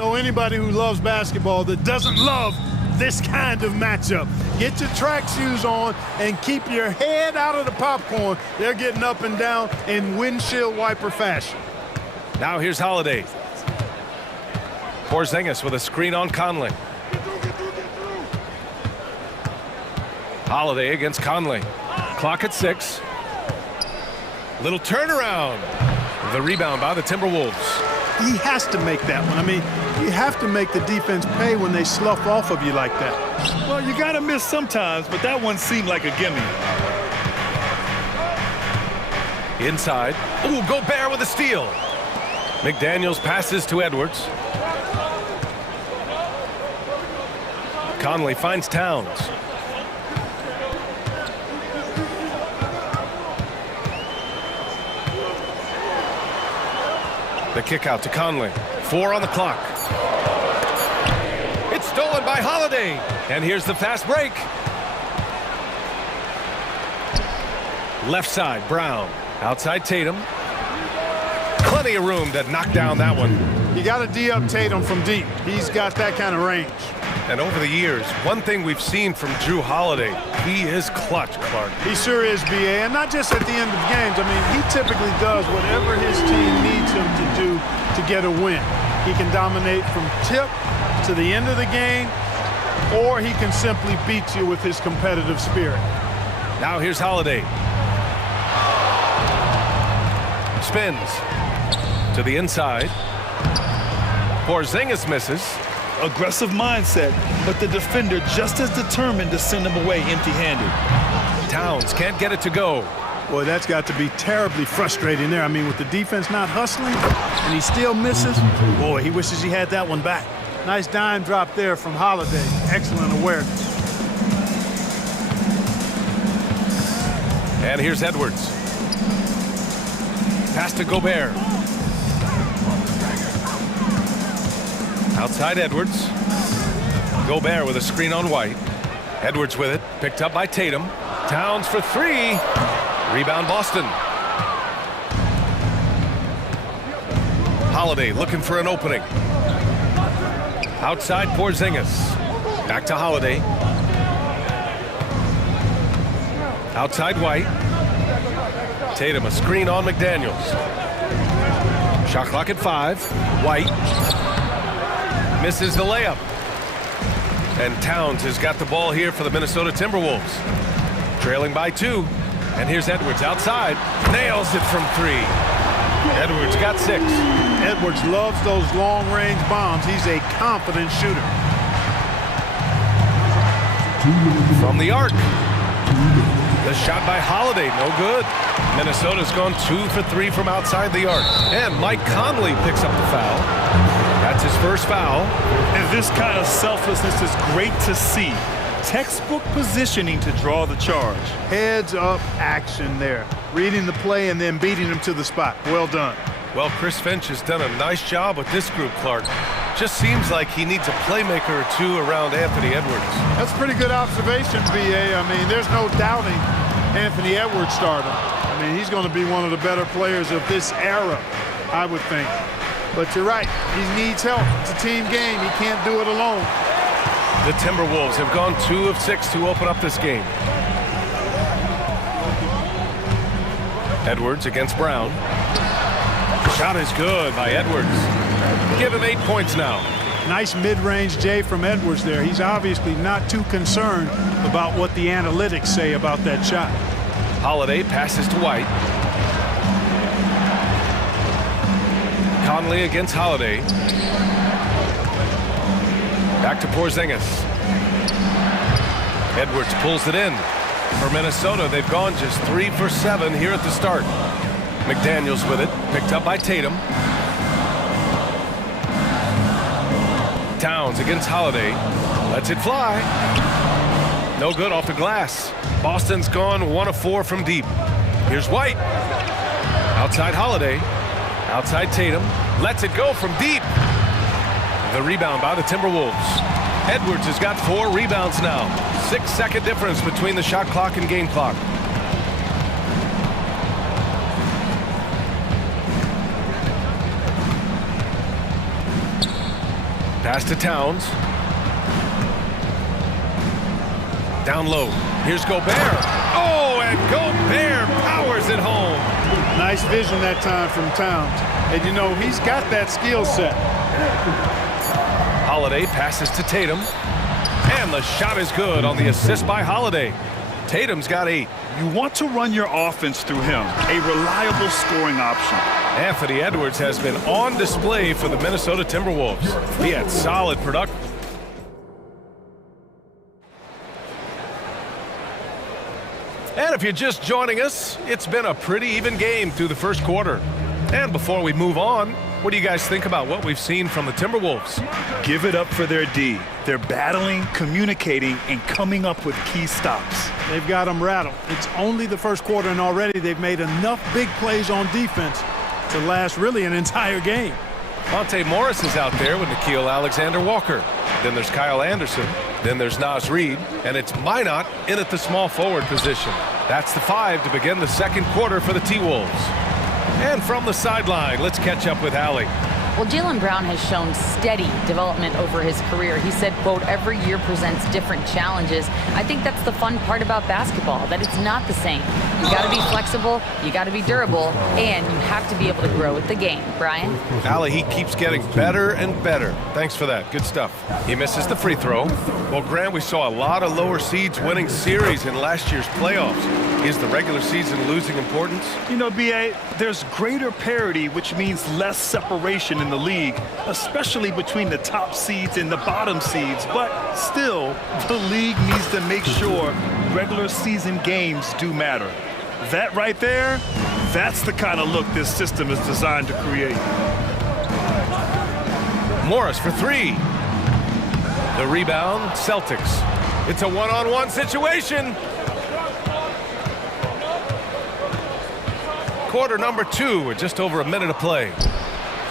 Know anybody who loves basketball that doesn't love this kind of matchup. Get your track shoes on and keep your head out of the popcorn. They're getting up and down in windshield wiper fashion. Now here's Holiday. Porzingis with a screen on Conley. Holiday against Conley. Clock at 6. Little turnaround. The rebound by the Timberwolves. He has to make that one. I mean, you have to make the defense pay when they slough off of you like that. Well, you got to miss sometimes, but that one seemed like a gimme. Inside. Ooh, Gobert with a steal. McDaniels passes to Edwards. Conley finds Towns. The kick out to Conley. 4 on the clock. It's stolen by Holiday. And here's the fast break. Left side, Brown. Outside Tatum. Plenty of room to knock down that one. You got to D-up Tatum from deep. He's got that kind of range. And over the years, one thing we've seen from Drew Holiday, he is clutch, Clark. He sure is, B.A., and not just at the end of games. I mean, he typically does whatever his team needs him to do to get a win. He can dominate from tip to the end of the game, or he can simply beat you with his competitive spirit. Now here's Holiday. Spins to the inside. Porzingis misses. Aggressive mindset, but the defender just as determined to send him away empty-handed. Towns can't get it to go. Boy, that's got to be terribly frustrating there. I mean, with the defense not hustling and he still misses, boy, he wishes he had that one back. Nice dime drop there from Holiday. Excellent awareness. And here's Edwards. Pass to Gobert. Outside Edwards. Gobert with a screen on White. Edwards with it. Picked up by Tatum. Towns for 3. Rebound Boston. Holiday looking for an opening. Outside Porzingis. Back to Holiday. Outside White. Tatum a screen on McDaniels. Shot clock at 5. White. Misses the layup. And Towns has got the ball here for the Minnesota Timberwolves. Trailing by 2. And here's Edwards outside. Nails it from 3. Edwards got 6. Edwards loves those long-range bombs. He's a confident shooter. From the arc. The shot by Holiday, no good. Minnesota's gone 2 for 3 from outside the arc. And Mike Conley picks up the foul. That's his first foul. And this kind of selflessness is great to see. Textbook positioning to draw the charge. Heads up action there. Reading the play and then beating him to the spot. Well done. Well, Chris Finch has done a nice job with this group, Clark. Just seems like he needs a playmaker or 2 around Anthony Edwards. That's a pretty good observation, B.A. I mean, there's no doubting Anthony Edwards stardom. I mean, he's going to be one of the better players of this era, I would think. But you're right. He needs help. It's a team game. He can't do it alone. The Timberwolves have gone 2 of 6 to open up this game. Edwards against Brown. Shot is good by Edwards. Give him 8 points now. Nice mid-range J from Edwards there. He's obviously not too concerned about what the analytics say about that shot. Holiday passes to White. Conley against Holiday. Back to Porzingis. Edwards pulls it in. For Minnesota, they've gone just 3 for 7 here at the start. McDaniels with it, picked up by Tatum. Towns against Holiday. Lets it fly. No good off the glass. Boston's gone 1 of 4 from deep. Here's White. Outside Holiday. Outside Tatum. Lets it go from deep. The rebound by the Timberwolves. Edwards has got 4 rebounds now. 6-second difference between the shot clock and game clock. Pass to Towns. Down low. Here's Gobert. Oh, and Gobert powers it home. Nice vision that time from Towns. And you know, he's got that skill set. Holiday passes to Tatum. And the shot is good on the assist by Holiday. Tatum's got 8. You want to run your offense through him, a reliable scoring option. Anthony Edwards has been on display for the Minnesota Timberwolves. He had solid production. And if you're just joining us, it's been a pretty even game through the first quarter. And before we move on, what do you guys think about what we've seen from the Timberwolves? Give it up for their D. They're battling, communicating, and coming up with key stops. They've got them rattled. It's only the first quarter, and already they've made enough big plays on defense to last really an entire game. Monte Morris is out there with Nickeil Alexander-Walker. Then there's Kyle Anderson. Then there's Naz Reid. And it's Minot in at the small forward position. That's the 5 to begin the second quarter for the T-Wolves. And from the sideline, let's catch up with Allie. Well, Jaylen Brown has shown steady development over his career. He said, quote, every year presents different challenges. I think that's the fun part about basketball, that it's not the same. You got to be flexible, you got to be durable, and you have to be able to grow with the game. Brian? Allie, he keeps getting better and better. Thanks for that. Good stuff. He misses the free throw. Well, Grant, we saw a lot of lower seeds winning series in last year's playoffs. Is the regular season losing importance? You know, B.A., there's greater parity, which means less separation in the league, especially between the top seeds and the bottom seeds. But still, the league needs to make sure regular season games do matter. That right there, that's the kind of look this system is designed to create. Morris for 3. The rebound, Celtics. It's a one-on-one situation. Quarter number 2 with just over a minute to play.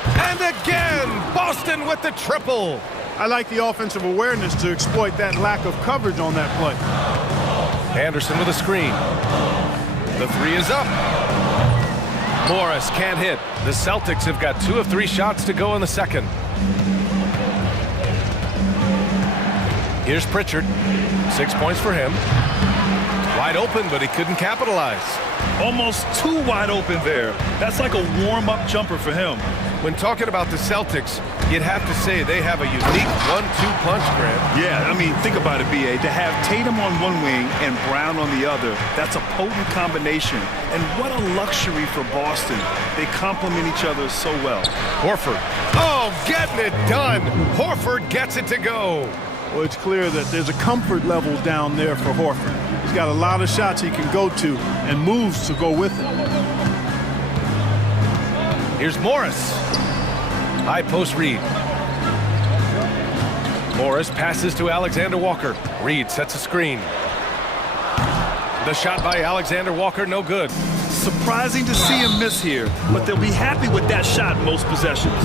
And again, Boston with the triple. I like the offensive awareness to exploit that lack of coverage on that play. Anderson with a screen. The 3 is up. Morris can't hit. The Celtics have got 2 of 3 shots to go in the second. Here's Pritchard. 6 points for him. Wide open, but he couldn't capitalize. Almost too wide open there. That's like a warm-up jumper for him. When talking about the Celtics, you'd have to say they have a unique 1-2 punch, Grant. Yeah, I mean, think about it, B.A. To have Tatum on one wing and Brown on the other, that's a potent combination. And what a luxury for Boston. They complement each other so well. Horford. Oh, getting it done. Horford gets it to go. Well, it's clear that there's a comfort level down there for Horford. He's got a lot of shots he can go to and moves to go with it. Here's Morris. High post Reid. Morris passes to Alexander Walker. Reid sets a screen. The shot by Alexander Walker, no good. Surprising to see him miss here, but they'll be happy with that shot most possessions.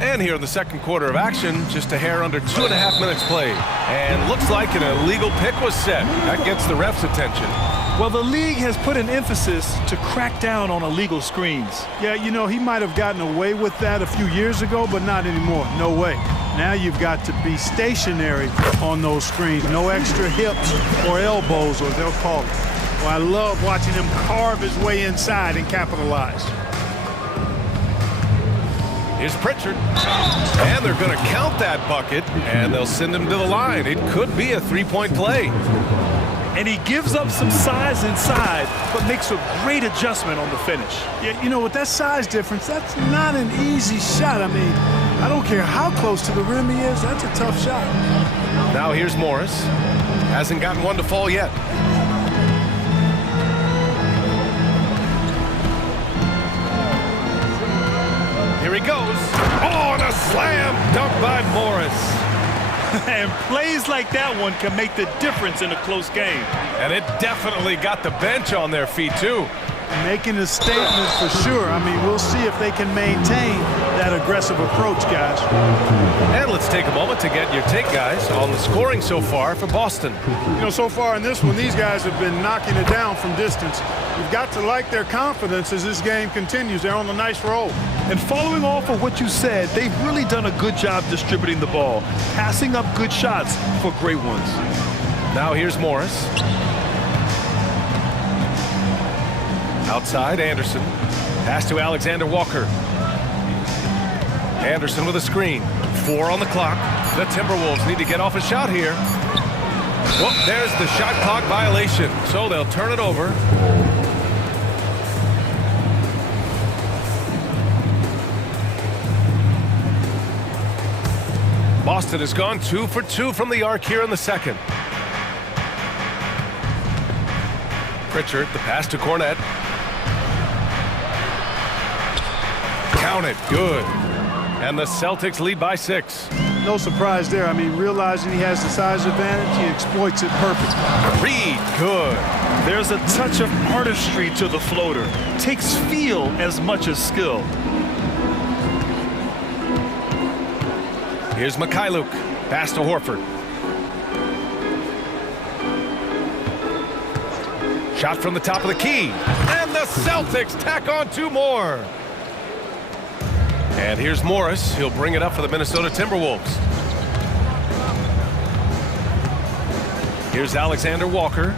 And here in the second quarter of action, just a hair under 2.5 minutes played. And looks like an illegal pick was set. That gets the ref's attention. Well, the league has put an emphasis to crack down on illegal screens. Yeah, you know, he might have gotten away with that a few years ago, but not anymore. No way. Now you've got to be stationary on those screens. No extra hips or elbows, or they'll call it. Well, I love watching him carve his way inside and capitalize. Here's Pritchard. And they're going to count that bucket, and they'll send him to the line. It could be a 3-point play. And he gives up some size inside, but makes a great adjustment on the finish. Yeah, you know, with that size difference, that's not an easy shot. I mean, I don't care how close to the rim he is, that's a tough shot. Now here's Morris. Hasn't gotten one to fall yet. Here he goes. Oh, and a slam dunk by Morris. And plays like that one can make the difference in a close game. And it definitely got the bench on their feet, too. Making a statement for sure. I mean, we'll see if they can maintain that aggressive approach, guys. And let's take a moment to get your take, guys, on the scoring so far for Boston. You know, so far in this one, these guys have been knocking it down from distance. You've got to like their confidence as this game continues. They're on a nice roll. And following off of what you said, they've really done a good job distributing the ball, passing up good shots for great ones. Now here's Morris. Outside, Anderson. Pass to Alexander Walker. Anderson with a screen. 4 on the clock. The Timberwolves need to get off a shot here. Well, there's the shot clock violation, so they'll turn it over. Boston has gone 2 for 2 from the arc here in the second. Pritchard, the pass to Cornette. Count it, good. And the Celtics lead by 6. No surprise there. I mean, realizing he has the size advantage, he exploits it perfectly. Reed, good. There's a touch of artistry to the floater. Takes feel as much as skill. Here's Mikhailuk. Pass to Horford. Shot from the top of the key. And the Celtics tack on 2 more. And here's Morris. He'll bring it up for the Minnesota Timberwolves. Here's Alexander Walker.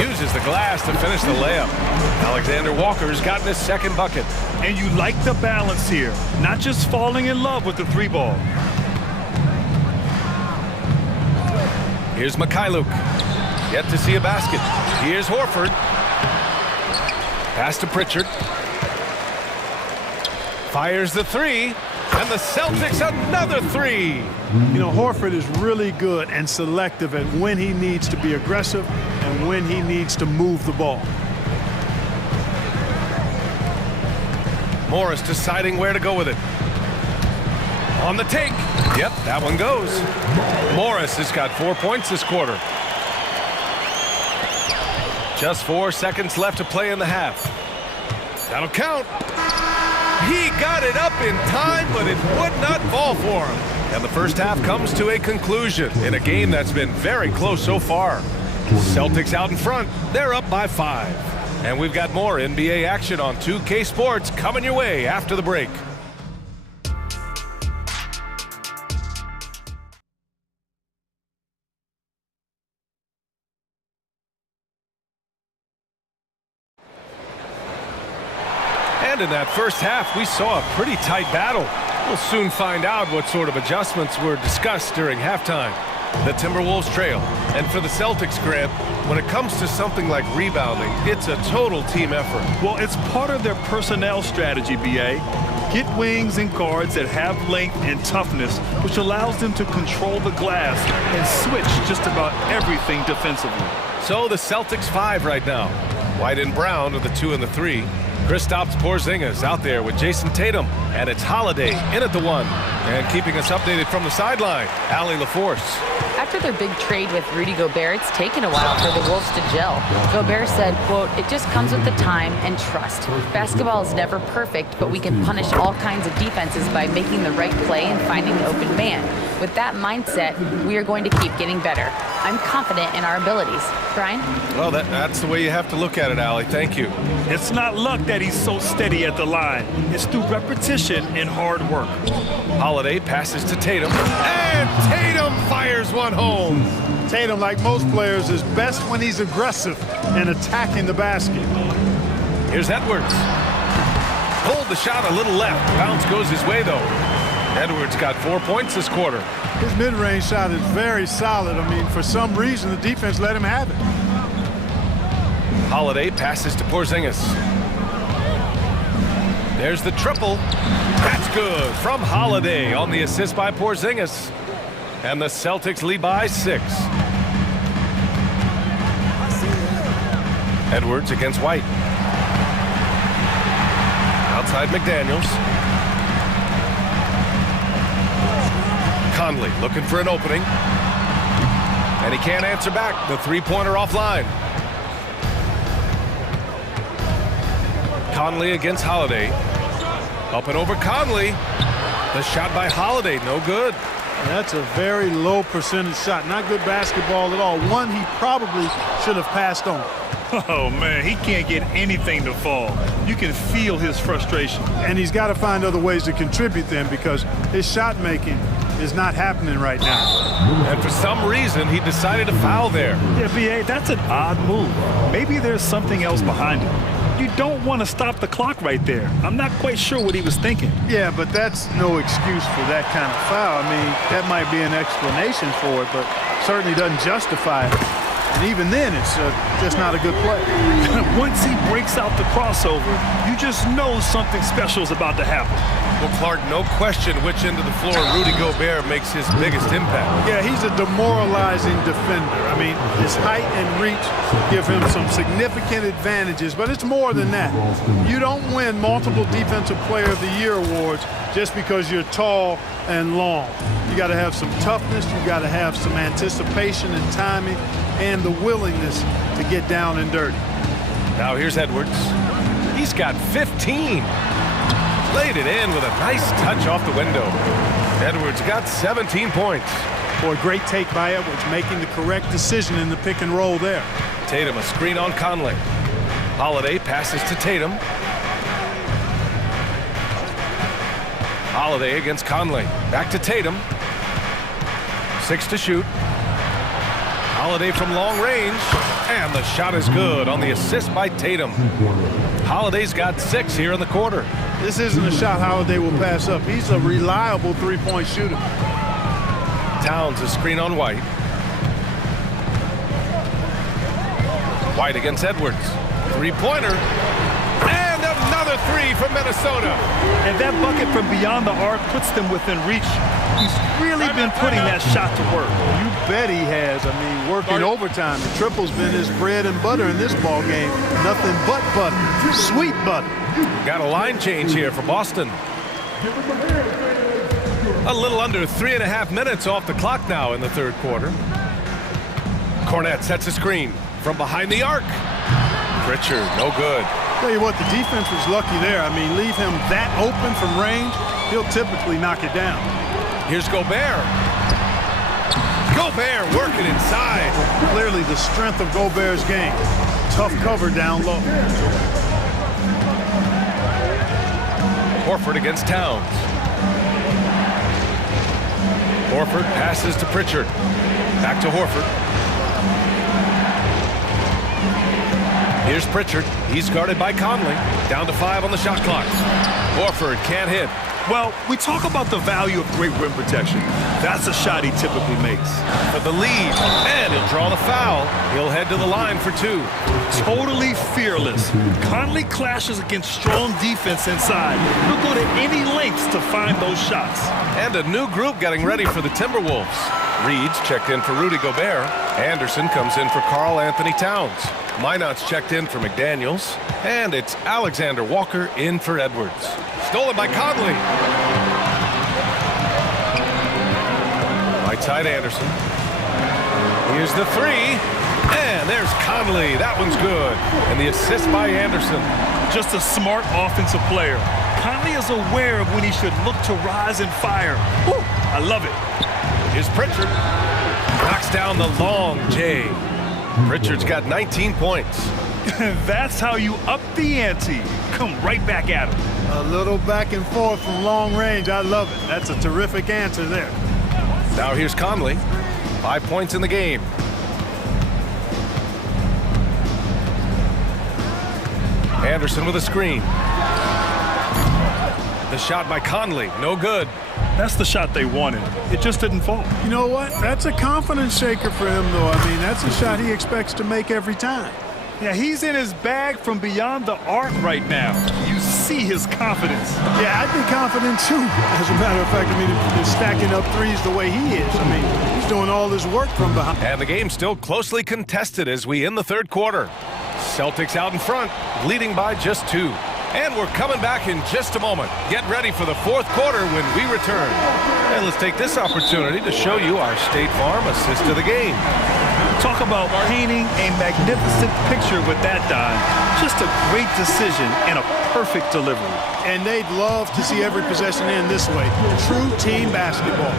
Uses the glass to finish the layup. Alexander Walker's gotten his second bucket. And you like the balance here, not just falling in love with the 3-ball. Here's Mikhailuk. Yet to see a basket. Here's Horford. Pass to Pritchard. Fires the 3. And the Celtics another 3. You know, Horford is really good and selective at when he needs to be aggressive and when he needs to move the ball. Morris deciding where to go with it. On the take. Yep, that one goes. Morris has got 4 points this quarter. Just 4 seconds left to play in the half. That'll count. He got it up in time, but it would not fall for him. And the first half comes to a conclusion in a game that's been very close so far. Celtics out in front. They're up by 5. And we've got more NBA action on 2K Sports coming your way after the break. And in that first half, we saw a pretty tight battle. We'll soon find out what sort of adjustments were discussed during halftime. The Timberwolves trail. And for the Celtics, Grant, when it comes to something like rebounding, it's a total team effort. Well, it's part of their personnel strategy, B.A. Get wings and guards that have length and toughness, which allows them to control the glass and switch just about everything defensively. So the Celtics 5 right now. White and Brown are the 2 and the 3. Kristaps Porzingis out there with Jason Tatum, and it's Holiday in at the 1. And keeping us updated from the sideline, Allie LaForce. After their big trade with Rudy Gobert, it's taken a while for the Wolves to gel. Gobert said, quote, "It just comes with the time and trust. Basketball is never perfect, but we can punish all kinds of defenses by making the right play and finding the open man. With that mindset, we are going to keep getting better. I'm confident in our abilities." Brian? Well, that's the way you have to look at it, Allie. Thank you. It's not luck that he's so steady at the line. It's through repetition and hard work. Holiday passes to Tatum, and Tatum fires one home. Tatum, like most players, is best when he's aggressive and attacking the basket. Here's Edwards. Pulled the shot a little left. Bounce goes his way, though. Edwards got 4 points this quarter. His mid-range shot is very solid. I mean, for some reason, the defense let him have it. Holiday passes to Porzingis. There's the triple. That's good from Holiday on the assist by Porzingis. And the Celtics lead by 6. Edwards against White. Outside McDaniels. Conley looking for an opening. And he can't answer back. The three-pointer offline. Conley against Holiday. Up and over Conley. The shot by Holiday, no good. That's a very low percentage shot. Not good basketball at all. One he probably should have passed on. Oh, man, he can't get anything to fall. You can feel his frustration. And he's got to find other ways to contribute then, because his shot making is not happening right now. And for some reason, he decided to foul there. Yeah, B.A., that's an odd move. Maybe there's something else behind it. You don't want to stop the clock right there. I'm not quite sure what he was thinking. Yeah, but that's no excuse for that kind of foul. I mean, that might be an explanation for it, but certainly doesn't justify it. And even then, it's just not a good play. Once he breaks out the crossover, you just know something special is about to happen. Well, Clark, no question which end of the floor Rudy Gobert makes his biggest impact. Yeah, he's a demoralizing defender. I mean, his height and reach give him some significant advantages, but it's more than that. You don't win multiple Defensive Player of the Year awards just because you're tall and long. You got to have some toughness, you got to have some anticipation and timing, and the willingness to get down and dirty. Now here's Edwards. He's got 15. Laid it in with a nice touch off the window. Edwards got 17 points. Boy, great take by Edwards, making the correct decision in the pick and roll there. Tatum, a screen on Conley. Holiday passes to Tatum. Holiday against Conley. Back to Tatum. 6 to shoot. Holiday from long range. And the shot is good on the assist by Tatum. Holiday's got 6 here in the quarter. This isn't a shot Holiday will pass up. He's a reliable three-point shooter. Towns a screen on White. White against Edwards. Three-pointer. And another three from Minnesota. And that bucket from beyond the arc puts them within reach. He's really been putting that shot to work. You bet he has. I mean, working overtime. The triple's been his bread and butter in this ball game. Nothing but butter. Sweet butter. Got a line change here for Boston. A little under 3.5 minutes off the clock now in the third quarter. Cornette sets a screen from behind the arc. Pritchard, no good. Tell you what, the defense was lucky there. I mean, leave him that open from range, he'll typically knock it down. Here's Gobert. Gobert working inside. Clearly the strength of Gobert's game. Tough cover down low. Horford against Towns. Horford passes to Pritchard. Back to Horford. Here's Pritchard. He's guarded by Conley. Down to 5 on the shot clock. Horford can't hit. Well, we talk about the value of great rim protection. That's a shot he typically makes. For the lead, and he'll draw the foul. He'll head to the line for 2. Totally fearless. Conley clashes against strong defense inside. He'll go to any lengths to find those shots. And a new group getting ready for the Timberwolves. Reed's checked in for Rudy Gobert. Anderson comes in for Karl Anthony Towns. Minot's checked in for McDaniels. And it's Alexander Walker in for Edwards. Stolen by Conley. Right side Anderson. Here's the 3. And there's Conley. That one's good. And the assist by Anderson. Just a smart offensive player. Conley is aware of when he should look to rise and fire. Woo, I love it. Here's Pritchard. Knocks down the long J. Pritchard's got 19 points. That's how you up the ante. Come right back at him. A little back and forth from long range. I love it. That's a terrific answer there. Now here's Conley. 5 points in the game. Anderson with a screen. The shot by Conley, no good. That's the shot they wanted. It just didn't fall. You know what? That's a confidence shaker for him, though. I mean, that's a shot he expects to make every time. Yeah, he's in his bag from beyond the arc right now. You see his confidence. Yeah, I'd be confident, too. As a matter of fact, I mean, if he's stacking up threes the way he is. I mean, he's doing all this work from behind. And the game's still closely contested as we end the third quarter. Celtics out in front, leading by just 2. And we're coming back in just a moment. Get ready for the fourth quarter when we return. And let's take this opportunity to show you our State Farm assist of the game. Talk about painting a magnificent picture with that dive. Just a great decision and a perfect delivery. And they'd love to see every possession end this way. True team basketball.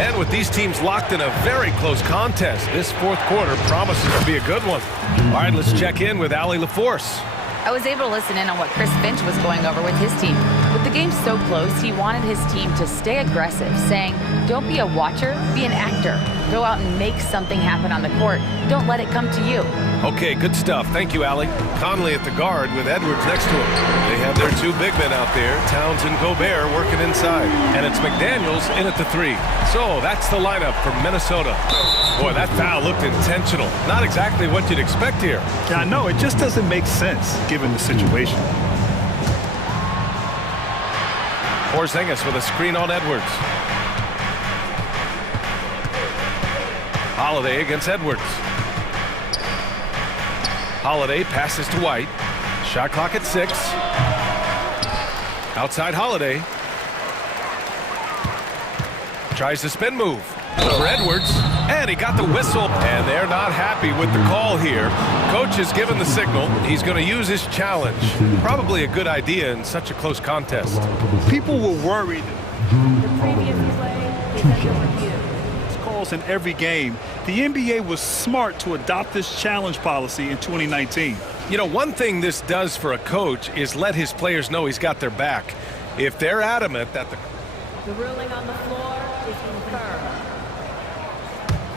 And with these teams locked in a very close contest, this fourth quarter promises to be a good one. All right, let's check in with Allie LaForce. I was able to listen in on what Chris Finch was going over with his team. With the game so close, he wanted his team to stay aggressive, saying, don't be a watcher, be an actor. Go out and make something happen on the court. Don't let it come to you. Okay, good stuff. Thank you, Allie. Conley at the guard with Edwards next to him. They have their two big men out there, Towns and Gobert, working inside. And it's McDaniels in at the three. So that's the lineup for Minnesota. Boy, that foul looked intentional. Not exactly what you'd expect here. Yeah, I know. It just doesn't make sense given the situation. Porzingis with a screen on Edwards. Holiday against Edwards. Holiday passes to White. Shot clock at 6. Outside Holiday. Tries the spin move. Over Edwards. And he got the whistle. And they're not happy with the call here. Coach has given the signal. He's going to use his challenge. Probably a good idea in such a close contest. People were worried. The previous play is under review. Calls in every game. The NBA was smart to adopt this challenge policy in 2019. You know, one thing this does for a coach is let his players know he's got their back. If they're adamant that The ruling on the floor is confirmed.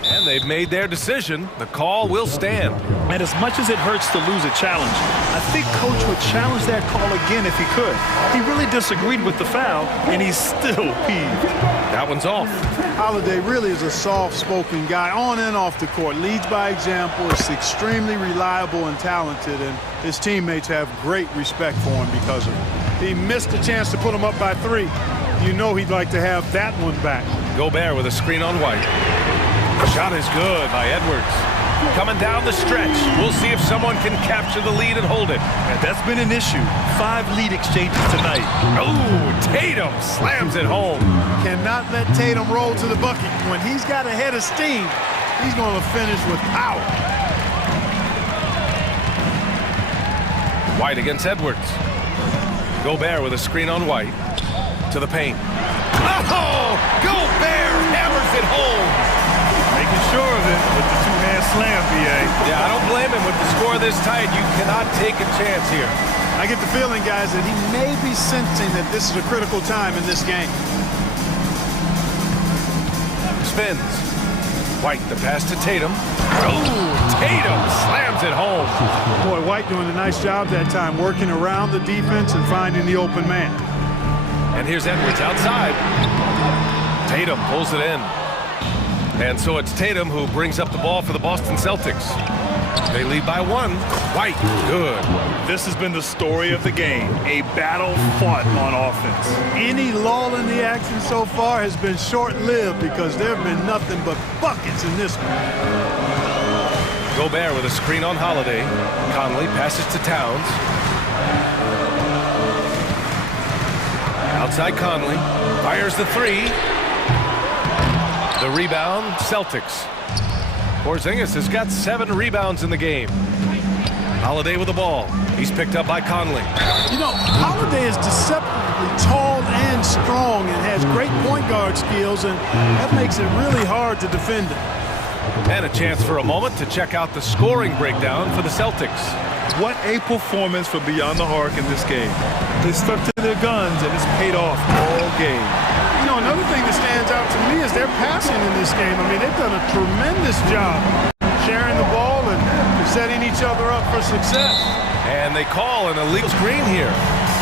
and they've made their decision, the call will stand. And as much as it hurts to lose a challenge, I think Coach would challenge that call again if he could. He really disagreed with the foul, and he's still peeved. That one's off. Holiday really is a soft-spoken guy on and off the court. Leads by example, is extremely reliable and talented, and his teammates have great respect for him because of it. He missed a chance to put him up by 3. You know he'd like to have that one back. Gobert with a screen on White. Shot is good by Edwards. Coming down the stretch. We'll see if someone can capture the lead and hold it. And that's been an issue. 5 lead exchanges tonight. Oh, Tatum slams it home. Cannot let Tatum roll to the bucket. When he's got a head of steam, he's going to finish with power. White against Edwards. Gobert with a screen on White. To the paint. Oh! Gobert hammers it home. Making sure of it with the two-hand slam, B.A. Yeah, I don't blame him with the score this tight. You cannot take a chance here. I get the feeling, guys, that he may be sensing that this is a critical time in this game. Spins. White, the pass to Tatum. Oh, Tatum slams it home. Boy, White doing a nice job that time, working around the defense and finding the open man. And here's Edwards outside. Tatum pulls it in. And so it's Tatum who brings up the ball for the Boston Celtics. They lead by 1. White, good. This has been the story of the game, a battle fought on offense. Any lull in the action so far has been short-lived because there have been nothing but buckets in this one. Gobert with a screen on Holiday. Conley passes to Towns. Outside Conley. Fires the 3. The rebound, Celtics. Porzingis has got 7 rebounds in the game. Holiday with the ball. He's picked up by Conley. You know, Holiday is deceptively tall and strong and has great point guard skills, and that makes it really hard to defend him. And a chance for a moment to check out the scoring breakdown for the Celtics. What a performance for Beyond the Arc in this game. They stuck to their guns, and it's paid off all game. You know, another thing that stands out to me is their passing in this game. I mean, they've done a tremendous job sharing the ball and setting each other up for success. And they call an illegal screen here.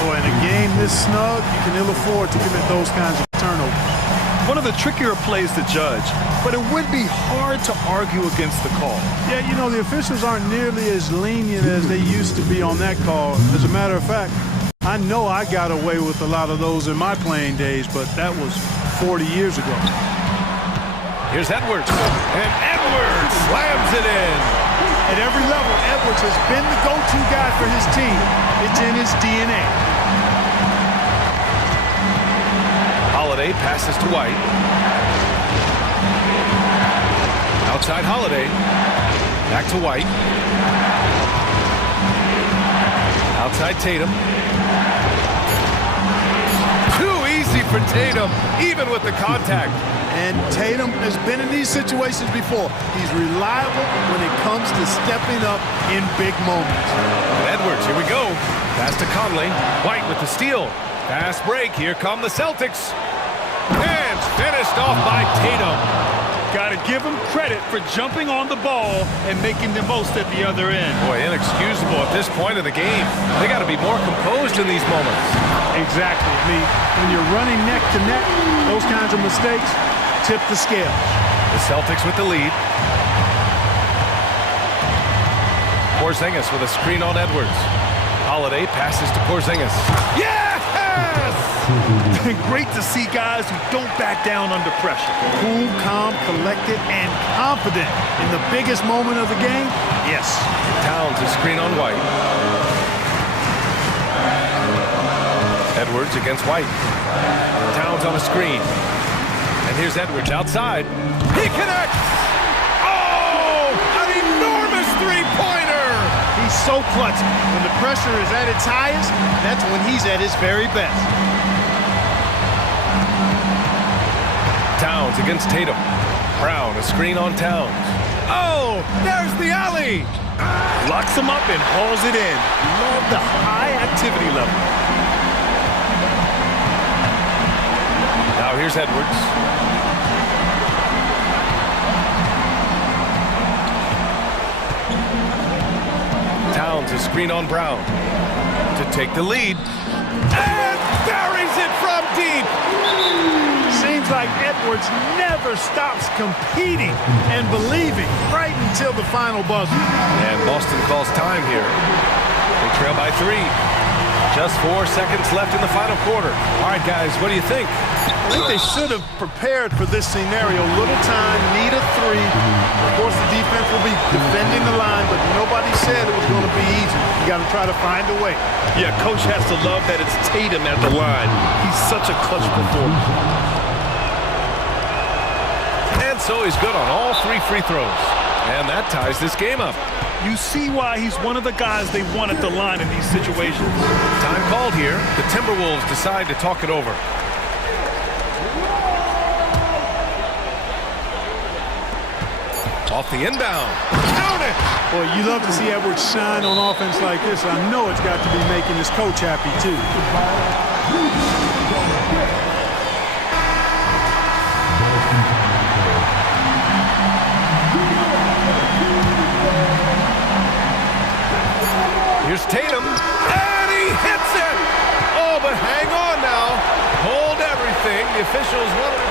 Boy, in a game this snug, you can ill afford to commit those kinds of turnovers. One of the trickier plays to judge, but it would be hard to argue against the call. Yeah, you know, the officials aren't nearly as lenient as they used to be on that call. As a matter of fact, I know I got away with a lot of those in my playing days, but that was 40 years ago. Here's Edwards. And Edwards slams it in. At every level, Edwards has been the go-to guy for his team. It's in his DNA. Holiday passes to White. Outside Holiday. Back to White. Outside Tatum. Too easy for Tatum, even with the contact. And Tatum has been in these situations before. He's reliable when it comes to stepping up in big moments. And Edwards, here we go. Pass to Conley. White with the steal. Fast break. Here come the Celtics. And finished off by Tatum. Got to give him credit for jumping on the ball and making the most at the other end. Boy, inexcusable at this point of the game. They got to be more composed in these moments. Exactly. I mean, when you're running neck to neck, those kinds of mistakes tip the scales. The Celtics with the lead. Porzingis with a screen on Edwards. Holiday passes to Porzingis. Yes! Great to see guys who don't back down under pressure. Cool, calm, collected, and confident in the biggest moment of the game. Yes. Towns a screen on White. Edwards against White. Towns on a screen. And here's Edwards outside. He connects! Oh! An enormous three-pointer! He's so clutch. When the pressure is at its highest, that's when he's at his very best. Towns against Tatum. Brown, a screen on Towns. Oh, there's the alley! Locks him up and hauls it in. Love the high activity level. Now here's Edwards. Towns, a screen on Brown to take the lead. And buries it from deep! Seems like Edwards never stops competing and believing right until the final buzzer. And Boston calls time here. They trail by 3. Just 4 seconds left in the final quarter. All right, guys, what do you think? I think they should have prepared for this scenario. Little time, need a 3. Of course, the defense will be defending the line, but nobody said it was going to be easy. You got to try to find a way. Yeah, coach has to love that it's Tatum at the line. He's such a clutch performer. And so he's good on all 3 free throws. And that ties this game up. You see why he's one of the guys they want at the line in these situations. Time called here. The Timberwolves decide to talk it over. Off the inbound. Count it! Boy, you love to see Edwards shine on offense like this. I know it's got to be making his coach happy, too. Here's Tatum, and he hits it! Oh, but hang on now. Hold everything. The officials want to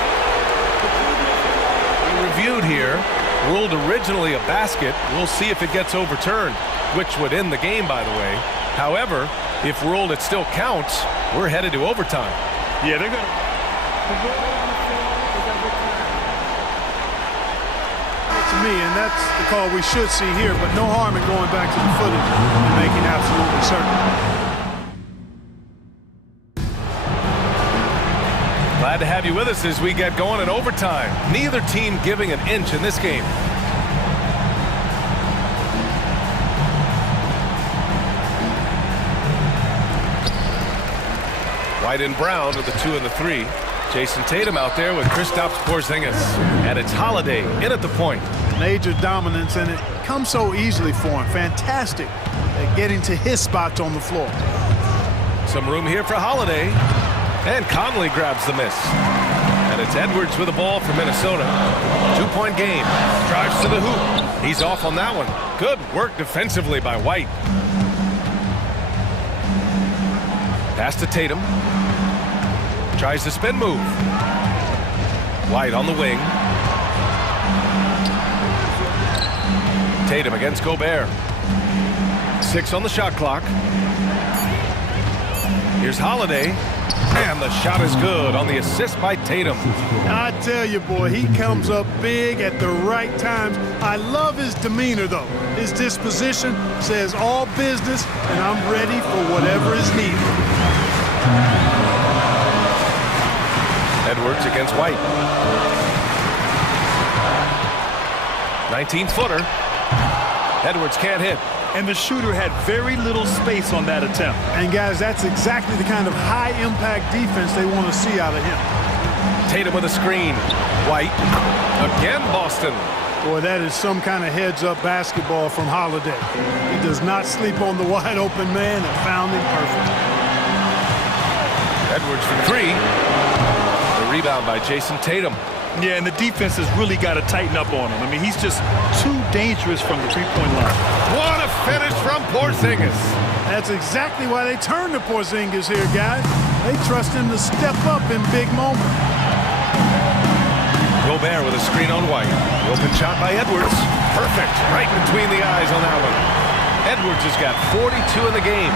reviewed here. Ruled originally a basket. We'll see if it gets overturned, which would end the game, by the way. However, if ruled it still counts, we're headed to overtime. Yeah, they're going to... To me, and that's the call we should see here, but no harm in going back to the footage and making absolutely certain. Glad to have you with us as we get going in overtime. Neither team giving an inch in this game. White and Brown with the 2 and the 3. Jason Tatum out there with Kristaps Porzingis. And it's Holiday in at the point. Major dominance, and it comes so easily for him. Fantastic at getting to his spots on the floor. Some room here for Holiday. And Conley grabs the miss. And it's Edwards with the ball for Minnesota. 2-point game. Drives to the hoop. He's off on that one. Good work defensively by White. Pass to Tatum. Tries the spin move. White on the wing. Tatum against Gobert. 6 on the shot clock. Here's Holiday. And the shot is good on the assist by Tatum. I tell you, boy, he comes up big at the right times. I love his demeanor, though. His disposition says all business, and I'm ready for whatever is needed. Edwards against White. 19-footer. Edwards can't hit. And the shooter had very little space on that attempt. And guys, that's exactly the kind of high-impact defense they want to see out of him. Tatum with a screen. White. Again, Boston. Boy, that is some kind of heads-up basketball from Holiday. He does not sleep on the wide-open man and found him perfect. Edwards for three. The rebound by Jason Tatum. Yeah, and the defense has really got to tighten up on him. I mean, he's just too dangerous from the three-point line. What a finish from Porzingis. That's exactly why they turn to Porzingis here, guys. They trust him to step up in big moments. Gobert with a screen on White. The open shot by Edwards. Perfect. Right between the eyes on that one. Edwards has got 42 in the game.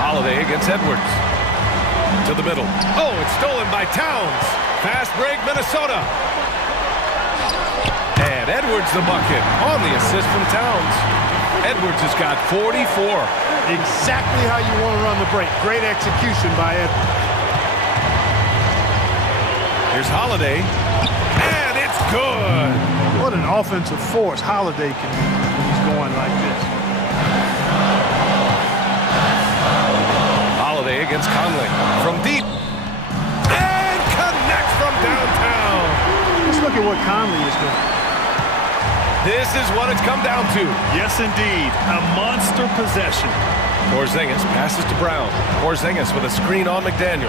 Holiday against Edwards. To the middle. Oh, it's stolen by Towns. Fast break, Minnesota. And Edwards the bucket on the assist from Towns. Edwards has got 44. Exactly how you want to run the break. Great execution by Edwards. Here's Holiday. And it's good. What an offensive force Holiday can be when he's going like this. Holiday against Conley. From deep. And connects from downtown. Let's look at what Conley is doing. This is what it's come down to. Yes, indeed. A monster possession. Porzingis passes to Brown. Porzingis with a screen on McDaniels.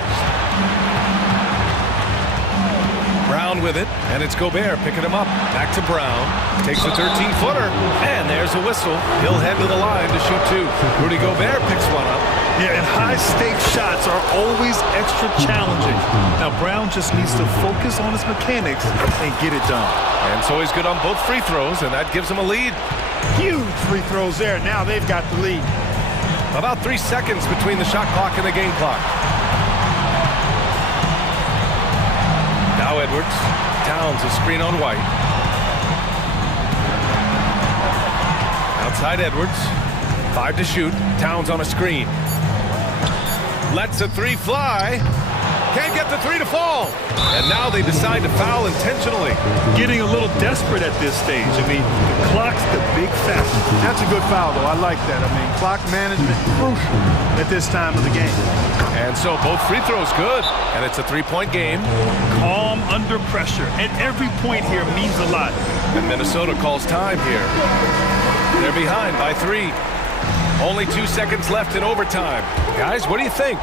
Brown with it, and it's Gobert picking him up. Back to Brown. Takes the 13-footer, and there's a whistle. He'll head to the line to shoot two. Rudy Gobert picks one up. Yeah, and high-stakes shots are always extra challenging. Now, Brown just needs to focus on his mechanics and get it done. And so he's good on both free throws, and that gives him a lead. Huge free throws there. Now they've got the lead. About 3 seconds between the shot clock and the game clock. Now Edwards. Towns a screen on White. Outside Edwards. 5 to shoot. Towns on a screen. Lets a three fly. Can't get the three to fall. And now they decide to foul intentionally. Getting a little desperate at this stage. I mean, the clock's the big factor. That's a good foul, though. I like that. I mean, clock management crucial at this time of the game. And so both free throws good. And it's a three-point game. Calm under pressure. And every point here means a lot. And Minnesota calls time here. They're behind by 3. Only 2 seconds left in overtime. Guys, what do you think?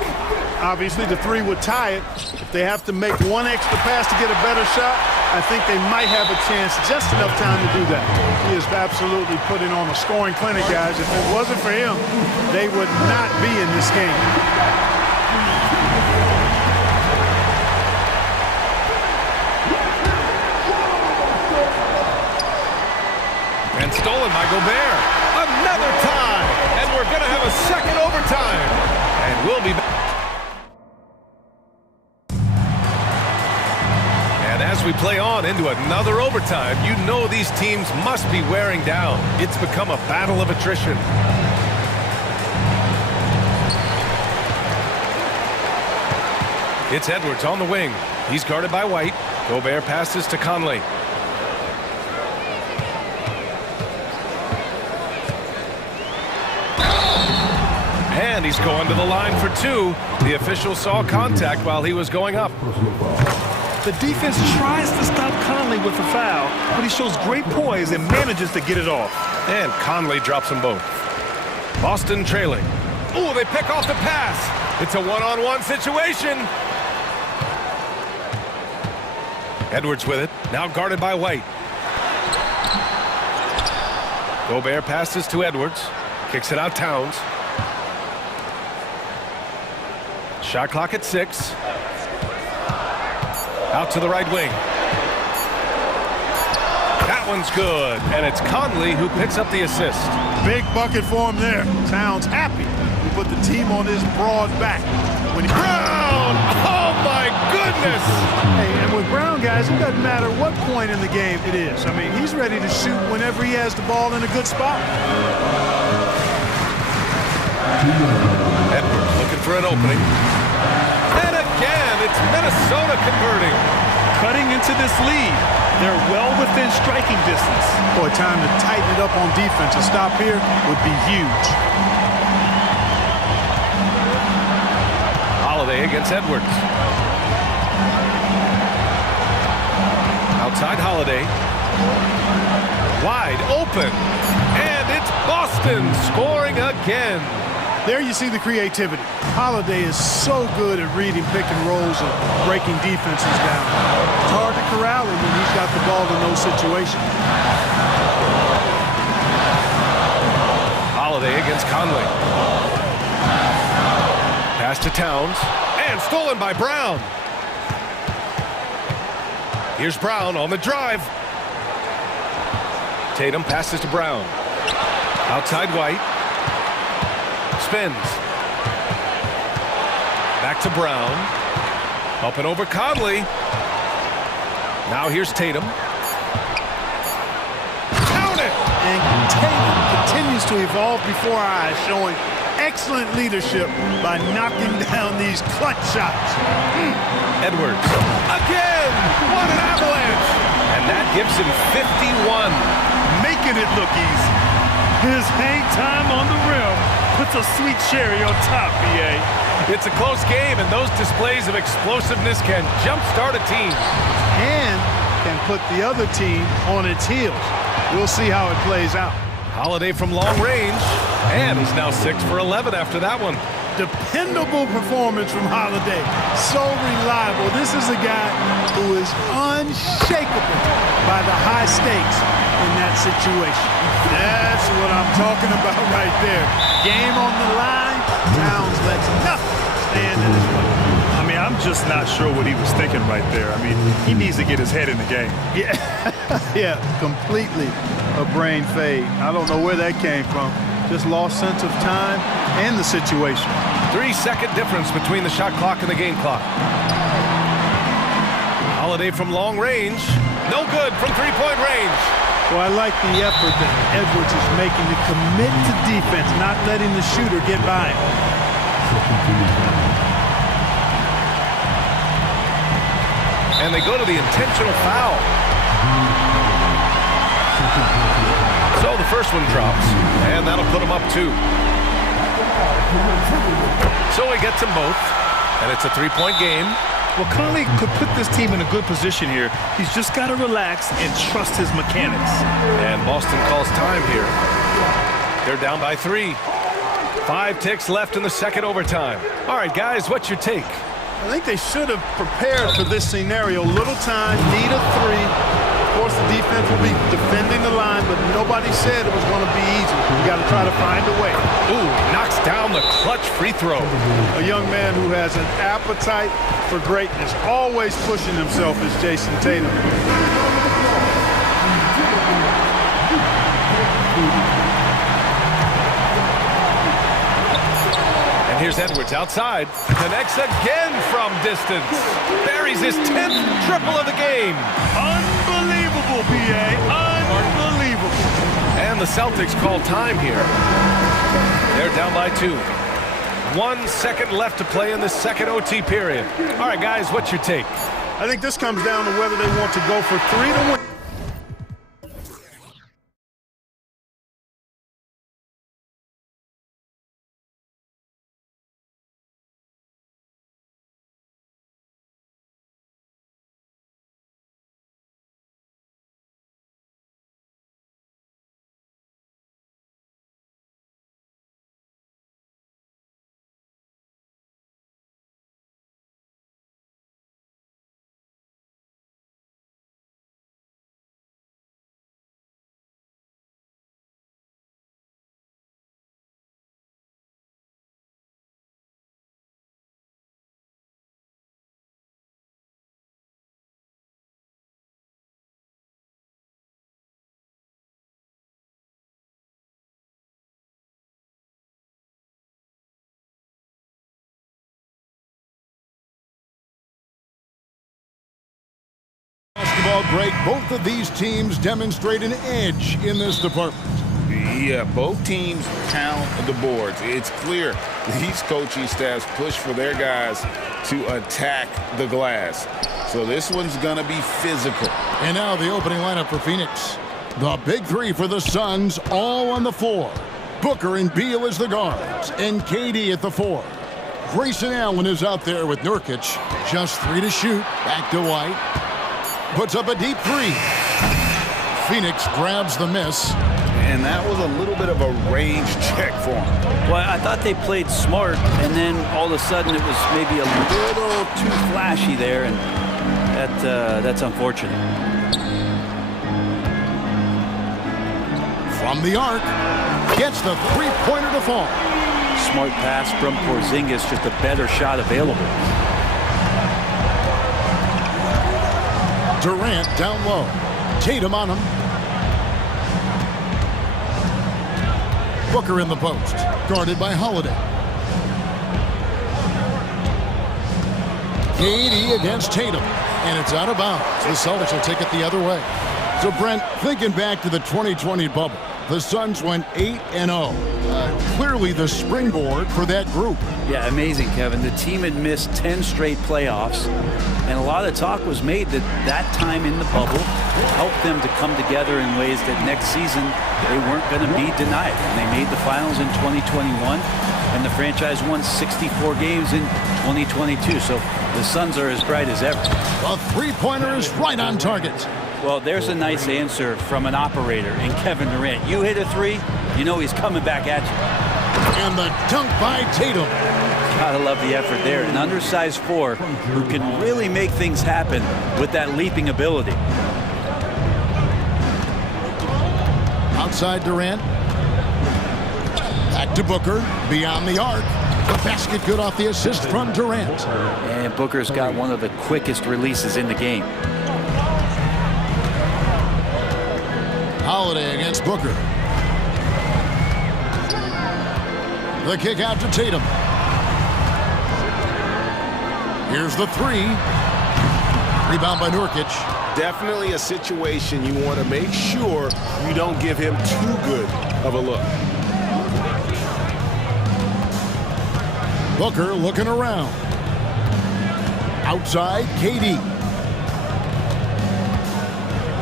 Obviously, the three would tie it. If they have to make one extra pass to get a better shot, I think they might have a chance, just enough time to do that. He is absolutely putting on a scoring clinic, guys. If it wasn't for him, they would not be in this game. And stolen by Gobert. Another tie. And we're going to have a second overtime. And we'll be back. And as we play on into another overtime, you know these teams must be wearing down. It's become a battle of attrition. It's Edwards on the wing. He's guarded by White. Gobert passes to Conley. And he's going to the line for 2. The official saw contact while he was going up. The defense tries to stop Conley with a foul, but he shows great poise and manages to get it off. And Conley drops them both. Boston trailing. Oh, they pick off the pass. It's a one-on-one situation. Edwards with it. Now guarded by White. Gobert passes to Edwards. Kicks it out Towns. Shot clock at 6. Out to the right wing. That one's good. And it's Conley who picks up the assist. Big bucket for him there. Towns happy. He put the team on his broad back. When he Brown! Oh my goodness! Hey, and with Brown, guys, it doesn't matter what point in the game it is. I mean, he's ready to shoot whenever he has the ball in a good spot. Edwards looking for an opening. And again, it's Minnesota converting. cutting into this lead. They're well within striking distance. Boy, time to tighten it up on defense. A stop here would be huge. Holiday against Edwards. Outside Holiday. Wide open. And it's Boston scoring again. There you see the creativity. Holiday is so good at reading pick and rolls and breaking defenses down. It's hard to corral him when he's got the ball in those situations. Holiday against Conley. Pass to Towns. And stolen by Brown. Here's Brown on the drive. Tatum passes to Brown. Outside White. Spins. Back to Brown. Up and over Conley. Now here's Tatum. Count it! And Tatum continues to evolve before our eyes, showing excellent leadership by knocking down these clutch shots. Edwards. Again! What an avalanche! And that gives him 51. Making it look easy. His hang time on the rim puts a sweet cherry on top, BA. It's a close game, and those displays of explosiveness can jumpstart a team. And can put the other team on its heels. We'll see how it plays out. Holiday from long range, and he's now 6 for 11 after that one. Dependable performance from Holiday. So reliable. This is a guy who is unshakable by the high stakes in that situation. That's what I'm talking about right there. Game on the line, Towns lets nothing stand in his way. I mean, I'm just not sure what he was thinking right there. I mean, he needs to get his head in the game. Yeah, yeah, completely a brain fade. I don't know where that came from. Just lost sense of time and the situation. 3-second difference between the shot clock and the game clock. Holiday from long range. No good from three-point range. Well, I like the effort that Edwards is making to commit to defense, not letting the shooter get by him. And they go to the intentional foul. So the first one drops, and that'll put him up 2. So he gets them both, and it's a 3-point game. Well, Conley could put this team in a good position here. He's just got to relax and trust his mechanics. And Boston calls time here. They're down by 3. 5 ticks left in the second overtime. All right, guys, what's your take? I think they should have prepared for this scenario. Little time, need a 3. Of course, the defense will be defending the line, but nobody said it was going to be easy. You got to try to find a way. Ooh, knocks down the clutch free throw. A young man who has an appetite for greatness, always pushing himself, is Jason Tatum. And here's Edwards outside. Connects again from distance. Buries his 10th triple of the game. Unbelievable, BA. Unbelievable. And the Celtics call time here. They're down by 2. 1 second left to play in the second OT period. All right, guys, what's your take? I think this comes down to whether they want to go for 3 to win. Basketball great. Both of these teams demonstrate an edge in this department. Yeah, both teams count the boards. It's clear these coaching staffs push for their guys to attack the glass. So this one's going to be physical. And now the opening lineup for Phoenix. The big three for the Suns, all on the floor. Booker and Beal as the guards, and KD at the 4. Grayson Allen is out there with Nurkic. Just 3 to shoot. Back to White. Puts up a deep 3. Phoenix grabs the miss. And that was a little bit of a range check for him. Well, I thought they played smart, and then all of a sudden it was maybe a little too flashy there, and that's unfortunate. From the arc, gets the three-pointer to fall. Smart pass from Porzingis, just a better shot available. Durant down low. Tatum on him. Booker in the post, guarded by Holiday. KD against Tatum, and it's out of bounds. The Celtics will take it the other way. So, Brent, thinking back to the 2020 bubble, the Suns went 8-0. Clearly the springboard for that group. Yeah, amazing, Kevin. The team had missed 10 straight playoffs, and a lot of talk was made that that time in the bubble helped them to come together in ways that next season they weren't going to be denied. And they made the finals in 2021, and the franchise won 64 games in 2022. So the Suns are as bright as ever. A three-pointer is right on target. Well, there's a nice answer from an operator in Kevin Durant. You hit a 3, you know he's coming back at you. And the dunk by Tatum. Gotta love the effort there. An undersized 4 who can really make things happen with that leaping ability. Outside Durant. Back to Booker. Beyond the arc. The basket good off the assist from Durant. And Booker's got one of the quickest releases in the game. Holiday against Booker. The kick out to Tatum. Here's the 3. Rebound by Nurkic. Definitely a situation you want to make sure you don't give him too good of a look. Booker looking around. Outside, KD.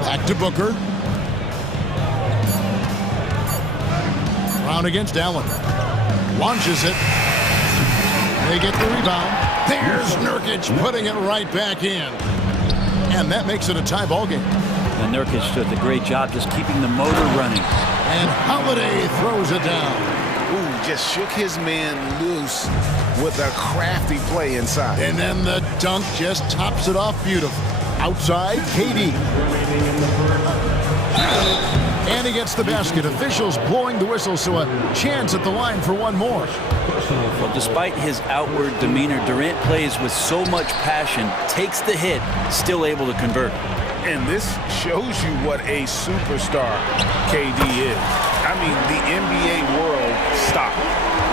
Back to Booker. Brown against Allen. Launches it. They get the rebound. There's Nurkic putting it right back in. And that makes it a tie ball game. And Nurkic did a great job just keeping the motor running. And Holiday throws it down. Ooh, just shook his man loose with a crafty play inside. And then the dunk just tops it off beautiful. Outside, KD. And he gets the basket. Officials blowing the whistle, so a chance at the line for one more. Well, despite his outward demeanor, Durant plays with so much passion, takes the hit, still able to convert. And this shows you what a superstar KD is. I mean, the NBA world stopped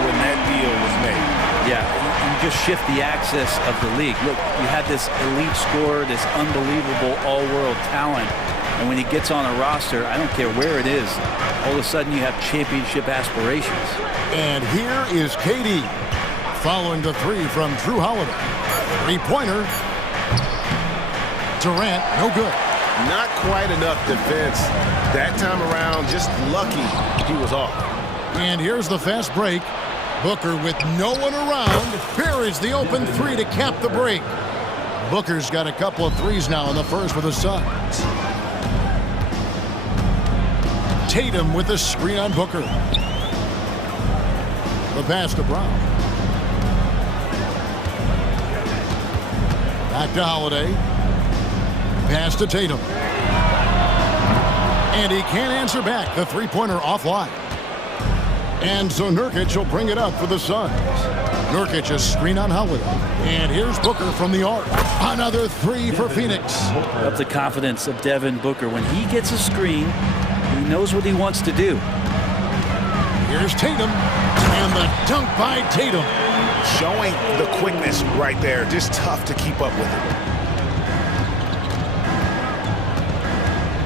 when that deal was made. Yeah, you just shift the axis of the league. Look, you have this elite scorer, this unbelievable all-world talent, and when he gets on a roster, I don't care where it is, all of a sudden you have championship aspirations. And here is KD following the 3 from Drew Holiday. Three-pointer. Durant, no good. Not quite enough defense that time around. Just lucky he was off. And here's the fast break. Booker with no one around buries the open 3 to cap the break. Booker's got a couple of 3s now in the first with the Suns. Tatum with the screen on Booker. The pass to Brown. Back to Holiday. Pass to Tatum. And he can't answer back. The three-pointer offline. And so Nurkic will bring it up for the Suns. Nurkic a screen on Holiday. And here's Booker from the arc. Another 3 for Phoenix. Up the confidence of Devin Booker. When he gets a screen, he knows what he wants to do. Here's Tatum. And the dunk by Tatum. Showing the quickness right there. Just tough to keep up with it.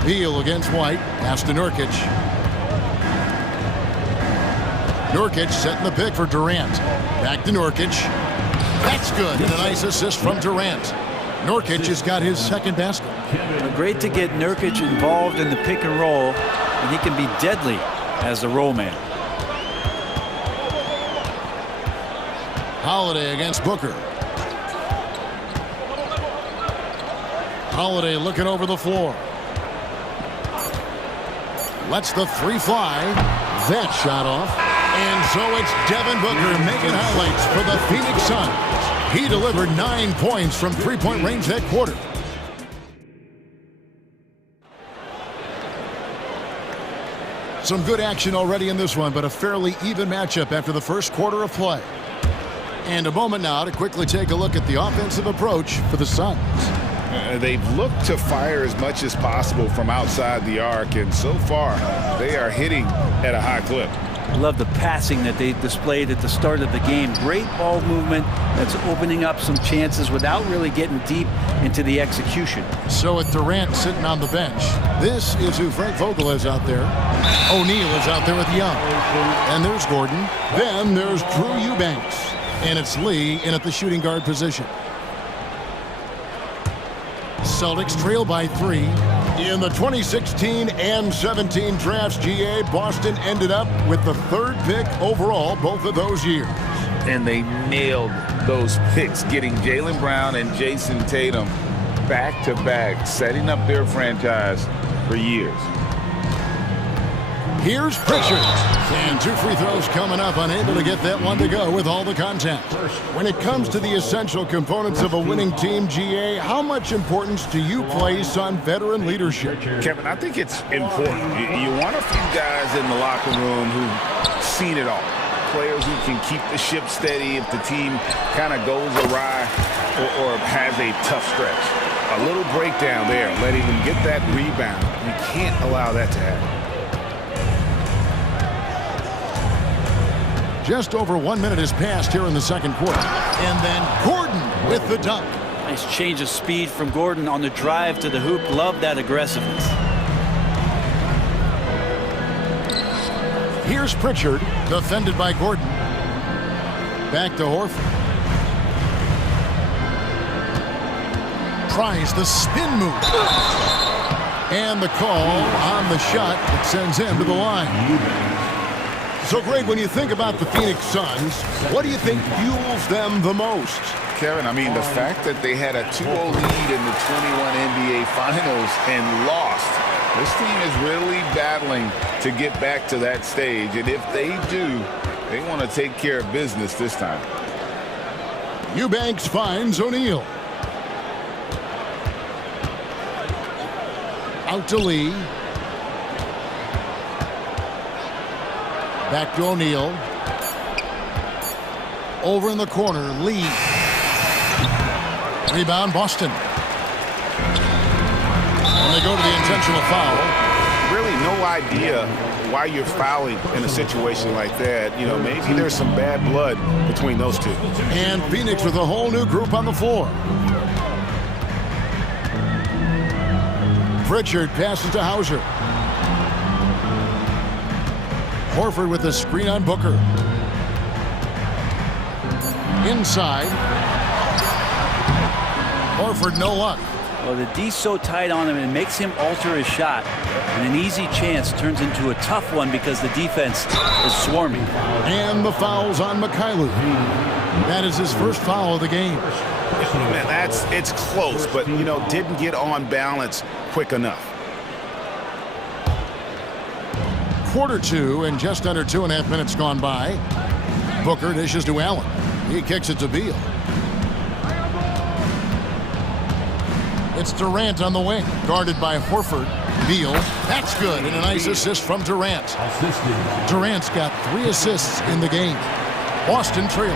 Beal against White. Pass to Nurkic. Nurkic setting the pick for Durant. Back to Nurkic. That's good. And a nice assist from Durant. Nurkic has got his second basket. Great to get Nurkic involved in the pick and roll, and he can be deadly as the roll man. Holiday against Booker. Holiday looking over the floor. Lets the three fly. That shot off. And so it's Devin Booker making highlights for the Phoenix Suns. He delivered 9 points from three-point range that quarter. Some good action already in this one, but a fairly even matchup after the first quarter of play. And a moment now to quickly take a look at the offensive approach for the Suns. They've looked to fire as much as possible from outside the arc, and so far they are hitting at a high clip. I love the passing that they displayed at the start of the game. Great ball movement that's opening up some chances without really getting deep into the execution. So with Durant sitting on the bench, this is who Frank Vogel is out there. O'Neal is out there with Young. And there's Gordon. Then there's Drew Eubanks. And it's Lee in at the shooting guard position. Celtics trail by 3. In the 2016 and 17 drafts, GA, Boston ended up with the 3rd pick overall both of those years. And they nailed those picks, getting Jaylen Brown and Jason Tatum back-to-back, setting up their franchise for years. Here's Pritchard. And 2 free throws coming up, unable to get that one to go with all the contact. When it comes to the essential components of a winning team, GA, how much importance do you place on veteran leadership? Kevin, I think it's important. You want a few guys in the locker room who've seen it all. Players who can keep the ship steady if the team kind of goes awry or has a tough stretch. A little breakdown there, letting them get that rebound. You can't allow that to happen. Just over 1 minute has passed here in the second quarter. And then Gordon with the dunk. Nice change of speed from Gordon on the drive to the hoop. Love that aggressiveness. Here's Pritchard, defended by Gordon. Back to Horford. Tries the spin move. And the call on the shot that sends him to the line. So, Greg, when you think about the Phoenix Suns, what do you think fuels them the most? Kevin, I mean, the fact that they had a 2-0 lead in the 21 NBA Finals and lost. This team is really battling to get back to that stage. And if they do, they want to take care of business this time. Eubanks finds O'Neal. Out to Lee. Back to O'Neal. Over in the corner, Lee. Rebound, Boston. And they go to the intentional foul. Really no idea why you're fouling in a situation like that. You know, maybe there's some bad blood between those two. And Phoenix with a whole new group on the floor. Pritchard passes to Hauser. Horford with the screen on Booker. Inside. Horford, no luck. Well, the D's so tight on him, and it makes him alter his shot. And an easy chance turns into a tough one because the defense is swarming. And the foul's on Mikhailuk. That is his first foul of the game. Man, it's close, but, you know, didn't get on balance quick enough. Quarter 2 and just under 2.5 minutes gone by. Booker dishes to Allen. He kicks it to Beal. It's Durant on the wing, guarded by Horford. Beal, that's good, and a nice assist from Durant. Durant's got 3 assists in the game. Boston trail.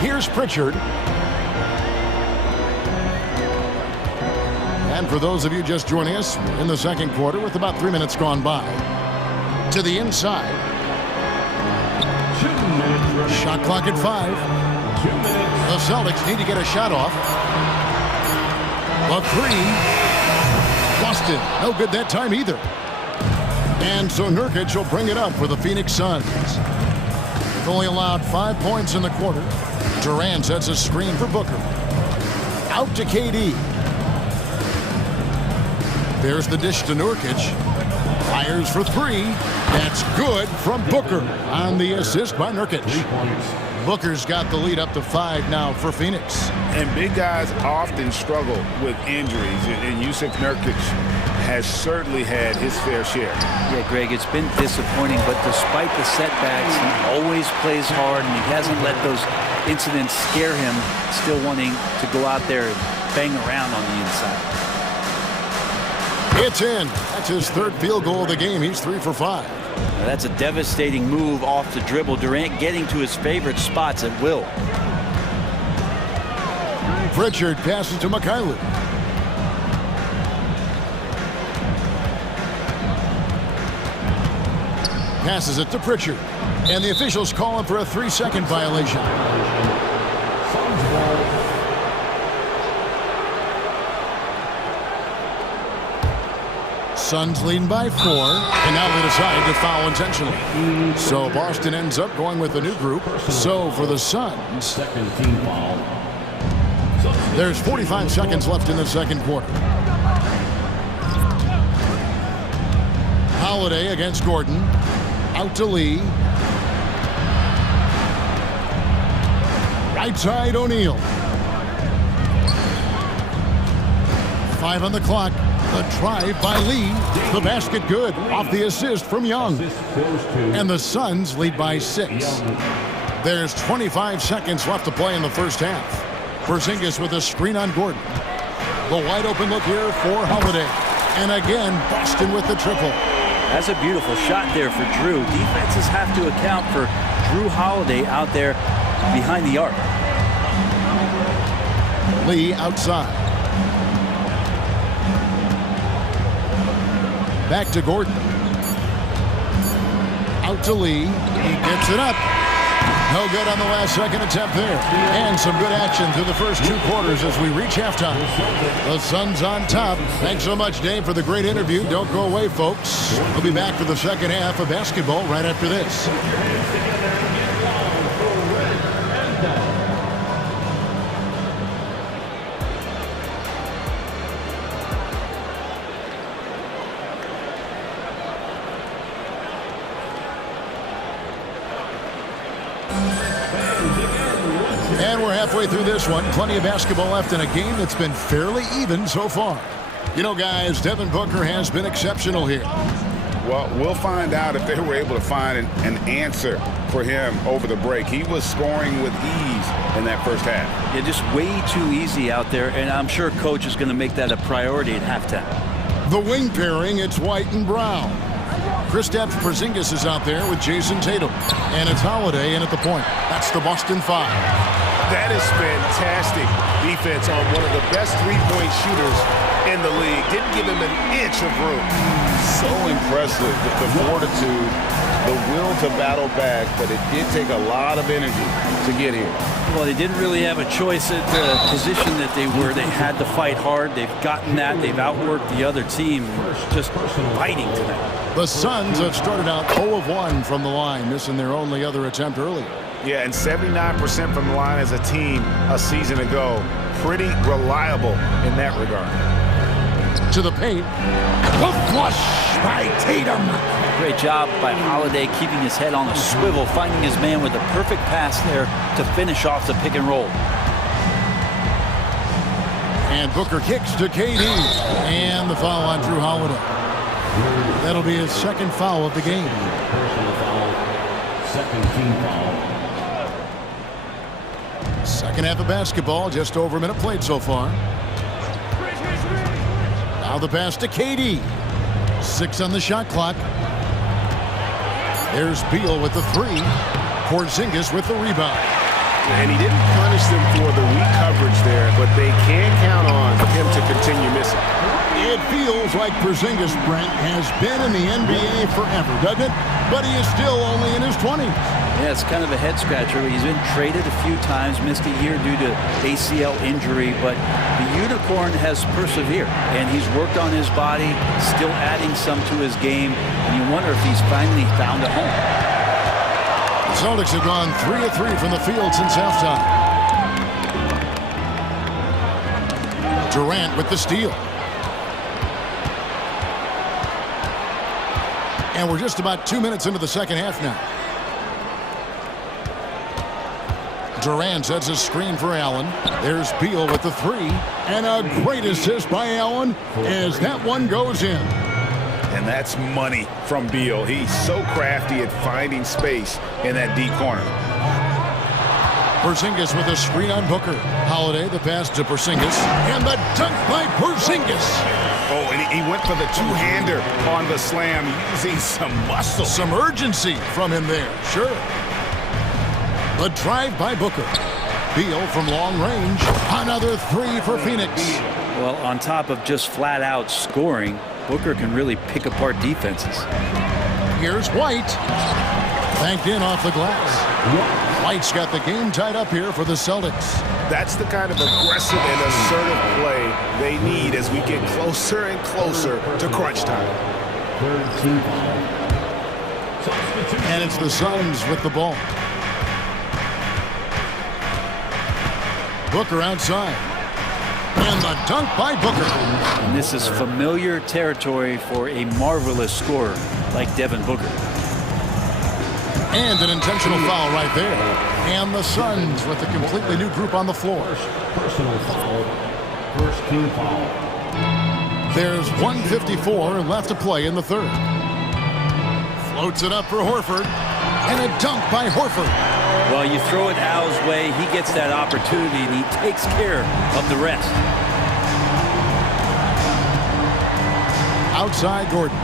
Here's Pritchard. And for those of you just joining us, we're in the second quarter with about 3 minutes gone by. To the inside. Shot clock at 5. The Celtics need to get a shot off. A 3. Boston, no good that time either. And so Nurkic will bring it up for the Phoenix Suns. They've only allowed 5 points in the quarter. Durant sets a screen for Booker. Out to KD. There's the dish to Nurkic. Fires for three. That's good from Booker on the assist by Nurkic. Booker's got the lead up to 5 now for Phoenix. And big guys often struggle with injuries, and Jusuf Nurkic has certainly had his fair share. Yeah, Greg, it's been disappointing, but despite the setbacks, he always plays hard, and he hasn't let those incidents scare him, still wanting to go out there and bang around on the inside. It's in. That's his third field goal of the game. He's 3 for 5. Now, that's a devastating move off the dribble. Durant getting to his favorite spots at will. Pritchard passes to Mikhailuk. Passes it to Pritchard. And the officials call him for a 3-second violation. Suns leading by 4, and now they decide to foul intentionally. So Boston ends up going with a new group. So for the Suns, Second team foul. there's 45 seconds left in the second quarter. Holiday against Gordon. Out to Lee. Right side O'Neal. 5 on the clock. The drive by Lee. The basket good. Off the assist from Young. And the Suns lead by 6. There's 25 seconds left to play in the first half. Porzingis with a screen on Gordon. The wide open look here for Holiday. And again, Boston with the triple. That's a beautiful shot there for Drew. Defenses have to account for Drew Holiday out there behind the arc. Lee outside. Back to Gordon. Out to Lee. He gets it up. No good on the last second attempt there. And some good action through the first 2 quarters as we reach halftime. The Suns on top. Thanks so much, Dave, for the great interview. Don't go away, folks. We'll be back for the second half of basketball right after this. And we're halfway through this one. Plenty of basketball left in a game that's been fairly even so far. You know, guys, Devin Booker has been exceptional here. Well, we'll find out if they were able to find an answer for him over the break. He was scoring with ease in that first half. Yeah, just way too easy out there, and I'm sure Coach is going to make that a priority at halftime. The wing pairing, it's White and Brown. Kristaps Porzingis is out there with Jason Tatum. And it's Holiday in at the point. That's the Boston 5. That is fantastic defense on one of the best three-point shooters in the league. Didn't give him an inch of room. So impressive, the fortitude, the will to battle back, but it did take a lot of energy to get here. Well, they didn't really have a choice at the position that they were. They had to fight hard. They've gotten that. They've outworked the other team. Just fighting tonight. The Suns have started out 0 of 1 from the line, missing their only other attempt earlier. Yeah, and 79% from the line as a team a season ago. Pretty reliable in that regard. To the paint. The flush by Tatum. Great job by Holiday keeping his head on a swivel, finding his man with a perfect pass there to finish off the pick and roll. And Booker kicks to KD. And the foul on Drew Holiday. That'll be his second foul of the game. Personal foul. Second team foul. Second half of basketball, just over a minute played so far. Now the pass to KD. 6 on the shot clock. There's Beal with the 3. Porzingis with the rebound. And he didn't punish them for the weak coverage there, but they can count on him to continue missing. It feels like Porzingis, Brent, has been in the NBA forever, doesn't it? But he is still only in his 20s. Yeah, it's kind of a head scratcher. He's been traded a few times, missed a year due to ACL injury, but the Unicorn has persevered, and he's worked on his body, still adding some to his game, and you wonder if he's finally found a home. The Celtics have gone 3 of 3 from the field since halftime. Durant with the steal. And we're just about 2 minutes into the second half now. Durant sets a screen for Allen. There's Beal with the three. And a great assist by Allen as that one goes in. And that's money from Beal. He's so crafty at finding space in that deep corner. Porzingis with a screen on Booker. Holiday, the pass to Porzingis. And the dunk by Porzingis. Oh, and he went for the two-hander on the slam, using some muscle. Some urgency from him there, sure. The drive by Booker. Beal from long range. Another three for Phoenix. Well, on top of just flat-out scoring, Booker can really pick apart defenses. Here's White. Banked in off the glass. White's got the game tied up here for the Celtics. That's the kind of aggressive and assertive play they need as we get closer and closer to crunch time. And it's the Suns with the ball. Booker outside. And the dunk by Booker. And this is familiar territory for a marvelous scorer like Devin Booker. And an intentional foul right there. And the Suns with a completely new group on the floor. Personal foul. First team foul. There's 1:54 left to play in the third. Floats it up for Horford. And a dunk by Horford. Well, you throw it Al's way, he gets that opportunity, and he takes care of the rest. Outside Gordon.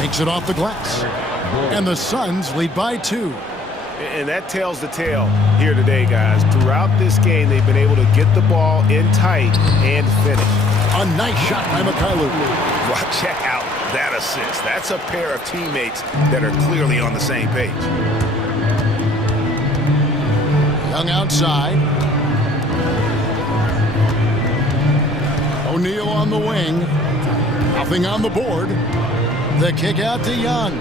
Takes it off the glass. And the Suns lead by 2. And that tells the tale here today, guys. Throughout this game, they've been able to get the ball in tight and finish. A nice shot by Mikhailuk. Well, check out that assist. That's a pair of teammates that are clearly on the same page. Young outside. O'Neal on the wing. Nothing on the board. The kick out to Young.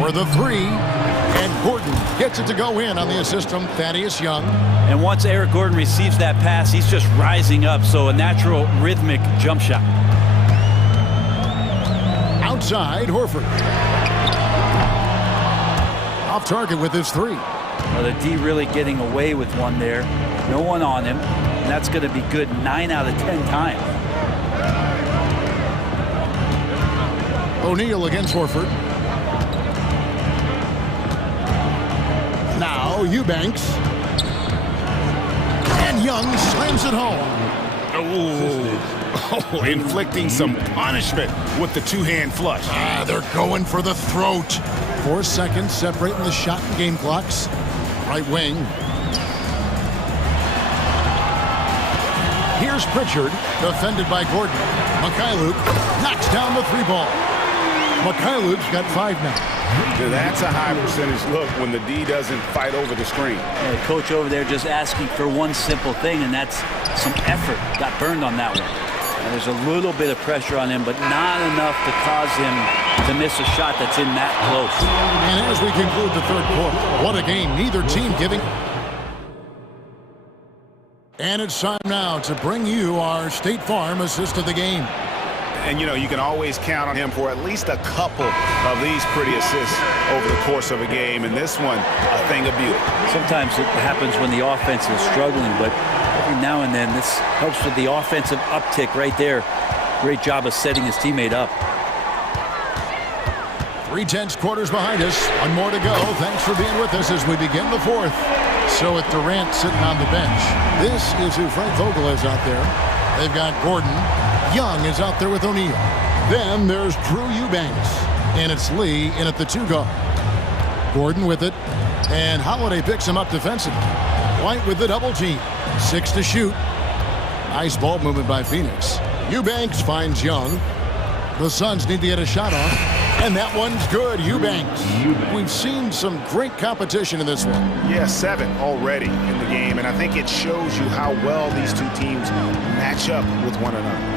For the three. And Gordon gets it to go in on the assist from Thaddeus Young. And once Eric Gordon receives that pass, he's just rising up. So a natural rhythmic jump shot. Outside, Horford. Off target with his three. Well, the D really getting away with one there. No one on him. And that's going to be good 9 out of 10 times. O'Neal against Horford. Now Eubanks. And Young slams it home. Oh, inflicting some punishment with the two-hand flush. They're going for the throat. 4 seconds separating the shot and game clocks. Right wing. Here's Pritchard, defended by Gordon. Mikhailuk knocks down the three ball. Mikhailuk's got 5 now. That's a high percentage look when the D doesn't fight over the screen. Yeah, the coach over there just asking for one simple thing, and that's some effort. Got burned on that one. And there's a little bit of pressure on him, but not enough to cause him to miss a shot that's in that close. And as we conclude the third quarter, what a game, neither team giving. And it's time now to bring you our State Farm assist of the game. And, you know, you can always count on him for at least a couple of these pretty assists over the course of a game. And this one, a thing of beauty. Sometimes it happens when the offense is struggling, but every now and then this helps with the offensive uptick right there. Great job of setting his teammate up. 3/10 quarters behind us. One more to go. Thanks for being with us as we begin the fourth. So with Durant sitting on the bench, this is who Frank Vogel is out there. They've got Gordon. Young is out there with O'Neal. Then there's Drew Eubanks. And it's Lee in at the 2 guard. Gordon with it. And Holiday picks him up defensively. White with the double team. 6 to shoot. Nice ball movement by Phoenix. Eubanks finds Young. The Suns need to get a shot off. And that one's good. Eubanks. We've seen some great competition in this one. Yeah, 7 already in the game, and I think it shows you how well these two teams match up with one another.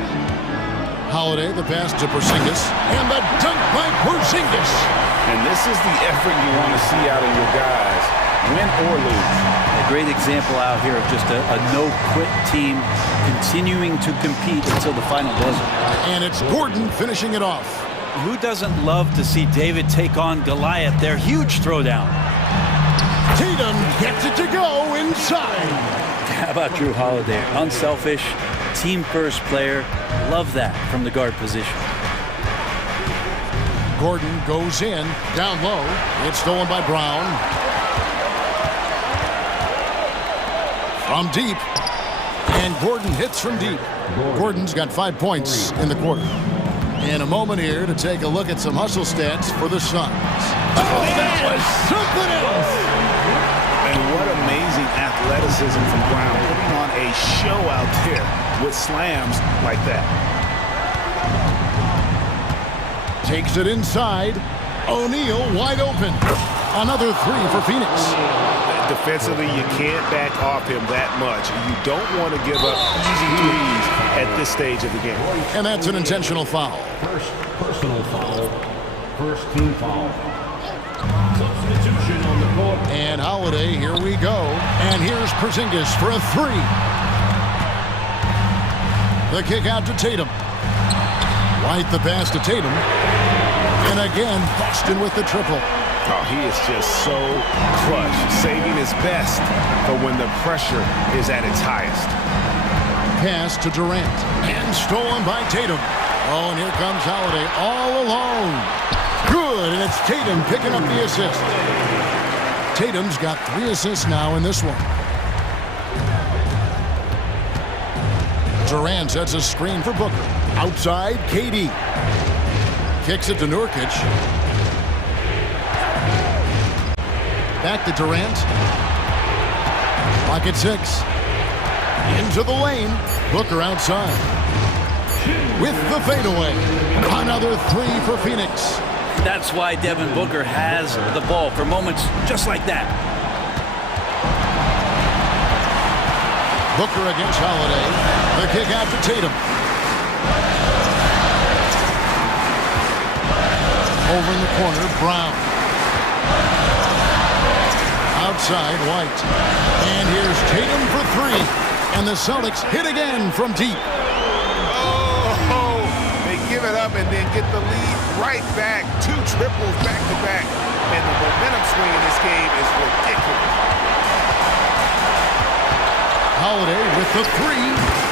Holiday, the pass to Porzingis. And the dunk by Porzingis. And this is the effort you want to see out of your guys, win or lose. great example out here of just a no-quit team continuing to compete until the final buzzer. And it's Gordon finishing it off. Who doesn't love to see David take on Goliath? Their huge throwdown. Tatum gets it to go inside. How about Drew Holiday? Unselfish, team-first player. Love that from the guard position. Gordon goes in, down low. It's stolen by Brown. From deep. And Gordon hits from deep. Gordon's got 5 points in the quarter. In a moment here to take a look at some hustle stats for the Suns. Oh, that was something else! And what amazing athleticism from Brown, putting on a show out there with slams like that. Takes it inside. O'Neal wide open. Another three for Phoenix. Defensively, you can't back off him that much. You don't want to give up easy threes at this stage of the game. And that's an intentional foul. First personal foul. First team foul. Substitution on the court. And Holiday, here we go. And here's Porzingis for a three. The kick out to Tatum. White the pass to Tatum. And again, Boston with the triple. Oh, he is just so clutch, saving his best for when the pressure is at its highest. Pass to Durant. And stolen by Tatum. Oh, and here comes Holiday all alone. Good, and it's Tatum picking up the assist. Tatum's got 3 assists now in this one. Durant sets a screen for Booker. Outside, KD. Kicks it to Nurkic. Back to Durant. Clock at 6. Into the lane. Booker outside. With the fadeaway. Another three for Phoenix. That's why Devin Booker has the ball for moments just like that. Booker against Holiday. The kick out to Tatum. Over in the corner, Brown. Outside, White. And here's Tatum for three. And the Celtics hit again from deep. Oh, they give it up and then get the lead right back. 2 triples back to back. And the momentum swing in this game is ridiculous. Holiday with the three.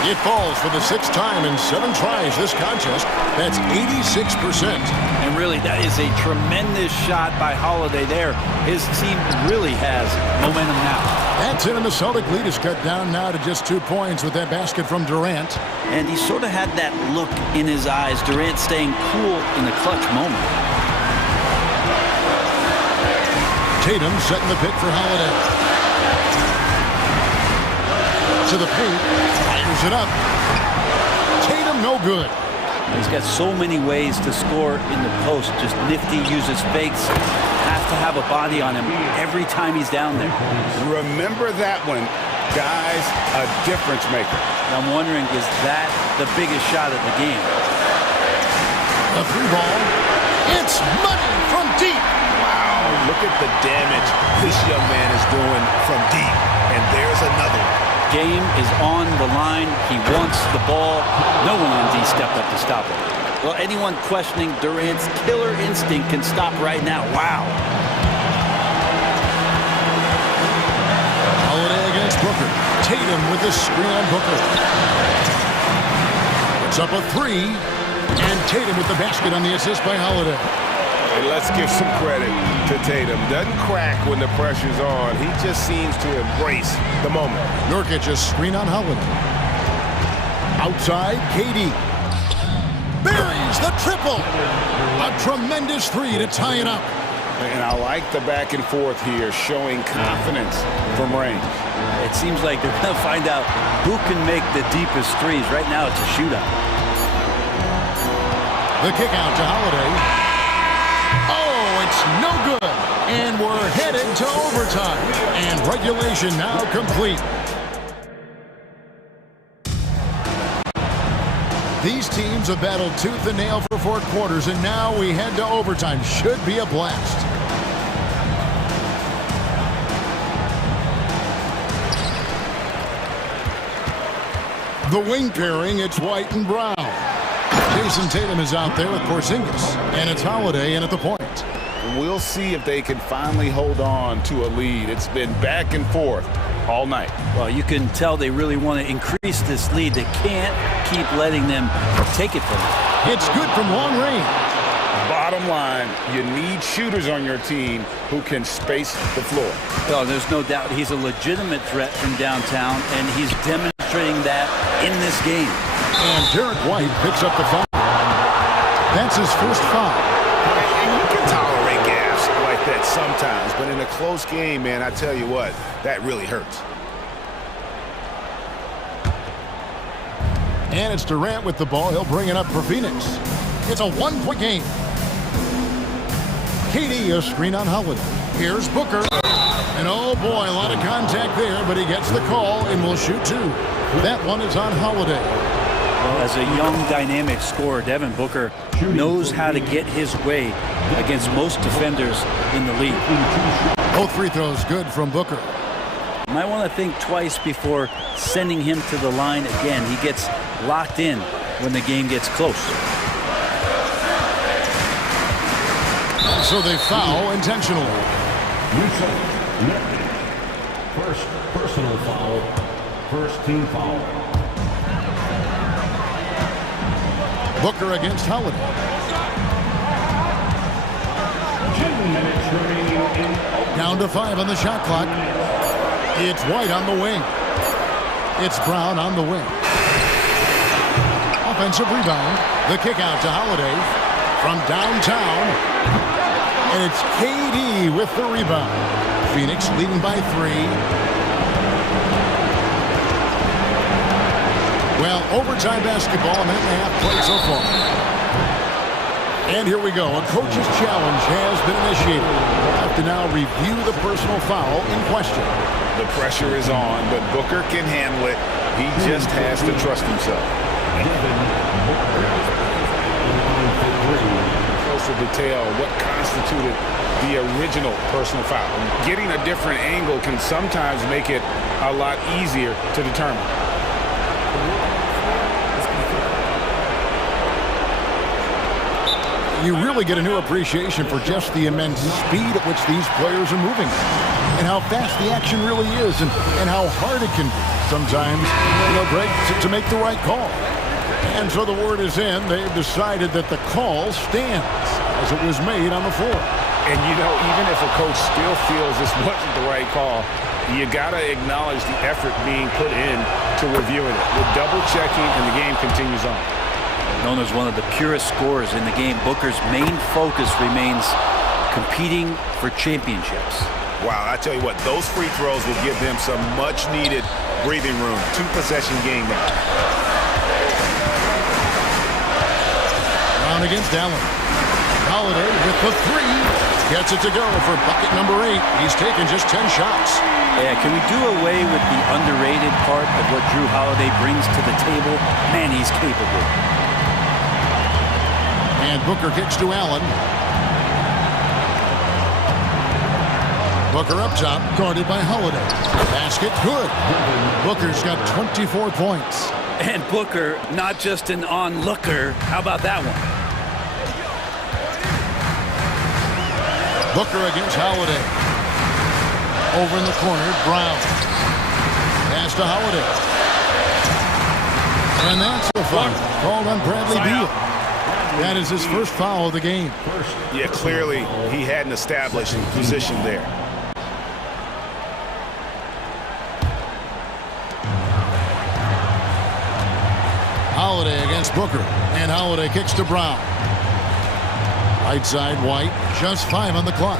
It falls for the 6th time in 7 tries this contest. That's 86%. And really, that is a tremendous shot by Holiday there. His team really has momentum now. That's it, and the Celtic lead is cut down now to just 2 points with that basket from Durant. And he sort of had that look in his eyes. Durant staying cool in the clutch moment. Tatum setting the pick for Holiday. To the paint, fires it up. Tatum no good. He's got so many ways to score in the post. Just nifty, uses fakes. Has to have a body on him every time he's down there. Remember that one, guys, a difference maker. I'm wondering, is that the biggest shot of the game? A three ball. It's money from deep. Wow, look at the damage this young man is doing from deep. And there's another one. Game is on the line. He wants the ball. No one on D stepped up to stop it. Well, anyone questioning Durant's killer instinct can stop right now. Wow. Holiday against Booker. Tatum with the screen on Booker. It's up a three. And Tatum with the basket on the assist by Holiday. And let's give some credit to Tatum. Doesn't crack when the pressure's on. He just seems to embrace the moment. Nurkic a screen on Holiday. Outside, KD. Buries the triple. A tremendous three to tie it up. And I like the back and forth here, showing confidence from range. It seems like they're going to find out who can make the deepest threes. Right now, it's a shootout. The kick out to Holiday. Oh, it's no good. And we're headed to overtime. And regulation now complete. These teams have battled tooth and nail for 4 quarters, and now we head to overtime. Should be a blast. The wing pairing, it's White and Brown. Jason Tatum is out there with Porzingis, and it's Holiday in at the point. We'll see if they can finally hold on to a lead. It's been back and forth all night. Well, you can tell they really want to increase this lead. They can't keep letting them take it from them. It's good from long range. Bottom line, you need shooters on your team who can space the floor. Oh, there's no doubt he's a legitimate threat from downtown, and he's demonstrating that in this game. And Derek White picks up the foul. That's his first foul. And you can tolerate gaffes like that sometimes, but in a close game, man, I tell you what, that really hurts. And it's Durant with the ball. He'll bring it up for Phoenix. It's a one-point game. KD, a screen on Holiday. Here's Booker. And oh boy, a lot of contact there, but he gets the call and will shoot two. That one is on Holiday. Well, as a young, dynamic scorer, Devin Booker knows how to get his way against most defenders in the league. Both free throws good from Booker. You might want to think twice before sending him to the line again. He gets locked in when the game gets close. So they foul intentionally. First personal foul. First team foul. Booker against Holiday. 10 minutes remaining in. Down to 5 on the shot clock. It's White on the wing. It's Brown on the wing. Offensive rebound. The kick out to Holiday from downtown. And it's KD with the rebound. Phoenix leading by 3. Well, overtime basketball, a minute and a half played so far. And here we go. A coach's challenge has been initiated. We'll have to now review the personal foul in question. The pressure is on, but Booker can handle it. He just has to trust himself. Closer detail what constituted the original personal foul. Getting a different angle can sometimes make it a lot easier to determine. You really get a new appreciation for just the immense speed at which these players are moving and how fast the action really is and how hard it can be sometimes, Greg, to make the right call. And so the word is in. They've decided that the call stands as it was made on the floor. And, even if a coach still feels this wasn't the right call, you got to acknowledge the effort being put in to reviewing it. With double-checking, and the game continues on. Known as one of the purest scorers in the game, Booker's main focus remains competing for championships. Wow, I tell you what, those free throws will give them some much-needed breathing room. 2-possession game now. Brown against Allen. Holiday with the 3. Gets it to go for bucket number 8. He's taken just 10 shots. Yeah, can we do away with the underrated part of what Drew Holiday brings to the table? Man, he's capable. And Booker kicks to Allen. Booker up top, guarded by Holiday. Basket, good. Booker's got 24 points. And Booker, not just an onlooker. How about that one? Booker against Holiday. Over in the corner, Brown. Pass to Holiday. And that's the foul called on Bradley Beal. That is his first foul of the game. Yeah, clearly he hadn't established position there. Holiday against Booker. And Holiday kicks to Brown. Right side, White. Just 5 on the clock.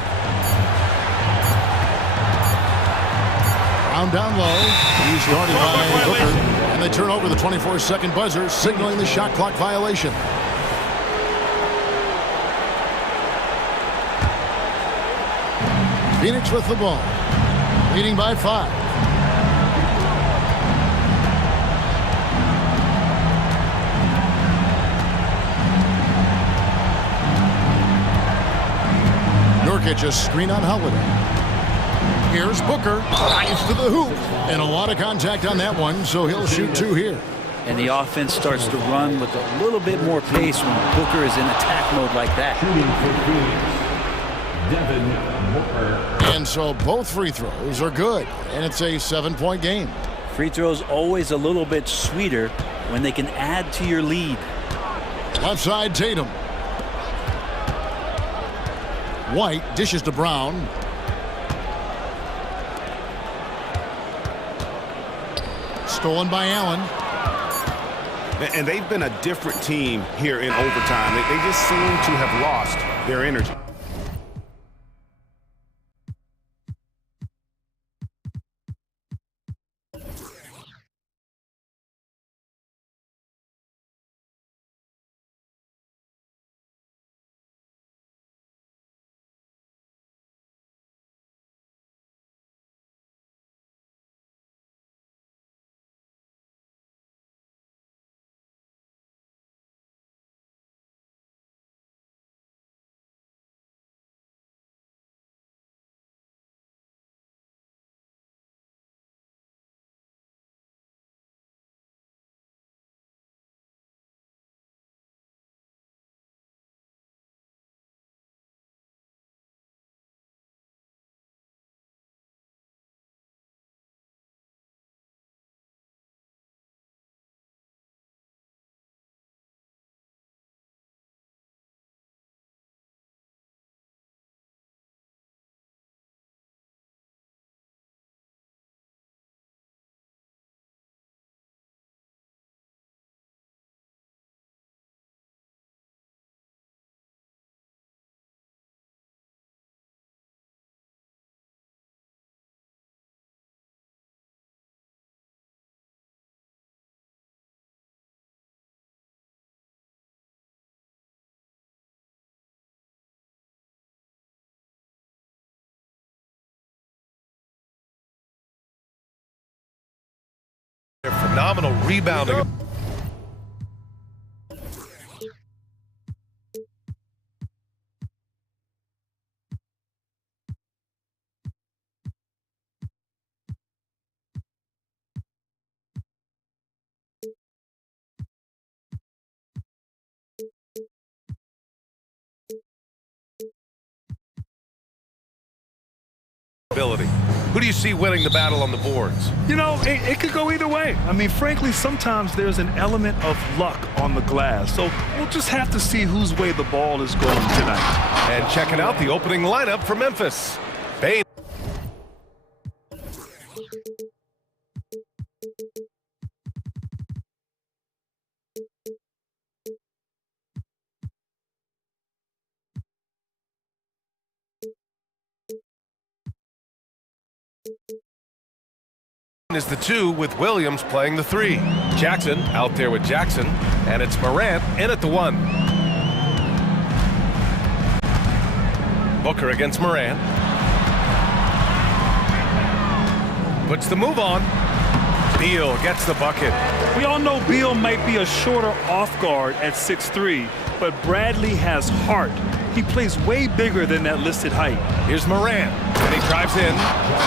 Brown down low. He's guarded by Booker. And they turn over the 24-second buzzer, signaling the shot clock violation. Phoenix with the ball. Leading by 5. Nurkic, a screen on Holiday. Here's Booker. Drives to the hoop. And a lot of contact on that one, so he'll shoot 2 here. and the offense starts to run with a little bit more pace when Booker is in attack mode like that. And so both free throws are good, and it's a 7-point game. Free throws always a little bit sweeter when they can add to your lead. Left side, Tatum. White dishes to Brown. Stolen by Allen. And they've been a different team here in overtime. They just seem to have lost their energy. Their phenomenal rebounding. Ability. Who do you see winning the battle on the boards? You know, it could go either way. I mean, frankly, sometimes there's an element of luck on the glass. So we'll just have to see whose way the ball is going tonight. And checking out the opening lineup for Memphis. Bain. Is the 2 with Williams playing the 3. Jackson out there with Jackson, and it's Morant in at the 1. Booker against Morant. Puts the move on. Beal gets the bucket. We all know Beal might be a shorter off guard at 6'3", but Bradley has heart. He plays way bigger than that listed height. Here's Morant, and he drives in.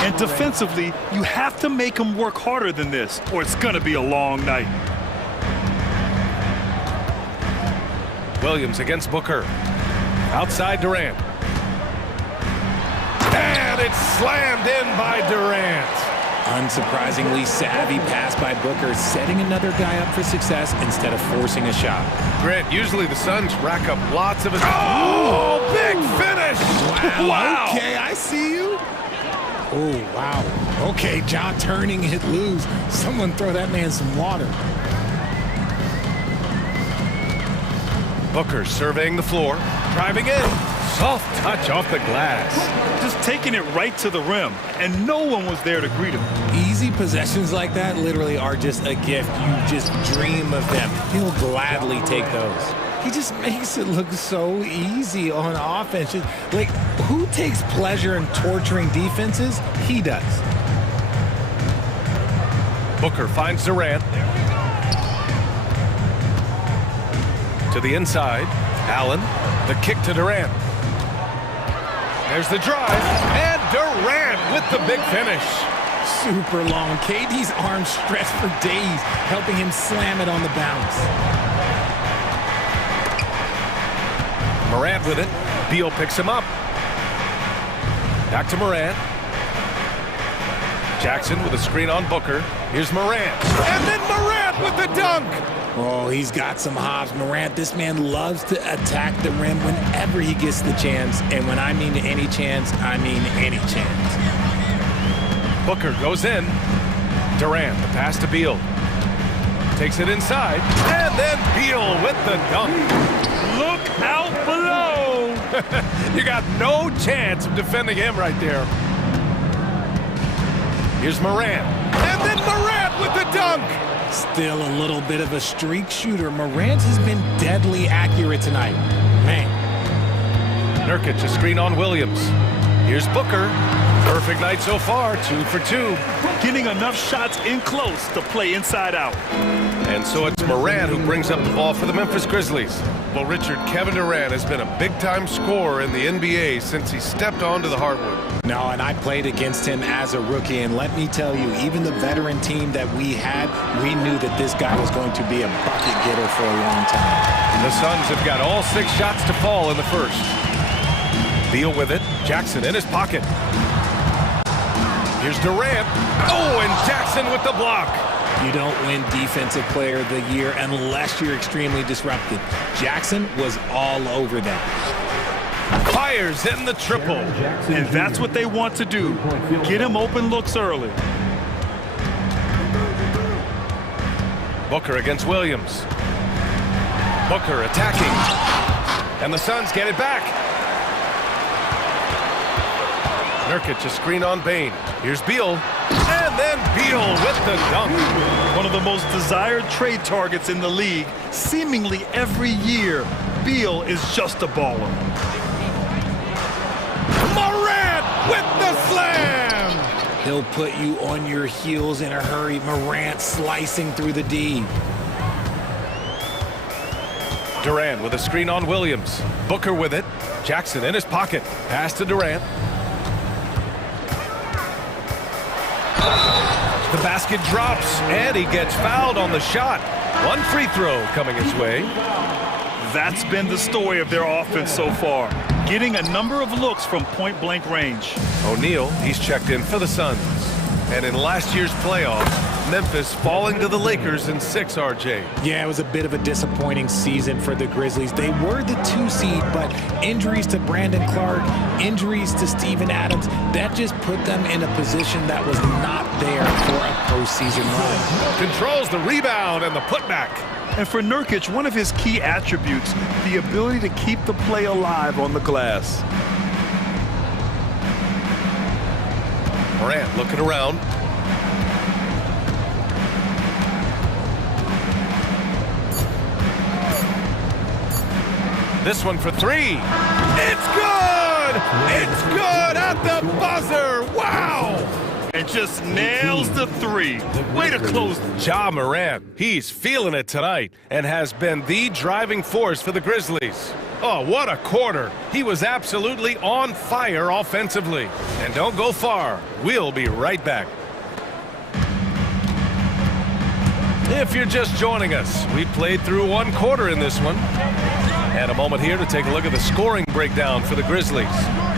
And defensively, you have to make him work harder than this, or it's gonna be a long night. Williams against Booker. Outside Durant. And it's slammed in by Durant. Unsurprisingly savvy pass by Booker, setting another guy up for success instead of forcing a shot. Grant, usually the Suns rack up lots of it. Oh, big finish! Wow. Okay, I see you. Oh, wow. Okay, John turning it loose. Someone throw that man some water. Booker surveying the floor, driving in. Soft touch off the glass. Just taking it right to the rim, and no one was there to greet him. Easy possessions like that literally are just a gift. You just dream of them. He'll gladly take those. He just makes it look so easy on offense. Just, like, who takes pleasure in torturing defenses? He does. Booker finds Durant. To the inside. Allen, the kick to Durant. There's the drive, and Durant with the big finish. super long. KD's arms stretched for days, helping him slam it on the bounce. Morant with it. Beal picks him up. Back to Morant. Jackson with a screen on Booker. Here's Morant. And then Morant with the dunk. Oh, he's got some hops. Morant, this man loves to attack the rim whenever he gets the chance. And when I mean any chance, I mean any chance. Booker goes in. Durant, the pass to Beal. Takes it inside. And then Beal with the dunk. Look out below. You got no chance of defending him right there. Here's Morant. And then Morant with the dunk. Still a little bit of a streak shooter. Morant has been deadly accurate tonight. Man. Nurkic, a screen on Williams. Here's Booker. Perfect night so far, 2 for 2. Getting enough shots in close to play inside out. And so it's Morant who brings up the ball for the Memphis Grizzlies. Well, Richard, Kevin Durant has been a big-time scorer in the NBA since he stepped onto the hardwood. No, and I played against him as a rookie, and let me tell you, even the veteran team that we had, we knew that this guy was going to be a bucket getter for a long time. The Suns have got all 6 shots to fall in the first. Beal with it. Jackson in his pocket. Here's Durant. Oh, and Jackson with the block. You don't win Defensive Player of the Year unless you're extremely disruptive. Jackson was all over that. Fires in the triple. And that's what they want to do. Get him open looks early. Booker against Williams. Booker attacking. And the Suns get it back. Nurkic, a screen on Bane. Here's Beal. And then Beal with the dunk. One of the most desired trade targets in the league. Seemingly every year, Beal is just a baller. Morant with the slam. He'll put you on your heels in a hurry. Morant slicing through the D. Durant with a screen on Williams. Booker with it. Jackson in his pocket. Pass to Durant. The basket drops, and he gets fouled on the shot. 1 free throw coming his way. That's been the story of their offense so far. Getting a number of looks from point-blank range. O'Neal, he's checked in for the Suns. And in last year's playoffs, Memphis falling to the Lakers in 6, RJ. Yeah, it was a bit of a disappointing season for the Grizzlies. They were the 2 seed, but injuries to Brandon Clark, injuries to Steven Adams, that just put them in a position that was not there for a postseason run. Controls the rebound and the putback. And for Nurkic, one of his key attributes, the ability to keep the play alive on the glass. Morant looking around. This one for 3. It's good! It's good at the buzzer! Wow! And just nails the 3. Way to close. Ja Morant, he's feeling it tonight and has been the driving force for the Grizzlies. Oh, what a quarter. He was absolutely on fire offensively. And don't go far. We'll be right back. If you're just joining us, we played through 1 quarter in this one. And a moment here to take a look at the scoring breakdown for the Grizzlies.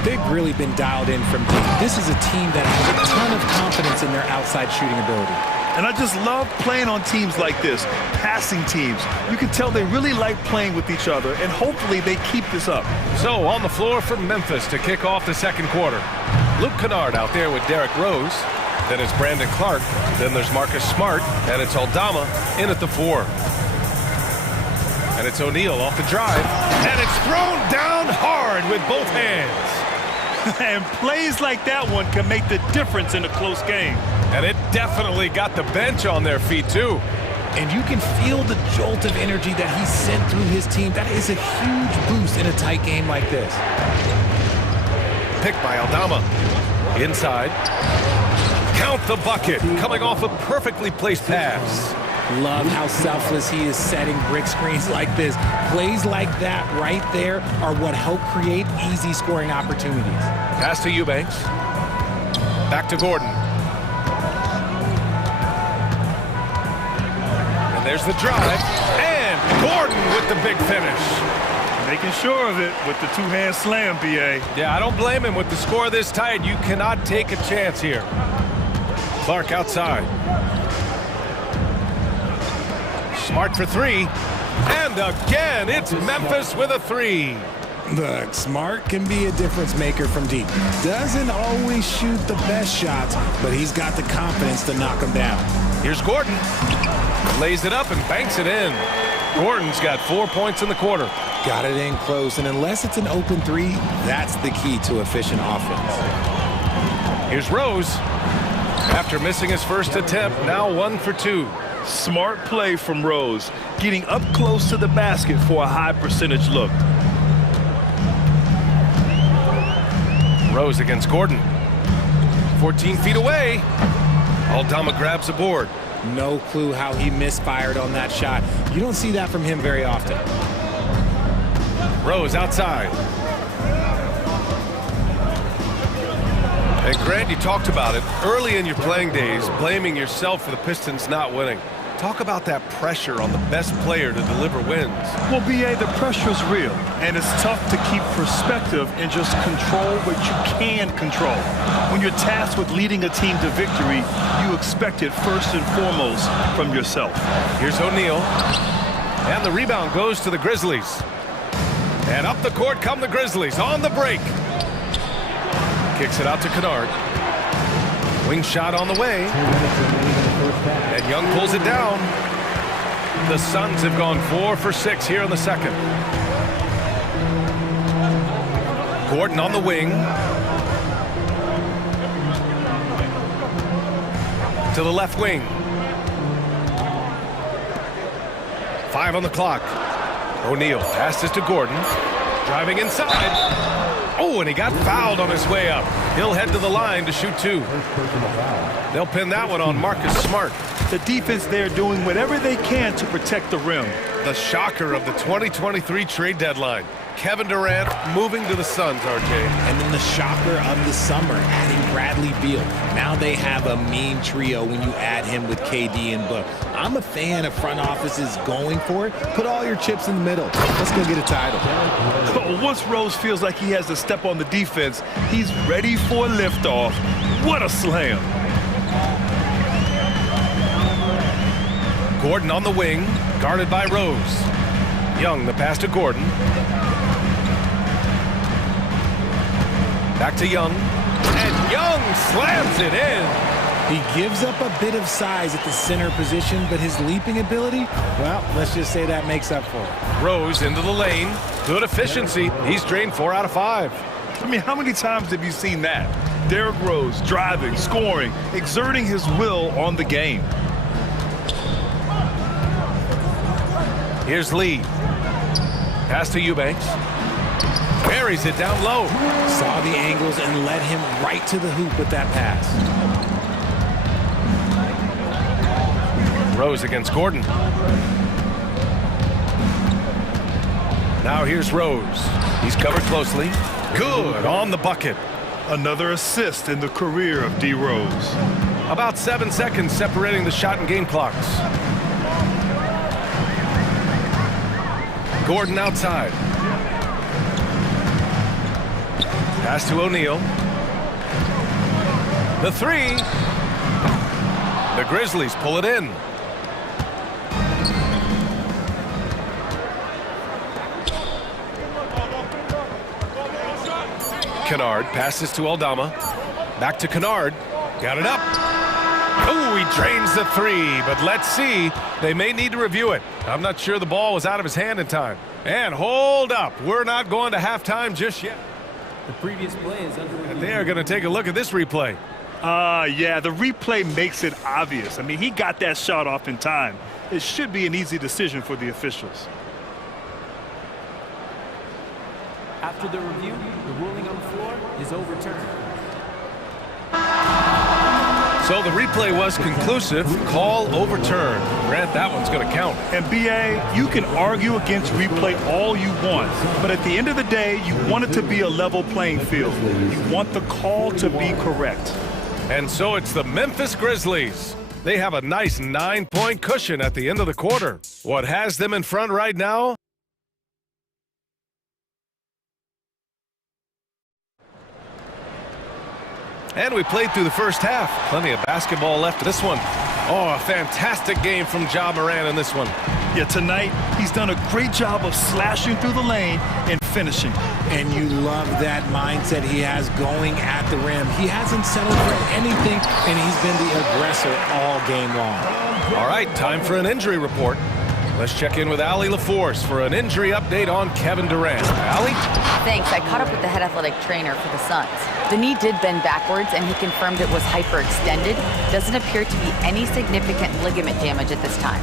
They've really been dialed in from deep. This is a team that has a ton of confidence in their outside shooting ability. And I just love playing on teams like this, passing teams. You can tell they really like playing with each other, and hopefully they keep this up. So on the floor for Memphis to kick off the 2nd quarter. Luke Kennard out there with Derrick Rose. Then it's Brandon Clark. Then there's Marcus Smart. And it's Aldama in at the 4. And it's O'Neal off the drive. And it's thrown down hard with both hands. And plays like that one can make the difference in a close game. And it definitely got the bench on their feet, too. And you can feel the jolt of energy that he sent through his team. That is a huge boost in a tight game like this. Picked by Aldama. Inside. Count the bucket. Coming off a perfectly placed pass. Love how selfless he is setting brick screens like this. Plays like that right there are what help create easy scoring opportunities. Pass to Eubanks. Back to Gordon. There's the drive, and Gordon with the big finish. Making sure of it with the two-hand slam, B.A. Yeah, I don't blame him. With the score this tight, you cannot take a chance here. Clark outside. Smart for three. And again, it's Memphis with a three. Look, Smart can be a difference maker from deep. Doesn't always shoot the best shots, but he's got the confidence to knock them down. Here's Gordon. Lays it up and banks it in. Gordon's got 4 points in the quarter. Got it in close, and unless it's an open three, that's the key to efficient offense. Here's Rose. After missing his first attempt, now 1 for 2. Smart play from Rose, getting up close to the basket for a high percentage look. Rose against Gordon. 14 feet away. Aldama grabs the board. No clue how he misfired on that shot. You don't see that from him very often. Rose outside. And Grant, you talked about it early in your playing days, blaming yourself for the Pistons not winning. Talk about that pressure on the best player to deliver wins. Well, B.A., the pressure is real, and it's tough to keep perspective and just control what you can control. When you're tasked with leading a team to victory, you expect it first and foremost from yourself. Here's O'Neal, and the rebound goes to the Grizzlies. And up the court come the Grizzlies on the break. Kicks it out to Kennard. Wing shot on the way. And Young pulls it down. The Suns have gone 4 for 6 here in the second. Gordon on the wing. To the left wing. 5 on the clock. O'Neal passes to Gordon. Driving inside. Oh, and he got fouled on his way up. He'll head to the line to shoot 2. They'll pin that one on Marcus Smart. The defense there doing whatever they can to protect the rim. The shocker of the 2023 trade deadline. Kevin Durant moving to the Suns, RJ. And then the shocker of the summer, adding Bradley Beal. Now they have a mean trio when you add him with KD and Book. I'm a fan of front offices going for it. Put all your chips in the middle. Let's go get a title. Once Rose feels like he has to step on the defense, he's ready for a liftoff. What a slam. Gordon on the wing, guarded by Rose. Young, the pass to Gordon. Back to Young. And Young slams it in. He gives up a bit of size at the center position, but his leaping ability, well, let's just say that makes up for it. Rose into the lane. Good efficiency. He's drained 4 out of 5. I mean, how many times have you seen that? Derrick Rose driving, scoring, exerting his will on the game. Here's Lee. Pass to Eubanks. Buries it down low. Saw the angles and led him right to the hoop with that pass. Rose against Gordon. Now here's Rose. He's covered closely. Good on the bucket. Another assist in the career of D. Rose. About 7 seconds separating the shot and game clocks. Gordon outside. Pass to O'Neal. The 3. The Grizzlies pull it in. Kennard passes to Aldama. Back to Kennard. Got it up. Oh, he drains the 3, but let's see. They may need to review it. I'm not sure the ball was out of his hand in time. And hold up. We're not going to halftime just yet. The previous play is under review. And they are going to take a look at this replay. Yeah, the replay makes it obvious. I mean, he got that shot off in time. It should be an easy decision for the officials. After the review, the ruling on the floor is overturned. So the replay was conclusive. Call overturned. Grant, that one's going to count. And B.A., you can argue against replay all you want, but at the end of the day, you want it to be a level playing field. You want the call to be correct. And so it's the Memphis Grizzlies They have a nice 9-point cushion at the end of the quarter. What has them in front right now? And we played through the first half. Plenty of basketball left. This one, oh, a fantastic game from Ja Morant in this one. Yeah, tonight he's done a great job of slashing through the lane and finishing. And you love that mindset he has going at the rim. He hasn't settled for anything, and he's been the aggressor all game long. All right, time for an injury report. Let's check in with Allie LaForce for an injury update on Kevin Durant. Allie? Thanks. I caught up with the head athletic trainer for the Suns. The knee did bend backwards, and he confirmed it was hyperextended. Doesn't appear to be any significant ligament damage at this time.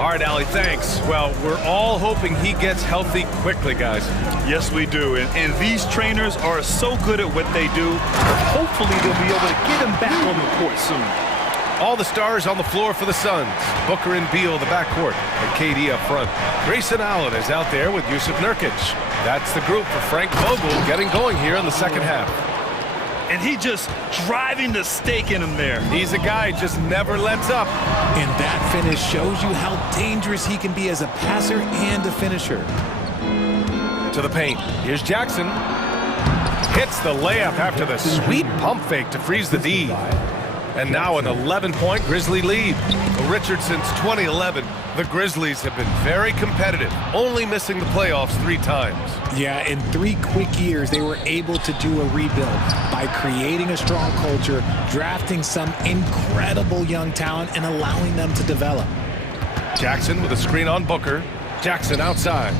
All right, Allie, thanks. Well, we're all hoping he gets healthy quickly, guys. Yes, we do. And these trainers are so good at what they do. Hopefully, they'll be able to get him back on the court soon. All the stars on the floor for the Suns. Booker and Beal, the backcourt, and KD up front. Grayson Allen is out there with Yusuf Nurkic. That's the group for Frank Vogel getting going here in the second half. And he just driving the stake in him there. He's a guy just never lets up. And that finish shows you how dangerous he can be as a passer and a finisher. To the paint. Here's Jackson. Hits the layup after the sweet pump fake to freeze the D. And now an 11-point Grizzly lead. Richard, since 2011, the Grizzlies have been very competitive, only missing the playoffs 3 times. Yeah, in 3 quick years, they were able to do a rebuild by creating a strong culture, drafting some incredible young talent, and allowing them to develop. Jackson with a screen on Booker. Jackson outside.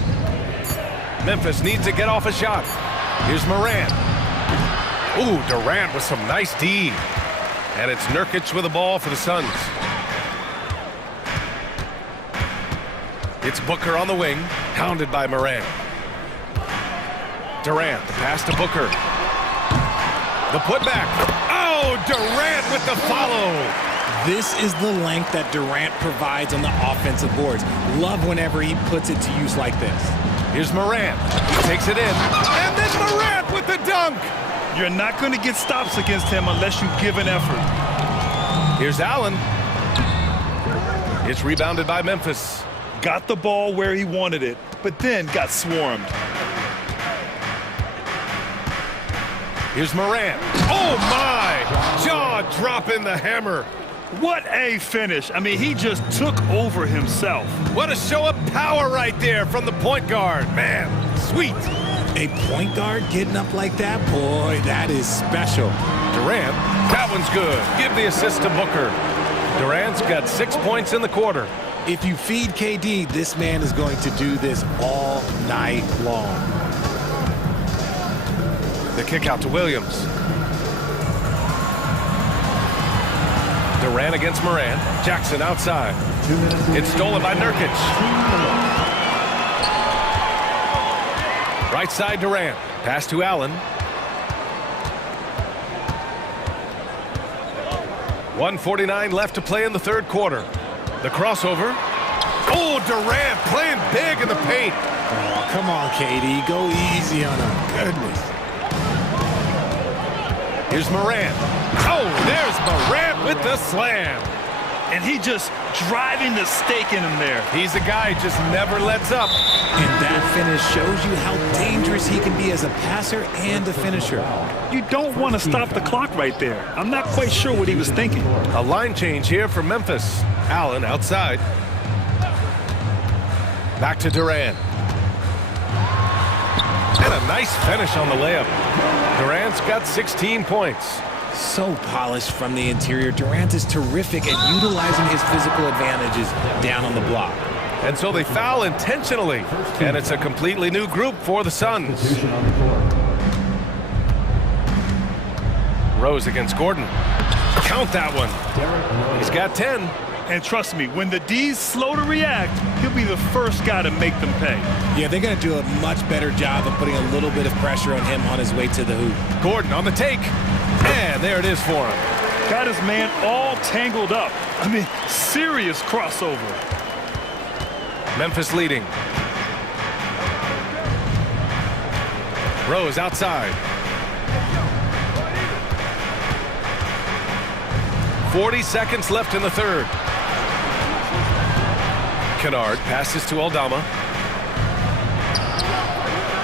Memphis needs to get off a shot. Here's Morant. Ooh, Durant with some nice D. And it's Nurkic with the ball for the Suns. It's Booker on the wing, hounded by Morant. Durant, the pass to Booker. The putback. Oh, Durant with the follow. This is the length that Durant provides on the offensive boards. Love whenever he puts it to use like this. Here's Morant. He takes it in. And then Morant with the dunk. You're not going to get stops against him unless you give an effort. Here's Allen. It's rebounded by Memphis. Got the ball where he wanted it, but then got swarmed. Here's Morant. Oh, my! Jaw dropping the hammer. What a finish. I mean, he just took over himself. What a show of power right there from the point guard. Man, sweet. A point guard getting up like that? Boy, that is special. Durant, that one's good. Give the assist to Booker. Durant's got 6 points in the quarter. If you feed KD, this man is going to do this all night long. The kick out to Williams. Durant against Morant. Jackson outside. It's stolen by Nurkic. Right side Durant. Pass to Allen. 1:49 left to play in the third quarter. The crossover. Oh, Durant playing big in the paint. Oh, come on, KD. Go easy on him. Goodness. Here's Morant. Oh, there's Morant with the slam. And he just driving the stake in him there. He's a guy who just never lets up. And that finish shows you how dangerous he can be as a passer and a finisher. You don't want to stop the clock right there. I'm not quite sure what he was thinking. A line change here for Memphis. Allen outside. Back to Durant. And a nice finish on the layup. Durant's got 16 points. So polished from the interior. Durant is terrific at utilizing his physical advantages down on the block. And so they foul intentionally. And it's a completely new group for the Suns. Rose against Gordon. Count that one. He's got 10. And trust me, when the D's slow to react, he'll be the first guy to make them pay. Yeah, they're going to do a much better job of putting a little bit of pressure on him on his way to the hoop. Gordon on the take. And there it is for him. Got his man all tangled up. I mean, serious crossover. Memphis leading. Rose outside. 40 seconds left in the third. Kennard passes to Aldama.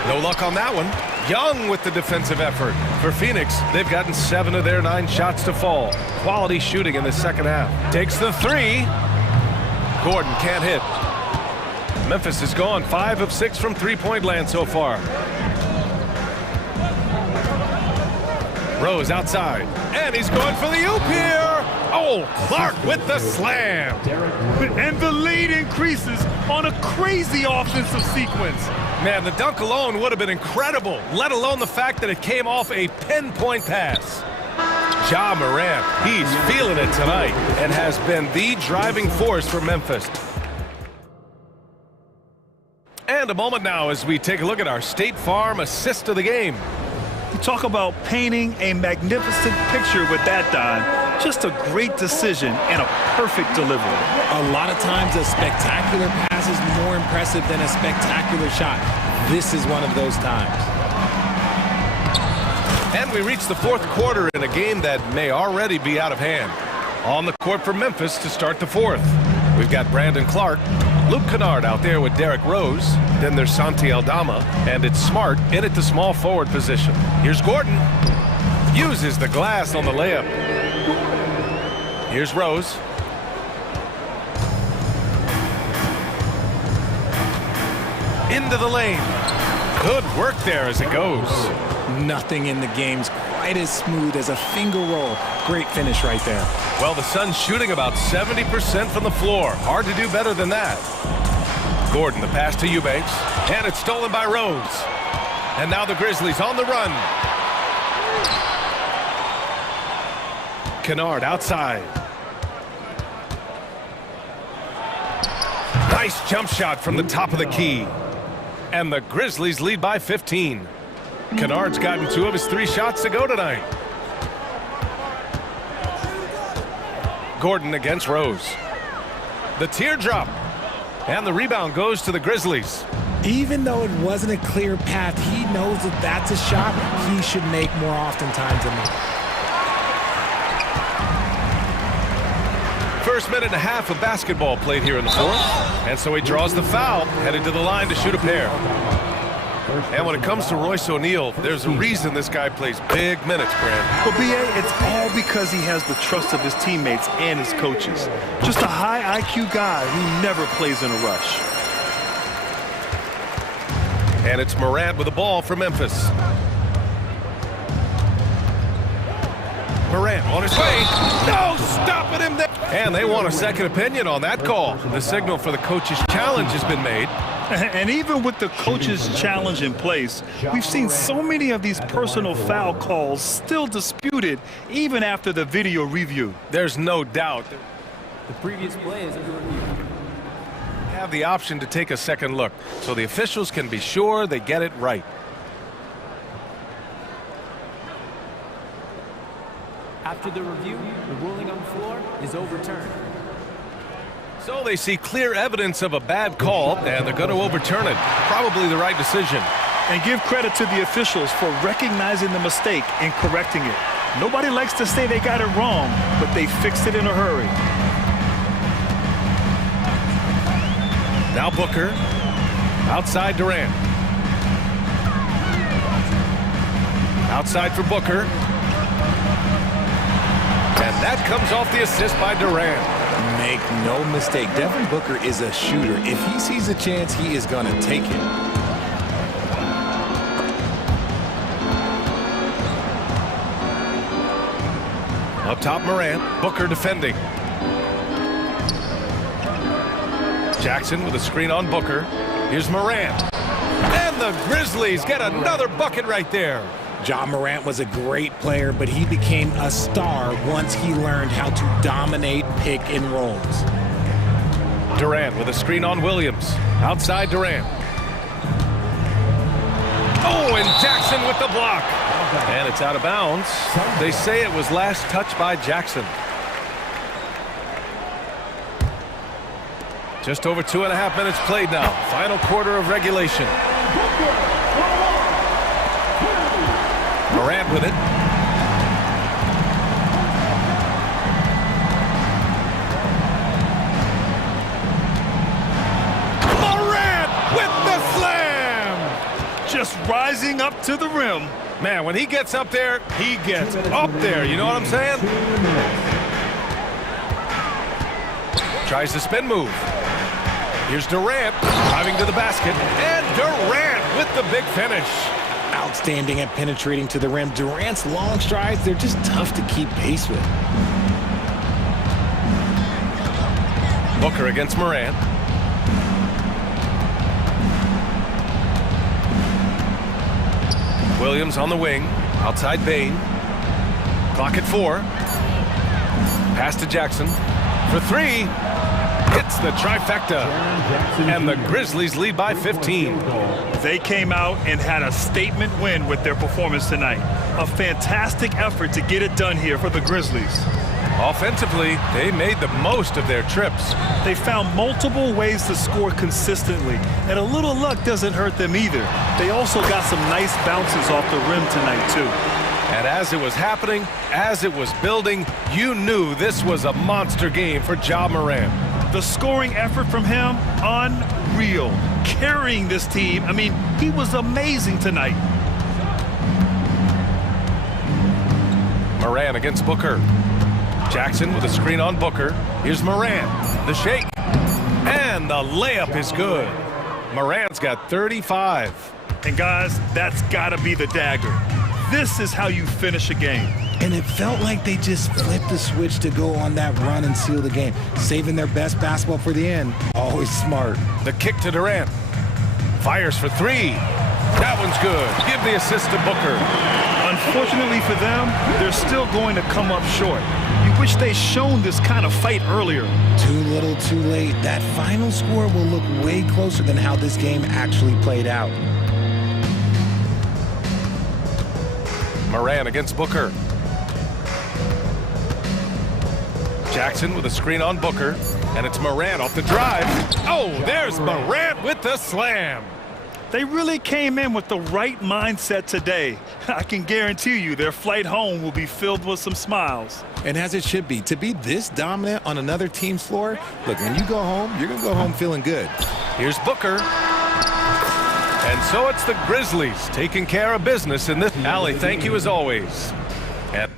No luck on that one. Young with the defensive effort. For Phoenix, they've gotten 7 of their 9 shots to fall. Quality shooting in the second half. Takes the 3. Gordon can't hit. Memphis is gone 5 of 6 from three-point land so far. Rose outside, and he's going for the oop here. Oh, Clark with the slam. And the lead increases on a crazy offensive sequence. Man, the dunk alone would have been incredible, let alone the fact that it came off a pinpoint pass. Ja Morant, he's feeling it tonight and has been the driving force for Memphis. And a moment now as we take a look at our State Farm assist of the game. You talk about painting a magnificent picture with that, Don. Just a great decision and a perfect delivery. A lot of times a spectacular pass is more impressive than a spectacular shot. This is one of those times. And we reach the fourth quarter in a game that may already be out of hand. On the court for Memphis to start the fourth. We've got Brandon Clark, Luke Kennard out there with Derrick Rose. Then there's Santi Aldama, and it's Smart in at the small forward position. Here's Gordon. Uses the glass on the layup. Here's Rose. Into the lane. Good work there as it goes. Nothing in the game's quite as smooth as a finger roll. Great finish right there. Well, the Suns shooting about 70% from the floor. Hard to do better than that. Gordon, the pass to Eubanks, and it's stolen by Rose. And now the Grizzlies on the run. Kennard outside. Nice jump shot from the top of the key. And the Grizzlies lead by 15. Kennard's gotten 2 of his 3 shots to go tonight. Gordon against Rose. The teardrop. And the rebound goes to the Grizzlies. Even though it wasn't a clear path, he knows that that's a shot he should make more oftentimes than that. First minute and a half of basketball played here in the fourth. And so he draws the foul, headed to the line to shoot a pair. And when it comes to Royce O'Neal, there's a reason this guy plays big minutes, Brand. Well, B.A., it's all because he has the trust of his teammates and his coaches. Just a high IQ guy who never plays in a rush. And it's Morant with the ball for Memphis. Morant on his way. No, stopping him there. And they want a second opinion on that call. The signal for the coach's challenge has been made. And even with the coach's challenge in place, we've seen so many of these personal foul calls still disputed even after the video review. There's no doubt. The previous play is under review. Have the option to take a second look so the officials can be sure they get it right. After the review, the ruling on the floor is overturned. So they see clear evidence of a bad call, and they're going to overturn it. Probably the right decision. And give credit to the officials for recognizing the mistake and correcting it. Nobody likes to say they got it wrong, but they fixed it in a hurry. Now Booker. Outside Durant. Outside for Booker. And that comes off the assist by Durant. Make no mistake, Devin Booker is a shooter. If he sees a chance, he is going to take it. Up top, Morant. Booker defending. Jackson with a screen on Booker. Here's Morant. And the Grizzlies get another bucket right there. Ja Morant was a great player, but he became a star once he learned how to dominate pick and rolls. Durant with a screen on Williams. Outside Durant. Oh, and Jackson with the block. And it's out of bounds. They say it was last touched by Jackson. Just over 2.5 minutes played now. Final quarter of regulation. Morant with it. just rising up to the rim. Man, when he gets up there, he gets up there. You know what I'm saying? Tries the spin move. Here's Durant driving to the basket. And Durant with the big finish. Outstanding at penetrating to the rim. Durant's long strides, they're just tough to keep pace with. Booker against Morant. Williams on the wing. Outside Bain. Clock at 4. Pass to Jackson. For 3. Hits the trifecta. And the Grizzlies lead by 15. They came out and had a statement win with their performance tonight. A fantastic effort to get it done here for the Grizzlies. Offensively, they made the most of their trips. They found multiple ways to score consistently, and a little luck doesn't hurt them either. They also got some nice bounces off the rim tonight, too. And as it was happening, as it was building, you knew this was a monster game for Ja Morant. The scoring effort from him, unreal. Carrying this team, I mean, he was amazing tonight. Morant against Booker. Jackson with a screen on Booker. Here's Morant. The shake. And the layup is good. Morant's got 35. And guys, that's gotta be the dagger. This is how you finish a game. And it felt like they just flipped the switch to go on that run and seal the game. Saving their best basketball for the end. Always smart. The kick to Durant. Fires for 3. That one's good. Give the assist to Booker. Unfortunately for them, they're still going to come up short. You wish they'd shown this kind of fight earlier. Too little, too late. That final score will look way closer than how this game actually played out. Morant against Booker. Jackson with a screen on Booker. And it's Morant off the drive. Oh, there's Morant with the slam. They really came in with the right mindset today. I can guarantee you their flight home will be filled with some smiles. And as it should be. To be this dominant on another team's floor, look, when you go home, you're going to go home feeling good. Here's Booker. And so it's the Grizzlies taking care of business in this. Allie, thank you as always. And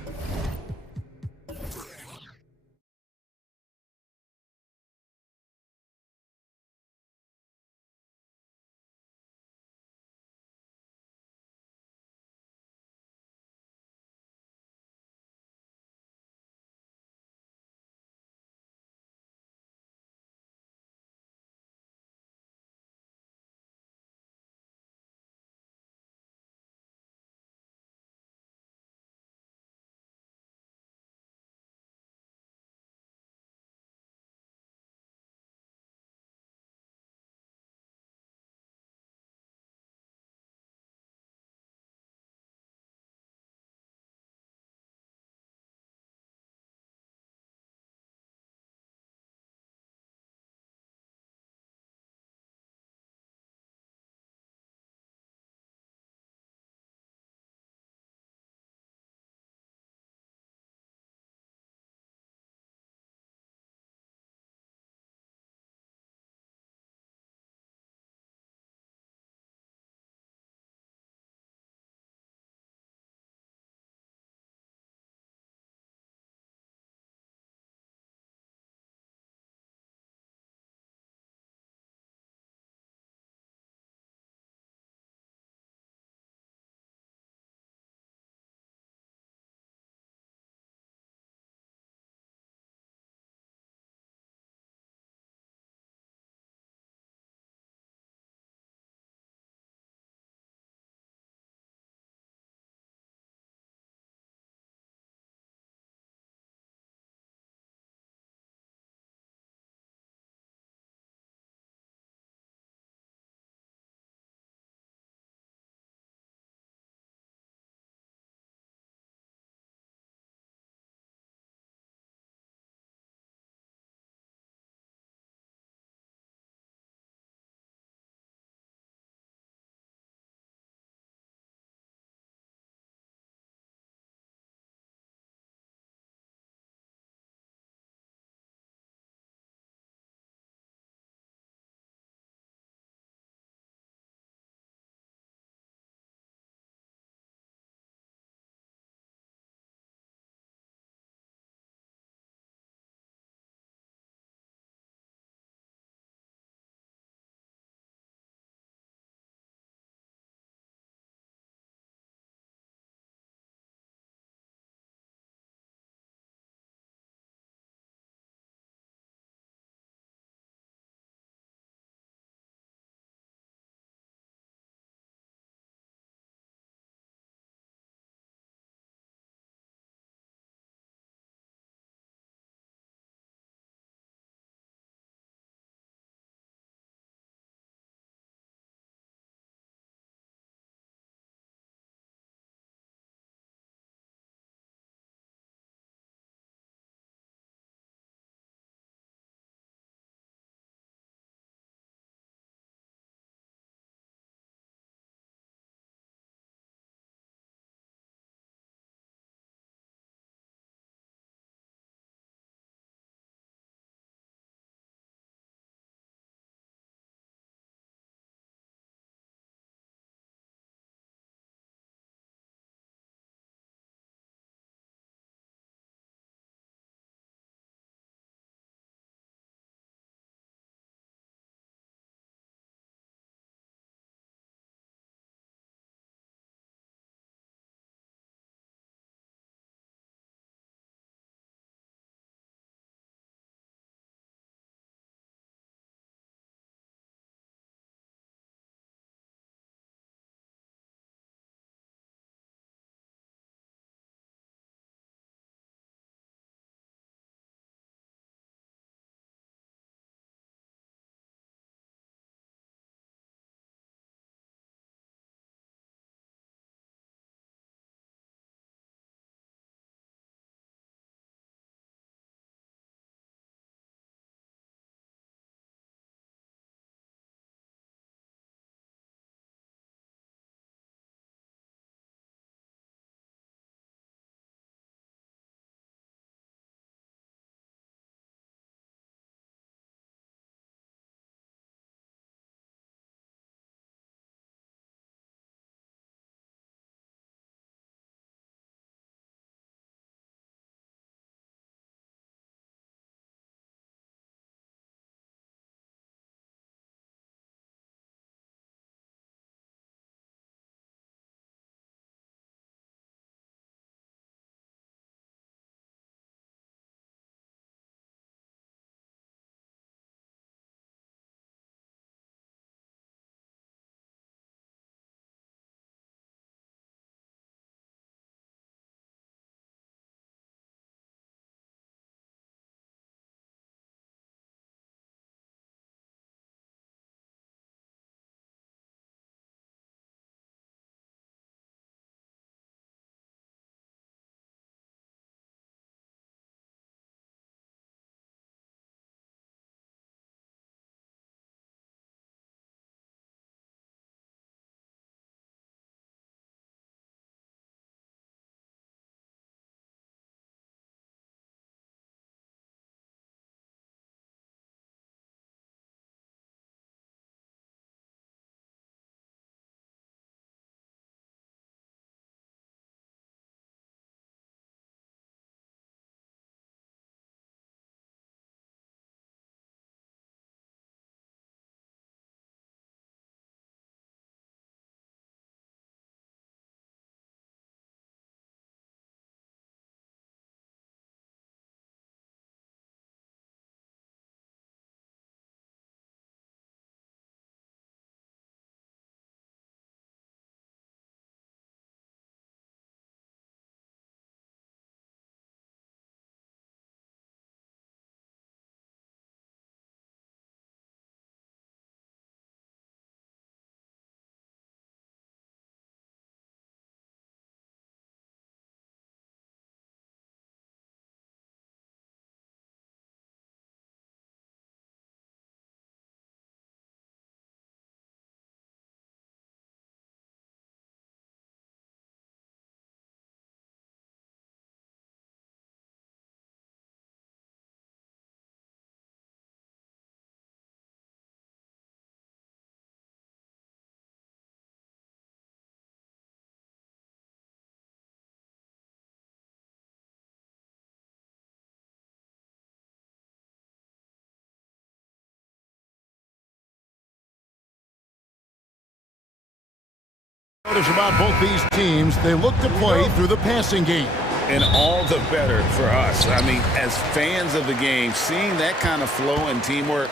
Notice about both these teams, they look to play through the passing game. And all the better for us. I mean, as fans of the game, seeing that kind of flow and teamwork,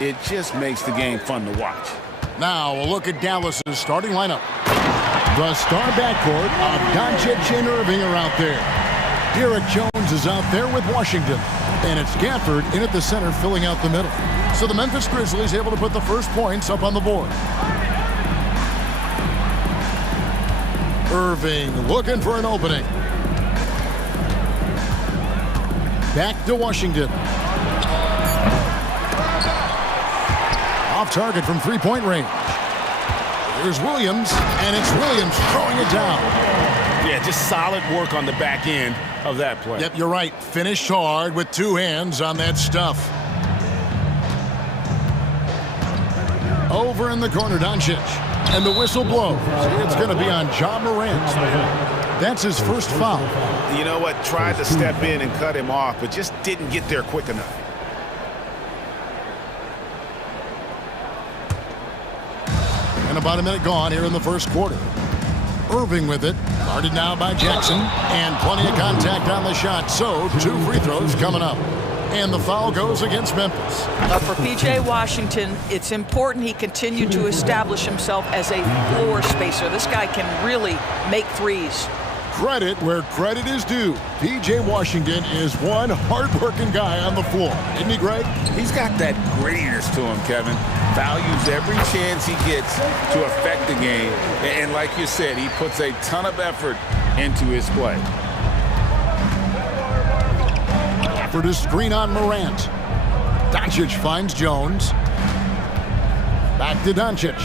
it just makes the game fun to watch. Now a look at Dallas's starting lineup. The star backcourt of Doncic and Irving are out there. Derek Jones is out there with Washington. And it's Gafford in at the center filling out the middle. So the Memphis Grizzlies able to put the first points up on the board. Irving looking for an opening. Back to Washington. Off target from three-point range. Here's Williams, and it's Williams throwing it down. Yeah, just solid work on the back end of that play. Yep, you're right. Finished hard with two hands on that stuff. Over in the corner, Doncic. And the whistle blows. It's going to be on John Morant. That's his first foul. You know what? Tried to step in and cut him off, but just didn't get there quick enough. And about a minute gone here in the first quarter. Irving with it. Guarded now by Jackson. And plenty of contact on the shot. So, 2 free throws coming up. And the foul goes against Memphis. For P.J. Washington, it's important he continue to establish himself as a floor spacer. This guy can really make threes. Credit where credit is due. P.J. Washington is one hard-working guy on the floor. Isn't he, Greg? He's got that grittiness to him, Kevin. Values every chance he gets to affect the game. And like you said, he puts a ton of effort into his play. For the screen on Morant. Doncic finds Jones. Back to Doncic.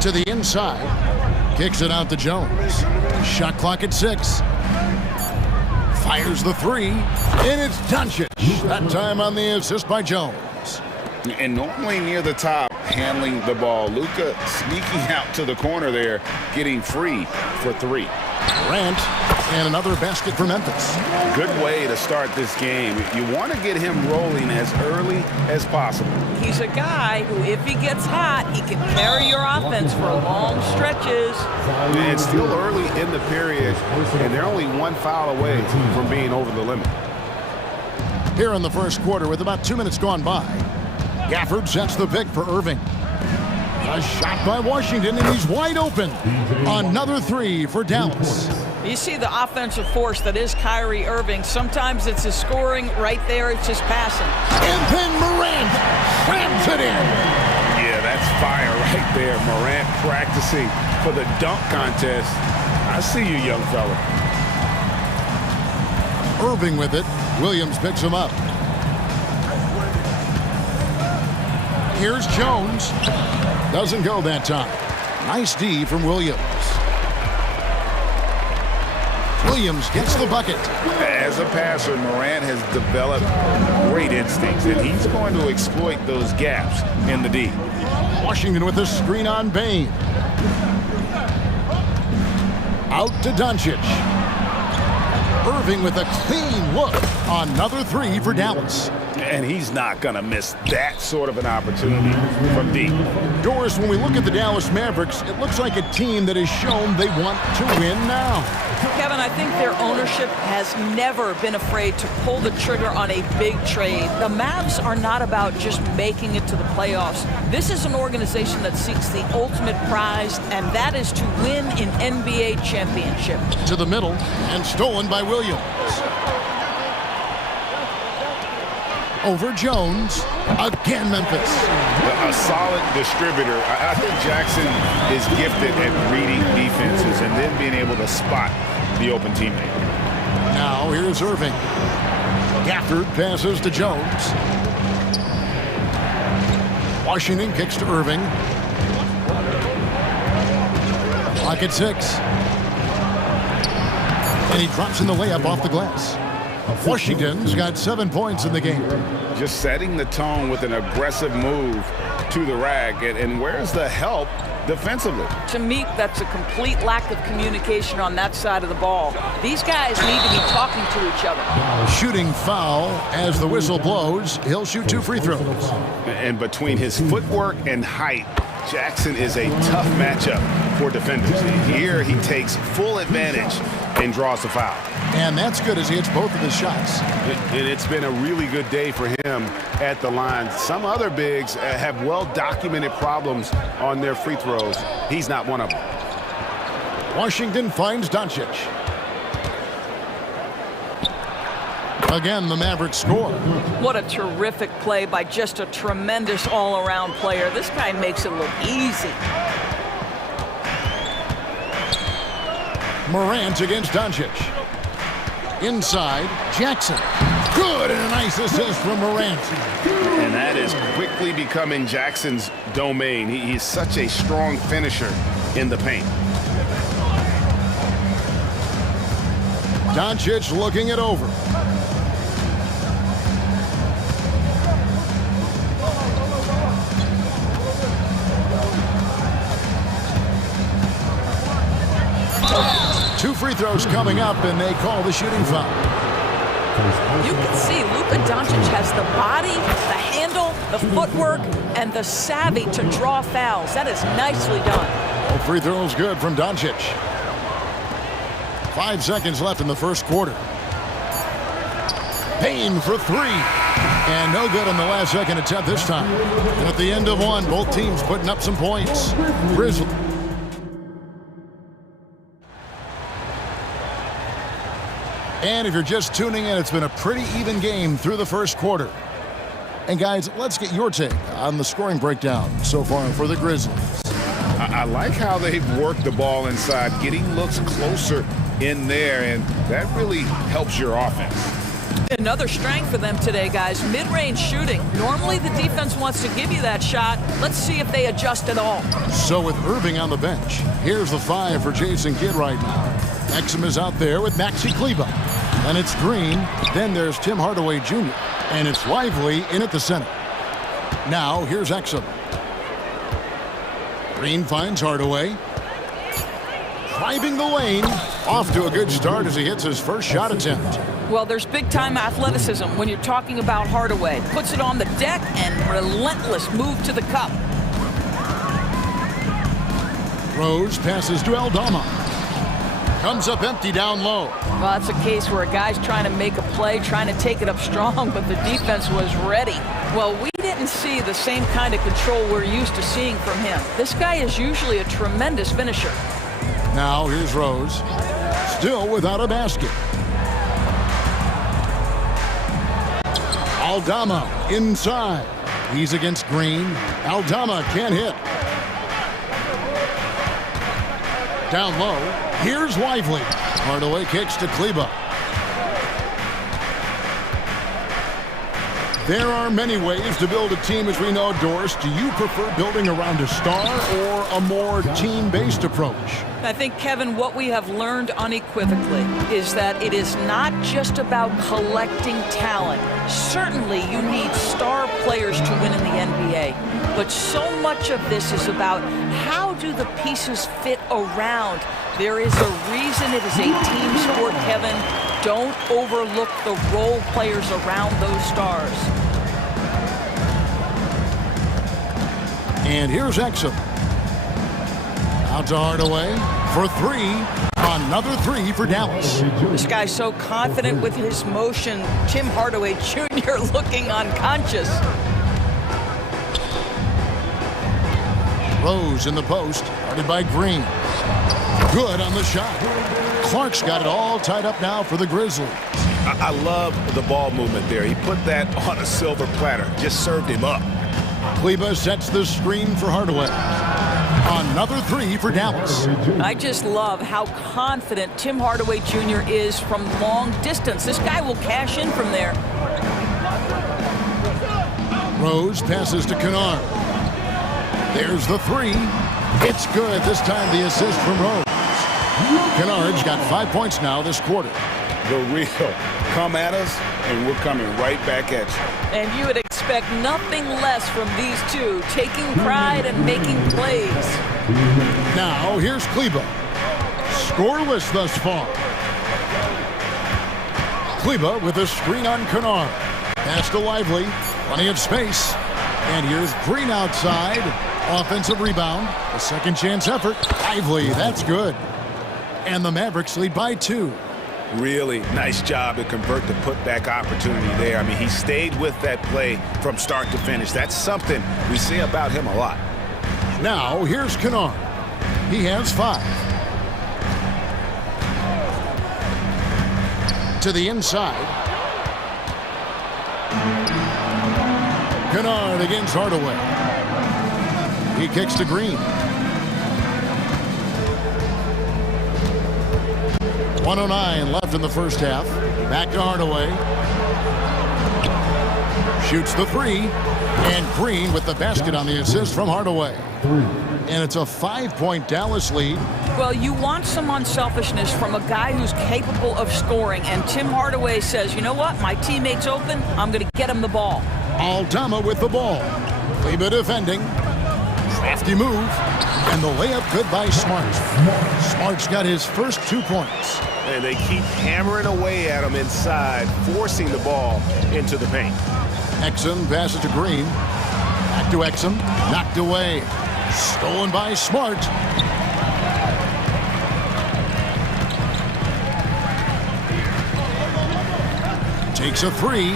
To the inside. Kicks it out to Jones. Shot clock at 6. Fires the 3. And it's Doncic. That time on the assist by Jones. And normally near the top, handling the ball. Luka sneaking out to the corner there, getting free for 3. Morant. And another basket for Memphis. Good way to start this game. You want to get him rolling as early as possible. He's a guy who, if he gets hot, he can carry your offense for long stretches. It's still early in the period, and they're only 1 foul away from being over the limit. Here in the first quarter with about 2 minutes gone by. Gafford sets the pick for Irving. A shot by Washington, and he's wide open. Another 3 for Dallas. You see the offensive force that is Kyrie Irving. Sometimes it's his scoring. Right there, it's his passing. And then Morant slams it in. Yeah, that's fire right there. Morant practicing for the dunk contest. I see you, young fella. Irving with it. Williams picks him up. Here's Jones. Doesn't go that time. Nice D from Williams. Williams gets the bucket. As a passer, Morant has developed great instincts, and he's going to exploit those gaps in the D. Washington with a screen on Bain. Out to Doncic. Irving with a clean look. Another 3 for Dallas. And he's not going to miss that sort of an opportunity from deep. Doris, when we look at the Dallas Mavericks, it looks like a team that has shown they want to win now. Kevin, I think their ownership has never been afraid to pull the trigger on a big trade. The Mavs are not about just making it to the playoffs. This is an organization that seeks the ultimate prize, and that is to win an NBA championship. To the middle, and stolen by Williams. Over Jones. Again, Memphis. A solid distributor. I think Jackson is gifted at reading defenses and then being able to spot the open teammate. Now here's Irving. Gafford passes to Jones. Washington kicks to Irving. Clock at 6. And he drops in the layup off the glass. Washington's got 7 points in the game. Just setting the tone with an aggressive move to the rack. And where's the help defensively? To me, that's a complete lack of communication on that side of the ball. These guys need to be talking to each other. Shooting foul as the whistle blows. He'll shoot 2 free throws. And between his footwork and height, Jackson is a tough matchup for defenders. Here he takes full advantage and draws the foul. And that's good as he hits both of his shots. And it's been a really good day for him at the line. Some other bigs have well-documented problems on their free throws. He's not one of them. Washington finds Doncic. Again, the Mavericks score. What a terrific play by just a tremendous all-around player. This guy makes it look easy. Morant against Doncic. Inside, Jackson. Good, and a nice assist from Morant. And that is quickly becoming Jackson's domain. He's such a strong finisher in the paint. Doncic looking it over. Two free throws coming up, and they call the shooting foul. You can see Luka Doncic has the body, the handle, the footwork, and the savvy to draw fouls. That is nicely done. All free throws good from Doncic. 5 seconds left in the first quarter. Payne for three. And no good on the last second attempt this time. And at the end of one, both teams putting up some points. Grizzlies. And if you're just tuning in, it's been a pretty even game through the first quarter. And guys, let's get your take on the scoring breakdown so far for the Grizzlies. I like how they've worked the ball inside, getting looks closer in there, and that really helps your offense. Another strength for them today, guys. Mid-range shooting. Normally the defense wants to give you that shot. Let's see if they adjust at all. So with Irving on the bench, here's the 5 for Jason Kidd right now. Exum is out there with Maxi Kleber. And it's Green. Then there's Tim Hardaway Jr. And it's Lively in at the center. Now here's Exum. Green finds Hardaway. Driving the lane. Off to a good start as he hits his first shot attempt. Well, there's big-time athleticism when you're talking about Hardaway. Puts it on the deck and relentless move to the cup. Rose passes to Aldama. Comes up empty down low. Well, that's a case where a guy's trying to make a play, trying to take it up strong, but the defense was ready. Well, we didn't see the same kind of control we're used to seeing from him. This guy is usually a tremendous finisher. Now here's Rose. Still without a basket. Aldama inside. He's against Green. Aldama can't hit. Down low. Here's Lively. Hardaway kicks to Kleber. There are many ways to build a team, as we know, Doris. Do you prefer building around a star or a more team-based approach? I think, Kevin, what we have learned unequivocally is that it is not just about collecting talent. Certainly, you need star players to win in the NBA. But so much of this is about how do the pieces fit around. There is a reason it is a team sport, Kevin. Don't overlook the role players around those stars. And here's Exum. Out to Hardaway for three. Another three for Dallas. This guy's so confident with his motion. Tim Hardaway Jr. looking unconscious. Rose in the post, guarded by Green. Good on the shot. Clark's got it all tied up now for the Grizzlies. I love the ball movement there. He put that on a silver platter. Just served him up. Kleber sets the screen for Hardaway. Another three for Dallas. I just love how confident Tim Hardaway Jr. is from long distance. This guy will cash in from there. Rose passes to Kennard. There's the three. It's good. This time the assist from Rose. Kennard's got 5 points now this quarter. The real come at us, and we're coming right back at you. And you would expect nothing less from these two, taking pride and making plays. Now here's Kleber. Scoreless thus far. Kleber with a screen on Kennard. Pass to Lively. Plenty of space. And here's Green outside. Offensive rebound. A second chance effort. Lively. That's good. And the Mavericks lead by 2. Really nice job to convert the putback opportunity there. I mean, he stayed with that play from start to finish. That's something we say about him a lot. Now, here's Kennard. He has 5. To the inside. Kennard against Hardaway. He kicks to Green. 1:09 left in the first half. Back to Hardaway. Shoots the 3. And Green with the basket on the assist from Hardaway. And it's a 5-point Dallas lead. Well, you want some unselfishness from a guy who's capable of scoring. And Tim Hardaway says, you know what? My teammate's open. I'm going to get him the ball. Aldama with the ball. Kleba defending. Crafty move. And the layup good by Smart. Smart's got his first 2 points. And they keep hammering away at him inside, forcing the ball into the paint. Exum passes to Green. Back to Exum. Knocked away. Stolen by Smart. Takes a 3.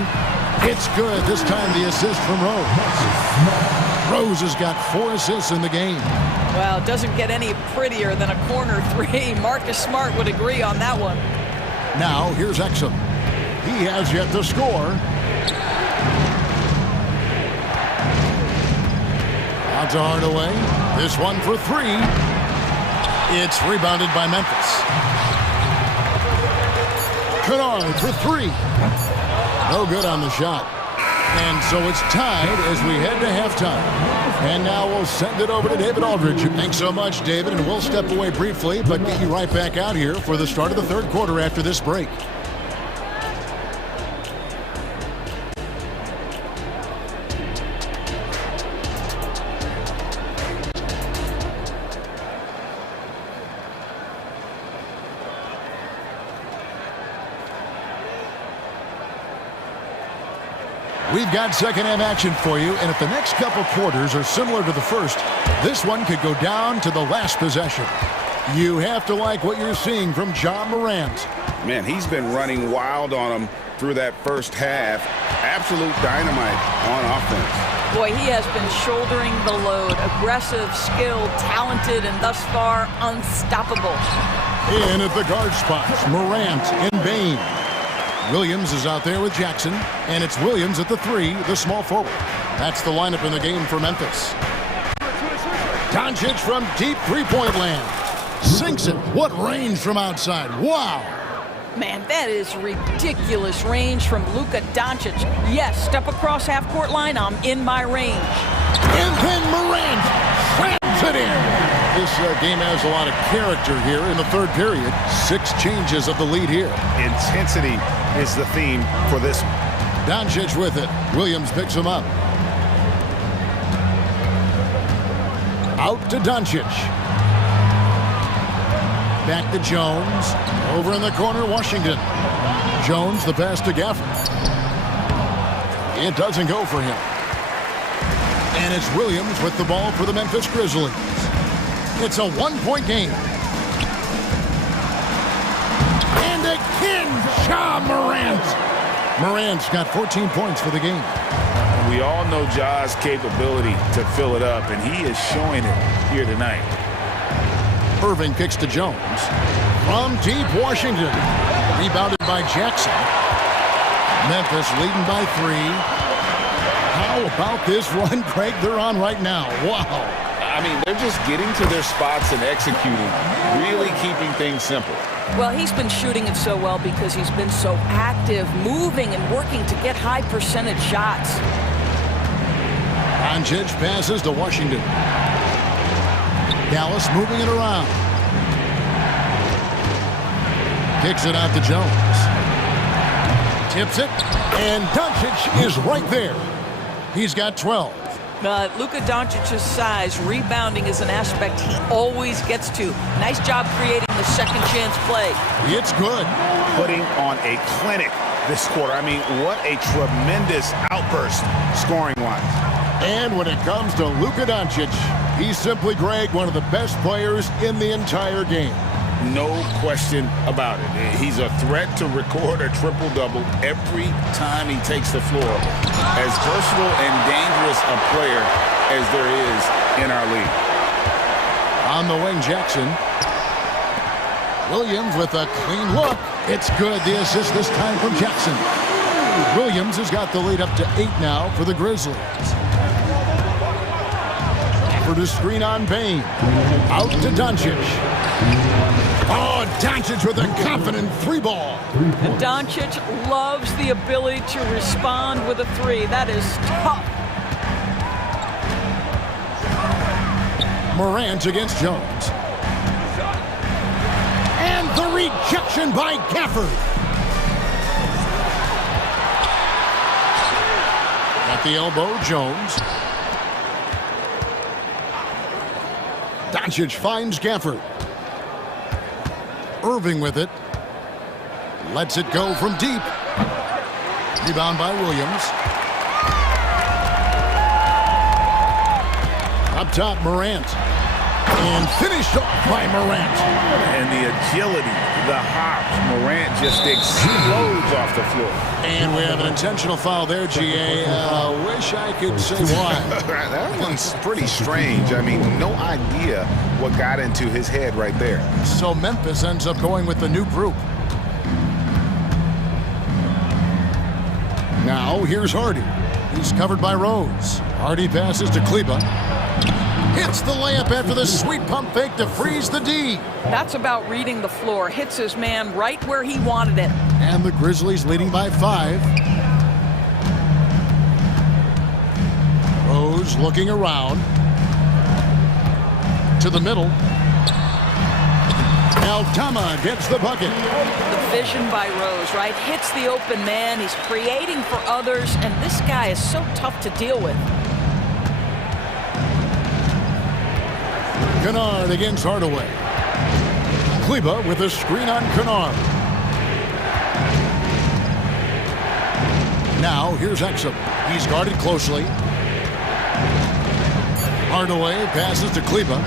It's good. This time the assist from Rose. Rose has got 4 assists in the game. Well, it doesn't get any prettier than a corner 3. Marcus Smart would agree on that one. Now, here's Exum. He has yet to score. Out to Hardaway. This one for 3. It's rebounded by Memphis. Kennard for 3. No good on the shot. And so it's tied as we head to halftime. And now we'll send it over to David Aldridge. Thanks so much, David. And we'll step away briefly, but get you right back out here for the start of the third quarter after this break. We've got second half action for you, and if the next couple quarters are similar to the first, this one could go down to the last possession. You have to like what you're seeing from Ja Morant. Man, he's been running wild on him through that first half. Absolute dynamite on offense. Boy, he has been shouldering the load. Aggressive, skilled, talented, and thus far unstoppable. In at the guard spots, Morant and Bain. Williams is out there with Jackson, and it's Williams at the 3, the small forward. That's the lineup in the game for Memphis. Doncic from deep three-point land. Sinks it. What range from outside. Wow. Man, that is ridiculous range from Luka Doncic. Yes, step across half-court line, I'm in my range. And then Morant slams it in. This game has a lot of character here in the third period. 6 changes of the lead here. Intensity is the theme for this. Doncic with it. Williams picks him up. Out to Doncic. Back to Jones. Over in the corner, Washington. Jones, the pass to Gafford. It doesn't go for him. And it's Williams with the ball for the Memphis Grizzlies. It's a 1-point game. And again, Ja Morant. Morant's got 14 points for the game. We all know Ja's capability to fill it up, and he is showing it here tonight. Irving kicks to Jones. From deep, Washington. Rebounded by Jackson. Memphis leading by 3. How about this run, Craig, they're on right now? Wow. I mean, they're just getting to their spots and executing, really keeping things simple. Well, he's been shooting it so well because he's been so active, moving and working to get high percentage shots. Doncic passes to Washington. Dallas moving it around. Kicks it out to Jones. Tips it, and Doncic is right there. He's got 12. Luka Doncic's size, rebounding is an aspect he always gets to. Nice job creating the second chance play. It's good. Putting on a clinic this quarter. I mean, what a tremendous outburst scoring-wise. And when it comes to Luka Doncic, He's simply, Greg, one of the best players in the entire game. No question about it. He's a threat to record a triple-double every time he takes the floor. As versatile and dangerous a player as there is in our league. On the wing, Jackson. Williams with a clean look. It's good. The assist this time from Jackson. Williams has got the lead up to 8 now for the Grizzlies. For the screen on Bain. Out to Doncic. Oh, Doncic with a confident 3-ball. And Doncic loves the ability to respond with a 3. That is tough. Morant against Jones. And the rejection by Gafford. At the elbow, Jones. Doncic finds Gafford. Irving with it. Lets it go from deep. Rebound by Williams. Up top, Morant. And finished off by Morant. And the agility, the hops. Morant just explodes off the floor. And we have an intentional foul there, GA. Wish I could say why. That one's pretty strange. I mean, no idea what got into his head right there. So Memphis ends up going with the new group. Now, here's Hardy. He's covered by Rose. Hardy passes to Kleba. Hits the layup after the sweet pump fake to freeze the D. That's about reading the floor. Hits his man right where he wanted it. And the Grizzlies leading by 5. Rose looking around. To the middle. Aldama gets the bucket. The vision by Rose, right? Hits the open man. He's creating for others, and this guy is so tough to deal with. Kennard against Hardaway. Kleba with a screen on Kennard. Now, here's Exum. He's guarded closely. Hardaway passes to Kleba.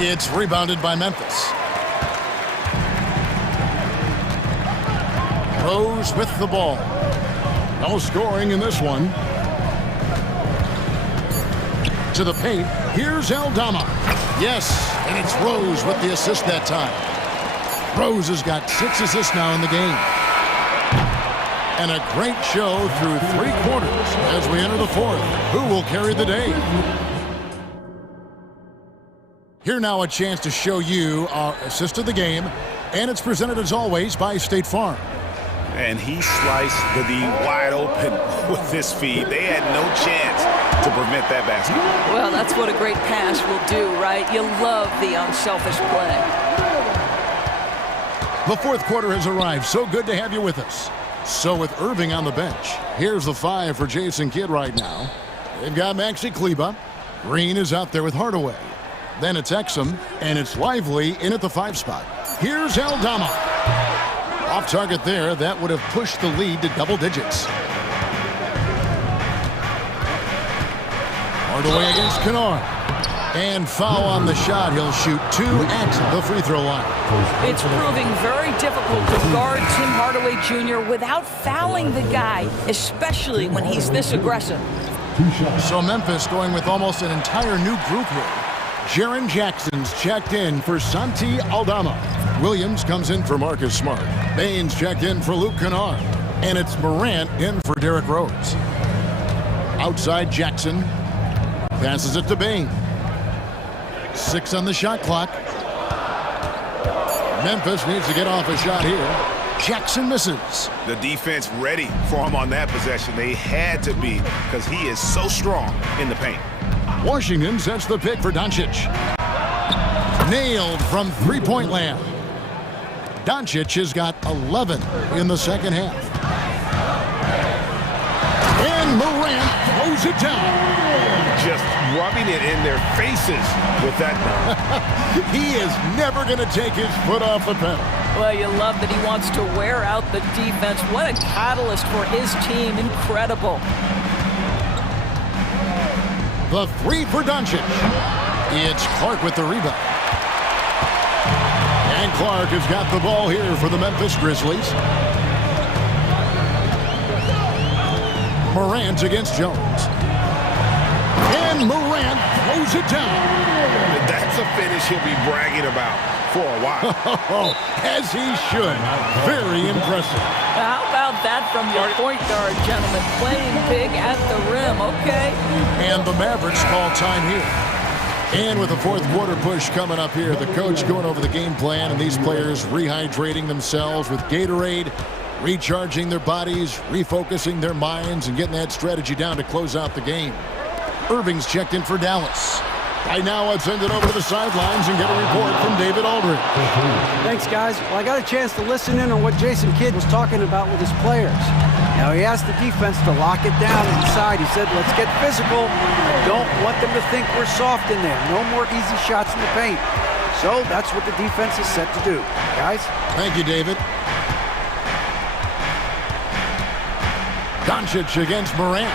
It's rebounded by Memphis. Rose with the ball. No scoring in this one. To the paint, here's Aldama. Yes, and it's Rose with the assist that time. Rose has got 6 assists now in the game. And a great show through 3 quarters as we enter the 4th. Who will carry the day? Here now a chance to show you our assist of the game, and it's presented as always by State Farm. And he sliced the D wide open with this feed. They had no chance to prevent that basket. Well, that's what a great pass will do, right? You love the unselfish play. The 4th quarter has arrived. So good to have you with us. So with Irving on the bench, here's the 5 for Jason Kidd right now. They've got Maxi Kleba. Green is out there with Hardaway. Then it's Exum, and it's Lively in at the 5 spot. Here's Aldama. Off target there, that would have pushed the lead to double digits. Hardaway against Kennard. And foul on the shot. He'll shoot 2 at the free throw line. It's proving very difficult to guard Tim Hardaway Jr. without fouling the guy, especially when he's this aggressive. So Memphis going with almost an entire new group here. Jaren Jackson's checked in for Santi Aldama. Williams comes in for Marcus Smart. Baines checked in for Luke Kennard. And it's Morant in for Derrick Rose. Outside Jackson. Passes it to Bain. 6 on the shot clock. Memphis needs to get off a shot here. Jackson misses. The defense ready for him on that possession. They had to be because he is so strong in the paint. Washington sets the pick for Doncic. Nailed from three-point land. Doncic has got 11 in the second half. And Morant throws it down. Just rubbing it in their faces with that. He is never going to take his foot off the pedal. Well, you love that he wants to wear out the defense. What a catalyst for his team. Incredible. The three for Doncic. It's Clark with the rebound. And Clark has got the ball here for the Memphis Grizzlies. Morant against Jones. And Morant throws it down. That's a finish he'll be bragging about for a while. As he should. Very impressive. How about that from your point guard, gentlemen? Playing big at the rim, okay? And the Mavericks call time here. And with the fourth quarter push coming up here, the coach going over the game plan and these players rehydrating themselves with Gatorade, recharging their bodies, refocusing their minds, and getting that strategy down to close out the game. Irving's checked in for Dallas. Right now, let's send it over to the sidelines and get a report from David Aldridge. Thanks, guys. Well, I got a chance to listen in on what Jason Kidd was talking about with his players. Now, he asked the defense to lock it down inside. He said, let's get physical. I don't want them to think we're soft in there. No more easy shots in the paint. So that's what the defense is set to do. Guys? Thank you, David. Doncic against Morant.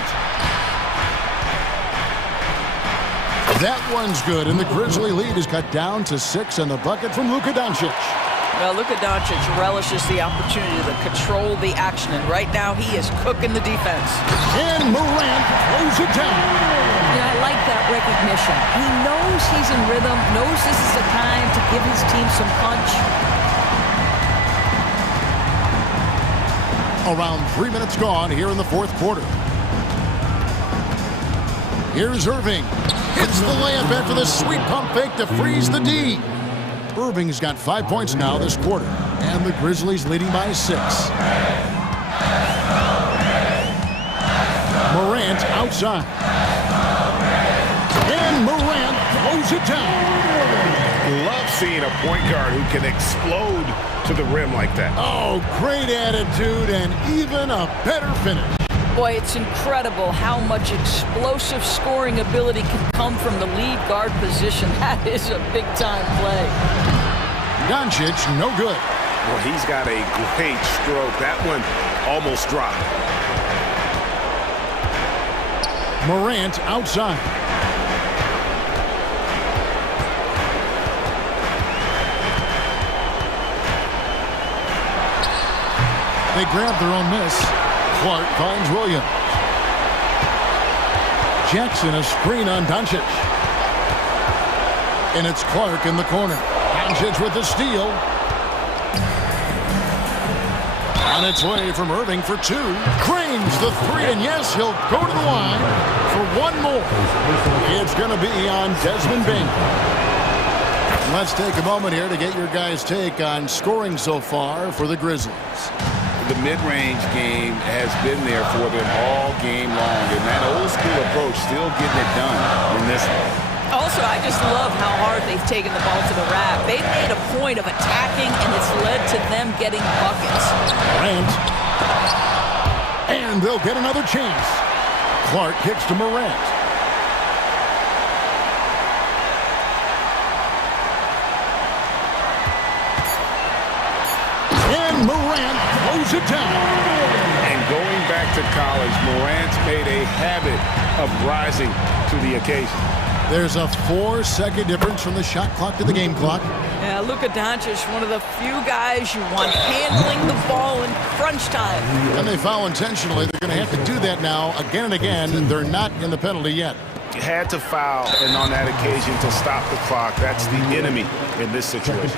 That one's good, and the Grizzly lead is cut down to 6 and the bucket from Luka Doncic. Well, Luka Doncic relishes the opportunity to control the action, and right now he is cooking the defense. And Morant throws it down. Yeah, I like that recognition. He knows he's in rhythm, knows this is the time to give his team some punch. Around 3 minutes gone here in the fourth quarter. Here's Irving. Hits the layup after the sweet pump fake to freeze the D. Irving's got 5 points now this quarter, and the Grizzlies leading by 6. Morant outside. And Morant throws it down. Love seeing a point guard who can explode to the rim like that. Oh, great attitude and even a better finish. Boy, it's incredible how much explosive scoring ability can come from the lead guard position. That is a big-time play. Doncic, no good. Well, he's got a great stroke. That one almost dropped. Morant outside. They grab their own miss. Clark finds Williams. Jackson a screen on Doncic. And it's Clark in the corner. Doncic with the steal. On its way from Irving for 2. Cranes the 3, and yes, he'll go to the line for one more. It's going to be on Desmond Bain. Let's take a moment here to get your guys' take on scoring so far for the Grizzlies. The mid-range game has been there for them all game long, and that old-school approach still getting it done in this one. Also, I just love how hard they've taken the ball to the rack. They've made a point of attacking, and it's led to them getting buckets. Morant. And they'll get another chance. Clark kicks to Morant. And Morant throws it down. And going back to college, Morant's made a habit of rising to the occasion. There's a 4-second difference from the shot clock to the game clock. Yeah, Luka Doncic, one of the few guys you want handling the ball in crunch time. And they foul intentionally. They're going to have to do that now again and again. They're not in the penalty yet. You had to foul, and on that occasion to stop the clock. That's the enemy in this situation.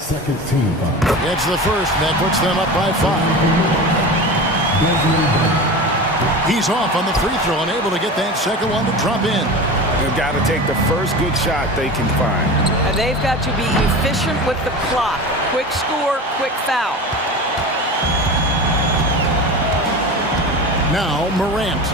Second team foul. It's the first, and that puts them up by 5. He's off on the free throw, unable to get that second one to drop in. They've got to take the first good shot they can find. And they've got to be efficient with the clock. Quick score, quick foul. Now Morant.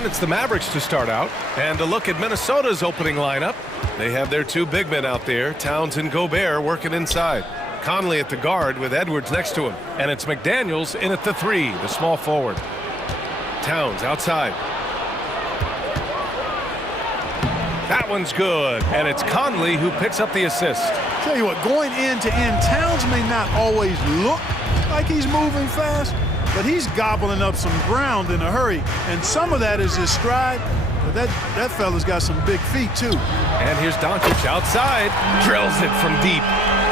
And it's the Mavericks to start out. And a look at Minnesota's opening lineup. They have their two big men out there, Towns and Gobert, working inside. Conley at the guard with Edwards next to him. And it's McDaniels in at the 3, the small forward. Towns outside. That one's good. And it's Conley who picks up the assist. Tell you what, going end to end, Towns may not always look like he's moving fast, but he's gobbling up some ground in a hurry. And some of that is his stride, but that fella's got some big feet too. And here's Doncic outside. Drills it from deep.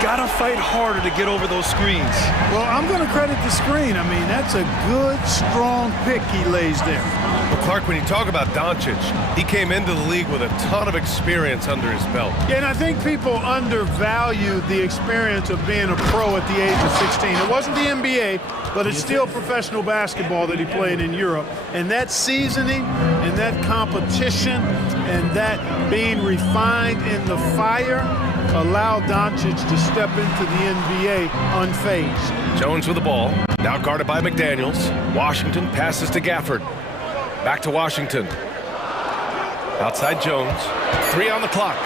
Gotta fight harder to get over those screens. Well, I'm going to credit the screen. I mean, that's a good, strong pick he lays there. Well, Clark, when you talk about Doncic, he came into the league with a ton of experience under his belt. Yeah, and I think people undervalue the experience of being a pro at the age of 16. It wasn't the NBA, but it's still professional basketball that he played in Europe. And that seasoning and that competition and that being refined in the fire allowed Doncic to step into the NBA unfazed. Jones with the ball, now guarded by McDaniels. Washington passes to Gafford. Back to Washington. Outside Jones. 3 on the clock.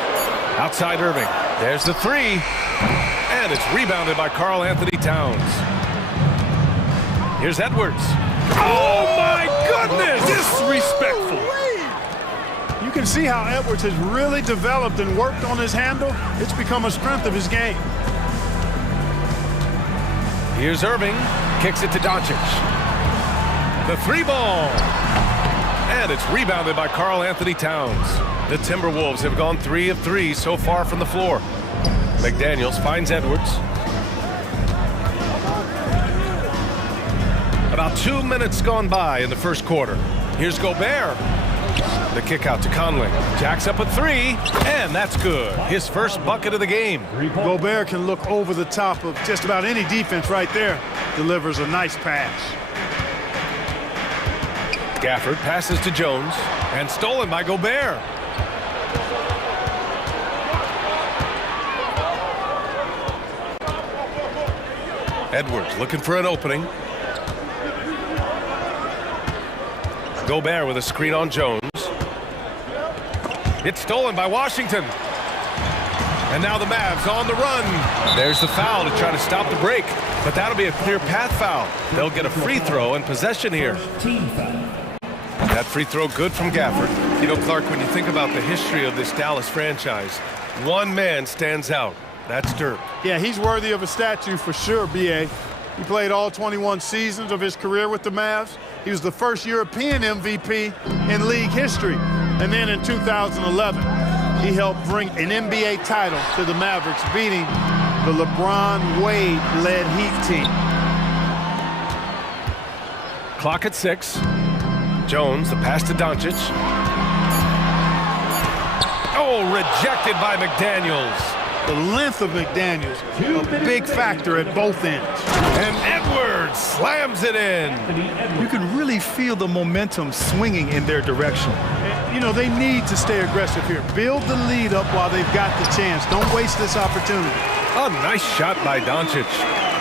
Outside Irving. There's the 3. And it's rebounded by Karl Anthony Towns. Here's Edwards. Oh my goodness! Disrespectful. You can see how Edwards has really developed and worked on his handle. It's become a strength of his game. Here's Irving. Kicks it to Doncic. The 3 ball. And it's rebounded by Karl Anthony Towns. The Timberwolves have gone 3 of 3 so far from the floor. McDaniels finds Edwards. About 2 minutes gone by in the first quarter. Here's Gobert. The kick out to Conley. Jacks up a 3, and that's good. His first bucket of the game. Gobert can look over the top of just about any defense right there. Delivers a nice pass. Gafford passes to Jones, and stolen by Gobert. Edwards looking for an opening. Gobert with a screen on Jones. It's stolen by Washington. And now the Mavs on the run. There's the foul to try to stop the break. But that'll be a clear path foul. They'll get a free throw and possession here. That free throw good from Gafford. You know, Clark, when you think about the history of this Dallas franchise, one man stands out. That's Dirk. Yeah, he's worthy of a statue for sure, B.A. He played all 21 seasons of his career with the Mavs. He was the first European MVP in league history. And then in 2011, he helped bring an NBA title to the Mavericks, beating the LeBron Wade-led Heat team. Clock at 6. Jones, the pass to Doncic. Oh, rejected by McDaniels. The length of McDaniels, a big factor at both ends. And Edwards slams it in. You can really feel the momentum swinging in their direction. You know, they need to stay aggressive here. Build the lead up while they've got the chance. Don't waste this opportunity. A nice shot by Doncic.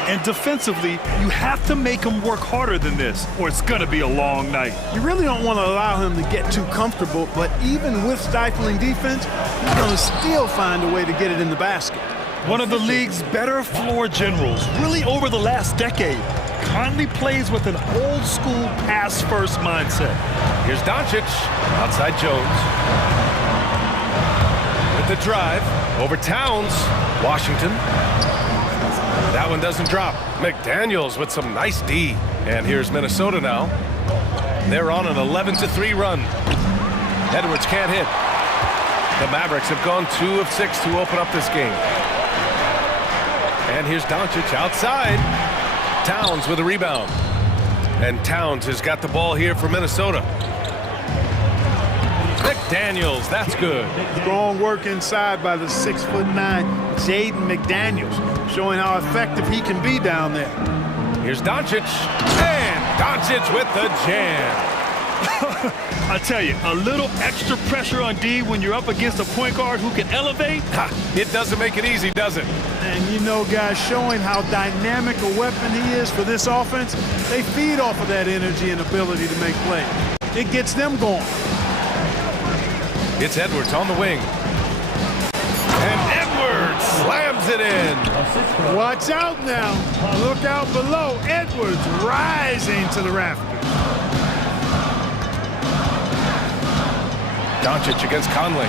And defensively, you have to make him work harder than this, or it's going to be a long night. You really don't want to allow him to get too comfortable, but even with stifling defense, he's going to still find a way to get it in the basket. One of the league's better floor generals, really over the last decade. Conley plays with an old-school pass-first mindset. Here's Doncic, outside Jones. With the drive, over Towns, Washington. That one doesn't drop. McDaniels with some nice D. And here's Minnesota now. They're on an 11-3 run. Edwards can't hit. The Mavericks have gone 2 of 6 to open up this game. And here's Doncic outside. Towns with a rebound. And Towns has got the ball here for Minnesota. McDaniels, that's good. Strong work inside by the 6'9" Jaden McDaniels, showing how effective he can be down there. Here's Doncic, and Doncic with the jam. I tell you, a little extra pressure on D when you're up against a point guard who can elevate. It doesn't make it easy, does it? And you know, guys, showing how dynamic a weapon he is for this offense, they feed off of that energy and ability to make plays. it gets them going. It's Edwards on the wing. And Edwards slams it in. Watch out now. Look out below. Edwards rising to the rafters. Doncic against Conley.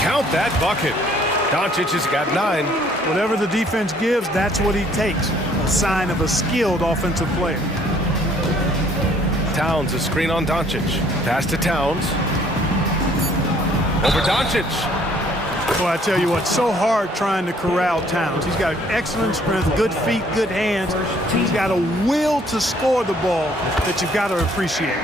Count that bucket. Doncic has got 9. Whatever the defense gives, that's what he takes. A sign of a skilled offensive player. Towns, a screen on Doncic. Pass to Towns. Over Doncic. Well, I tell you what, so hard trying to corral Towns. He's got excellent strength, good feet, good hands. He's got a will to score the ball that you've got to appreciate.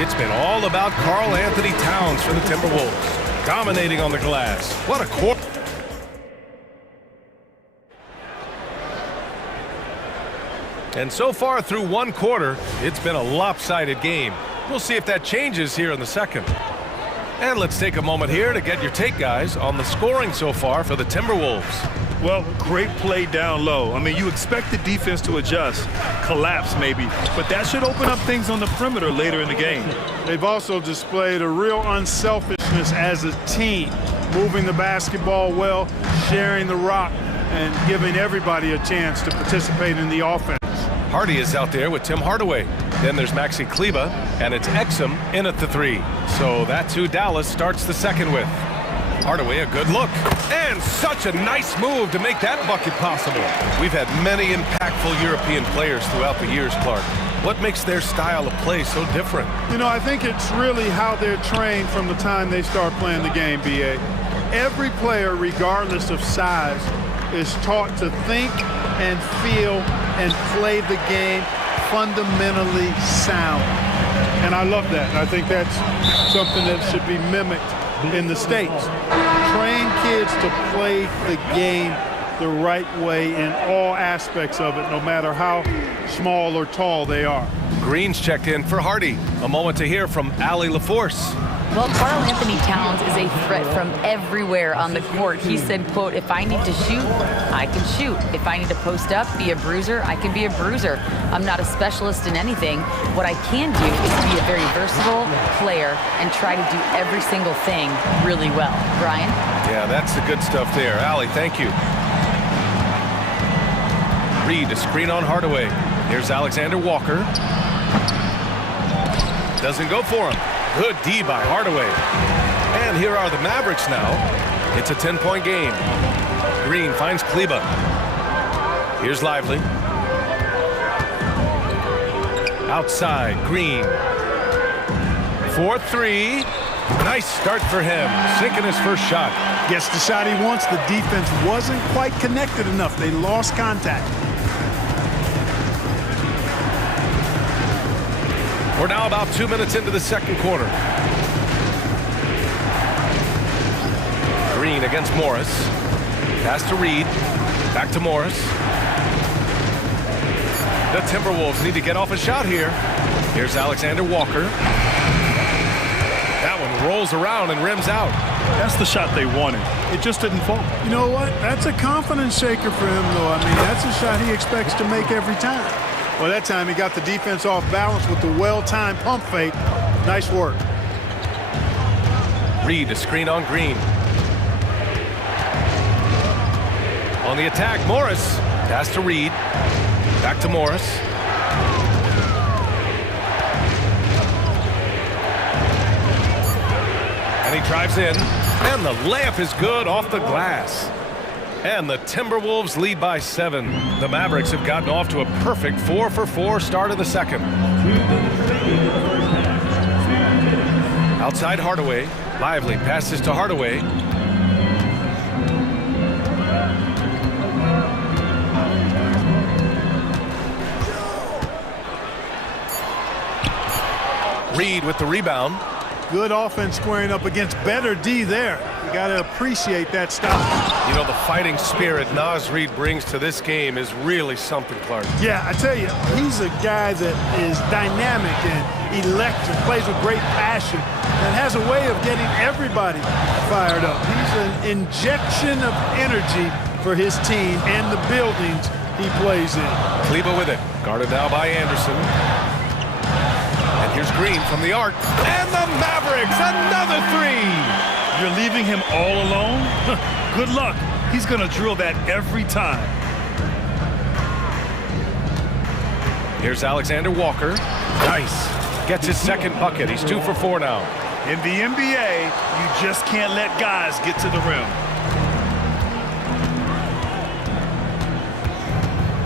It's been all about Karl Anthony Towns for the Timberwolves. Dominating on the glass. What a quarter. And so far through one quarter, it's been a lopsided game. We'll see if that changes here in the second. And let's take a moment here to get your take, guys, on the scoring so far for the Timberwolves. Well, great play down low. I mean, you expect the defense to adjust, collapse maybe, but that should open up things on the perimeter later in the game. They've also displayed a real unselfishness as a team, moving the basketball well, sharing the rock, and giving everybody a chance to participate in the offense. Hardy is out there with Tim Hardaway. Then there's Maxi Kleba, and it's Exum in at the 3. So that's who Dallas starts the second with. Hardaway, a good look. And such a nice move to make that bucket possible. We've had many impactful European players throughout the years, Clark. What makes their style of play so different? You know, I think it's really how they're trained from the time they start playing the game, B.A. Every player, regardless of size, is taught to think and feel and play the game fundamentally sound. And I love that. I think that's something that should be mimicked in the States. Train kids to play the game the right way in all aspects of it, no matter how small or tall they are. Green's checked in for Hardy. A moment to hear from Allie LaForce. Well, Karl Anthony Towns is a threat from everywhere on the court. He said, quote, if I need to shoot, I can shoot. If I need to post up, be a bruiser, I can be a bruiser. I'm not a specialist in anything. What I can do is be a very versatile player and try to do every single thing really well. Brian? Yeah, that's the good stuff there. Allie, thank you. Reed, a screen on Hardaway. Here's Alexander Walker. Doesn't go for him. Good D by Hardaway. And here are the Mavericks now. It's a 10-point game. Green finds Kleba. Here's Lively. Outside, Green. 4-3. Nice start for him. Sinking his first shot. Gets the shot he wants. The defense wasn't quite connected enough. They lost contact. We're now about 2 minutes into the second quarter. Green against Morris. Pass to Reed. Back to Morris. The Timberwolves need to get off a shot here. Here's Alexander Walker. That one rolls around and rims out. That's the shot they wanted. It just didn't fall. You know what? That's a confidence shaker for him, though. I mean, that's a shot he expects to make every time. Well, that time he got the defense off balance with the well-timed pump fake. Nice work. Reed, a screen on Green. On the attack, Morris. Pass to Reed. Back to Morris. And he drives in. And the layup is good off the glass. And the Timberwolves lead by 7. The Mavericks have gotten off to a perfect 4-for-4 start of the second. Outside Hardaway. Lively passes to Hardaway. Reed with the rebound. Good offense squaring up against better D there. You got to appreciate that stop. You know, the fighting spirit Naz Reid brings to this game is really something, Clark. Yeah, I tell you, he's a guy that is dynamic and electric, plays with great passion, and has a way of getting everybody fired up. He's an injection of energy for his team and the buildings he plays in. Kleber with it. Guarded now by Anderson. And here's Green from the arc. And the Mavericks, another three. You're leaving him all alone? Good luck. He's going to drill that every time. Here's Alexander Walker. Nice. Gets his second bucket. He's 2 for 4 now. In the NBA, you just can't let guys get to the rim.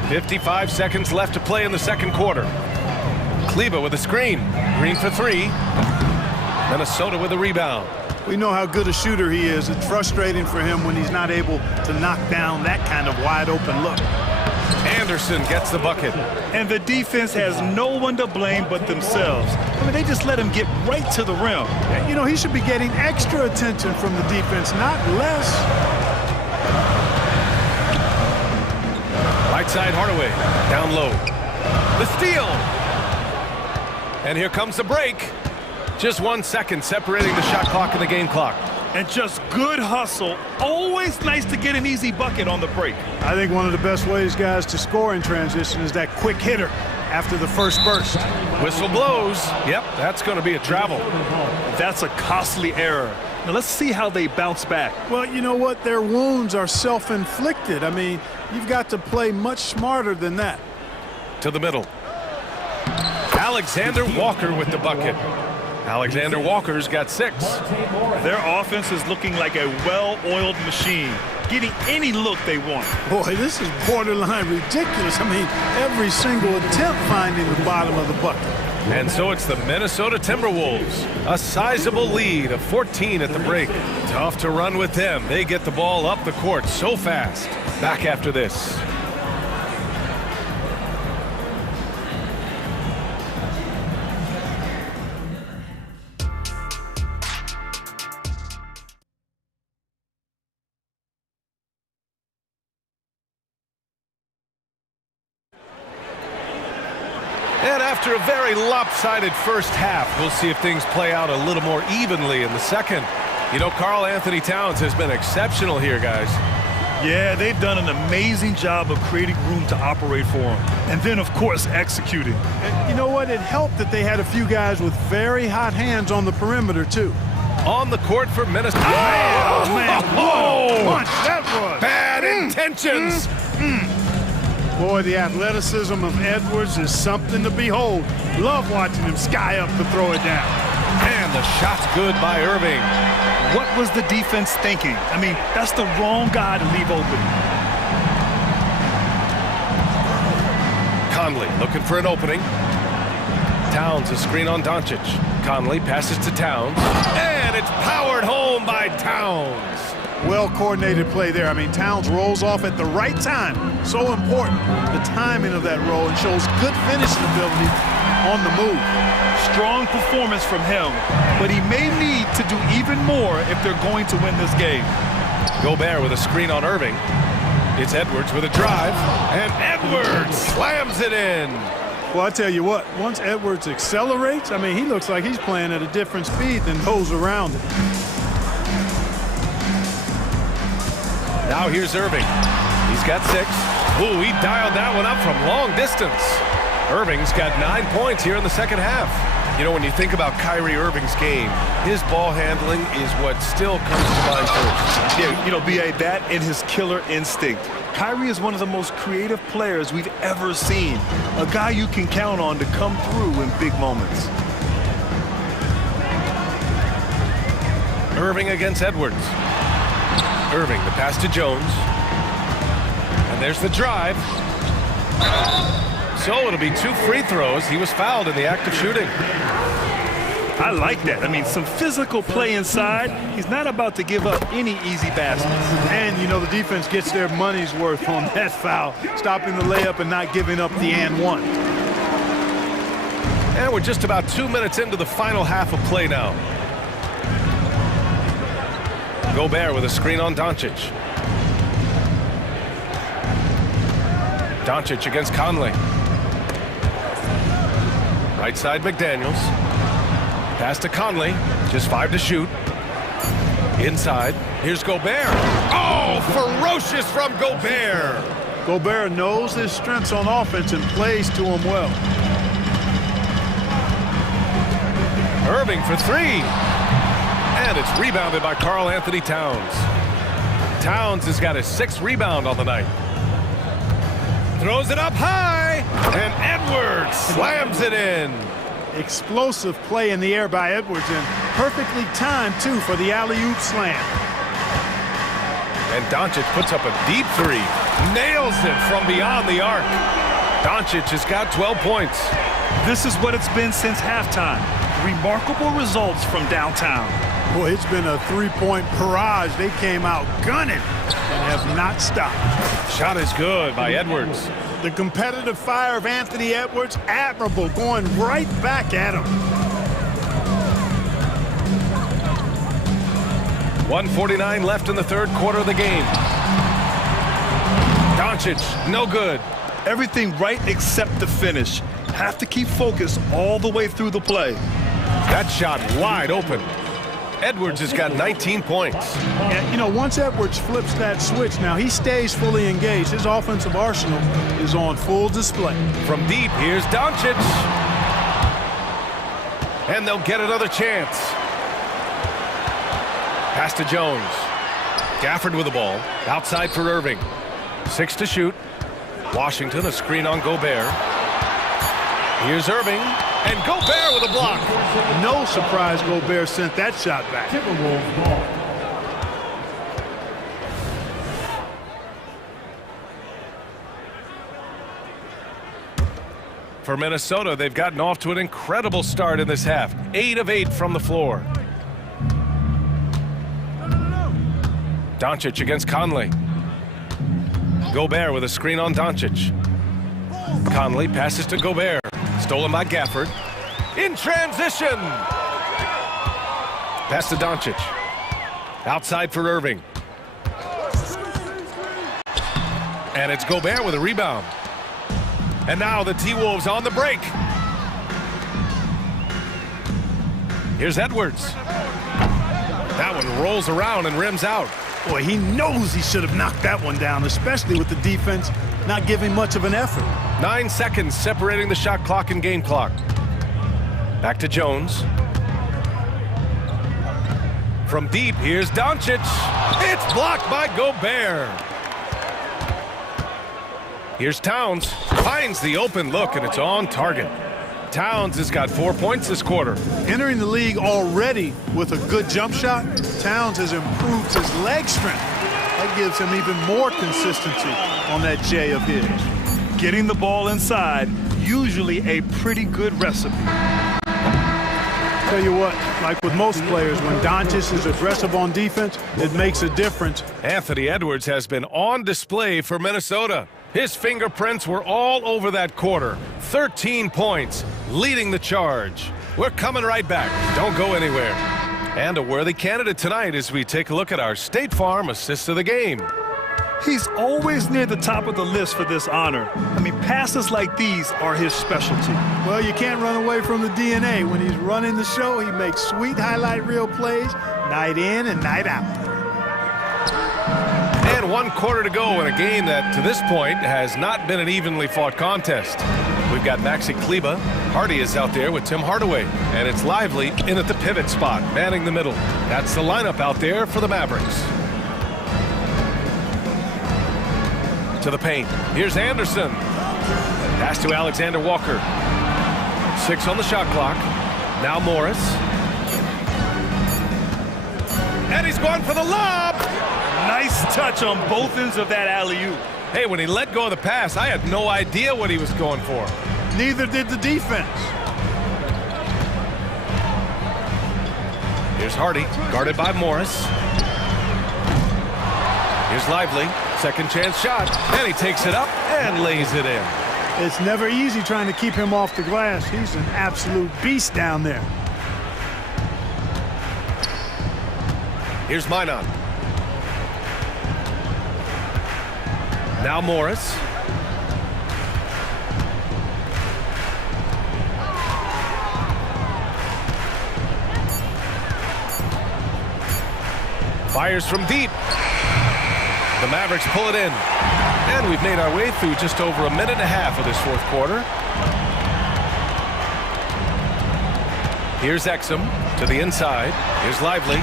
55 seconds left to play in the second quarter. Kleber with a screen. Green for 3. Minnesota with a rebound. We know how good a shooter he is. It's frustrating for him when he's not able to knock down that kind of wide open look. Anderson gets the bucket. And the defense has no one to blame but themselves. I mean, they just let him get right to the rim. You know, he should be getting extra attention from the defense, not less. Right side Hardaway, down low. The steal. And here comes the break. Just 1 second separating the shot clock and the game clock. And just good hustle. Always nice to get an easy bucket on the break. I think one of the best ways, guys, to score in transition is that quick hitter after the first burst. Whistle blows. Yep, that's going to be a travel. That's a costly error. Now let's see how they bounce back. Well, you know what? Their wounds are self-inflicted. I mean, you've got to play much smarter than that. To the middle. Alexander Walker with the bucket. Alexander Walker's got 6. Their offense is looking like a well-oiled machine, getting any look they want. Boy, this is borderline ridiculous. I mean, every single attempt finding the bottom of the bucket. And so it's the Minnesota Timberwolves. A sizable lead of 14 at the break. Tough to run with them. They get the ball up the court so fast. Back after this. And after a very lopsided first half, we'll see if things play out a little more evenly in the second. You know, Karl Anthony Towns has been exceptional here, guys. Yeah, they've done an amazing job of creating room to operate for him. And then, of course, executing. And you know what? It helped that they had a few guys with very hot hands on the perimeter, too. On the court for Minnesota. Oh, man. What a punch that was. Bad intentions. Boy, the athleticism of Edwards is something to behold. Love watching him sky up to throw it down. And the shot's good by Irving. What was the defense thinking? I mean, that's the wrong guy to leave open. Conley looking for an opening. Towns a screen on Doncic. Conley passes to Towns. And it's powered home by Towns. Well-coordinated play there. I mean, Towns rolls off at the right time. So important, the timing of that roll, and shows good finishing ability on the move. Strong performance from him, but he may need to do even more if they're going to win this game. Gobert with a screen on Irving. It's Edwards with a drive, and Edwards slams it in. Well, I tell you what, once Edwards accelerates, I mean, he looks like he's playing at a different speed than those around him. Now here's Irving. He's got 6. Ooh, he dialed that one up from long distance. Irving's got 9 points here in the second half. You know, when you think about Kyrie Irving's game, his ball handling is what still comes to mind first. Yeah, you know, B.A., that and his killer instinct. Kyrie is one of the most creative players we've ever seen. A guy you can count on to come through in big moments. Irving against Edwards. Irving, the pass to Jones. And there's the drive. So it'll be 2 free throws. He was fouled in the act of shooting. I like that. I mean, some physical play inside. He's not about to give up any easy baskets. And, you know, the defense gets their money's worth on that foul, stopping the layup and not giving up the and one. And we're just about 2 minutes into the final half of play now. Gobert with a screen on Doncic. Doncic against Conley. Right side McDaniels. Pass to Conley. Just 5 to shoot. Inside. Here's Gobert. Oh, ferocious from Gobert. Gobert knows his strengths on offense and plays to them well. Irving for three. And it's rebounded by Karl Anthony Towns. Towns has got his 6th rebound on the night. Throws it up high, and Edwards slams it in. Explosive play in the air by Edwards, and perfectly timed, too, for the alley-oop slam. And Doncic puts up a deep three. Nails it from beyond the arc. Doncic has got 12 points. This is what it's been since halftime. Remarkable results from downtown. Boy, it's been a three-point barrage. They came out gunning and have not stopped. Shot is good by Edwards. The competitive fire of Anthony Edwards, admirable, going right back at him. 1:49 left in the 3rd quarter of the game. Doncic, no good. Everything right except the finish. Have to keep focused all the way through the play. That shot wide open. Edwards has got 19 points. And, you know, once Edwards flips that switch, now he stays fully engaged. His offensive arsenal is on full display. From deep, here's Doncic. And they'll get another chance. Pass to Jones. Gafford with the ball. Outside for Irving. 6 to shoot. Washington, a screen on Gobert. Here's Irving. And Gobert with a block. No surprise Gobert sent that shot back. For Minnesota, they've gotten off to an incredible start in this half. 8 of 8 from the floor. Doncic against Conley. Gobert with a screen on Doncic. Conley passes to Gobert. Stolen by Gafford. In transition. Pass to Doncic. Outside for Irving. And it's Gobert with a rebound. And now the T-Wolves on the break. Here's Edwards. That one rolls around and rims out. Boy, he knows he should have knocked that one down, especially with the defense not giving much of an effort. 9 seconds separating the shot clock and game clock. Back to Jones. From deep, here's Doncic. It's blocked by Gobert. Here's Towns. Finds the open look, and it's on target. Towns has got 4 points this quarter. Entering the league already with a good jump shot, Towns has improved his leg strength. That gives him even more consistency on that J of his. Getting the ball inside, usually a pretty good recipe. Tell you what, like with most players, when Doncic is aggressive on defense, it makes a difference. Anthony Edwards has been on display for Minnesota. His fingerprints were all over that quarter. 13 points, leading the charge. We're coming right back. Don't go anywhere. And a worthy candidate tonight as we take a look at our State Farm Assist of the Game. He's always near the top of the list for this honor. I mean, passes like these are his specialty. Well, you can't run away from the DNA. When he's running the show, he makes sweet highlight reel plays night in and night out. And 1 quarter to go in a game that, to this point, has not been an evenly fought contest. We've got Maxi Kleba. Hardy is out there with Tim Hardaway. And it's Lively in at the pivot spot, manning the middle. That's the lineup out there for the Mavericks. To the paint. Here's Anderson. Pass to Alexander Walker. 6 on the shot clock. Now Morris. And he's going for the lob. Nice touch on both ends of that alley-oop. Hey, when he let go of the pass, I had no idea what he was going for. Neither did the defense. Here's Hardy, guarded by Morris. Here's Lively, second chance shot, and he takes it up and lays it in. It's never easy trying to keep him off the glass. He's an absolute beast down there. Here's Minon. Now Morris. Fires from deep. The Mavericks pull it in. And we've made our way through just over a minute and a half of this fourth quarter. Here's Exum to the inside. Here's Lively.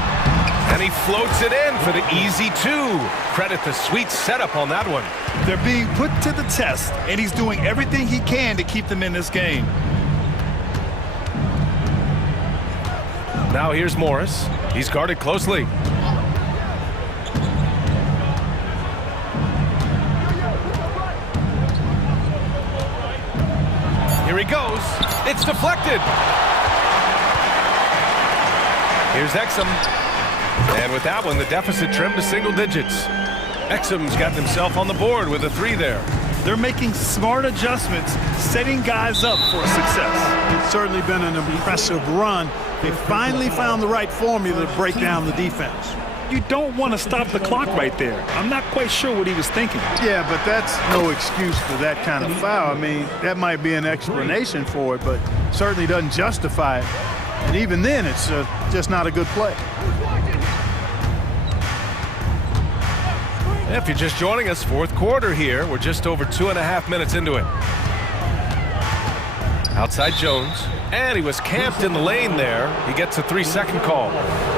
And he floats it in for the easy two. Credit the sweet setup on that one. They're being put to the test, and he's doing everything he can to keep them in this game. Now here's Morris. He's guarded closely. Here he goes. It's deflected. Here's Exum. And with that one, the deficit trimmed to single digits. Exum's got himself on the board with a three there. They're making smart adjustments, setting guys up for success. It's certainly been an impressive run. They finally found the right formula to break down the defense. You don't want to stop the clock right there. I'm not quite sure what he was thinking. Yeah, but that's no excuse for that kind of foul. I mean, that might be an explanation for it, but certainly doesn't justify it. And even then, it's just not a good play. If you're just joining us, fourth quarter here. We're just over 2.5 minutes into it. Outside Jones. And he was camped in the lane there. He gets a 3-second call.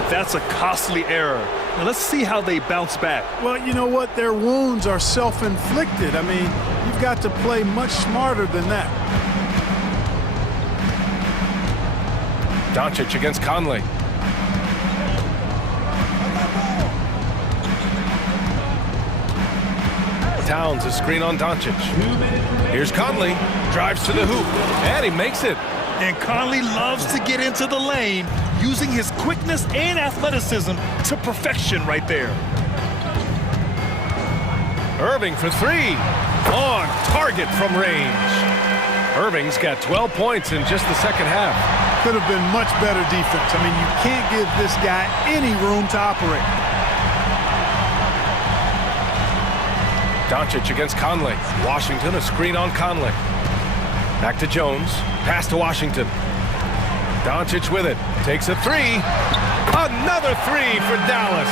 That's a costly error. Now let's see how they bounce back. Well, you know what? Their wounds are self-inflicted. I mean, you've got to play much smarter than that. Doncic against Conley. Towns a screen on Doncic. Here's Conley. Drives to the hoop. And he makes it. And Conley loves to get into the lane, using his quickness and athleticism to perfection right there. Irving for three. On target from range. Irving's got 12 points in just the second half. Could have been much better defense. I mean, you can't give this guy any room to operate. Doncic against Conley. Washington a screen on Conley. Back to Jones. Pass to Washington. Doncic with it. Takes a three. Another three for Dallas.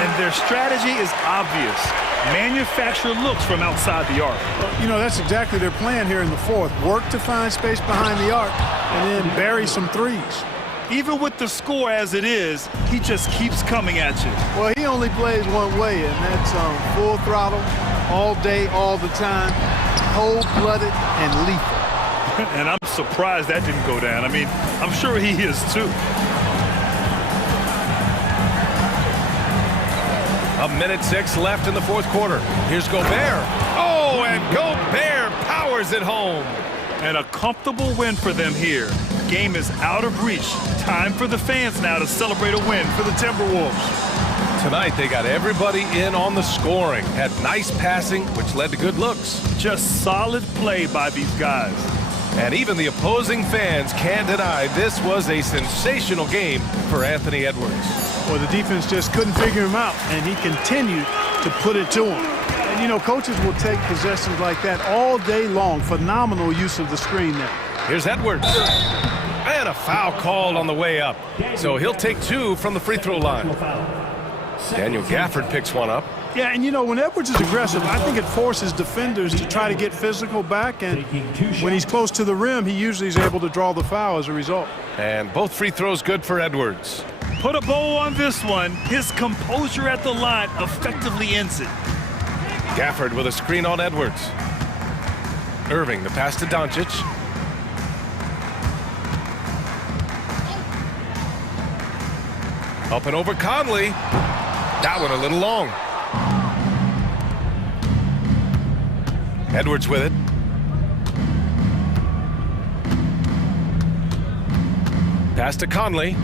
And their strategy is obvious. Manufacture looks from outside the arc. Well, you know, that's exactly their plan here in the fourth. Work to find space behind the arc and then bury some threes. Even with the score as it is, he just keeps coming at you. Well, he only plays one way, and that's full throttle, all day, all the time, cold-blooded and lethal. And I'm surprised that didn't go down. I mean, I'm sure he is too. A minute 6 left in the fourth quarter. Here's Gobert. Oh, and Gobert powers it home. And a comfortable win for them here. Game is out of reach. Time for the fans now to celebrate a win for the Timberwolves. Tonight they got everybody in on the scoring. Had nice passing, which led to good looks. Just solid play by these guys. And even the opposing fans can't deny this was a sensational game for Anthony Edwards. Well, the defense just couldn't figure him out, and he continued to put it to him. And, you know, coaches will take possessions like that all day long. Phenomenal use of the screen there. Here's Edwards. And a foul called on the way up. So he'll take 2 from the free throw line. Daniel Gafford picks one up. Yeah, and you know, when Edwards is aggressive, I think it forces defenders to try to get physical back, and when he's close to the rim, he usually is able to draw the foul as a result. And both free throws good for Edwards. Put a bow on this one. His composure at the line effectively ends it. Gafford with a screen on Edwards. Irving, the pass to Doncic. Up and over Conley. That one a little long. Edwards with it. Pass to Conley.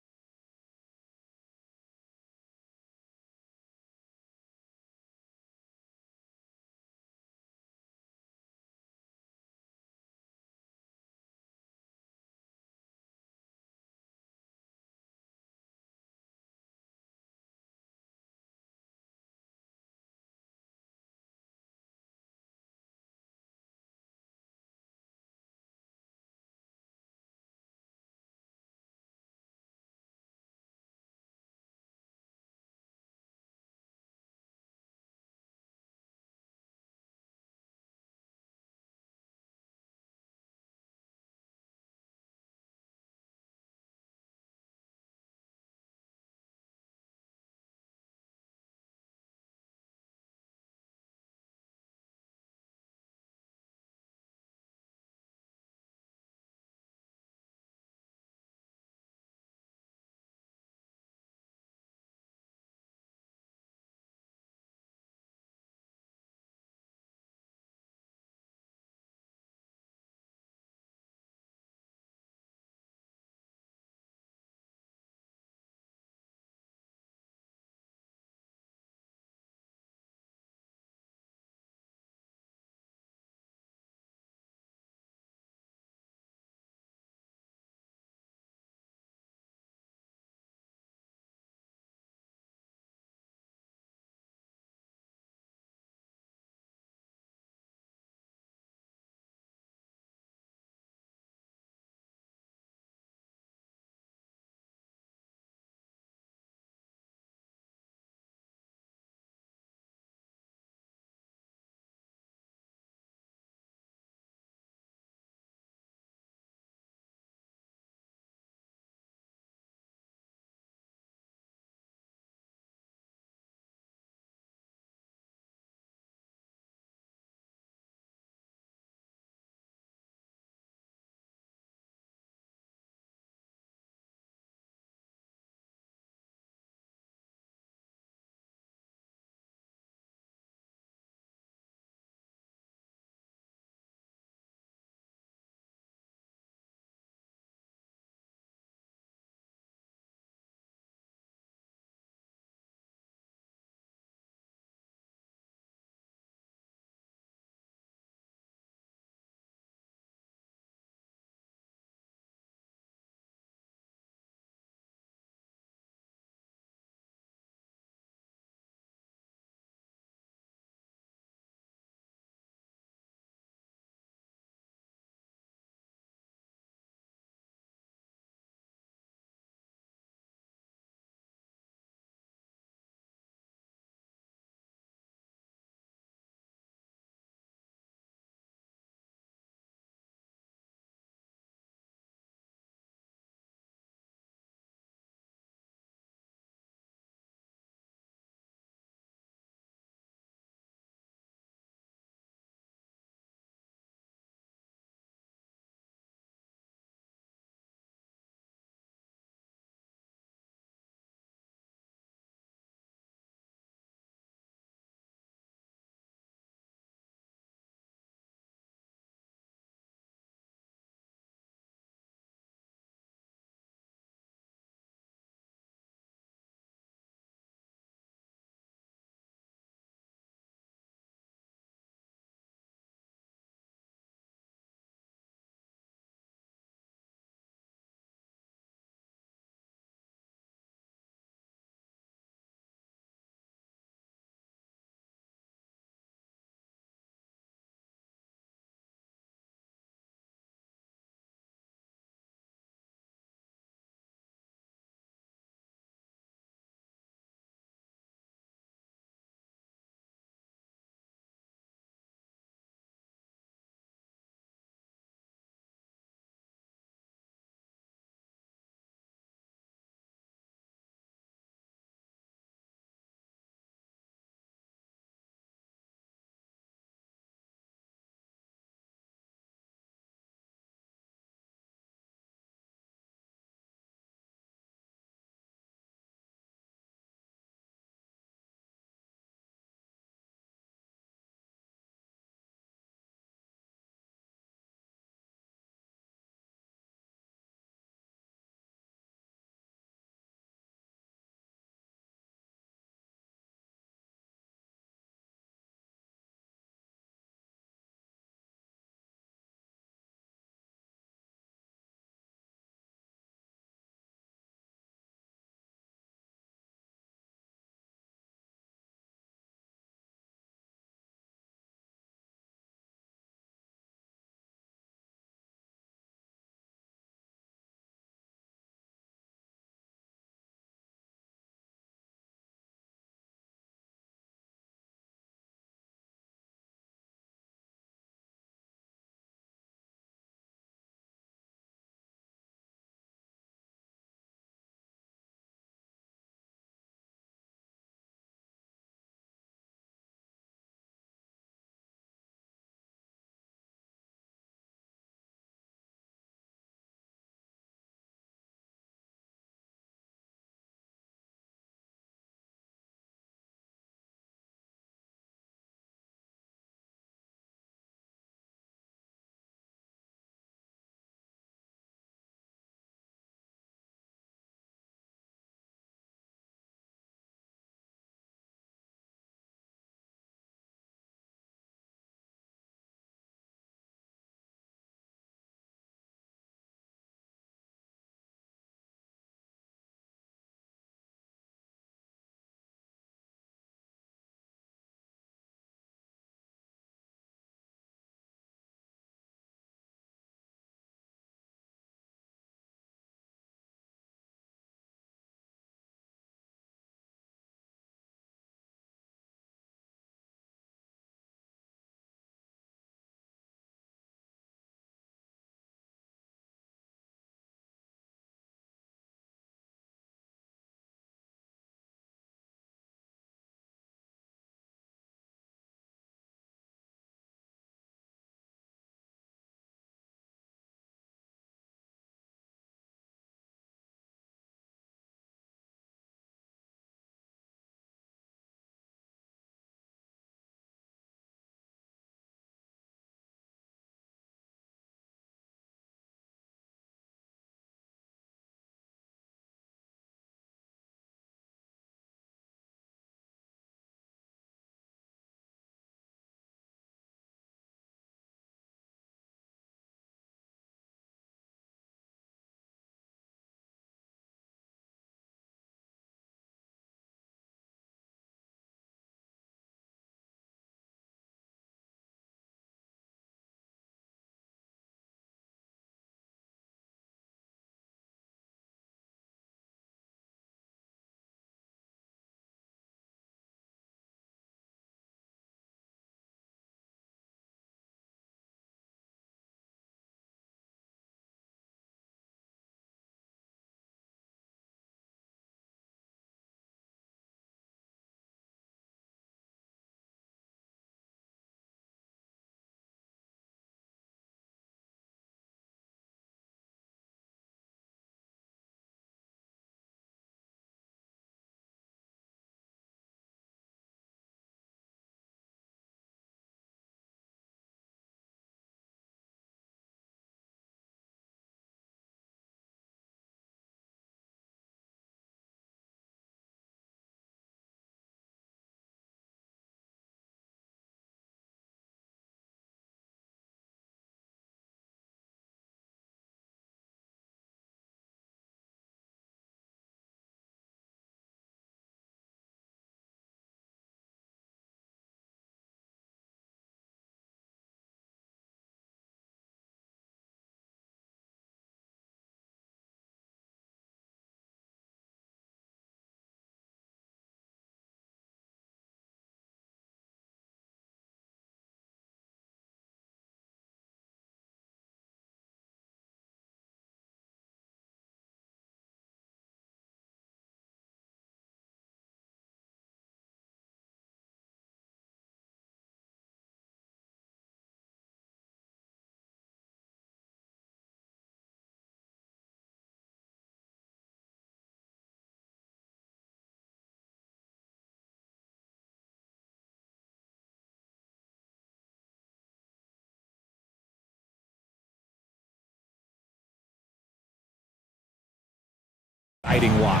exciting watch.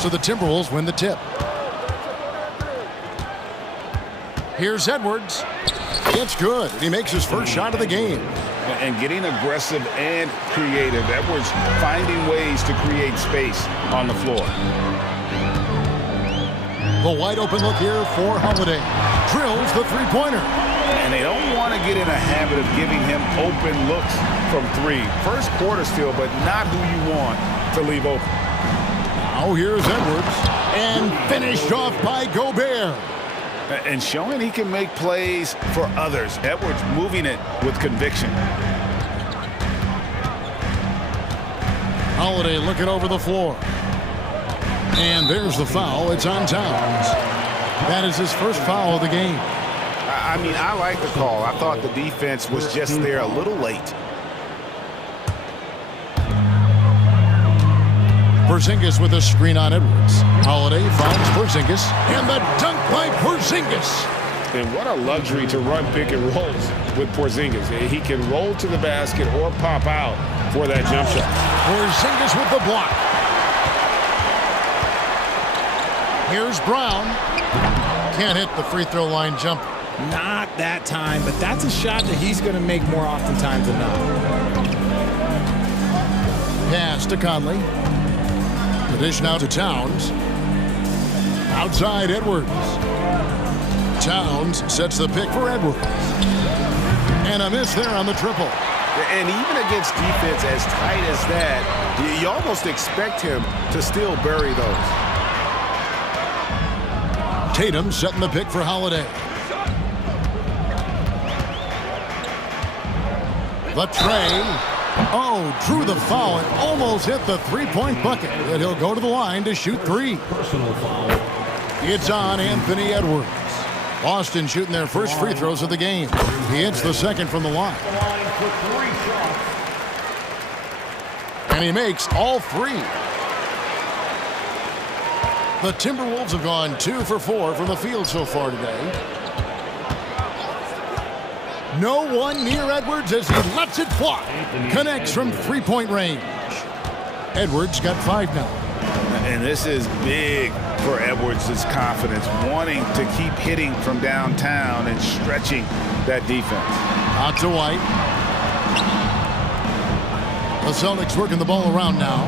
So the Timberwolves win the tip. Here's Edwards. It's good. He makes his first shot of the game. And getting aggressive and creative. Edwards finding ways to create space on the floor. The wide open look here for Holiday. Drills the three-pointer. And they don't want to get in a habit of giving him open looks from three. First quarter still, but not who you want to leave open. Now here's Edwards. And finished off by Gobert. And showing he can make plays for others. Edwards moving it with conviction. Holiday looking over the floor. And there's the foul. It's on Towns. That is his first foul of the game. I mean, I like the call. I thought the defense was just there a little late. Porzingis with a screen on Edwards. Holiday finds Porzingis. And the dunk by Porzingis. And what a luxury to run pick and rolls with Porzingis. He can roll to the basket or pop out for that jump shot. Porzingis with the block. Here's Brown. Can't hit the free throw line jumper. Not that time, but that's a shot that he's going to make more oftentimes than not. Pass to Conley. The dish now to Towns. Outside Edwards. Towns sets the pick for Edwards. And a miss there on the triple. And even against defense as tight as that, you almost expect him to still bury those. Tatum setting the pick for Holiday. The tray. Oh, drew the foul and almost hit the three-point bucket. But he'll go to the line to shoot three. It's on Anthony Edwards. Boston shooting their first free throws of the game. He hits the second from the line. And he makes all three. The Timberwolves have gone 2 for 4 from the field so far today. No one near Edwards as he lets it fly. Connects from three-point range. Edwards got 5 now. And this is big for Edwards' confidence, wanting to keep hitting from downtown and stretching that defense. Out to White. The Celtics working the ball around now.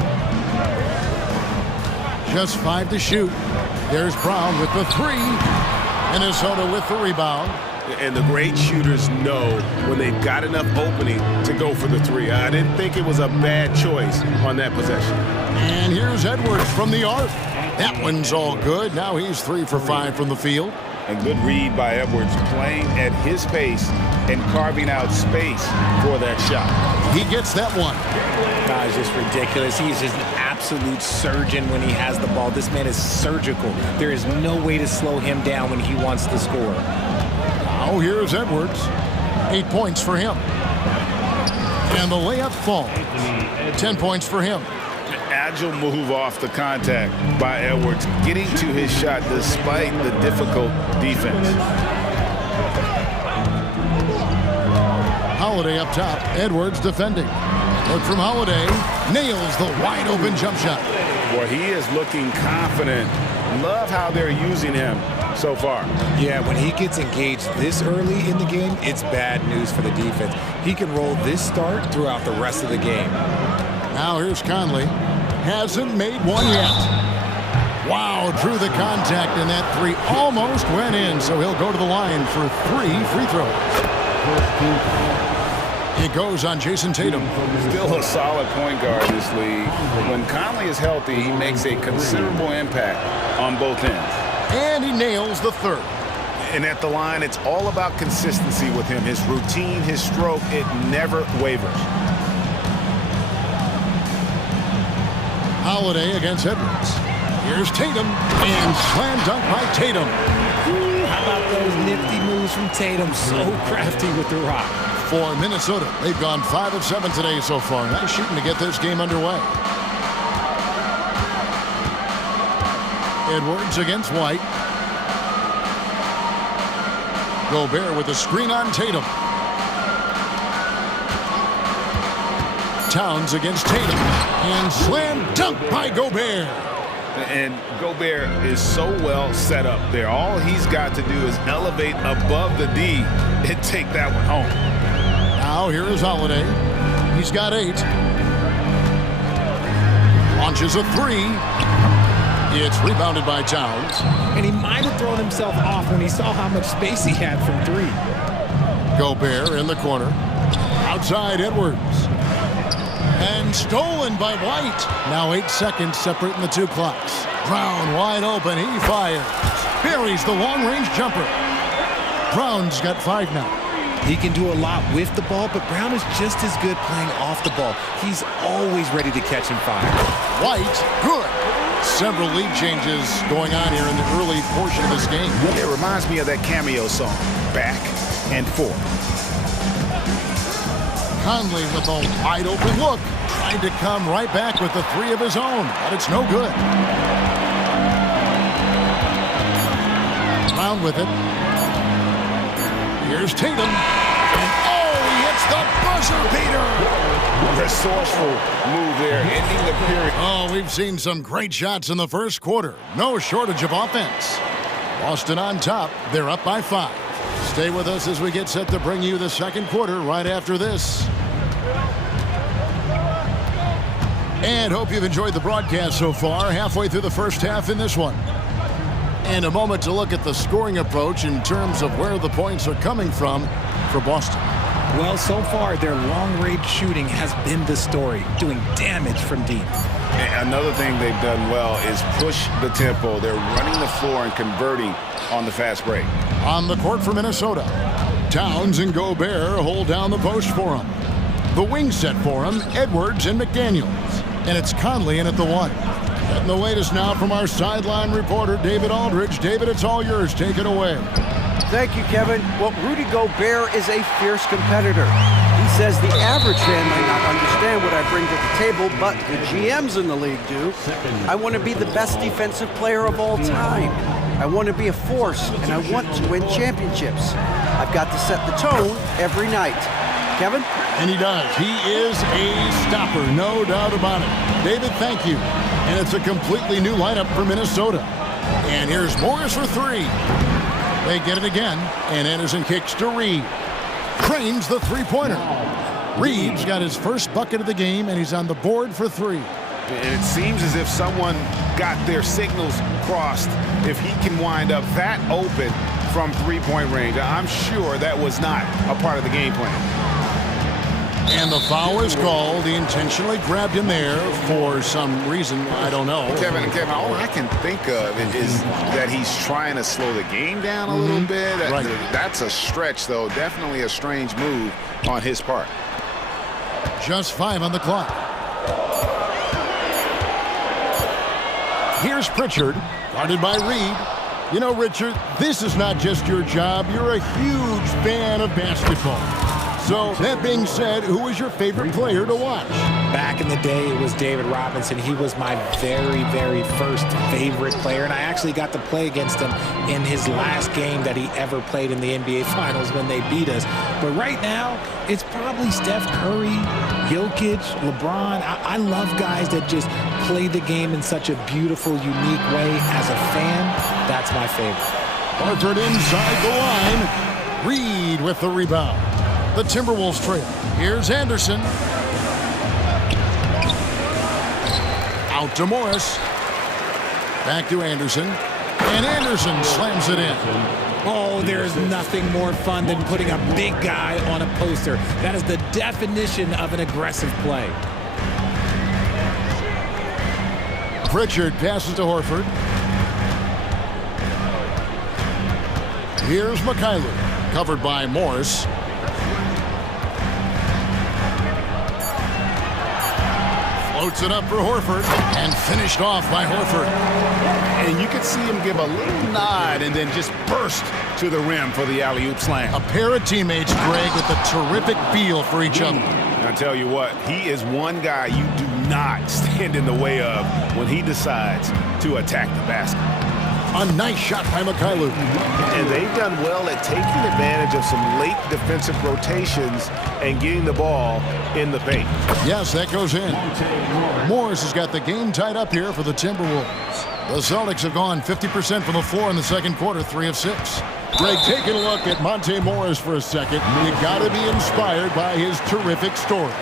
Just 5 to shoot. There's Brown with the 3. Minnesota with the rebound. And the great shooters know when they've got enough opening to go for the 3. I didn't think it was a bad choice on that possession. And here's Edwards from the arc. That one's all good. Now he's 3 for 5 from the field. A good read by Edwards, playing at his pace and carving out space for that shot. He gets that one. It's just ridiculous. He's just an absolute surgeon when he has the ball. This man is surgical. There is no way to slow him down when he wants to score. Now here's Edwards. 8 points for him. And the layup falls. 10 points for him. Agile move off the contact by Edwards, getting to his shot despite the difficult defense. Holiday up top. Edwards defending. Look from Holiday. Nails the wide open jump shot. Boy, he is looking confident. Love how they're using him so far. Yeah, when he gets engaged this early in the game, it's bad news for the defense. He can roll this start throughout the rest of the game. Now here's Conley. Hasn't made one yet. Wow, drew the contact, and that 3 almost went in, so he'll go to the line for 3 free throws. It goes on Jason Tatum. Still a solid point guard this league. When Conley is healthy, he makes a considerable impact on both ends. And he nails the 3rd. And at the line, it's all about consistency with him. His routine, his stroke, it never wavers. Holiday against Edwards. Here's Tatum, and slam dunk by Tatum. Ooh, how about those nifty moves from Tatum? So crafty with the rock. For Minnesota, they've gone 5 of 7 today so far. Nice shooting to get this game underway. Edwards against White. Gobert with a screen on Tatum. Towns against Tatum. And slam dunk by Gobert. And Gobert is so well set up there. All he's got to do is elevate above the D and take that one home. Now here is Holiday. He's got 8. Launches a 3. It's rebounded by Towns. And he might have thrown himself off when he saw how much space he had from 3. Gobert in the corner. Outside Edwards. And stolen by White. Now 8 seconds separating the 2 clocks. Brown wide open. He fires. Buries the long-range jumper. Brown's got 5 now. He can do a lot with the ball, but Brown is just as good playing off the ball. He's always ready to catch and fire. White, good. Several lead changes going on here in the early portion of this game. It reminds me of that cameo song, Back and Forth. Conley with a wide open look. Trying to come right back with the 3 of his own, but it's no good. Brown with it. Here's Tatum. And oh, he hits the buzzer beater. Resourceful move there, ending the period. Oh, we've seen some great shots in the first quarter. No shortage of offense. Boston on top. They're up by 5. Stay with us as we get set to bring you the second quarter right after this. And hope you've enjoyed the broadcast so far. Halfway through the first half in this one. And a moment to look at the scoring approach in terms of where the points are coming from for Boston. Well, so far, their long-range shooting has been the story, doing damage from deep. And another thing they've done well is push the tempo. They're running the floor and converting on the fast break. On the court for Minnesota, Towns and Gobert hold down the post for him. The wing set for him, Edwards and McDaniels. And it's Conley in at the 1. Getting the latest now from our sideline reporter, David Aldridge. David, it's all yours. Take it away. Thank you, Kevin. Well, Rudy Gobert is a fierce competitor. He says the average fan might not understand what I bring to the table, but the GMs in the league do. I want to be the best defensive player of all time. I want to be a force, and I want to win championships. I've got to set the tone every night. Kevin? And he does. He is a stopper, no doubt about it. David, thank you. And it's a completely new lineup for Minnesota. And here's Morris for 3. They get it again, and Anderson kicks to Reed. Cranes the 3-pointer. Reed's got his first bucket of the game, and he's on the board for 3. And it seems as if someone got their signals crossed. If he can wind up that open from 3-point range, I'm sure that was not a part of the game plan. And the foul is called. He intentionally grabbed him there for some reason. I don't know. Kevin, all I can think of is that he's trying to slow the game down a little bit. Right. That's a stretch, though. Definitely a strange move on his part. Just 5 on the clock. Here's Pritchard, guarded by Reed. You know, Richard, this is not just your job. You're a huge fan of basketball. So, that being said, who is your favorite player to watch? Back in the day, it was David Robinson. He was my very, very first favorite player, and I actually got to play against him in his last game that he ever played in the NBA Finals when they beat us. But right now, it's probably Steph Curry, Jokic, LeBron. I love guys that just play the game in such a beautiful, unique way. As a fan, that's my favorite. Harford inside the line. Reed with the rebound. The Timberwolves trail. Here's Anderson. Out to Morris. Back to Anderson. And Anderson slams it in. Oh, there's nothing more fun than putting a big guy on a poster. That is the definition of an aggressive play. Pritchard passes to Horford. Here's McKayler, covered by Morris. Floats it up for Horford, and finished off by Horford. And you could see him give a little nod and then just burst to the rim for the alley-oop slam. A pair of teammates, Greg, with a terrific feel for each other. I'll tell you what, he is one guy you do not stand in the way of when he decides to attack the basket. A nice shot by Mikhailu. And they've done well at taking advantage of some late defensive rotations and getting the ball in the paint. Yes, that goes in. Morris has got the game tied up here for the Timberwolves. The Celtics have gone 50% from the floor in the second quarter, 3 of 6. Greg, taking a look at Monte Morris for a second. You got to be inspired by his terrific story.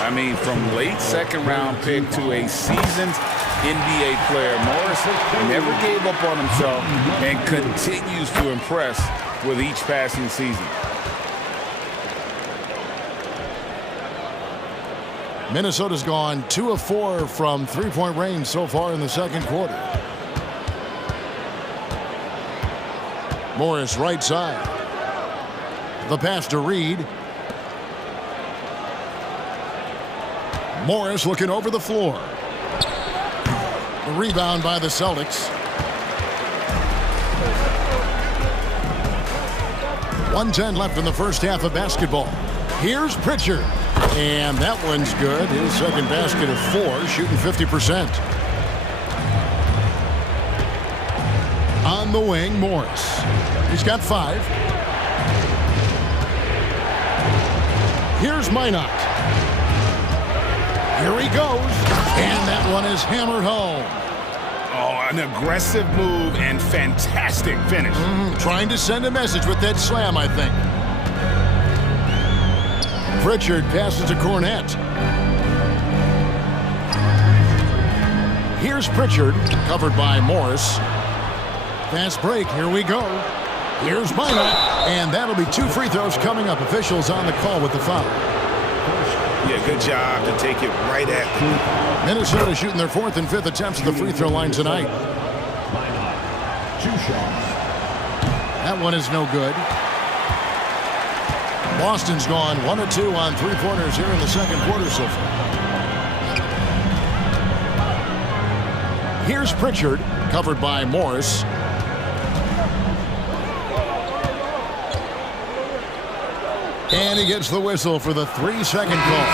I mean, from late second-round pick to a seasoned NBA player, Morris never gave up on himself and continues to impress with each passing season. Minnesota's gone 2 of 4 from three-point range so far in the second quarter. Morris right side. The pass to Reed. Morris looking over the floor. The rebound by the Celtics. 1:10 left in the first half of basketball. Here's Pritchard. And that one's good. His second basket of 4, shooting 50%. On the wing, Morris. He's got 5. Here's Minot. Here he goes. And that one is hammered home. Oh, an aggressive move and fantastic finish. Trying to send a message with that slam, I think. Pritchard passes to Cornette. Here's Pritchard, covered by Morris. Fast break, here we go. Here's Minot, and that'll be 2 free throws coming up. Officials on the call with the foul. Yeah, good job to take it right at them. Minnesota shooting their 4th and 5th attempts at the free throw line tonight. That one is no good. Boston's gone 1 of 2 on 3-pointers here in the second quarter so far. Here's Pritchard, covered by Morris. And he gets the whistle for the 3-second call.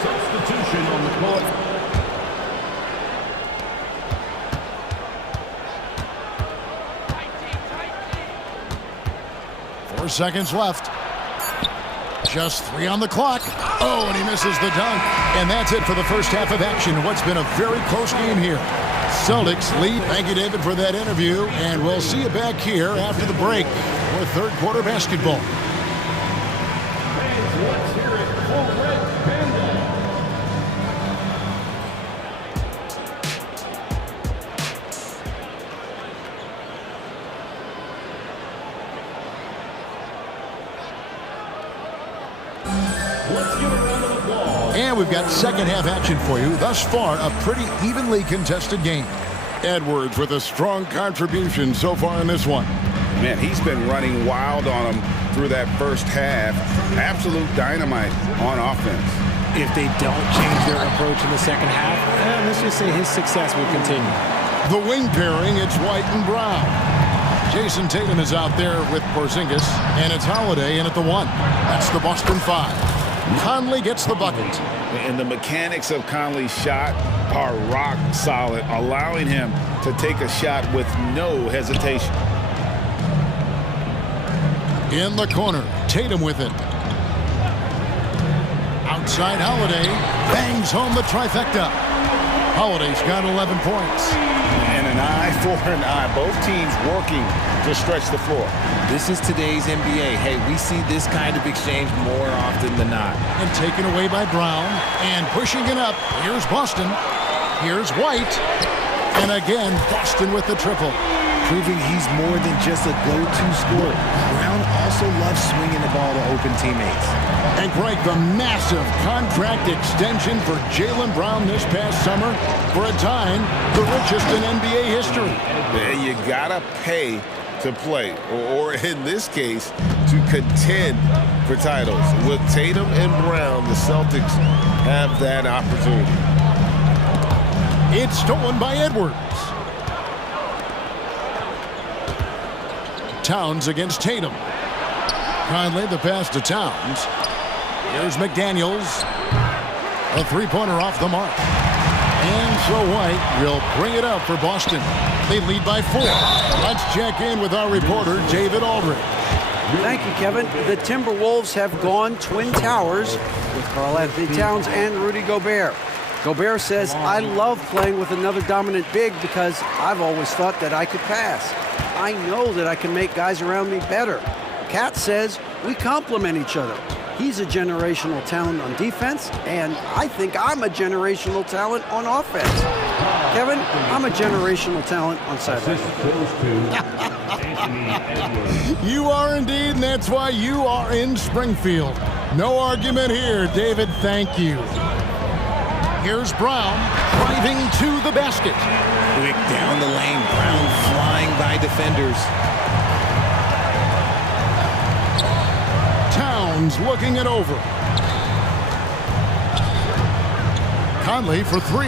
Substitution on the clock. 4 seconds left. Just 3 on the clock. Oh, and he misses the dunk. And that's it for the first half of action. What's been a very close game here. Celtics lead. Thank you, David, for that interview. And we'll see you back here after the break for third quarter basketball. Let's hear it for Red Panda. And we've got second half action for you. Thus far, a pretty evenly contested game. Edwards with a strong contribution so far in this one. Man, he's been running wild on them through that first half. Absolute dynamite on offense. If they don't change their approach in the second half, let's just say his success will continue. The wing pairing, it's White and Brown. Jason Tatum is out there with Porzingis, and it's Holiday in at the 1. That's the Boston 5. Conley gets the bucket. And the mechanics of Conley's shot are rock solid, allowing him to take a shot with no hesitation. In the corner, Tatum with it. Outside Holiday, bangs home the trifecta. Holiday's got 11 points. And an eye for an eye. Both teams working to stretch the floor. This is today's NBA. Hey, we see this kind of exchange more often than not. And taken away by Brown. And pushing it up. Here's Boston. Here's White. And again, Boston with the triple. Proving he's more than just a go-to scorer. Brown also loves swinging the ball to open teammates. And Greg, the massive contract extension for Jaylen Brown this past summer. For a time, the richest in NBA history. Yeah, you gotta pay to play, or in this case, to contend for titles. With Tatum and Brown, the Celtics have that opportunity. It's stolen by Edwards. Towns against Tatum. Conley, the pass to Towns. Here's McDaniels. A 3-pointer off the mark. And so White will bring it up for Boston. They lead by 4. Let's check in with our reporter, David Aldridge. Thank you, Kevin. The Timberwolves have gone Twin Towers with Karl-Anthony Towns and Rudy Gobert. Gobert says, I love playing with another dominant big because I've always thought that I could pass. I know that I can make guys around me better. Cat says, we complement each other. He's a generational talent on defense, and I think I'm a generational talent on offense. Kevin, I'm a generational talent on sideline. You are indeed, and that's why you are in Springfield. No argument here, David. Thank you. Here's Brown driving to the basket. Quick down the lane. Brown flying by defenders. Towns looking it over. Conley for 3.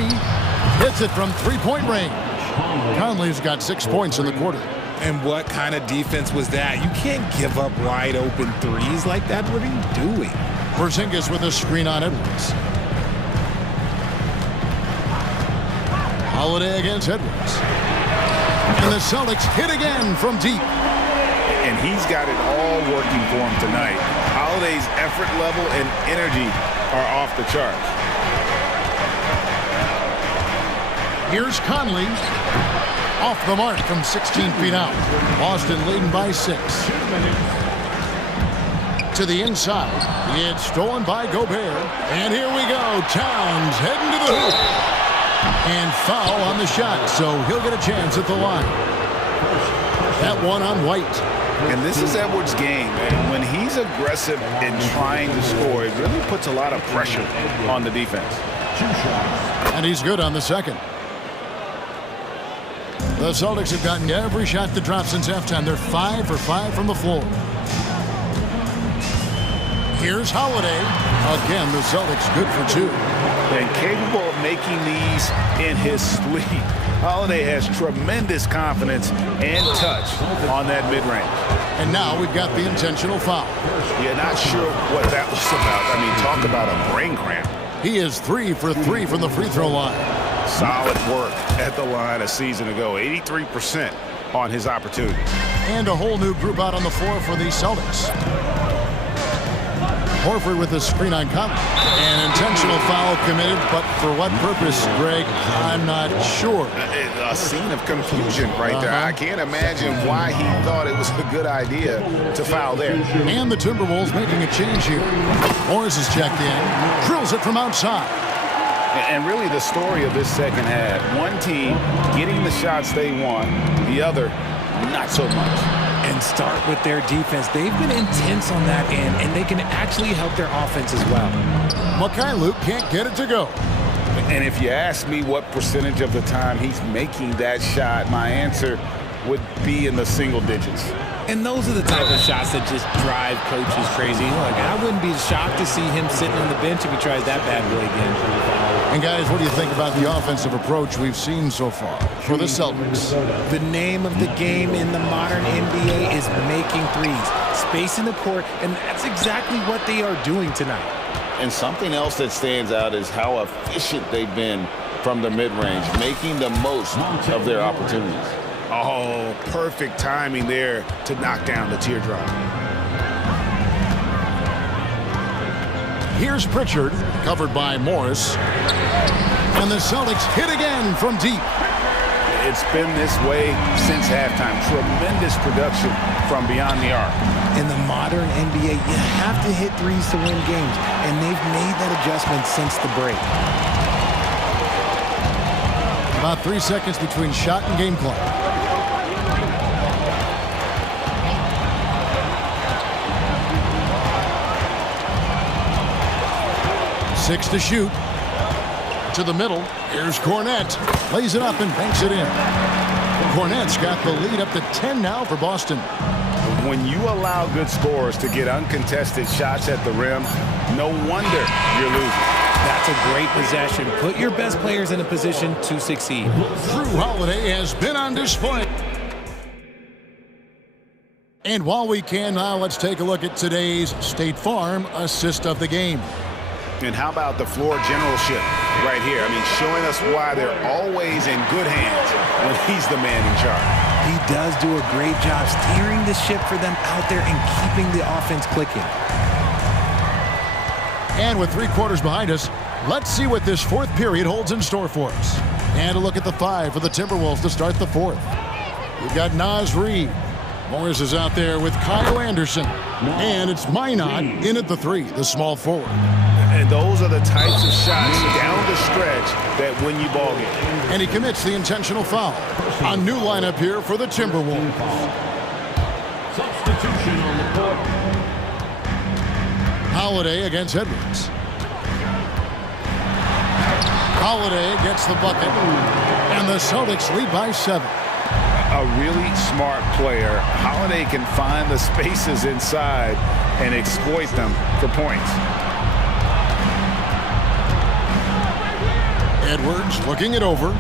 Hits it from three-point range. Conley's got 6 points in the quarter. And what kind of defense was that? You can't give up wide open threes like that. What are you doing? Porzingis with a screen on Edwards. Holiday against Edwards. And the Celtics hit again from deep. And he's got it all working for him tonight. Holiday's effort level and energy are off the charts. Here's Conley. Off the mark from 16 feet out. Boston leading by 6. To the inside. It's stolen by Gobert. And here we go. Towns heading to the hoop. And foul on the shot, so he'll get a chance at the line. That one on White. And this is Edwards' game. And when he's aggressive in trying to score, it really puts a lot of pressure on the defense. And he's good on the second. The Celtics have gotten every shot that dropped since halftime. They're 5 for 5 from the floor. Here's Holiday. Again, the Celtics good for 2. And capable of making these in his sleep. Holiday has tremendous confidence and touch on that mid-range. And now we've got the intentional foul. Yeah, not sure what that was about. I mean, talk about a brain cramp. He is 3 for 3 from the free throw line. Solid work at the line a season ago. 83% on his opportunity. And a whole new group out on the floor for the Celtics. Horford with a screen on Conley. An intentional foul committed, but for what purpose, Greg, I'm not sure. A scene of confusion right there. I can't imagine why he thought it was a good idea to foul there. And the Timberwolves making a change here. Morris is checked in. Drills it from outside. And really the story of this second half, one team getting the shots they want, the other not so much. And start with their defense. They've been intense on that end, and they can actually help their offense as well. Mikhailuk can't get it to go. And if you ask me what percentage of the time he's making that shot, my answer would be in the single digits. And those are the type of shots that just drive coaches crazy. Look, I wouldn't be shocked to see him sitting on the bench if he tries that bad boy again. And guys, what do you think about the offensive approach we've seen so far for the Celtics? The name of the game in the modern NBA is making threes, spacing the court, and that's exactly what they are doing tonight. And something else that stands out is how efficient they've been from the mid-range, making the most of their opportunities. Oh, perfect timing there to knock down the teardrop. Here's Pritchard, covered by Morris. And the Celtics hit again from deep. It's been this way since halftime. Tremendous production from beyond the arc. In the modern NBA, you have to hit threes to win games, and they've made that adjustment since the break. About 3 seconds between shot and game clock. Six to shoot. To the middle. Here's Cornette. Lays it up and banks it in. Cornette's got the lead up to 10 now for Boston. When you allow good scorers to get uncontested shots at the rim, no wonder you're losing. That's a great possession. Put your best players in a position to succeed. Drew Holiday has been on display. And while we can now, let's take a look at today's State Farm assist of the game. And how about the floor generalship right here? I mean, showing us why they're always in good hands when he's the man in charge. He does do a great job steering the ship for them out there and keeping the offense clicking. And with 3 quarters behind us, let's see what this 4th period holds in store for us. And a look at the 5 for the Timberwolves to start the 4th. We've got Naz Reid. Morris is out there with Kyle Anderson. And it's Minot in at the 3, the small forward. And those are the types of shots down the stretch that win you ball games. And he commits the intentional foul. A new lineup here for the Timberwolves. Substitution on the court. Holiday against Edwards. Holiday gets the bucket. And the Celtics lead by 7. A really smart player. Holiday can find the spaces inside and exploit them for points. Edwards looking it over.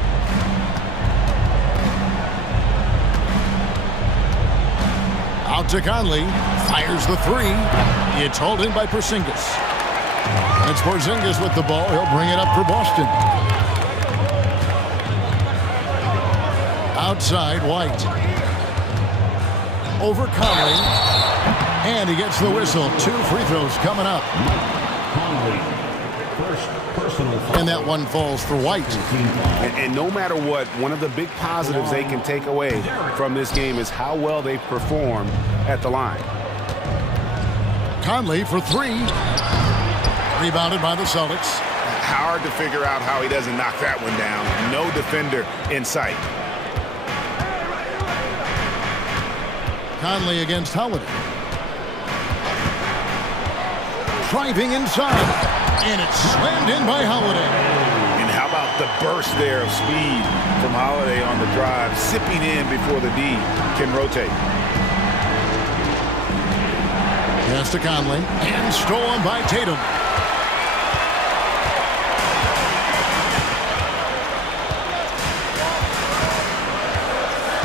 Out to Conley. Fires the 3. It's hauled in by Porzingis. It's Porzingis with the ball. He'll bring it up for Boston. Outside, White. Over Conley. And he gets the whistle. 2 free throws coming up. Conley. First personal foul. And that one falls for White. And no matter what, one of the big positives they can take away from this game is how well they perform at the line. Conley for 3. Rebounded by the Celtics. Hard to figure out how he doesn't knock that one down. No defender in sight. Conley against Holiday. Driving inside. And it's slammed in by Holiday. And how about the burst there of speed from Holiday on the drive, zipping in before the D can rotate. Pass to Conley. And stolen by Tatum.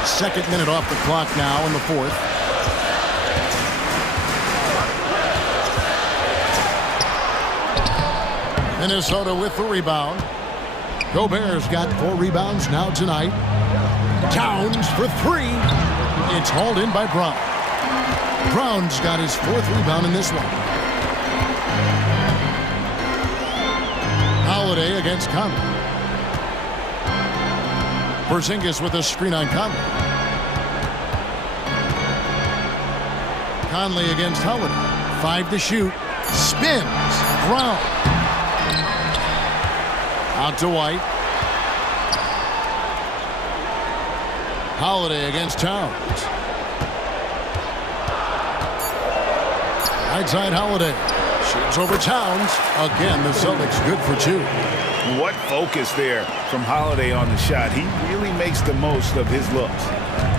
Second minute off the clock now in the 4th. Minnesota with the rebound. Gobert's got 4 rebounds now tonight. Towns for 3. It's hauled in by Brown. Brown's got his 4th rebound in this one. Holiday against Conley. Porzingis with a screen on Conley. Conley against Holiday. 5 to shoot. Spins. Brown. Out to White. Holiday against Towns. Right side Holiday. Shoots over Towns. Again, the Celtics good for 2. What focus there from Holiday on the shot. He really makes the most of his looks.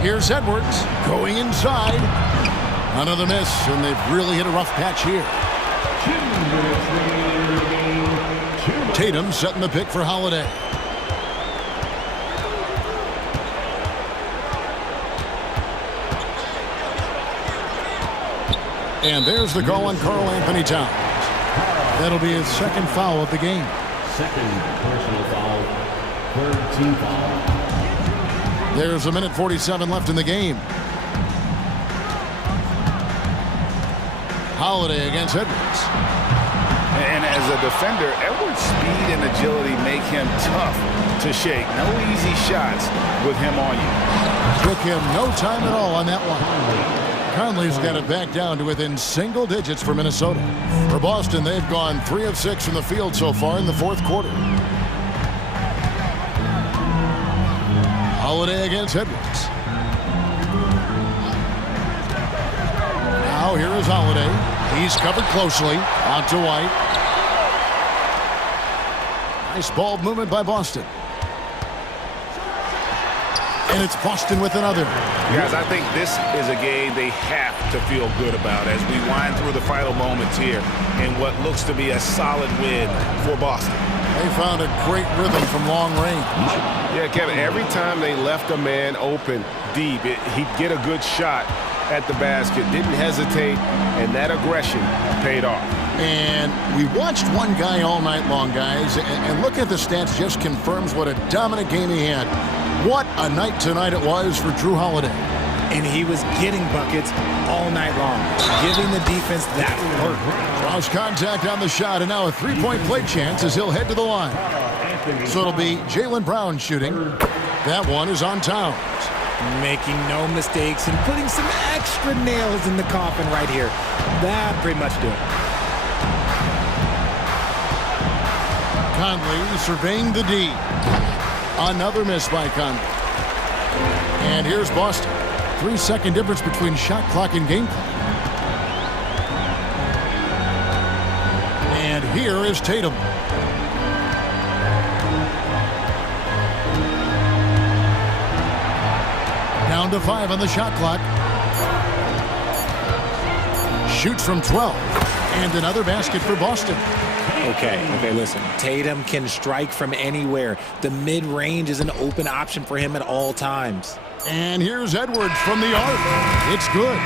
Here's Edwards going inside. Another miss, and they've really hit a rough patch here. 2 minutes. Tatum setting the pick for Holiday. And there's the call on Karl Anthony Towns. That'll be his 2nd foul of the game. 2nd personal foul. 3rd team foul. There's 1:47 left in the game. Holiday against Edwards. And as a defender, Edwards' speed and agility make him tough to shake. No easy shots with him on you. Took him no time at all on that one. Conley's got it back down to within single digits for Minnesota. For Boston, they've gone 3 of 6 from the field so far in the 4th quarter. Holiday against Edwards. Now here is Holiday. He's covered closely. Out to White. Nice ball movement by Boston. And it's Boston with another. Guys, I think this is a game they have to feel good about as we wind through the final moments here in what looks to be a solid win for Boston. They found a great rhythm from long range. Yeah, Kevin, every time they left a man open deep, he'd get a good shot at the basket. Didn't hesitate, and that aggression paid off. And we watched one guy all night long, guys, and looking at the stats just confirms what a dominant game he had. What a night tonight it was for Drew Holiday. And he was getting buckets all night long, giving the defense that work. Cross contact on the shot, and now a three-point play chance as he'll head to the line. So it'll be Jaylen Brown shooting. That one is on Towns. Making no mistakes and putting some extra nails in the coffin right here. That pretty much do it. Conley surveying the D. Another miss by Conley. And here's Boston. 3-second difference between shot clock and game clock. And here is Tatum. Down to 5 on the shot clock. Shoots from 12. And another basket for Boston. Okay, listen. Tatum can strike from anywhere. The mid-range is an open option for him at all times. And here's Edwards from the arc. It's good.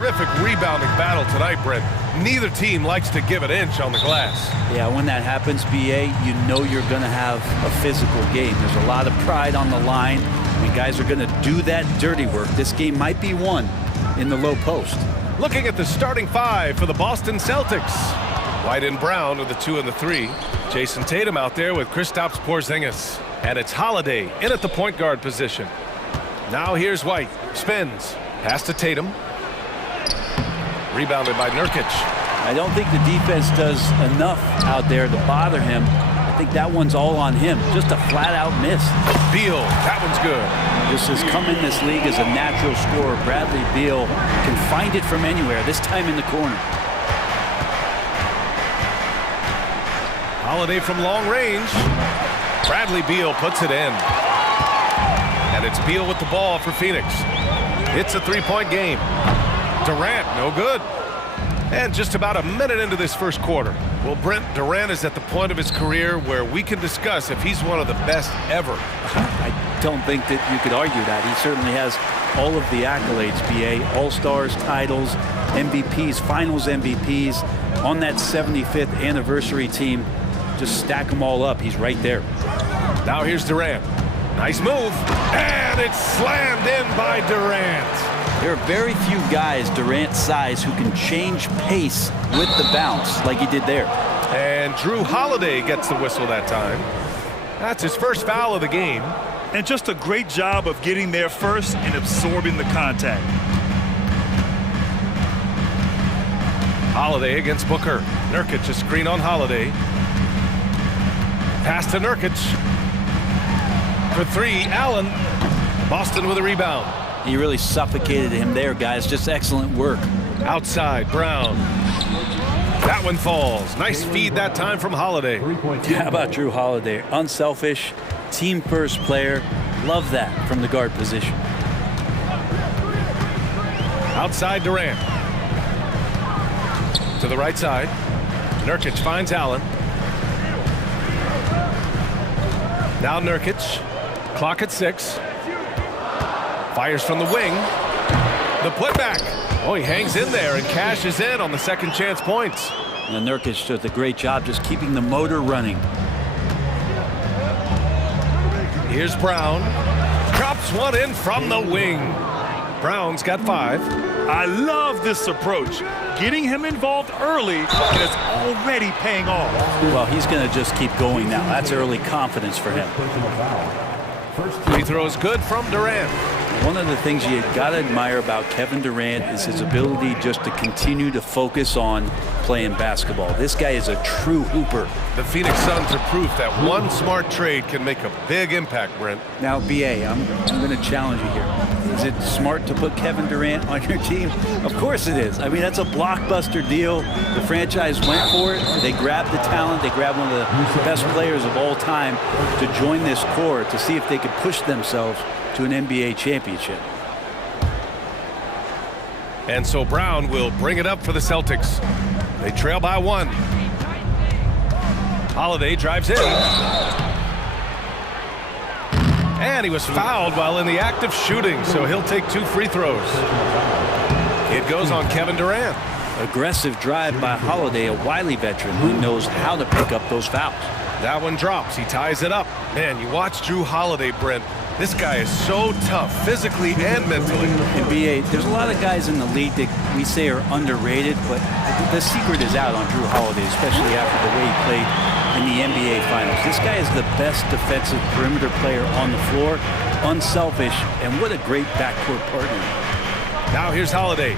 Terrific rebounding battle tonight, Brent. Neither team likes to give an inch on the glass. Yeah, when that happens, BA, you know you're going to have a physical game. There's a lot of pride on the line, and guys are going to do that dirty work. This game might be won in the low post. Looking at the starting five for the Boston Celtics. White and Brown with the 2 and the 3. Jason Tatum out there with Kristaps Porzingis. And it's Holiday in at the point guard position. Now here's White. Spins. Pass to Tatum. Rebounded by Nurkic. I don't think the defense does enough out there to bother him. I think that one's all on him. Just a flat-out miss. Beal, that one's good. This has come in this league as a natural scorer. Bradley Beal can find it from anywhere, this time in the corner. Holiday from long range. Bradley Beal puts it in. And it's Beal with the ball for Phoenix. It's a three-point game. Durant, no good. And just about a minute into this first quarter. Well, Brent, Durant is at the point of his career where we can discuss if he's one of the best ever. I don't think that you could argue that. He certainly has all of the accolades, BA. All-Stars, titles, MVPs, Finals MVPs. On that 75th anniversary team, just stack them all up. He's right there. Now here's Durant. Nice move. And it's slammed in by Durant. There are very few guys Durant's size who can change pace with the bounce like he did there. And Drew Holiday gets the whistle that time. That's his first foul of the game. And just a great job of getting there first and absorbing the contact. Holiday against Booker. Nurkic, a screen on Holiday. Pass to Nurkic. For 3, Allen. Boston with a rebound. He really suffocated him there, guys. Just excellent work. Outside, Brown. That one falls. Nice feed that time from Holiday. How about Drew Holiday? Unselfish, team-first player. Love that from the guard position. Outside, Durant. To the right side. Nurkic finds Allen. Now Nurkic. Clock at 6. Fires from the wing. The putback. Oh, he hangs in there and cashes in on the second chance points. And Nurkic does a great job just keeping the motor running. Here's Brown. Drops one in from the wing. Brown's got 5. I love this approach. Getting him involved early, and it's already paying off. Well, he's going to just keep going now. That's early confidence for him. Free throws good from Durant. One of the things you got to admire about Kevin Durant is his ability just to continue to focus on playing basketball. This guy is a true hooper. The Phoenix Suns are proof that one smart trade can make a big impact, Brent. Now, BA, I'm going to challenge you here. Is it smart to put Kevin Durant on your team? Of course it is. I mean, that's a blockbuster deal. The franchise went for it. They grabbed the talent. They grabbed one of the best players of all time to join this core to see if they could push themselves to an NBA championship. And so Brown will bring it up for the Celtics. They trail by 1. Holiday drives in. And he was fouled while in the act of shooting, so he'll take 2 free throws. It goes on Kevin Durant. Aggressive drive by Holiday, a wily veteran who knows how to pick up those fouls. That one drops. He ties it up. Man, you watch Drew Holiday, Brent. This guy is so tough, physically and mentally. And BA, there's a lot of guys in the league that we say are underrated, but the secret is out on Drew Holiday, especially after the way he played in the NBA Finals. This guy is the best defensive perimeter player on the floor, unselfish, and what a great backcourt partner. Now here's Holiday.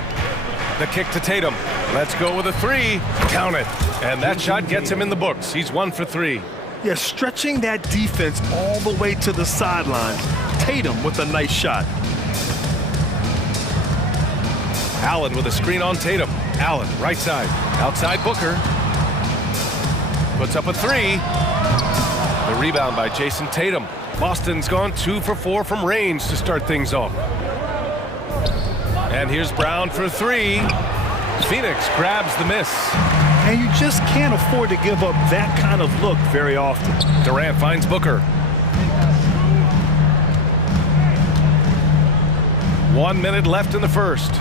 The kick to Tatum. Let's go with a 3. Count it. And that shot gets him in the books. He's 1 for 3. Yeah, stretching that defense all the way to the sidelines. Tatum with a nice shot. Allen with a screen on Tatum. Allen, right side. Outside Booker. Puts up a 3. The rebound by Jason Tatum. Boston's gone 2 for 4 from range to start things off. And here's Brown for 3. Phoenix grabs the miss. And you just can't afford to give up that kind of look very often. Durant finds Booker. 1 minute left in the first.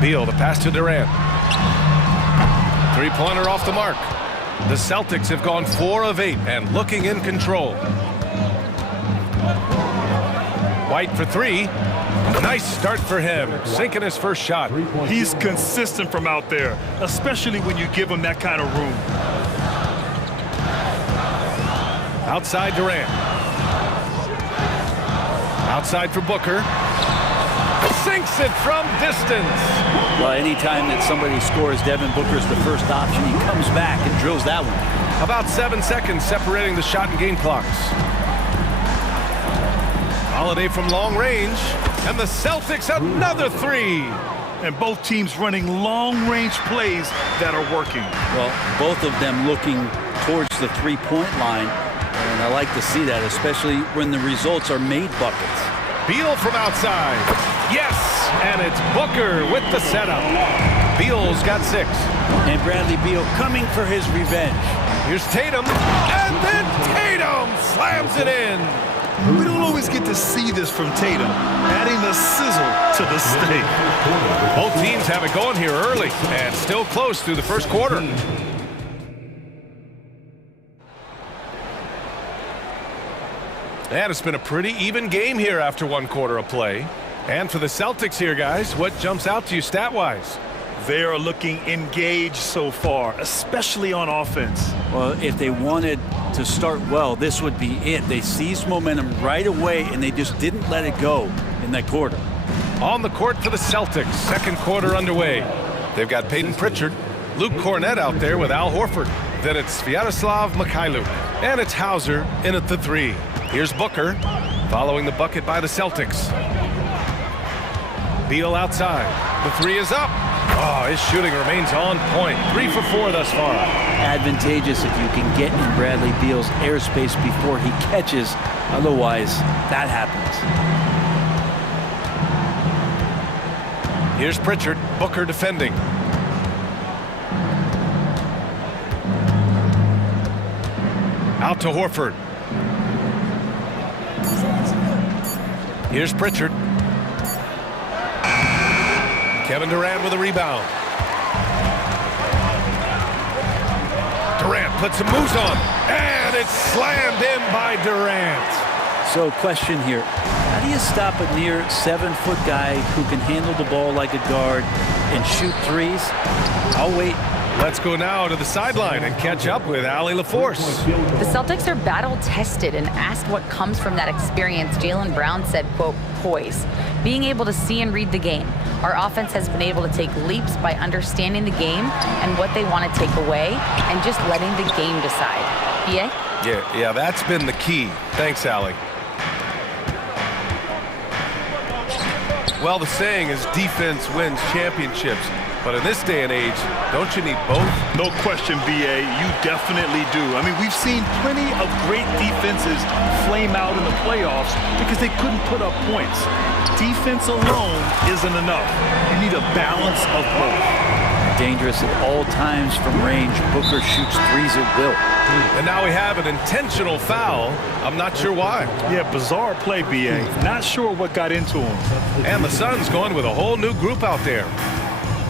Beal, the pass to Durant. Three-pointer off the mark. The Celtics have gone 4 of 8 and looking in control. White for 3. Nice start for him, sinking his first shot. He's consistent from out there, especially when you give him that kind of room. Outside Durant. Outside for Booker. Sinks it from distance. Well, anytime that somebody scores, Devin Booker's the first option. He comes back and drills that one. About 7 seconds separating the shot and game clocks. Holiday from long range, and the Celtics another 3. And both teams running long-range plays that are working. Well, both of them looking towards the three-point line, and I like to see that, especially when the results are made buckets. Beal from outside. Yes, and it's Booker with the setup. Beal's got 6. And Bradley Beal coming for his revenge. Here's Tatum, and then Tatum slams it in. We don't always get to see this from Tatum, adding the sizzle to the steak. Both teams have it going here early, and still close through the first quarter. And it's been a pretty even game here after 1 quarter of play. And for the Celtics here, guys, what jumps out to you stat-wise? They are looking engaged so far, especially on offense. Well, if they wanted to start well, this would be it. They seized momentum right away, and they just didn't let it go in that quarter. On the court for the Celtics, second quarter underway. They've got Peyton Pritchard, Luke Cornett out there with Al Horford. Then it's Sviatoslav Mikhailuk, and it's Hauser in at the 3. Here's Booker, following the bucket by the Celtics. Beal outside. The 3 is up. Oh, his shooting remains on point. 3 for 4 thus far. Advantageous if you can get in Bradley Beal's airspace before he catches. Otherwise, that happens. Here's Pritchard. Booker defending. Out to Horford. Here's Pritchard. Kevin Durant with a rebound. Durant puts some moves on, and it's slammed in by Durant. So, question here. How do you stop a near 7-foot guy who can handle the ball like a guard and shoot threes? I'll wait. Let's go now to the sideline and catch up with Allie LaForce. The Celtics are battle-tested, and asked what comes from that experience, Jaylen Brown said, quote, poise. Being able to see and read the game. Our offense has been able to take leaps by understanding the game and what they want to take away and just letting the game decide. BA? Yeah, that's been the key. Thanks, Allie. Well, the saying is defense wins championships. But in this day and age, don't you need both? No question, BA. You definitely do. I mean, we've seen plenty of great defenses flame out in the playoffs because they couldn't put up points. Defense alone isn't enough. You need a balance of both. Dangerous at all times from range. Booker shoots threes at will. And now we have an intentional foul. I'm not sure why. Yeah, bizarre play, BA. Not sure what got into him. And the Suns going with a whole new group out there.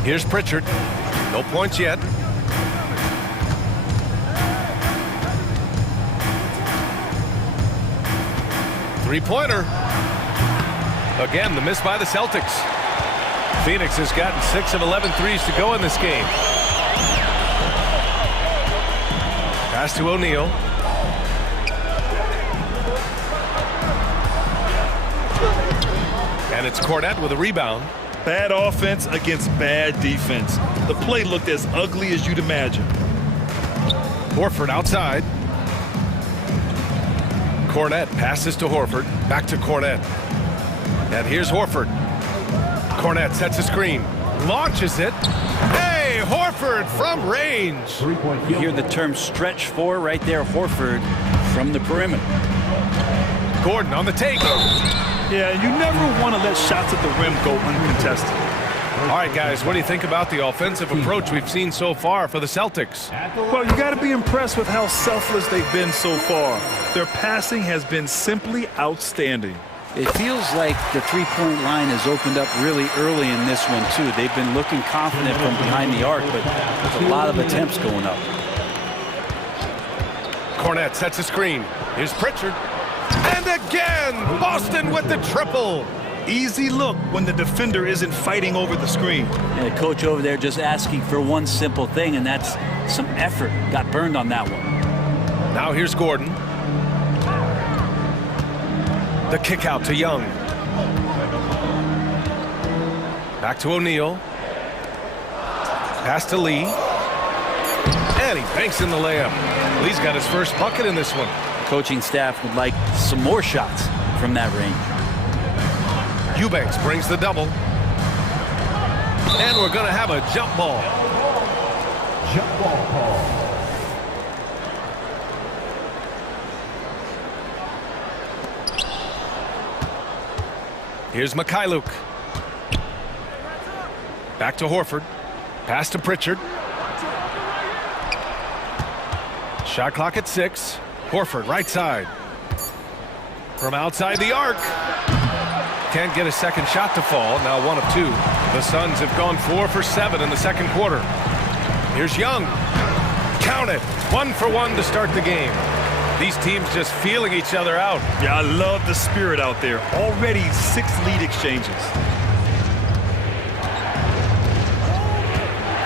Here's Pritchard. No points yet. Three-pointer. Again, the miss by the Celtics. Phoenix has gotten 6 of 11 threes to go in this game. Pass to O'Neal. And it's Cornett with a rebound. Bad offense against bad defense. The play looked as ugly as you'd imagine. Horford outside. Cornett passes to Horford. Back to Cornett. And here's Horford. Cornett sets a screen. Launches it. Hey, Horford from range. You hear the term stretch 4 right there. Horford from the perimeter. Gordon on the take. Yeah, you never want to let shots at the rim go uncontested. All right, guys, what do you think about the offensive approach we've seen so far for the Celtics? Well, you got to be impressed with how selfless they've been so far. Their passing has been simply outstanding. It feels like the three-point line has opened up really early in this one, too. They've been looking confident from behind the arc, but there's a lot of attempts going up. Cornette sets a screen. Here's Pritchard. And again, Boston with the triple. Easy look when the defender isn't fighting over the screen. And the coach over there just asking for one simple thing, and that's some effort. Got burned on that one. Now here's Gordon. The kick out to Young. Back to O'Neal. Pass to Lee. And he banks in the layup. Lee's got his first bucket in this one. Coaching staff would like some more shots from that range. Eubanks brings the double. And we're going to have a jump ball. Jump ball call. Here's Mikhailuk. Back to Horford. Pass to Pritchard. Shot clock at 6. Horford, right side. From outside the arc. Can't get a second shot to fall. Now 1 of 2. The Suns have gone 4 for 7 in the second quarter. Here's Young. Count it. 1 for 1 to start the game. These teams just feeling each other out. Yeah, I love the spirit out there. Already 6 lead exchanges.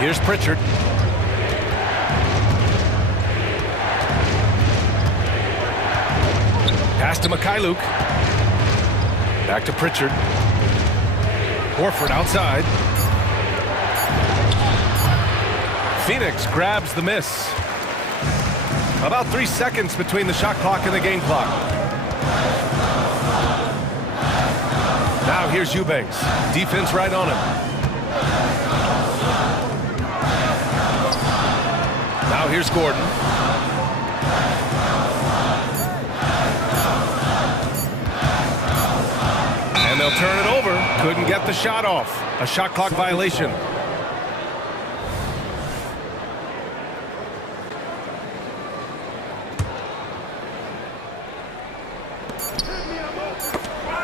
Here's Pritchard. Pass to Mikhailuk. Back to Pritchard. Horford outside. Phoenix grabs the miss. About 3 seconds between the shot clock and the game clock. Now here's Eubanks. Defense right on him. Now here's Gordon. And they'll turn it over. Couldn't get the shot off. A shot clock violation.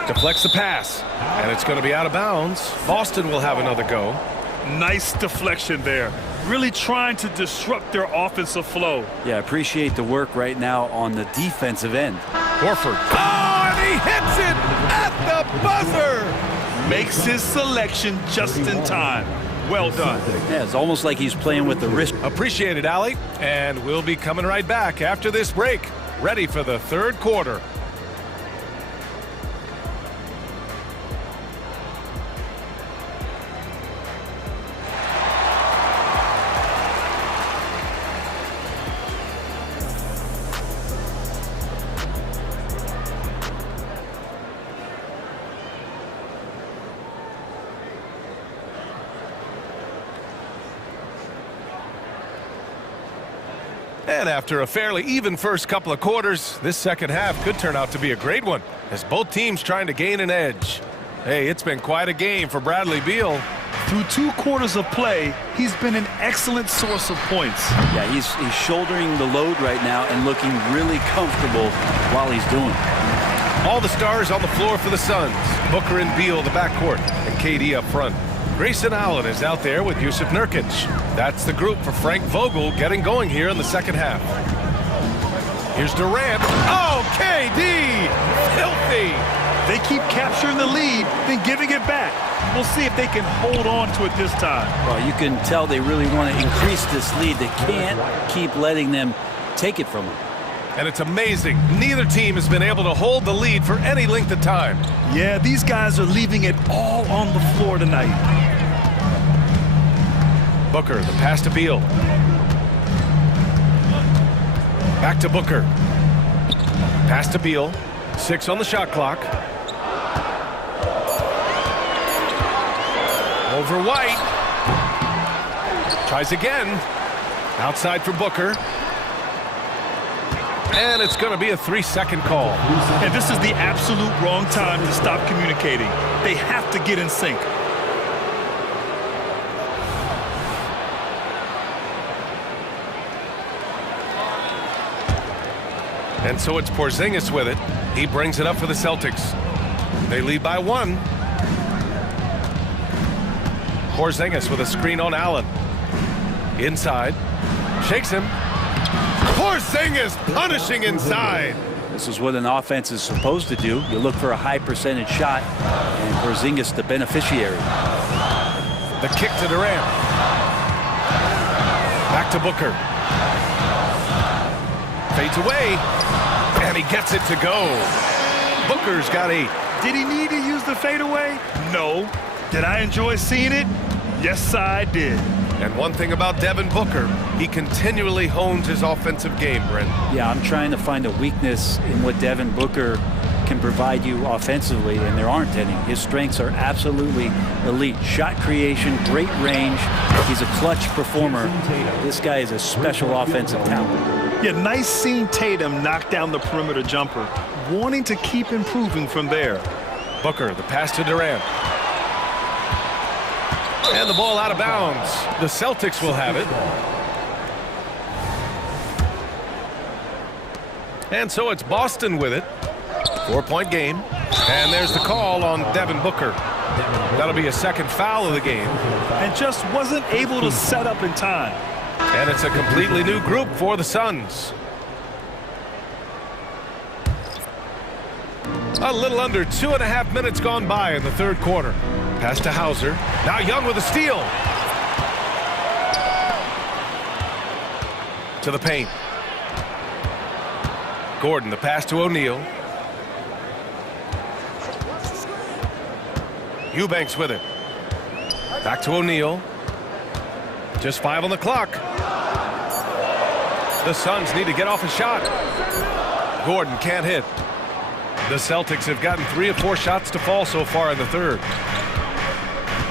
Deflects the pass. And it's going to be out of bounds. Boston will have another go. Nice deflection there. Really trying to disrupt their offensive flow. Yeah, appreciate the work right now on the defensive end. Horford. Oh, and he hits it at the buzzer. Makes his selection just in time. Well done. Yeah, it's almost like he's playing with the wrist. Appreciate it, Allie. And we'll be coming right back after this break. Ready for the third quarter. And after a fairly even first couple of quarters, this second half could turn out to be a great one, as both teams trying to gain an edge. Hey, it's been quite a game for Bradley Beal. Through 2 quarters of play, he's been an excellent source of points. Yeah, he's shouldering the load right now and looking really comfortable while he's doing it. All the stars on the floor for the Suns. Booker and Beal, the backcourt, and KD up front. Grayson Allen is out there with Yusuf Nurkic. That's the group for Frank Vogel getting going here in the second half. Here's Durant. Oh, KD! Filthy! They keep capturing the lead, then giving it back. We'll see if they can hold on to it this time. Well, you can tell they really want to increase this lead. They can't keep letting them take it from them. And it's amazing. Neither team has been able to hold the lead for any length of time. Yeah, these guys are leaving it all on the floor tonight. Booker, the pass to Beal. Back to Booker. Pass to Beal. 6 on the shot clock. Over White. Tries again. Outside for Booker. And it's going to be a 3-second call. And this is the absolute wrong time to stop communicating. They have to get in sync. And so it's Porzingis with it. He brings it up for the Celtics. They lead by 1. Porzingis with a screen on Allen. Inside. Shakes him. Porzingis punishing inside. This is what an offense is supposed to do. You look for a high percentage shot, and Porzingis the beneficiary. The kick to Durant. Back to Booker. Fades away, and he gets it to go. Booker's got 8. Did he need to use the fadeaway? No. Did I enjoy seeing it? Yes, I did. And one thing about Devin Booker, he continually hones his offensive game, Brent. Yeah, I'm trying to find a weakness in what Devin Booker can provide you offensively, and there aren't any. His strengths are absolutely elite. Shot creation, great range. He's a clutch performer. This guy is a special offensive talent. Yeah, nice seeing Tatum knock down the perimeter jumper, wanting to keep improving from there. Booker, the pass to Durant. And the ball out of bounds. The Celtics will have it. And so it's Boston with it. 4-point game. And there's the call on Devin Booker. That'll be a second foul of the game. And just wasn't able to set up in time. And it's a completely new group for the Suns. A little under 2.5 minutes gone by in the third quarter. Pass to Hauser. Now Young with a steal. To the paint. Gordon, the pass to O'Neal. Eubanks with it. Back to O'Neal. Just 5 on the clock. The Suns need to get off a shot. Gordon can't hit. The Celtics have gotten 3 of 4 shots to fall so far in the third.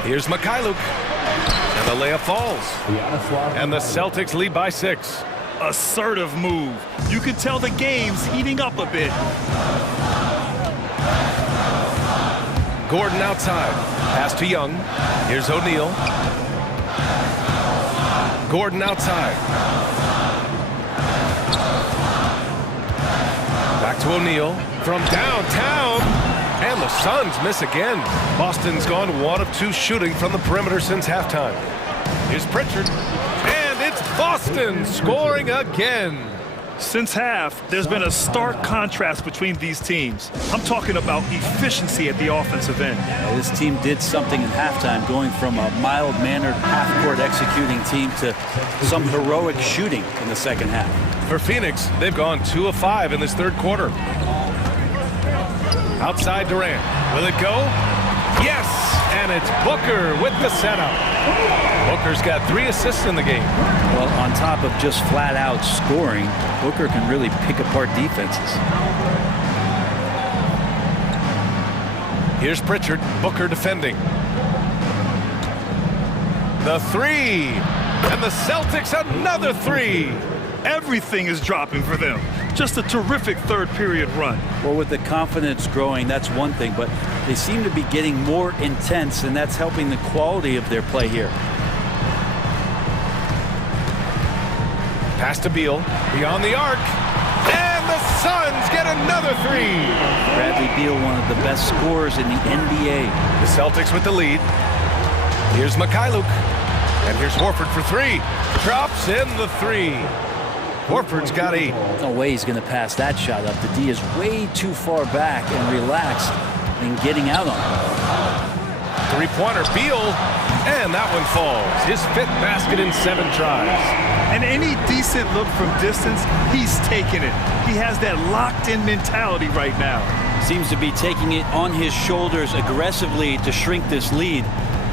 Here's Mikhailuk. And the layup falls. And the Celtics lead by 6. Assertive move. You can tell the game's heating up a bit. Gordon outside. Pass to Young. Here's O'Neal. Gordon outside. Back to O'Neal. From downtown. And the Suns miss again. Boston's gone 1 of 2 shooting from the perimeter since halftime. Here's Pritchard. And it's Boston scoring again. Since half, there's been a stark contrast between these teams. I'm talking about efficiency at the offensive end. Well, this team did something in halftime, going from a mild-mannered half-court executing team to some heroic shooting in the second half. For Phoenix, they've gone 2 of 5 in this third quarter. Outside Durant. Will it go? Yes! And it's Booker with the setup. Booker's got 3 assists in the game. Well, on top of just flat-out scoring, Booker can really pick apart defenses. Here's Pritchard. Booker defending. The 3. And the Celtics another 3. Everything is dropping for them. Just a terrific third period run. Well, with the confidence growing, that's one thing, but they seem to be getting more intense, and that's helping the quality of their play here. Pass to Beal. Beyond the arc. And the Suns get another 3. Bradley Beal, one of the best scorers in the NBA. The Celtics with the lead. Here's Mikhailuk. And here's Horford for 3. Drops in the 3. Horford's got 8. No way he's going to pass that shot up. The D is way too far back and relaxed in getting out on it. Three-pointer, Beal. And that one falls. His 5th basket in 7 tries. And any decent look from distance, he's taking it. He has that locked-in mentality right now. Seems to be taking it on his shoulders aggressively to shrink this lead.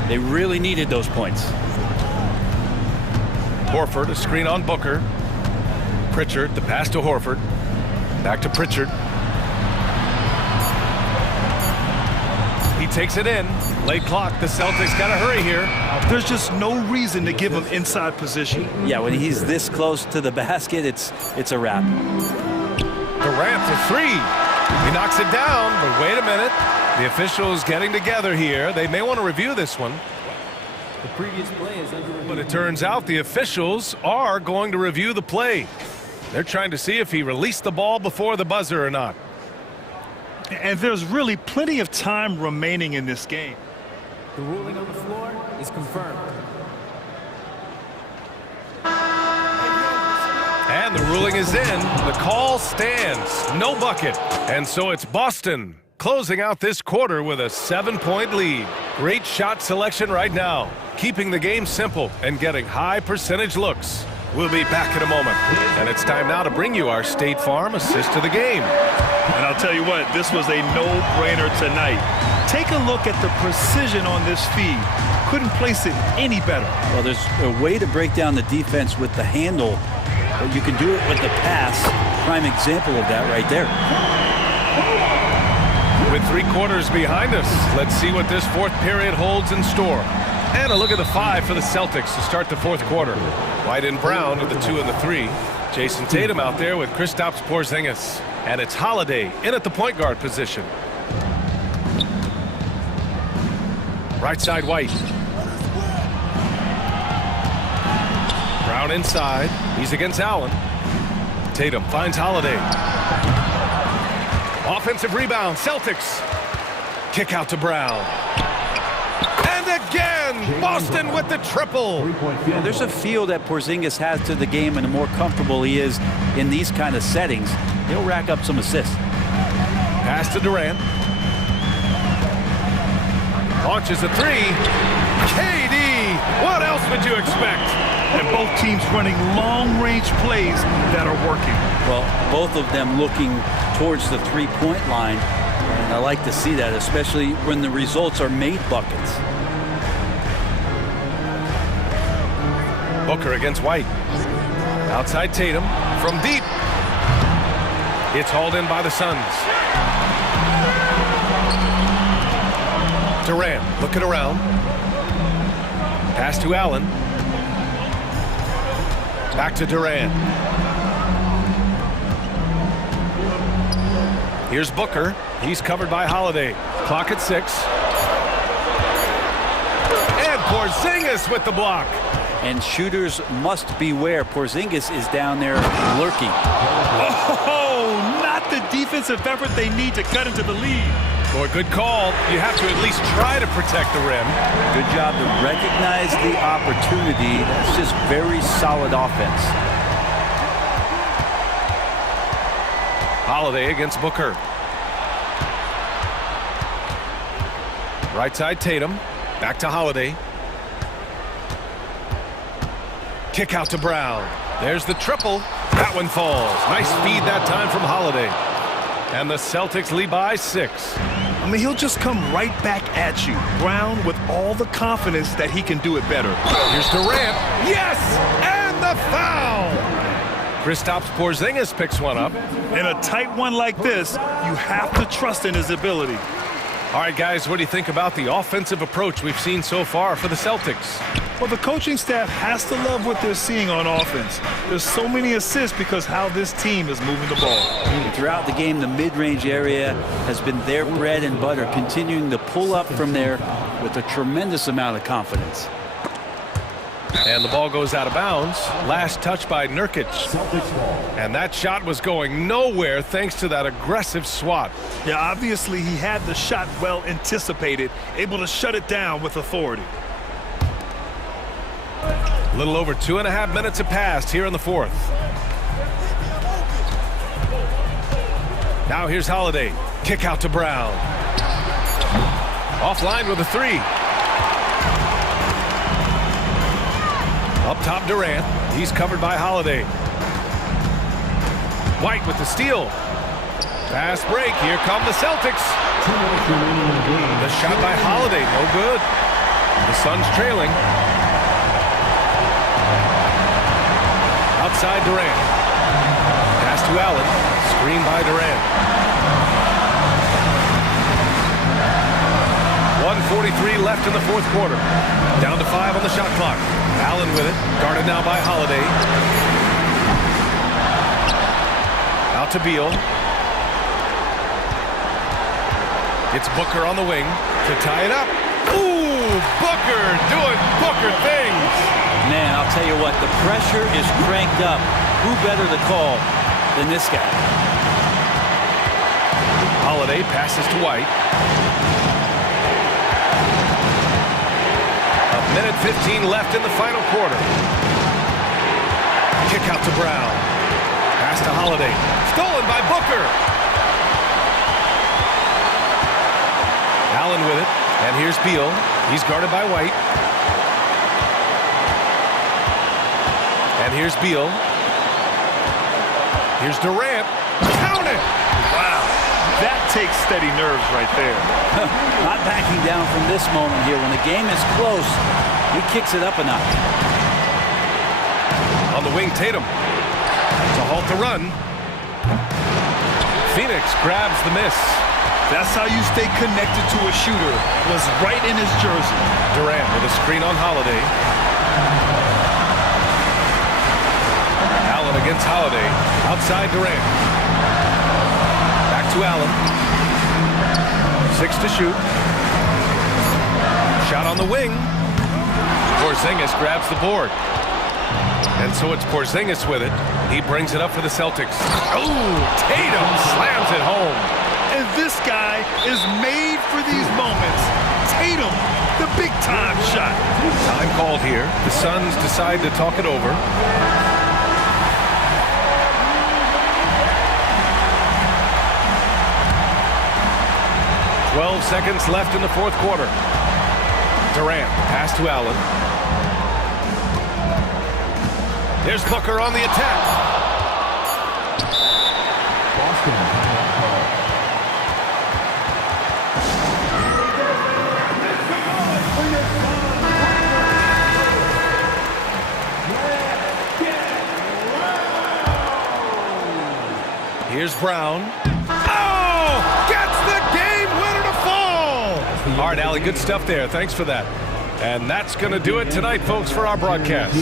They really needed those points. Horford, a screen on Booker. Pritchard, the pass to Horford. Back to Pritchard. He takes it in. Late clock. The Celtics got to hurry here. There's just no reason to give him inside position. Yeah, when he's this close to the basket, it's a wrap. Durant for 3. He knocks it down, but wait a minute. The officials getting together here. They may want to review this one. The previous play is under review. But it turns out the officials are going to review the play. They're trying to see if he released the ball before the buzzer or not. And there's really plenty of time remaining in this game. The ruling on the floor is confirmed. And the ruling is in. The call stands. No bucket. And so it's Boston closing out this quarter with a 7-point lead. Great shot selection right now, keeping the game simple and getting high percentage looks. We'll be back in a moment. And it's time now to bring you our State Farm assist of the game. And I'll tell you what, this was a no-brainer tonight. Take a look at the precision on this feed. Couldn't place it any better. Well, there's a way to break down the defense with the handle, but you can do it with the pass. Prime example of that right there. With 3 quarters behind us, let's see what this fourth period holds in store. And a look at the 5 for the Celtics to start the fourth quarter. White and Brown with the 2 and the 3. Jason Tatum out there with Kristaps Porzingis. And it's Holiday in at the point guard position. Right side White. Brown inside. He's against Allen. Tatum finds Holiday. Offensive rebound, Celtics. Kick out to Brown. And again, Boston with the triple. Yeah, there's a feel that Porzingis has to the game, and the more comfortable he is in these kind of settings, he'll rack up some assists. Pass to Durant. Launches a 3. KD, what else would you expect? And both teams running long-range plays that are working. Well, both of them looking towards the three-point line. And I like to see that, especially when the results are made buckets. Booker against White. Outside Tatum from deep. It's hauled in by the Suns. Durant looking around. Pass to Allen. Back to Durant. Here's Booker. He's covered by Holiday. Clock at 6. And Porzingis with the block. And shooters must beware. Porzingis is down there lurking. Oh, not the defensive effort they need to cut into the lead. Boy, good call. You have to at least try to protect the rim. Good job to recognize the opportunity. That's just very solid offense. Holiday against Booker. Right side Tatum. Back to Holiday. Kick out to Brown. There's the triple. That one falls. Nice feed that time from Holiday. And the Celtics lead by 6. I mean, he'll just come right back at you. Brown with all the confidence that he can do it better. Here's Durant. Yes! And the foul! Kristaps Porzingis picks one up. In a tight one like this, you have to trust in his ability. All right, guys, what do you think about the offensive approach we've seen so far for the Celtics? Well, the coaching staff has to love what they're seeing on offense. There's so many assists because how this team is moving the ball. Throughout the game, the mid-range area has been their bread and butter, continuing to pull up from there with a tremendous amount of confidence. And the ball goes out of bounds. Last touch by Nurkic. And that shot was going nowhere thanks to that aggressive swat. Yeah, obviously he had the shot well anticipated, able to shut it down with authority. A little over 2.5 minutes have passed here in the fourth. Now here's Holiday. Kick out to Brown. Offline with a 3. Up top Durant. He's covered by Holiday. White with the steal. Fast break. Here come the Celtics. The shot by Holiday. No good. The Suns trailing. Outside Durant. Pass to Allen. Screen by Durant. 1:43 left in the fourth quarter. Down to 5 on the shot clock. Allen with it. Guarded now by Holiday. Out to Beal. It's Booker on the wing to tie it up. Ooh, Booker doing Booker things. Man, I'll tell you what, the pressure is cranked up. Who better to call than this guy? Holiday passes to White. A minute 15 left in the final quarter. Kick out to Brown. Pass to Holiday. Stolen by Booker. Allen with it. And here's Beal. He's guarded by White. And here's Beal. Here's Durant. Count it! Wow. That takes steady nerves right there. Not backing down from this moment here. When the game is close, he kicks it up a notch. On the wing, Tatum. To halt the run. Phoenix grabs the miss. That's how you stay connected to a shooter. Was right in his jersey. Durant with a screen on Holiday. Allen against Holiday. Outside Durant. Back to Allen. 6 to shoot. Shot on the wing. Porzingis grabs the board. And so it's Porzingis with it. He brings it up for the Celtics. Oh, Tatum slams it home. And this guy is made for these moments. Tatum, the big-time shot. Time called here. The Suns decide to talk it over. "12 seconds left in the fourth quarter. Durant, pass to Allen. There's Booker on the attack. Here's Brown. Oh! Gets the game winner to fall! All right, Allie, good stuff there. Thanks for that. And that's going to do it tonight, folks, for our broadcast.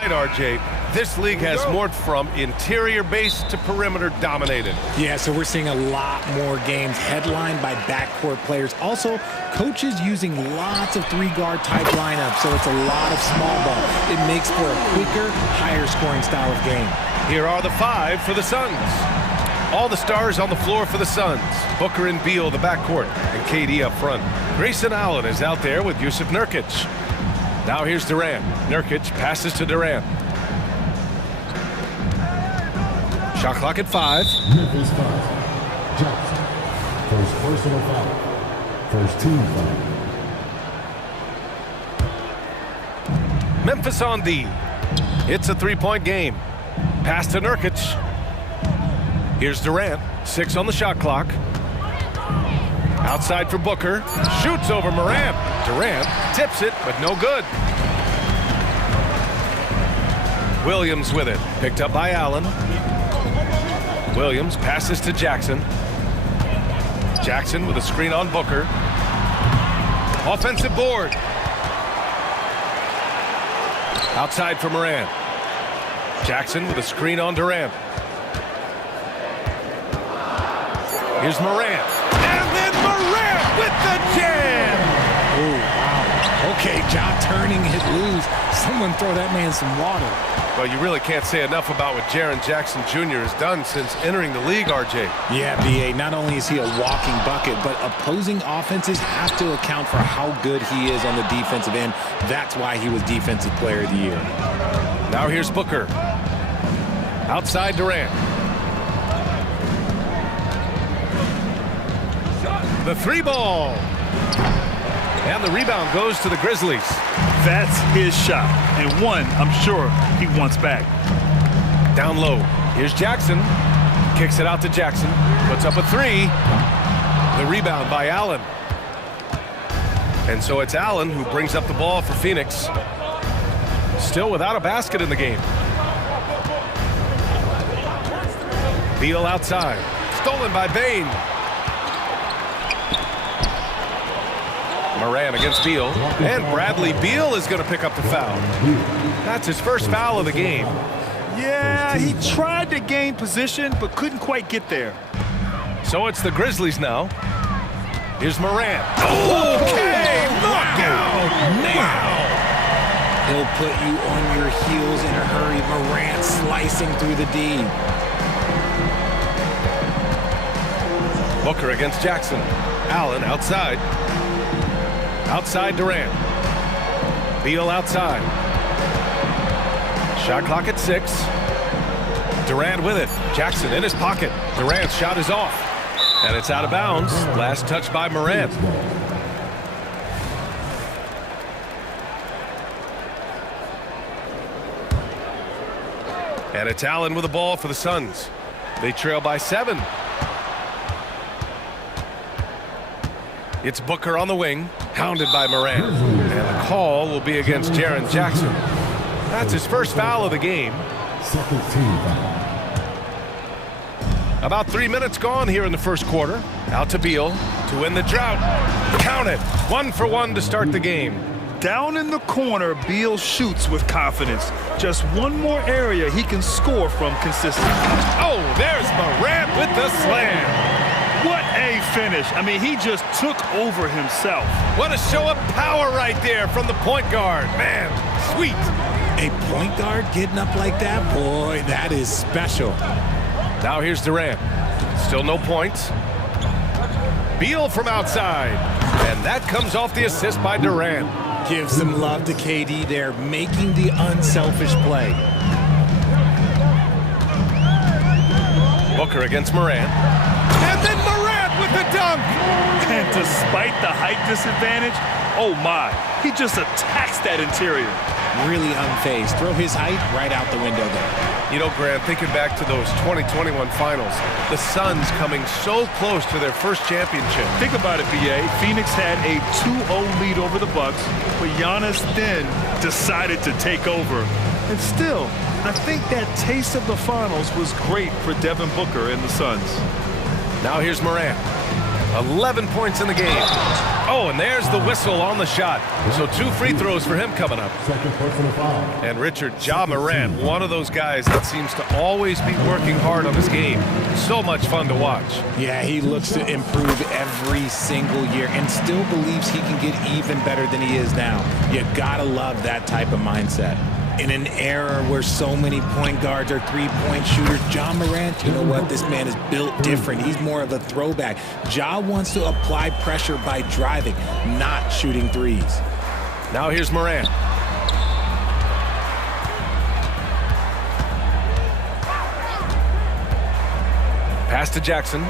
Right, RJ. This league has morphed from interior base to perimeter dominated. Yeah, so we're seeing a lot more games headlined by backcourt players. Also, coaches using lots of three-guard type lineups, so it's a lot of small ball. It makes for a quicker, higher-scoring style of game. Here are the 5 for the Suns. All the stars on the floor for the Suns. Booker and Beal, the backcourt, and KD up front. Grayson Allen is out there with Jusuf Nurkic. Now here's Durant. Nurkic passes to Durant. Shot clock at 5. Memphis foul. Johnson. First personal foul. First team foul. Memphis on D. It's a three-point game. Pass to Nurkic. Here's Durant. 6 on the shot clock. Outside for Booker. Shoots over Morant. Durant tips it, but no good. Williams with it. Picked up by Allen. Williams passes to Jackson. Jackson with a screen on Booker. Offensive board. Outside for Morant. Jackson with a screen on Durant. Here's Morant. And then Morant with the jam! Oh, wow. Okay, Ja turning it loose. Someone throw that man some water. Well, you really can't say enough about what Jaren Jackson Jr. has done since entering the league, RJ. Yeah, B.A., not only is he a walking bucket, but opposing offenses have to account for how good he is on the defensive end. That's why he was Defensive Player of the Year. Now here's Booker. Outside Durant. The 3-ball. And the rebound goes to the Grizzlies. That's his shot, and one I'm sure he wants back. Down low. Here's Jackson. Kicks it out to Jackson. Puts up a 3. The rebound by Allen. And so it's Allen who brings up the ball for Phoenix. Still without a basket in the game. Beal outside. Stolen by Bane. Morant against Beal. And Bradley Beal is going to pick up the foul. That's his first foul of the game. Yeah, he tried to gain position, but couldn't quite get there. So it's the Grizzlies now. Here's Morant. Okay, knockout! Wow! He'll put you on your heels in a hurry. Morant slicing through the D. Booker against Jackson. Allen outside. Outside Durant. Beal outside. Shot clock at 6. Durant with it. Jackson in his pocket. Durant's shot is off. And it's out of bounds. Last touch by Morant. And it's Allen with the ball for the Suns. They trail by 7. It's Booker on the wing, hounded by Morant. And the call will be against Jaren Jackson. That's his first foul of the game. Second team foul. About 3 minutes gone here in the first quarter. Out to Beal to win the drought. Count it. 1 for 1 to start the game. Down in the corner, Beal shoots with confidence. Just one more area he can score from consistently. Oh, there's Morant with the slam. What a finish. I mean, he just took over himself. What a show of power right there from the point guard. Man, sweet. A point guard getting up like that? Boy, that is special. Now here's Durant. Still no points. Beal from outside. And that comes off the assist by Durant. Give some love to KD there, making the unselfish play. Booker against Morant. And then Morant with the dunk. And despite the height disadvantage, oh my, he just attacks that interior. Really unfazed. Throw his height right out the window there. You know, Grant, thinking back to those 2021 finals, the Suns coming so close to their first championship. Think about it, B.A. Phoenix had a 2-0 lead over the Bucks, but Giannis then decided to take over. And still, I think that taste of the finals was great for Devin Booker and the Suns. Now here's Morant. 11 points in the game. Oh, and there's the whistle on the shot. So 2 free throws for him coming up. Second personal foul. And Richard, Ja Morant, one of those guys that seems to always be working hard on his game. So much fun to watch. Yeah, he looks to improve every single year and still believes he can get even better than he is now. You gotta love that type of mindset. In an era where so many point guards are three-point shooters, Ja Morant, you know what? This man is built different. He's more of a throwback. Ja wants to apply pressure by driving, not shooting threes. Now here's Morant. Pass to Jackson.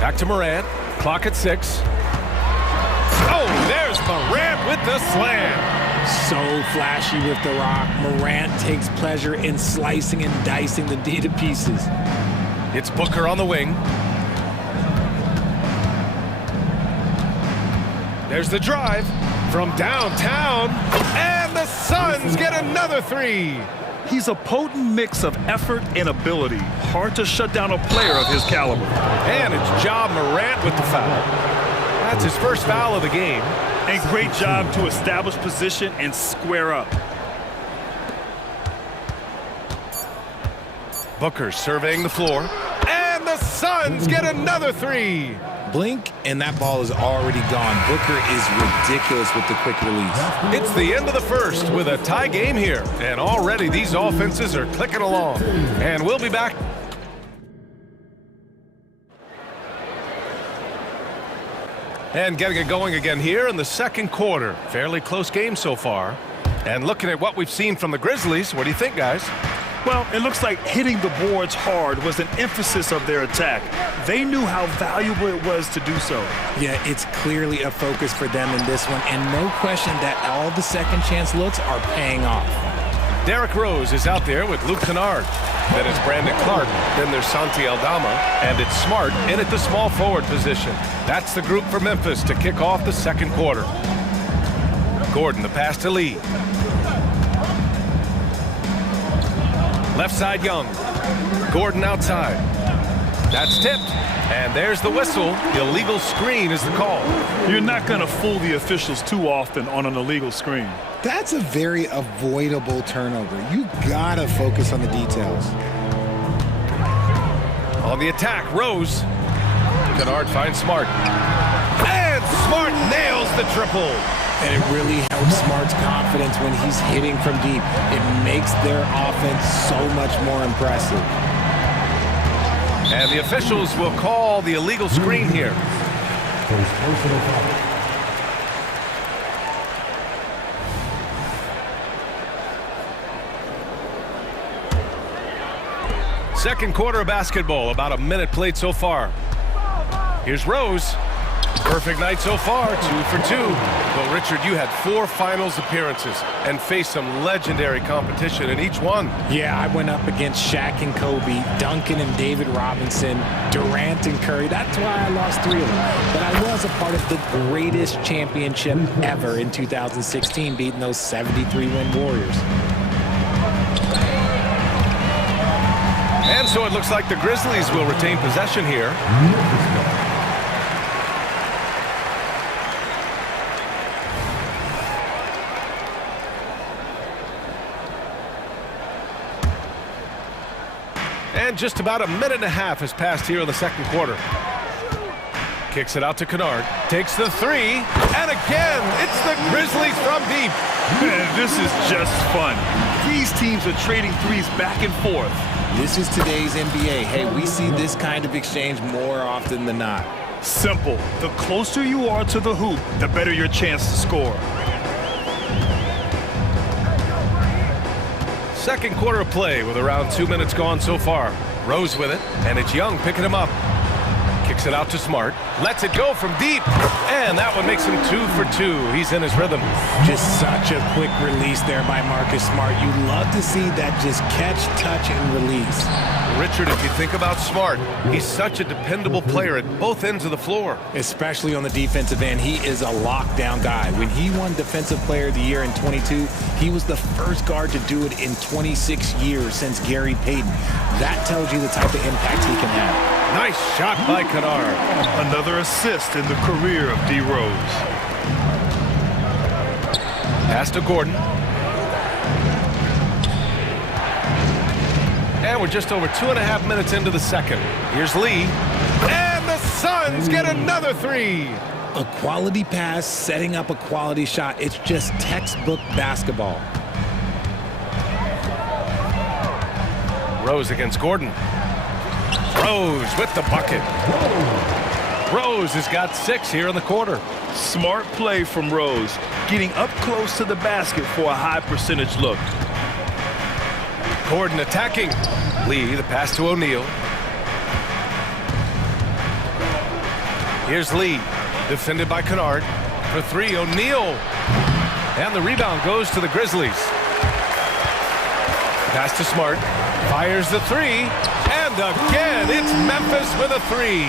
Back to Morant. Clock at 6. Oh, there's Morant with the slam. So flashy with the rock. Morant takes pleasure in slicing and dicing the D to pieces. It's Booker on the wing. There's the drive from downtown, and the Suns get another 3. He's a potent mix of effort and ability. Hard to shut down a player of his caliber. And it's Ja Morant with the foul. That's his first foul of the game. And great job to establish position and square up. Booker surveying the floor. And the Suns get another 3. Blink, and that ball is already gone. Booker is ridiculous with the quick release. It's the end of the first with a tie game here. And already these offenses are clicking along. And we'll be back. And getting it going again here in the second quarter. Fairly close game so far. And looking at what we've seen from the Grizzlies, what do you think, guys? Well, it looks like hitting the boards hard was an emphasis of their attack. They knew how valuable it was to do so. Yeah, it's clearly a focus for them in this one, and no question that all the second chance looks are paying off. Derrick Rose is out there with Luke Kennard. Then it's Brandon Clark. Then there's Santi Aldama. And it's Smart in at the small forward position. That's the group for Memphis to kick off the second quarter. Gordon, the pass to Lee. Left side, Young. Gordon outside. That's tipped. And there's the whistle. Illegal screen is the call. You're not going to fool the officials too often on an illegal screen. That's a very avoidable turnover. You gotta focus on the details. On the attack, Rose. Kennard finds Smart. And Smart nails the triple. And it really helps Smart's confidence when he's hitting from deep. It makes their offense so much more impressive. And the officials will call the illegal screen here. First personal foul. Second quarter of basketball, about a minute played so far. Here's Rose. Perfect night so far, 2 for 2. Well, Richard, you had 4 finals appearances and faced some legendary competition in each one. Yeah, I went up against Shaq and Kobe, Duncan and David Robinson, Durant and Curry. That's why I lost 3 of them. But I was a part of the greatest championship ever in 2016, beating those 73-win Warriors. And so it looks like the Grizzlies will retain possession here. And just about a minute and a half has passed here in the second quarter. Kicks it out to Kennard. Takes the 3. And again, it's the Grizzlies from deep. Man, this is just fun. These teams are trading threes back and forth. This is today's NBA. Hey, we see this kind of exchange more often than not. Simple. The closer you are to the hoop, the better your chance to score. Second quarter of play with around 2 minutes gone so far. Rose with it, and it's Young picking him up. Kicks it out to Smart. Lets it go from deep. And that one makes him 2 for 2. He's in his rhythm. Just such a quick release there by Marcus Smart. You love to see that just catch, touch, and release. Richard, if you think about Smart, he's such a dependable player at both ends of the floor. Especially on the defensive end, he is a lockdown guy. When he won Defensive Player of the Year in 22, he was the first guard to do it in 26 years since Gary Payton. That tells you the type of impact he can have. Nice shot by Kennard. Another assist in the career of D. Rose. Pass to Gordon. And we're just over 2.5 minutes into the second. Here's Lee. And the Suns get another three. A quality pass, setting up a quality shot. It's just textbook basketball. Rose against Gordon. Rose with the bucket. Rose has got 6 here in the quarter. Smart play from Rose, getting up close to the basket for a high percentage look. Gordon attacking. Lee, the pass to O'Neal. Here's Lee, defended by Kennard. For 3, O'Neal. And the rebound goes to the Grizzlies. Pass to Smart. Fires the 3. And again, it's Memphis with a 3.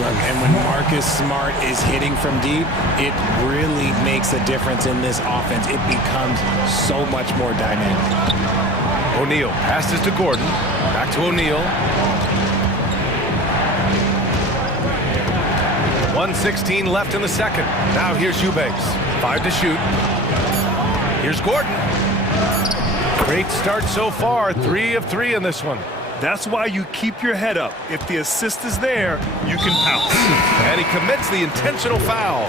Look, and when Marcus Smart is hitting from deep, it really makes a difference in this offense. It becomes so much more dynamic. O'Neal passes to Gordon. Back to O'Neal. 1:16 left in the second. Now here's Eubanks. 5 to shoot. Here's Gordon. Great start so far. 3 of 3 in this one. That's why you keep your head up. If the assist is there, you can pounce. And he commits the intentional foul.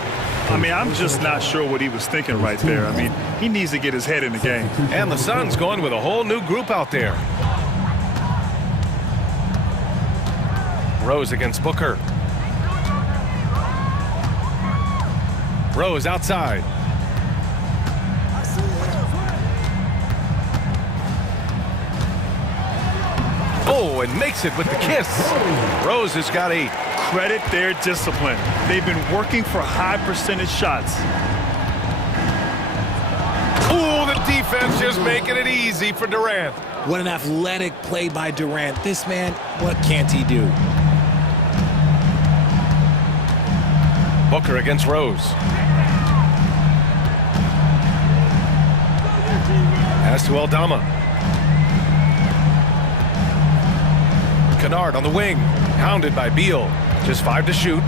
I mean, I'm just not sure what he was thinking right there. I mean, he needs to get his head in the game. And the Suns going with a whole new group out there. Rose against Booker. Rose outside. Oh, and makes it with the kiss. Rose has got 8. Credit their discipline. They've been working for high percentage shots. Oh, the defense just making it easy for Durant. What an athletic play by Durant. This man, what can't he do? Booker against Rose. Pass to Aldama. Kennard on the wing. Hounded by Beal. Just 5 to shoot.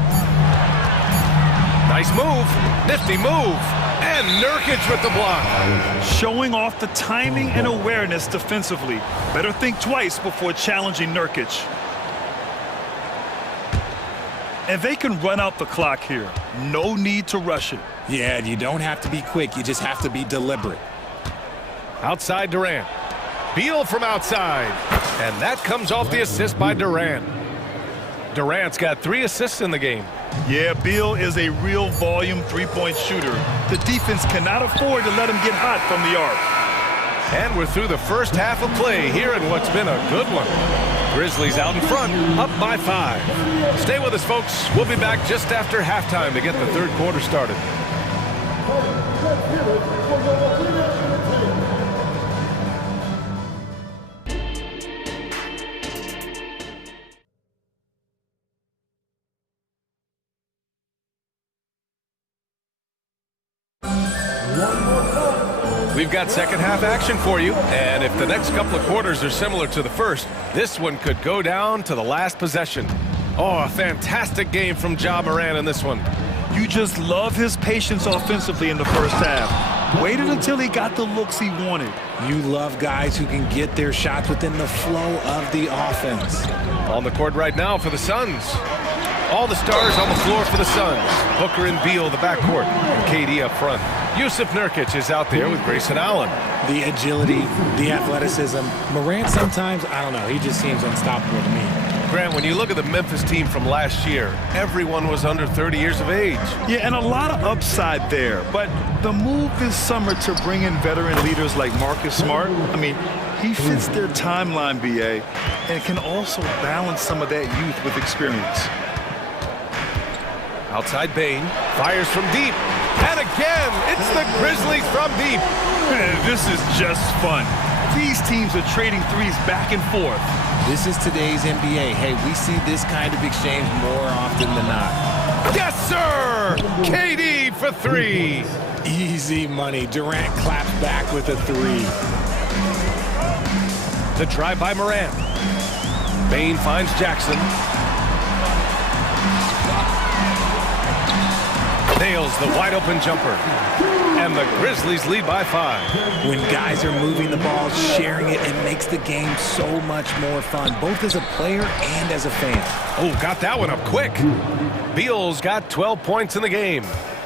Nice move. Nifty move. And Nurkic with the block. Showing off the timing and awareness defensively. Better think twice before challenging Nurkic. And they can run out the clock here. No need to rush it. Yeah, you don't have to be quick. You just have to be deliberate. Outside Durant. Beal from outside. And that comes off the assist by Durant. Durant's got 3 assists in the game. Yeah, Beal is a real volume three-point shooter. The defense cannot afford to let him get hot from the arc. And we're through the first half of play here in what's been a good one. Grizzlies out in front, up by 5. Stay with us, folks. We'll be back just after halftime to get the third quarter started. We've got second half action for you, and if the next couple of quarters are similar to the first, this one could go down to the last possession. Oh, a fantastic game from Ja Morant in this one. You just love his patience offensively in the first half. Waited until he got the looks he wanted. You love guys who can get their shots within the flow of the offense. On the court right now for the Suns. All the stars on the floor for the Suns. Booker and Beal, the backcourt, and KD up front. Yusuf Nurkic is out there with Grayson Allen. The agility, the athleticism. Morant sometimes, I don't know, he just seems unstoppable to me. Grant, when you look at the Memphis team from last year, everyone was under 30 years of age. Yeah, and a lot of upside there. But the move this summer to bring in veteran leaders like Marcus Smart, I mean, he fits their timeline, BA, and can also balance some of that youth with experience. Outside Bane, fires from deep. And again, it's the Grizzlies from deep. This is just fun. These teams are trading threes back and forth. This is today's NBA. Hey, we see this kind of exchange more often than not. Yes, sir! KD for three. Easy money. Durant claps back with a three. The drive by Morant. Bane finds Jackson. Nails the wide open jumper. And the Grizzlies lead by 5. When guys are moving the ball, sharing it, it makes the game so much more fun, both as a player and as a fan. Oh, got that one up quick. Beal's got 12 points in the game.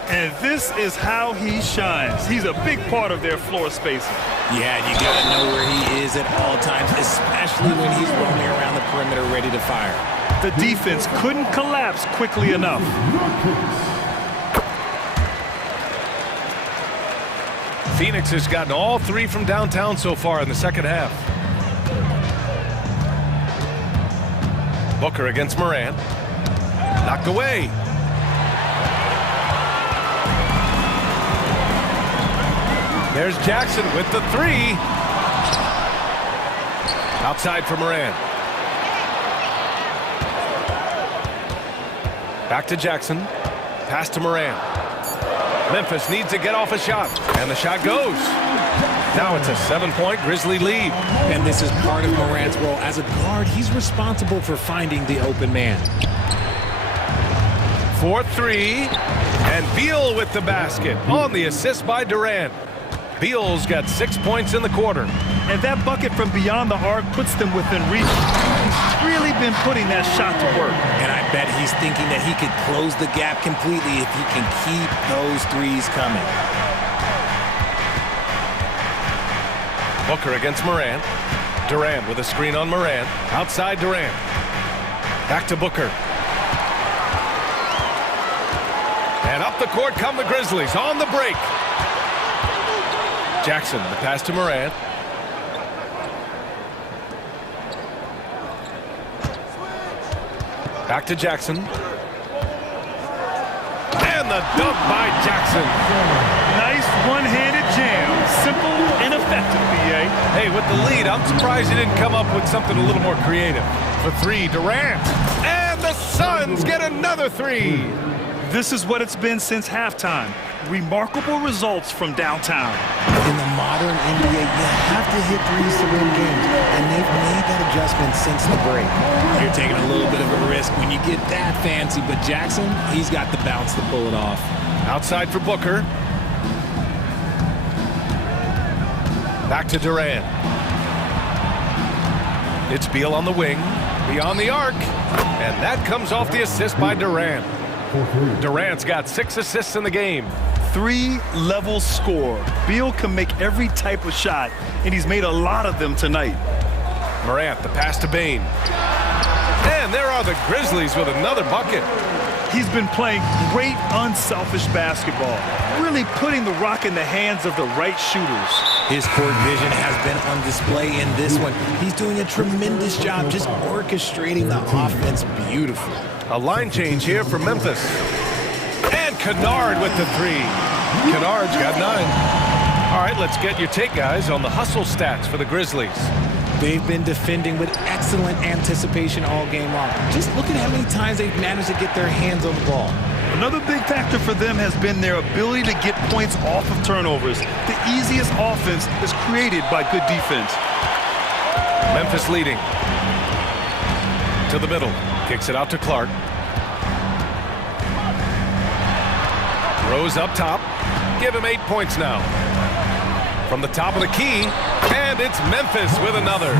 And this is how he shines. He's a big part of their floor spacing. Yeah, you got to know where he is at all times, especially when he's roaming around the perimeter ready to fire. The defense couldn't collapse quickly enough. Phoenix has gotten all 3 from downtown so far in the second half. Booker against Morant. Knocked away. There's Jackson with the 3. Outside for Morant. Back to Jackson. Pass to Morant. Memphis needs to get off a shot, and the shot goes. Now it's a 7-point Grizzly lead. And this is part of Morant's role. As a guard, he's responsible for finding the open man. 4-3, and Beal with the basket on the assist by Durant. Beal's got 6 points in the quarter. And that bucket from beyond the arc puts them within reach. He's really been putting that shot to work. And I bet he's thinking that he could close the gap completely if he can keep those threes coming. Booker against Morant. Durant with a screen on Morant. Outside Durant. Back to Booker. And up the court come the Grizzlies on the break. Jackson, the pass to Morant. Back to Jackson. And the dunk by Jackson. Nice one-handed jam. Simple and effective, B.A. Hey, with the lead, I'm surprised he didn't come up with something a little more creative. For 3, Durant. And the Suns get another 3. This is what it's been since halftime. Remarkable results from downtown. In the modern NBA, you have to hit threes to win games, and they've made that adjustment since the break. You're taking a little bit of a risk when you get that fancy, but Jackson, he's got the bounce to pull it off. Outside for Booker. Back to Durant. It's Beal on the wing, beyond the arc, and that comes off the assist by Durant. Durant's got 6 assists in the game. 3-level score. Beal can make every type of shot, and he's made a lot of them tonight. Morant, the pass to Bane. And there are the Grizzlies with another bucket. He's been playing great, unselfish basketball, really putting the rock in the hands of the right shooters. His court vision has been on display in this one. He's doing a tremendous job just orchestrating the offense beautifully. A line change here for Memphis. And Kennard with the 3. Kennard's got 9. All right, let's get your take, guys, on the hustle stats for the Grizzlies. They've been defending with excellent anticipation all game long. Just look at how many times they've managed to get their hands on the ball. Another big factor for them has been their ability to get points off of turnovers. The easiest offense is created by good defense. Memphis leading. To the middle. Kicks it out to Clark. Rose up top. Give him 8 points now. From the top of the key, and it's Memphis with another.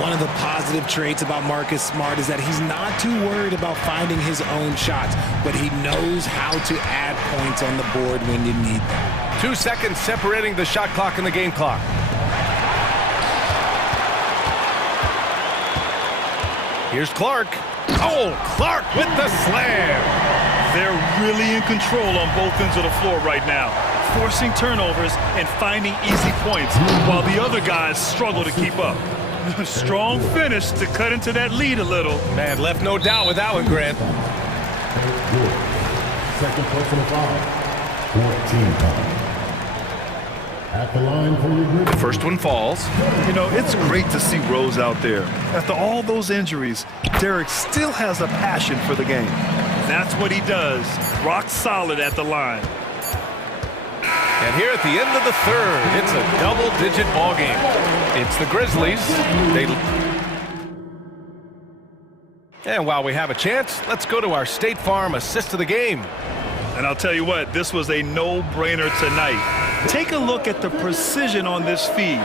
One of the positive traits about Marcus Smart is that he's not too worried about finding his own shots, but he knows how to add points on the board when you need them. 2 seconds separating the shot clock and the game clock. Here's Clark. Oh, Clark with the slam. They're really in control on both ends of the floor right now, forcing turnovers and finding easy points, while the other guys struggle to keep up. Strong finish to cut into that lead a little. Man, left no doubt with that one, Grant. Second personal foul. 14 foul. At the line for your The first one falls. You know, it's great to see Rose out there. After all those injuries, Derek still has a passion for the game. That's what he does. Rock solid at the line. And here at the end of the third, it's a double-digit ball game. It's the Grizzlies. And while we have a chance, let's go to our State Farm assist of the game. And I'll tell you what, this was a no-brainer tonight. Take a look at the precision on this feed.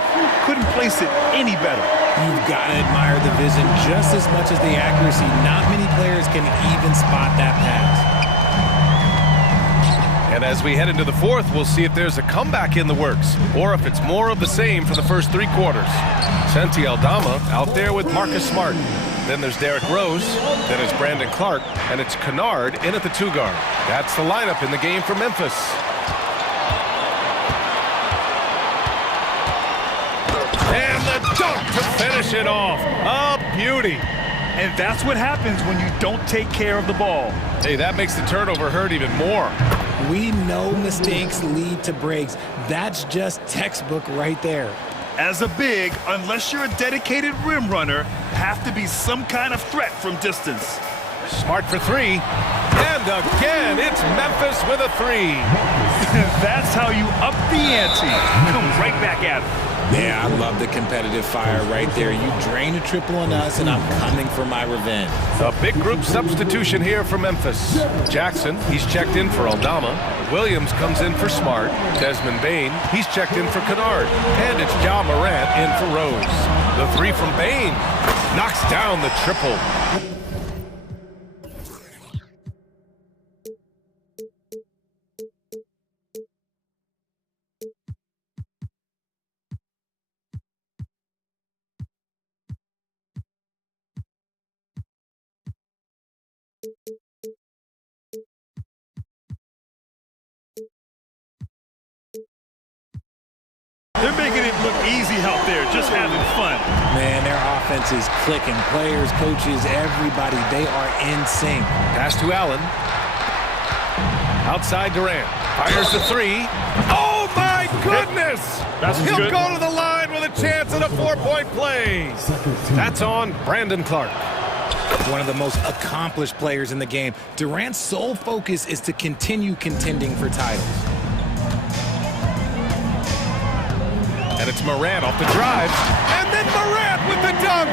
Couldn't place it any better. You've got to admire the vision just as much as the accuracy. Not many players can even spot that pass. And as we head into the fourth, we'll see if there's a comeback in the works, or if it's more of the same for the first three quarters. Senti Aldama out there with Marcus Smart. Then there's Derrick Rose, then it's Brandon Clark, and it's Kennard in at the two guard. That's the lineup in the game for Memphis. And the dunk to finish it off. A beauty. And that's what happens when you don't take care of the ball. Hey, that makes the turnover hurt even more. We know mistakes lead to breaks. That's just textbook right there. As a big, unless you're a dedicated rim runner, have to be some kind of threat from distance. Smart for three. And again, it's Memphis with a three. That's how you up the ante. Come right back at it. Yeah, I love the competitive fire right there. You drain a triple on us, and I'm coming for my revenge. A big group substitution here for Memphis. Jackson, he's checked in for Aldama. Williams comes in for Smart. Desmond Bane, he's checked in for Kennard. And it's Ja Morant in for Rose. The three from Bane knocks down the triple. They're making it look easy out there, just having fun. Man, their offense is clicking. Players, coaches, everybody, they are in sync. Pass to Allen. Outside Durant. Fires the three. Oh, my goodness! He'll good. go to the line with a chance at a four-point play. That's on Brandon Clark. One of the most accomplished players in the game. Durant's sole focus is to continue contending for titles. And it's Morant off the drive. And then Morant with the dunk.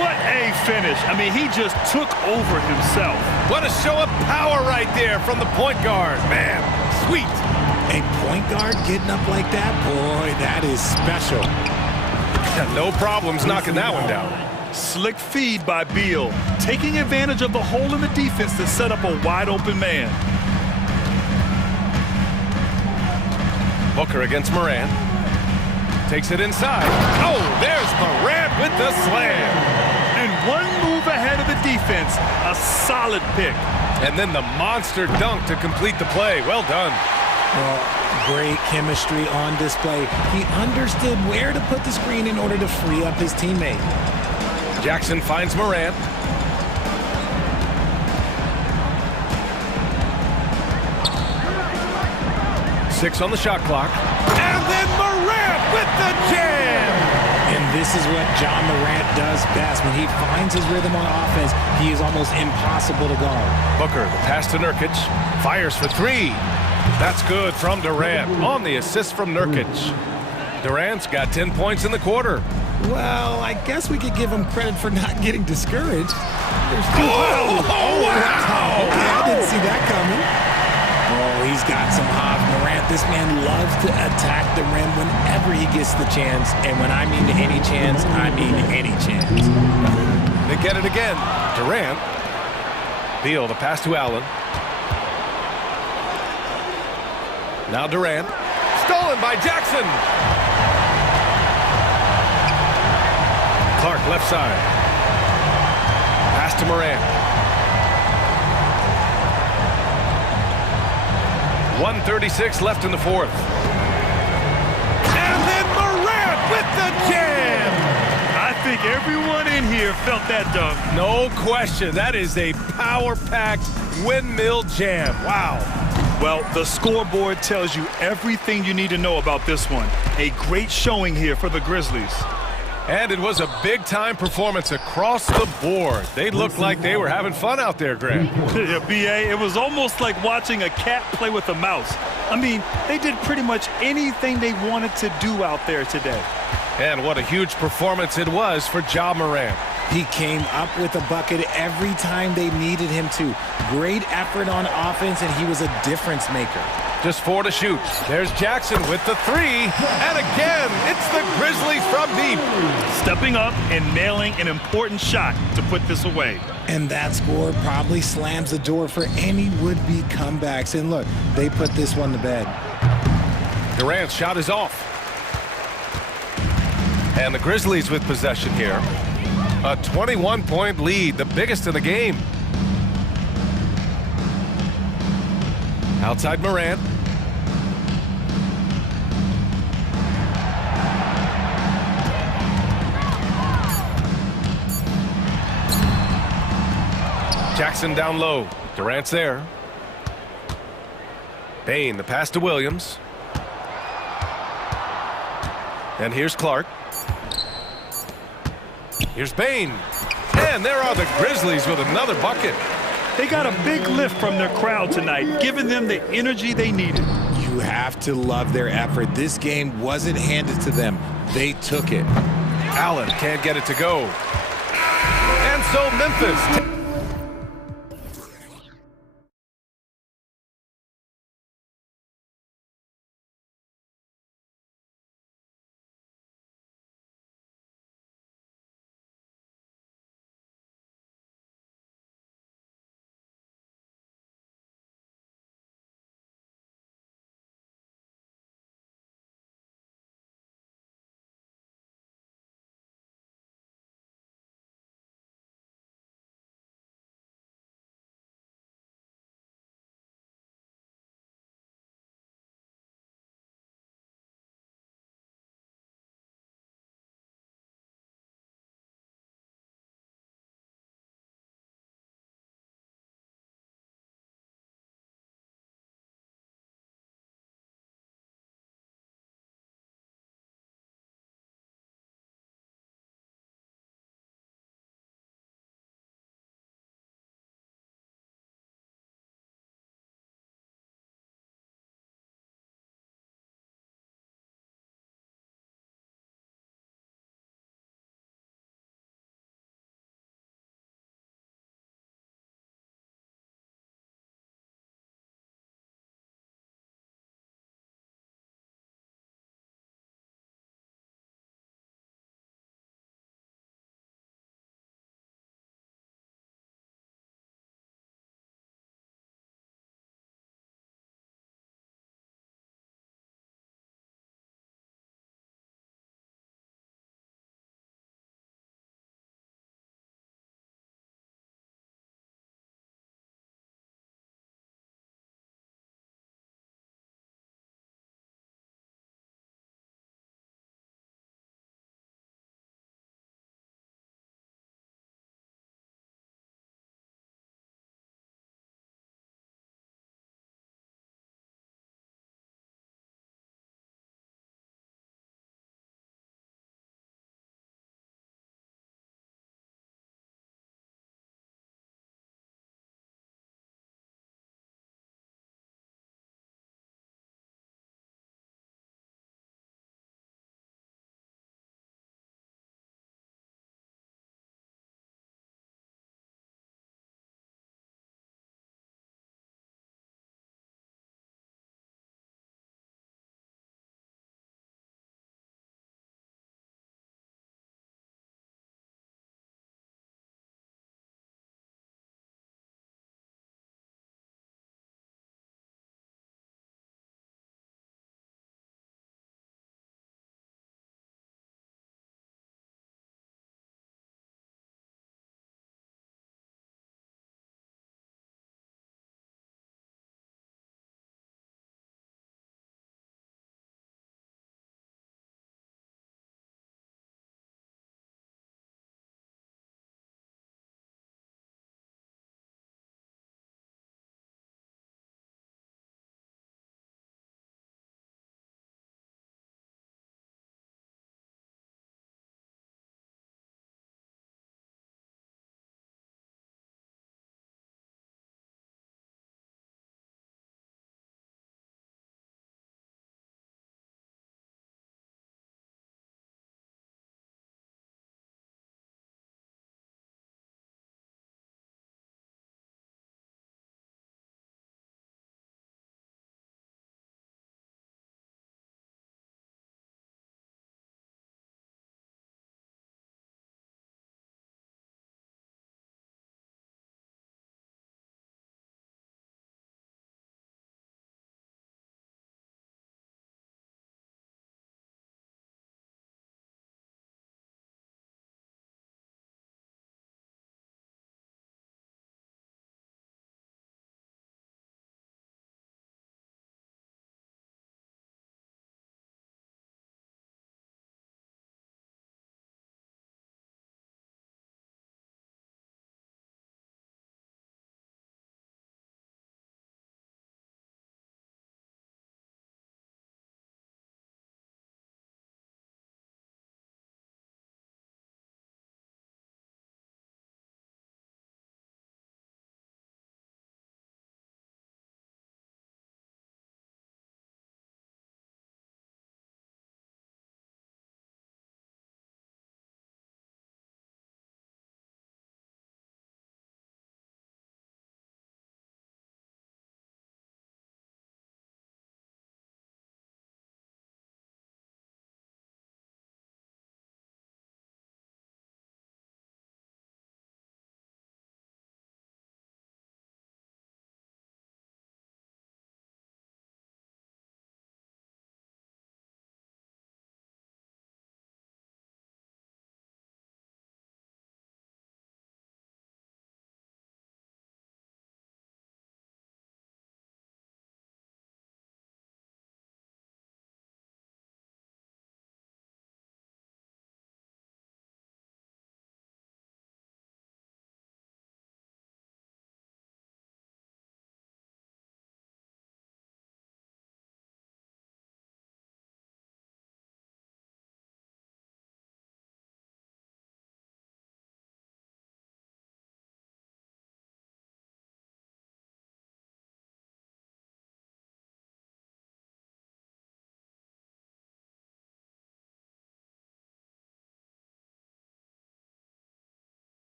What a finish. I mean, he just took over himself. What a show of power right there from the point guard. Man, sweet. A point guard getting up like that? Boy, that is special. No problems knocking that one down. Slick feed by Beal, taking advantage of the hole in the defense to set up a wide-open man. Booker against Morant. Takes it inside. Oh, there's Morant with the slam. And one move ahead of the defense. A solid pick. And then the monster dunk to complete the play. Well done. Well, great chemistry on display. He understood where to put the screen in order to free up his teammate. Jackson finds Morant. Six on the shot clock. And then Morant with the jam! And this is what Ja Morant does best. When he finds his rhythm on offense, he is almost impossible to guard. Booker, the pass to Nurkic. Fires for three. That's good from Durant on the assist from Nurkic. Durant's got 10 points in the quarter. Well, I guess we could give him credit for not getting discouraged. There's still wow! Okay, I didn't see that coming. Oh, he's got some hop. Morant, this man loves to attack the rim whenever he gets the chance. And when I mean any chance, I mean any chance. They get it again. Durant. Beal, the pass to Allen. Now Durant. Stolen by Jackson. Clark left side. Pass to Morant. 1:36 left in the fourth. And then Morant with the jam! I think everyone in here felt that dunk. No question. That is a power-packed windmill jam. Wow. Well, the scoreboard tells you everything you need to know about this one. A great showing here for the Grizzlies. And it was a big-time performance across the board. They looked like they were having fun out there, Grant. Yeah, B.A., it was almost like watching a cat play with a mouse. I mean, they did pretty much anything they wanted to do out there today. And what a huge performance it was for Ja Morant. He came up with a bucket every time they needed him to. Great effort on offense, and he was a difference maker. Just 4 to shoot. There's Jackson with the 3. And again, it's the Grizzlies from deep. Stepping up and nailing an important shot to put this away. And that score probably slams the door for any would-be comebacks. And look, they put this one to bed. Durant's shot is off. And the Grizzlies with possession here. A 21-point lead, the biggest in the game. Outside Morant. Jackson down low. Durant's there. Bane, the pass to Williams. And here's Clark. Here's Bane. And there are the Grizzlies with another bucket. They got a big lift from their crowd tonight, giving them the energy they needed. You have to love their effort. This game wasn't handed to them. They took it. Allen can't get it to go. And so Memphis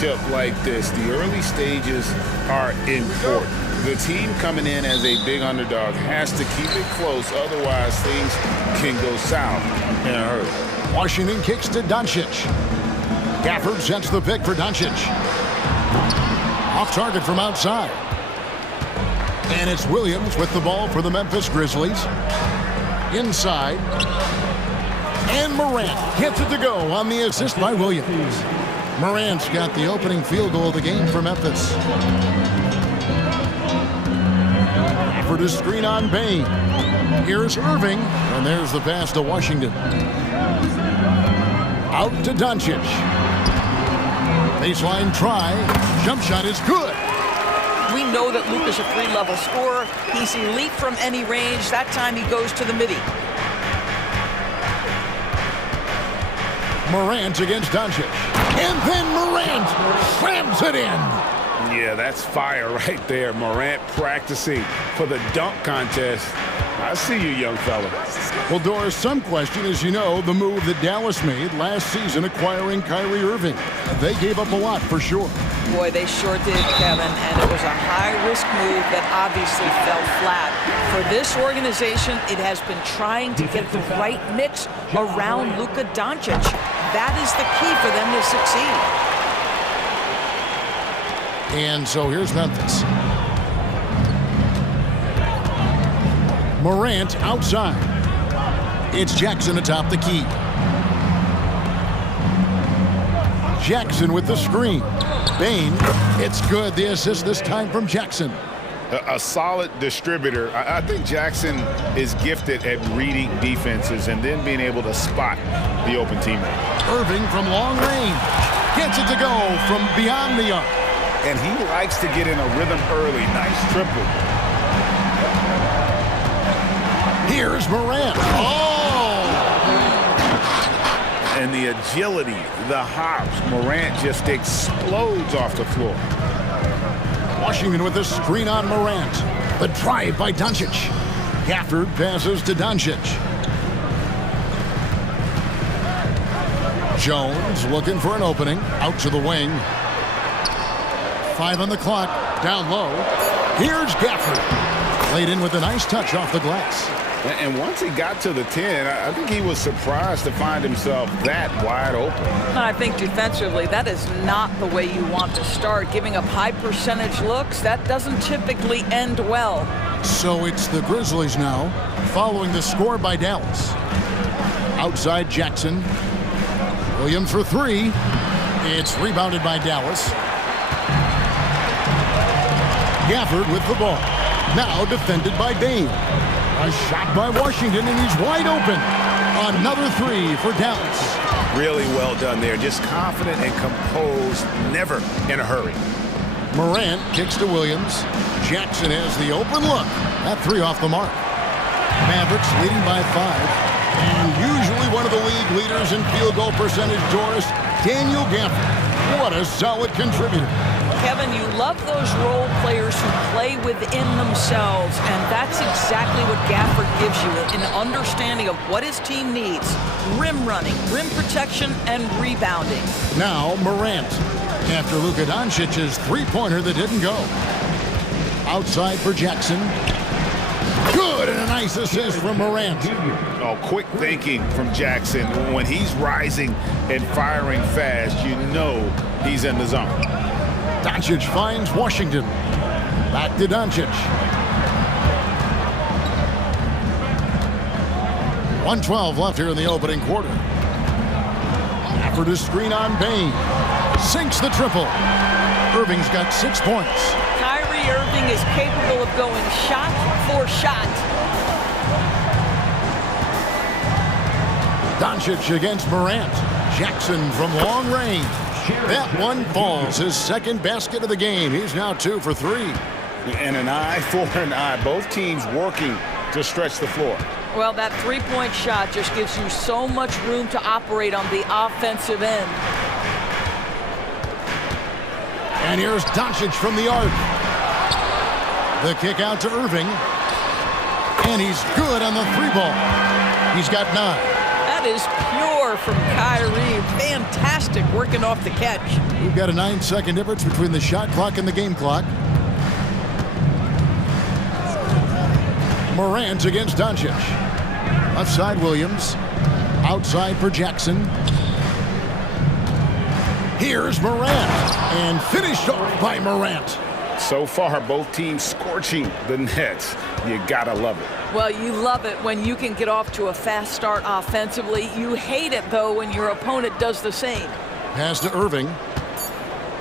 Like this, the early stages are important. The team coming in as a big underdog has to keep it close, otherwise things can go south in a hurry. Washington kicks to Doncic. Gafford sends the pick for Doncic. Off target from outside. And it's Williams with the ball for the Memphis Grizzlies. Inside. And Morant gets it to go on the assist by Williams. Morant's got the opening field goal of the game for Memphis. For the screen on Bain. Here's Irving, and there's the pass to Washington. Out to Doncic. Baseline try. Jump shot is good. We know that Luka's a three-level scorer. He's elite from any range. That time he goes to the midi. Morant against Doncic. And then Morant slams it in. Yeah, that's fire right there. Morant practicing for the dunk contest. I see you, young fella. Well, Doris, some question, as you know, the move that Dallas made last season acquiring Kyrie Irving. They gave up a lot for sure. Boy, they sure did, Kevin, and it was a high-risk move that obviously fell flat. For this organization, it has been trying to get the right mix around Luka Doncic. That is the key for them to succeed. And so here's Memphis. Morant outside. It's Jackson atop the key. Jackson with the screen. Bain, it's good. The assist this time from Jackson. A solid distributor. I think Jackson is gifted at reading defenses and then being able to spot the open teammate. Irving from long range. Gets it to go from beyond the arc. And he likes to get in a rhythm early. Nice triple. Here's Morant. Oh! And the agility, the hops. Morant just explodes off the floor. Washington with the screen on Morant. The drive by Doncic. Gafford passes to Doncic. Jones looking for an opening. Out to the wing. 5 on the clock. Down low. Here's Gafford. Laid in with a nice touch off the glass. And once he got to the 10, I think he was surprised to find himself that wide open. I think defensively, that is not the way you want to start. Giving up high percentage looks, that doesn't typically end well. So it's the Grizzlies now, following the score by Dallas. Outside Jackson. Williams for 3. It's rebounded by Dallas. Gafford with the ball. Now defended by Bain. A shot by Washington, and he's wide open. Another 3 for Dallas. Really well done there. Just confident and composed, never in a hurry. Morant kicks to Williams. Jackson has the open look. That 3 off the mark. Mavericks leading by 5. And usually one of the league leaders in field goal percentage, Doris, Daniel Gafford. What a solid contributor. Kevin, you love those role players who play within themselves, and that's exactly what Gafford gives you, an understanding of what his team needs. Rim running, rim protection, and rebounding. Now Morant, after Luka Doncic's three-pointer that didn't go. Outside for Jackson. Good, and a nice assist from Morant. Oh, quick thinking from Jackson. When he's rising and firing fast, you know he's in the zone. Doncic finds Washington. Back to Doncic. 1:12 left here in the opening quarter. After the screen on Bain. Sinks the triple. Irving's got 6 points. Kyrie Irving is capable of going shot for shot. Doncic against Morant. Jackson from long range. That one falls. His second basket of the game. He's now 2 for 3. And an eye for an eye. Both teams working to stretch the floor. Well, that three-point shot just gives you so much room to operate on the offensive end. And here's Doncic from the arc. The kick out to Irving. And he's good on the 3 ball. He's got 9. That is pure from Kyrie. Fantastic working off the catch. We've got a 9-second difference between the shot clock and the game clock. Morant against Doncic. Left side, Williams. Outside for Jackson. Here's Morant. And finished off by Morant. So far, both teams scorching the Nets. You gotta love it. Well, you love it when you can get off to a fast start offensively. You hate it, though, when your opponent does the same. Pass to Irving.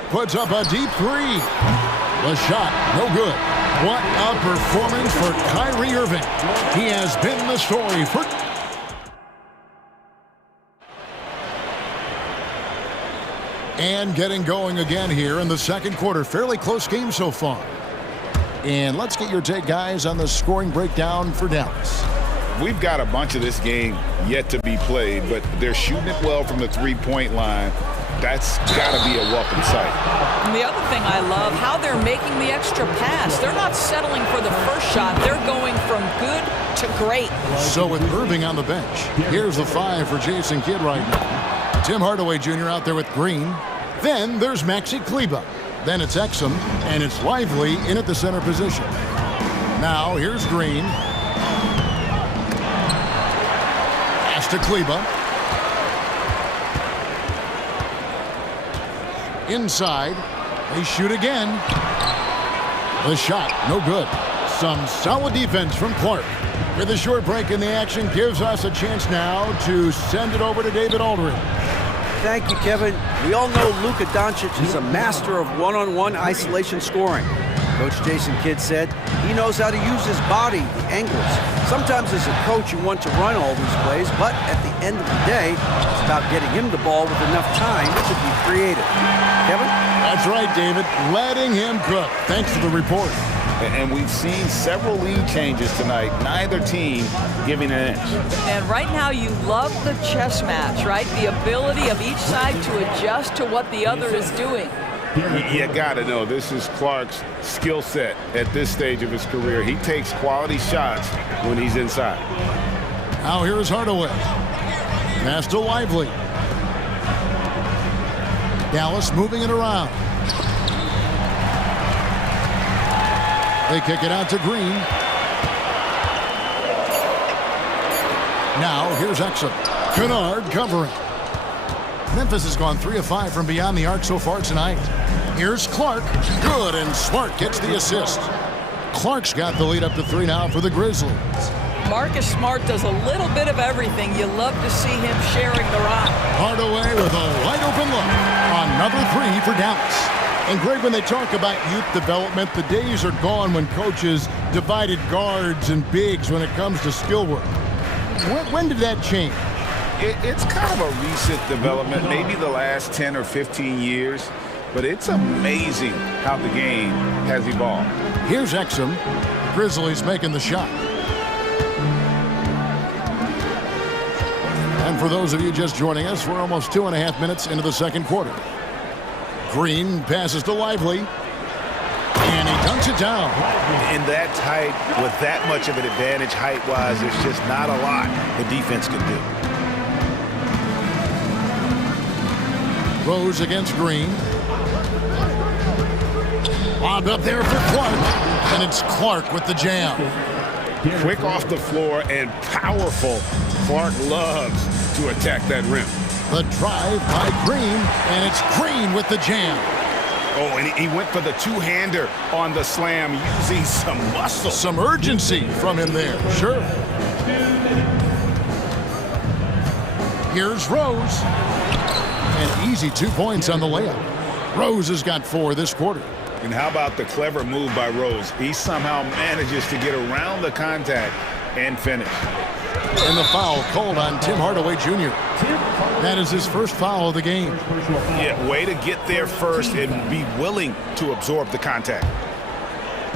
Puts up a deep three. The shot, no good. What a performance for Kyrie Irving. He has been the story for... And getting going again here in the second quarter. Fairly close game so far. And let's get your take, guys, on the scoring breakdown for Dallas. We've got a bunch of this game yet to be played, but they're shooting it well from the three-point line. That's got to be a welcome sight. And the other thing I love, how they're making the extra pass. They're not settling for the first shot. They're going from good to great. So with Irving on the bench, here's the 5 for Jason Kidd right now. Tim Hardaway Jr. out there with Green. Then there's Maxi Kleber. Then it's Exum, and it's Lively in at the center position. Now here's Green. Pass to Kleber. Inside. They shoot again. The shot, no good. Some solid defense from Clark. With a short break in the action, gives us a chance now to send it over to David Aldridge. Thank you, Kevin. We all know Luka Doncic is a master of one-on-one isolation scoring. Coach Jason Kidd said he knows how to use his body, the angles. Sometimes as a coach, you want to run all these plays, but at the end of the day, it's about getting him the ball with enough time to be creative. Kevin? That's right, David. Letting him cook. Thanks for the report. And we've seen several lead changes tonight. Neither team giving an inch. And right now you love the chess match, right? The ability of each side to adjust to what the other is doing. You got to know this is Clark's skill set at this stage of his career. He takes quality shots when he's inside. Now here's Hardaway. Pass to Lively. Dallas moving it around. They kick it out to Green. Now here's Exum. Kennard covering. Memphis has gone 3 of 5 from beyond the arc so far tonight. Here's Clark. Good, and Smart gets the assist. Clark's got the lead up to 3 now for the Grizzlies. Marcus Smart does a little bit of everything. You love to see him sharing the rock. Hardaway with a wide open look. Another 3 for Dallas. And Greg, when they talk about youth development, the days are gone when coaches divided guards and bigs when it comes to skill work. When did that change? It's kind of a recent development, maybe the last 10 or 15 years, but it's amazing how the game has evolved. Here's Exum. Grizzlies making the shot. And for those of you just joining us, we're almost 2.5 minutes into the second quarter. Green passes to Lively. And he dunks it down. In that tight, with that much of an advantage height-wise, there's just not a lot the defense can do. Rose against Green. Lobbed up there for Clark. And it's Clark with the jam. Quick off the floor and powerful. Clark loves to attack that rim. The drive by Green, and it's Green with the jam. Oh, and he went for the two-hander on the slam, using some muscle. Some urgency from him there, sure. Here's Rose. An easy 2 points on the layup. Rose has got 4 this quarter. And how about the clever move by Rose? He somehow manages to get around the contact and finish. And the foul called on Tim Hardaway Jr. That is his first foul of the game. Yeah, way to get there first and be willing to absorb the contact.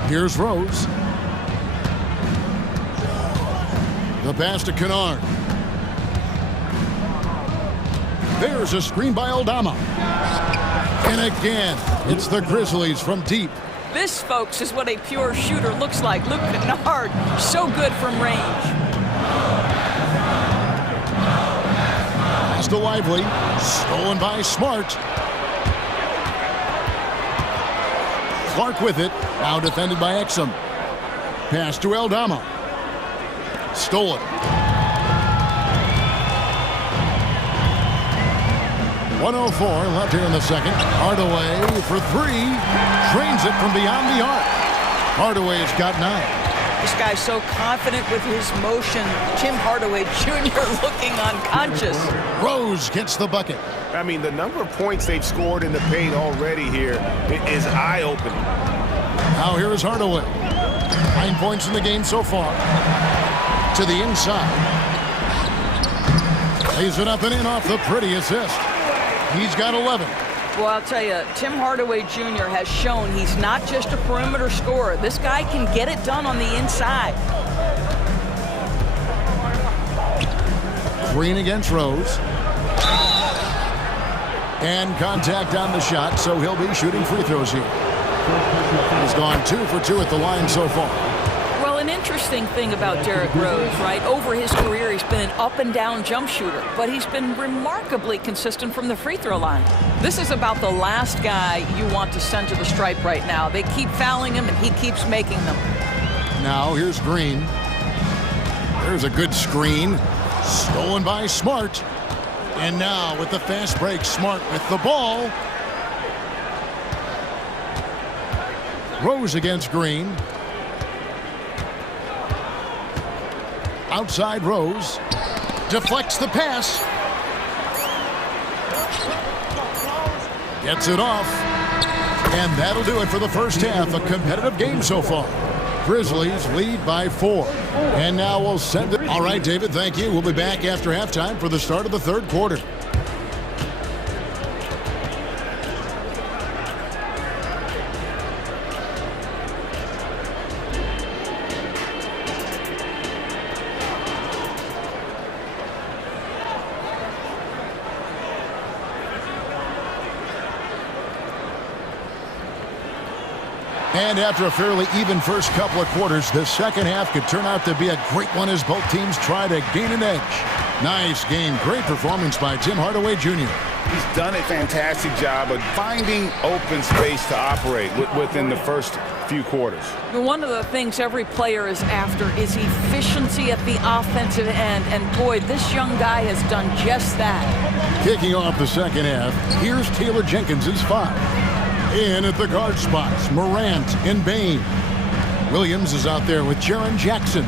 Here's Rose. The pass to Kennard. There's a screen by Aldama. And again, it's the Grizzlies from deep. This, folks, is what a pure shooter looks like. Luke Kennard, so good from range. Pass to Lively. Stolen by Smart. Clark with it. Now defended by Exum. Pass to Eldama. Stolen. .104 left here in the second. Hardaway for three. Trains it from beyond the arc. Hardaway has got 9. This guy's so confident with his motion. Tim Hardaway Jr. looking unconscious. Rose gets the bucket. I mean, the number of points they've scored in the paint already here is eye-opening. Now here is Hardaway. 9 points in the game so far. To the inside. Lays it up and in off the pretty assist. He's got 11. Well, I'll tell you, Tim Hardaway Jr. has shown he's not just a perimeter scorer. This guy can get it done on the inside. Green against Rose. And contact on the shot, so he'll be shooting free throws here. He's gone 2 for 2 at the line so far. Well, an interesting thing about Derrick Rose, right? Over his career, he's been an up-and-down jump shooter, but he's been remarkably consistent from the free throw line. This is about the last guy you want to send to the stripe right now. They keep fouling him, and he keeps making them. Now here's Green. There's a good screen. Stolen by Smart. And now with the fast break, Smart with the ball. Rose against Green. Outside Rose. Deflects the pass. Gets it off. And that'll do it for the first half. A competitive game so far. Grizzlies lead by 4. And now we'll send it. All right, David, thank you. We'll be back after halftime for the start of the third quarter. And after a fairly even first couple of quarters, the second half could turn out to be a great one as both teams try to gain an edge. Nice game. Great performance by Tim Hardaway Jr. He's done a fantastic job of finding open space to operate within the first few quarters. One of the things every player is after is efficiency at the offensive end. And boy, this young guy has done just that. Kicking off the second half, here's Taylor Jenkins' 5. In at the guard spots, Morant and Bain. Williams is out there with Jaren Jackson.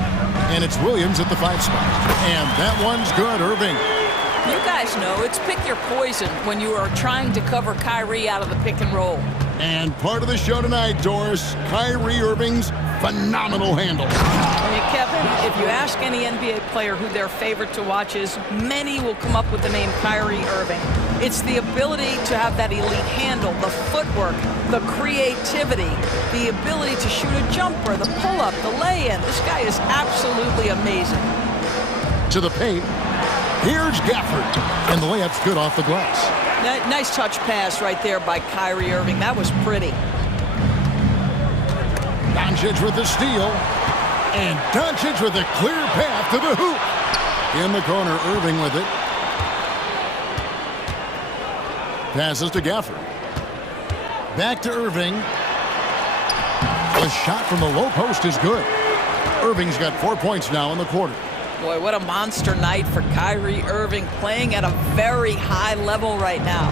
And it's Williams at the 5 spot. And that one's good, Irving. You guys know it's pick your poison when you are trying to cover Kyrie out of the pick and roll. And part of the show tonight, Doris, Kyrie Irving's phenomenal handle. Kevin, if you ask any NBA player who their favorite to watch is, many will come up with the name Kyrie Irving. It's the ability to have that elite handle, the footwork, the creativity, the ability to shoot a jumper, the pull-up, the lay-in. This guy is absolutely amazing. To the paint. Here's Gafford. And the layup's good off the glass. Nice touch pass right there by Kyrie Irving. That was pretty. Doncic with the steal. And Doncic with a clear path to the hoop. In the corner, Irving with it. Passes to Gafford. Back to Irving. The shot from the low post is good. Irving's got 4 points now in the quarter. Boy, what a monster night for Kyrie Irving, playing at a very high level right now.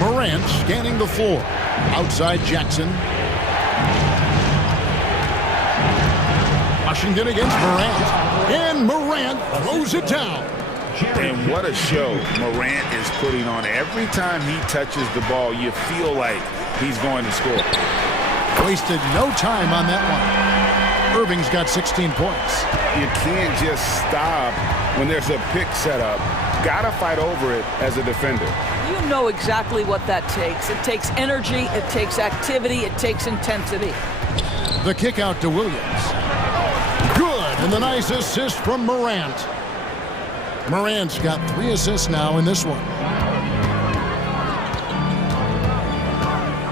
Morant scanning the floor. Outside Jackson. Washington against Morant. And Morant throws it down. And what a show Morant is putting on. Every time he touches the ball, you feel like he's going to score. Wasted no time on that one. Irving's got 16 points. You can't just stop when there's a pick set up. Gotta fight over it as a defender. You know exactly what that takes. It takes energy, it takes activity, it takes intensity. The kick out to Williams. Good, and the nice assist from Morant. Morant's got 3 assists now in this one.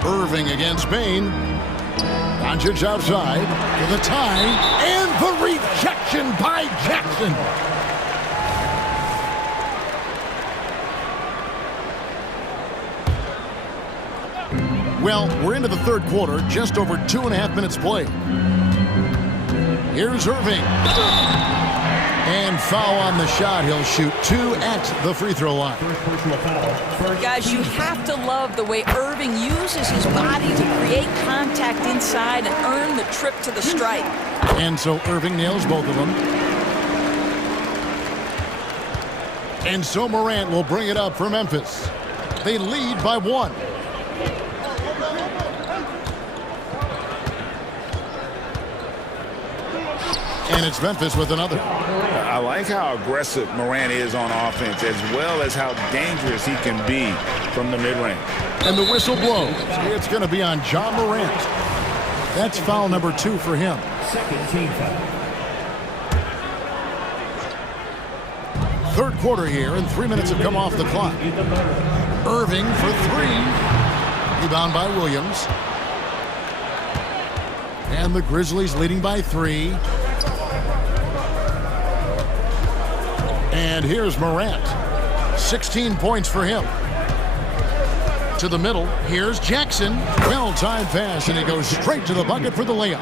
Irving against Bain. Doncic outside for the tie, and the rejection by Jackson. Well, we're into the third quarter, just over 2.5 minutes played. Here's Irving. And foul on the shot. He'll shoot 2 at the free throw line. Guys, you have to love the way Irving uses his body to create contact inside and earn the trip to the stripe. And so Irving nails both of them. And so Morant will bring it up for Memphis. They lead by 1. And it's Memphis with another. I like how aggressive Morant is on offense, as well as how dangerous he can be from the mid-range. And the whistle blows. It's going to be on John Morant. That's foul number 2 for him. Second team foul. Third quarter here, and 3 minutes have come off the clock. Irving for 3. Rebound by Williams. And the Grizzlies leading by 3. And here's Morant. 16 points for him. To the middle, here's Jackson. Well-timed pass, and he goes straight to the bucket for the layup.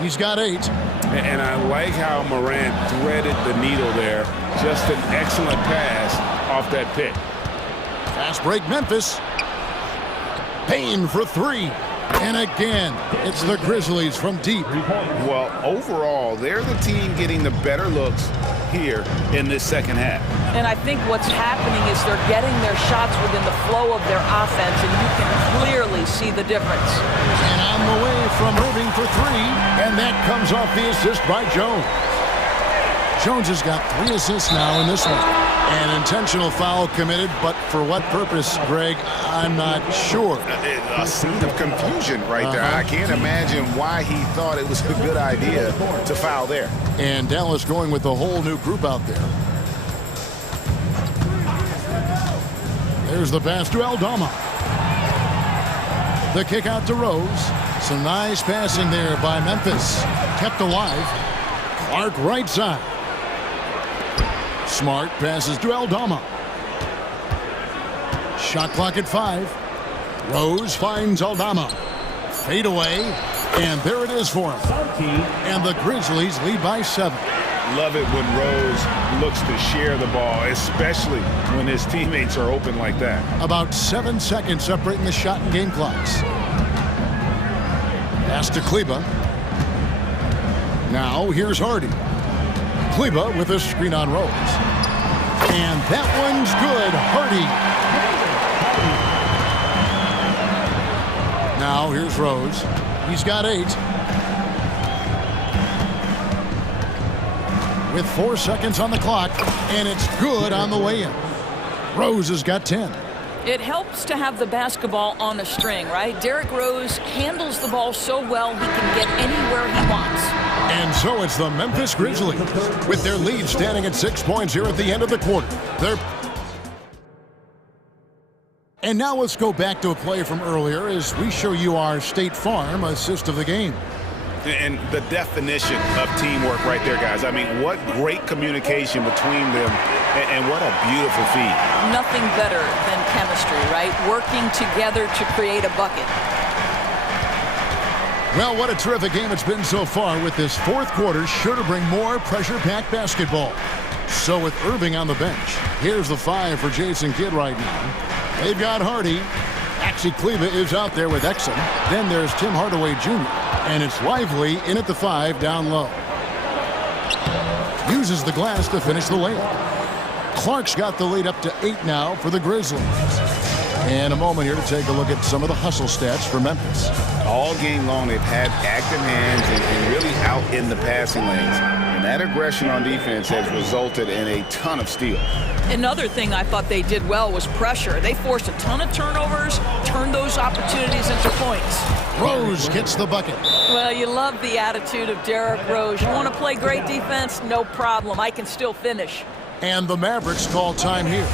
He's got 8. And I like how Morant threaded the needle there. Just an excellent pass off that pick. Fast break, Memphis. Payne for 3. And again, it's the Grizzlies from deep. Well, overall, they're the team getting the better looks here in this second half. And I think what's happening is they're getting their shots within the flow of their offense, and you can clearly see the difference. And on the way from Irving for 3, and that comes off the assist by Jones. Jones has got 3 assists now in this one. An intentional foul committed, but for what purpose, Greg, I'm not sure. A scene of confusion right there. I can't imagine why he thought it was a good idea to foul there. And Dallas going with a whole new group out there. There's the pass to Aldama. The kick out to Rose. Some nice passing there by Memphis. Kept alive. Clark right side. Smart passes to Aldama. Shot clock at 5. Rose finds Aldama. Fade away. And there it is for him. And the Grizzlies lead by 7. Love it when Rose looks to share the ball, especially when his teammates are open like that. About 7 seconds separating the shot and game clocks. Pass to Kleba. Now here's Hardy. Kleba with a screen on Rose. And that one's good. Hardy. Now here's Rose. He's got 8. With 4 seconds on the clock, and it's good on the way in. Rose has got 10. It helps to have the basketball on a string, right? Derrick Rose handles the ball so well he can get anywhere he wants. And so it's the Memphis Grizzlies with their lead standing at 6 points here at the end of the quarter. And now let's go back to a play from earlier as we show you our State Farm assist of the game. And the definition of teamwork right there, guys. I mean, what great communication between them, and what a beautiful feed. Nothing better than chemistry, right? Working together to create a bucket. Well, what a terrific game it's been so far, with this fourth quarter sure to bring more pressure-packed basketball. So with Irving on the bench, here's the 5 for Jason Kidd right now. They've got Hardy. Actually, Kleba is out there with Exum. Then there's Tim Hardaway Jr. And it's Lively in at the 5 down low. Uses the glass to finish the layup. Clark's got the lead up to 8 now for the Grizzlies. And a moment here to take a look at some of the hustle stats for Memphis. All game long, they've had active hands and really out in the passing lanes. And that aggression on defense has resulted in a ton of steals. Another thing I thought they did well was pressure. They forced a ton of turnovers, turned those opportunities into points. Rose gets the bucket. Well, you love the attitude of Derrick Rose. You want to play great defense? No problem. I can still finish. And the Mavericks call time here.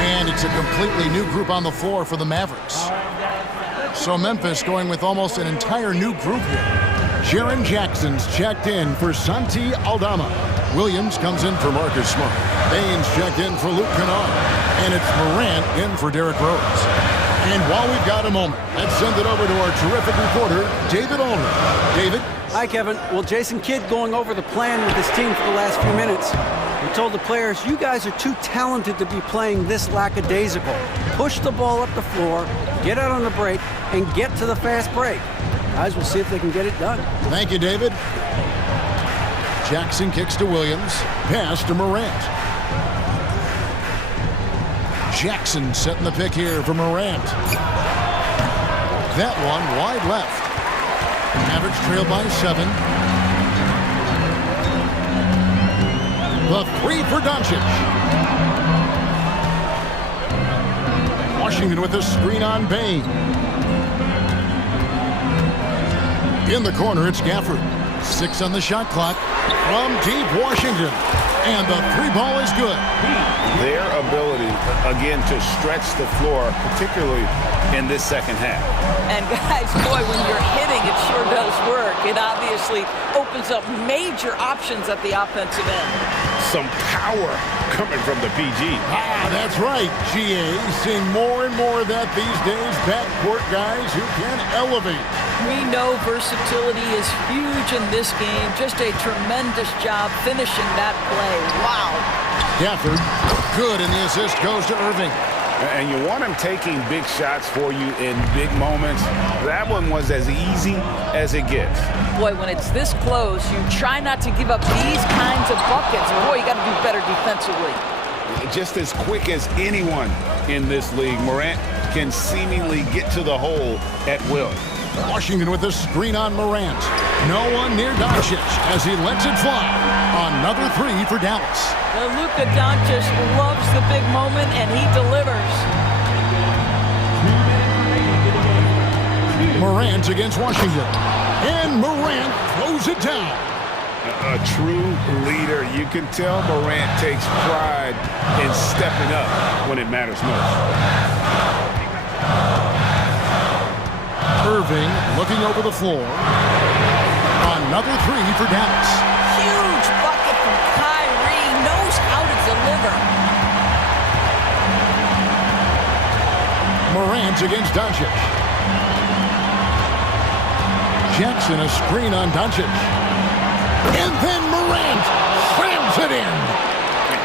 And it's a completely new group on the floor for the Mavericks. So Memphis going with almost an entire new group here. Jaron Jackson's checked in for Santi Aldama. Williams comes in for Marcus Smart. Baines checked in for Luke Kennard. And it's Morant in for Derrick Rose. And while we've got a moment, let's send it over to our terrific reporter, David Aldridge. David? Hi, Kevin. Well, Jason Kidd going over the plan with his team for the last few minutes. He told the players, you guys are too talented to be playing this lackadaisical. Push the ball up the floor, get out on the break, and get to the fast break. Guys, we'll see if they can get it done. Thank you, David. Jackson kicks to Williams. Pass to Morant. Jackson setting the pick here for Morant. That one wide left. Mavericks trail by 7. The 3 for Doncic. Washington with a screen on Bane. In the corner, it's Gafford. 6 on the shot clock. From deep, Washington. And the 3 ball is good. Their ability, again, to stretch the floor, particularly in this second half. And guys, boy, when you're hitting, it sure does work. It obviously opens up major options at the offensive end. Some power coming from the PG. That's right, GA. Seeing more and more of that these days. Backcourt guys who can elevate. We know versatility is huge in this game. Just a tremendous job finishing that play. Wow. Gafford, good, and the assist goes to Irving. And you want him taking big shots for you in big moments. That one was as easy as it gets. Boy, when it's this close, you try not to give up these kinds of buckets. Boy, you got to do better defensively. Just as quick as anyone in this league, Morant can seemingly get to the hole at will. Washington with a screen on Morant. No one near Doncic as he lets it fly. Another 3 for Dallas. Luka Doncic loves the big moment, and he delivers. Morant against Washington. And Morant throws it down. A true leader. You can tell Morant takes pride in stepping up when it matters most. Irving looking over the floor. Another 3 for Dallas. Huge bucket from Kyrie. Knows how to deliver. Morant against Doncic. Jackson a screen on Doncic. And then Morant slams it in.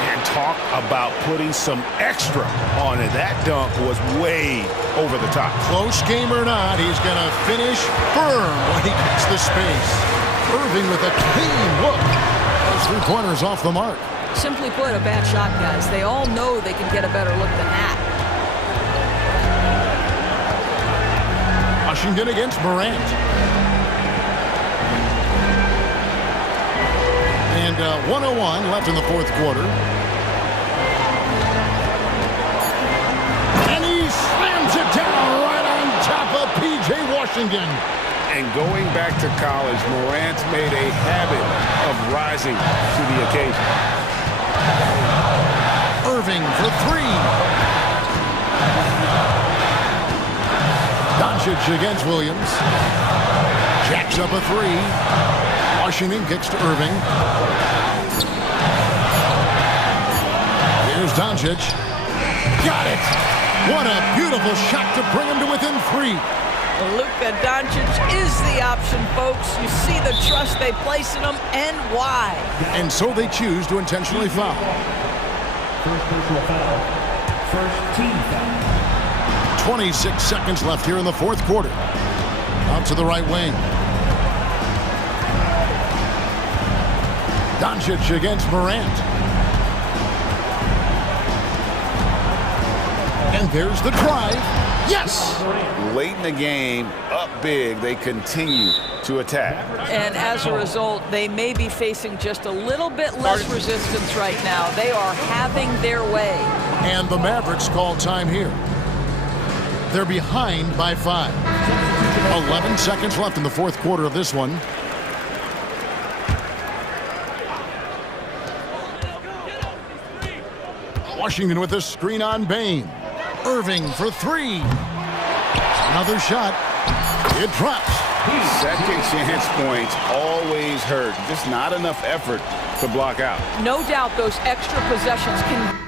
And talk about putting some extra on it. That dunk was way over the top. Close game or not, he's going to finish firm when he gets the space. Irving with a clean look. Those 3-pointers off the mark. Simply put, a bad shot, guys. They all know they can get a better look than that. Washington against Morant. And 1:01 left in the 4th quarter. And he slams it down right on top of P.J. Washington. And going back to college, Morant's made a habit of rising to the occasion. Irving for 3. Doncic against Williams. Jacks up a 3. Washington kicks to Irving. Here's Doncic. Got it! What a beautiful shot to bring him to within 3. Luka Doncic is the option, folks. You see the trust they place in him and why. And so they choose to intentionally foul. First personal foul. First team foul. 26 seconds left here in the 4th quarter. Out to the right wing. Doncic against Morant. And there's the drive. Yes! Late in the game, up big, they continue to attack. And as a result, they may be facing just a little bit less resistance right now. They are having their way. And the Mavericks call time here. They're behind by 5. 11 seconds left in the 4th quarter of this one. Washington with a screen on Bane. Irving for 3. Another shot. It drops. Second chance points always hurt. Just not enough effort to block out. No doubt those extra possessions can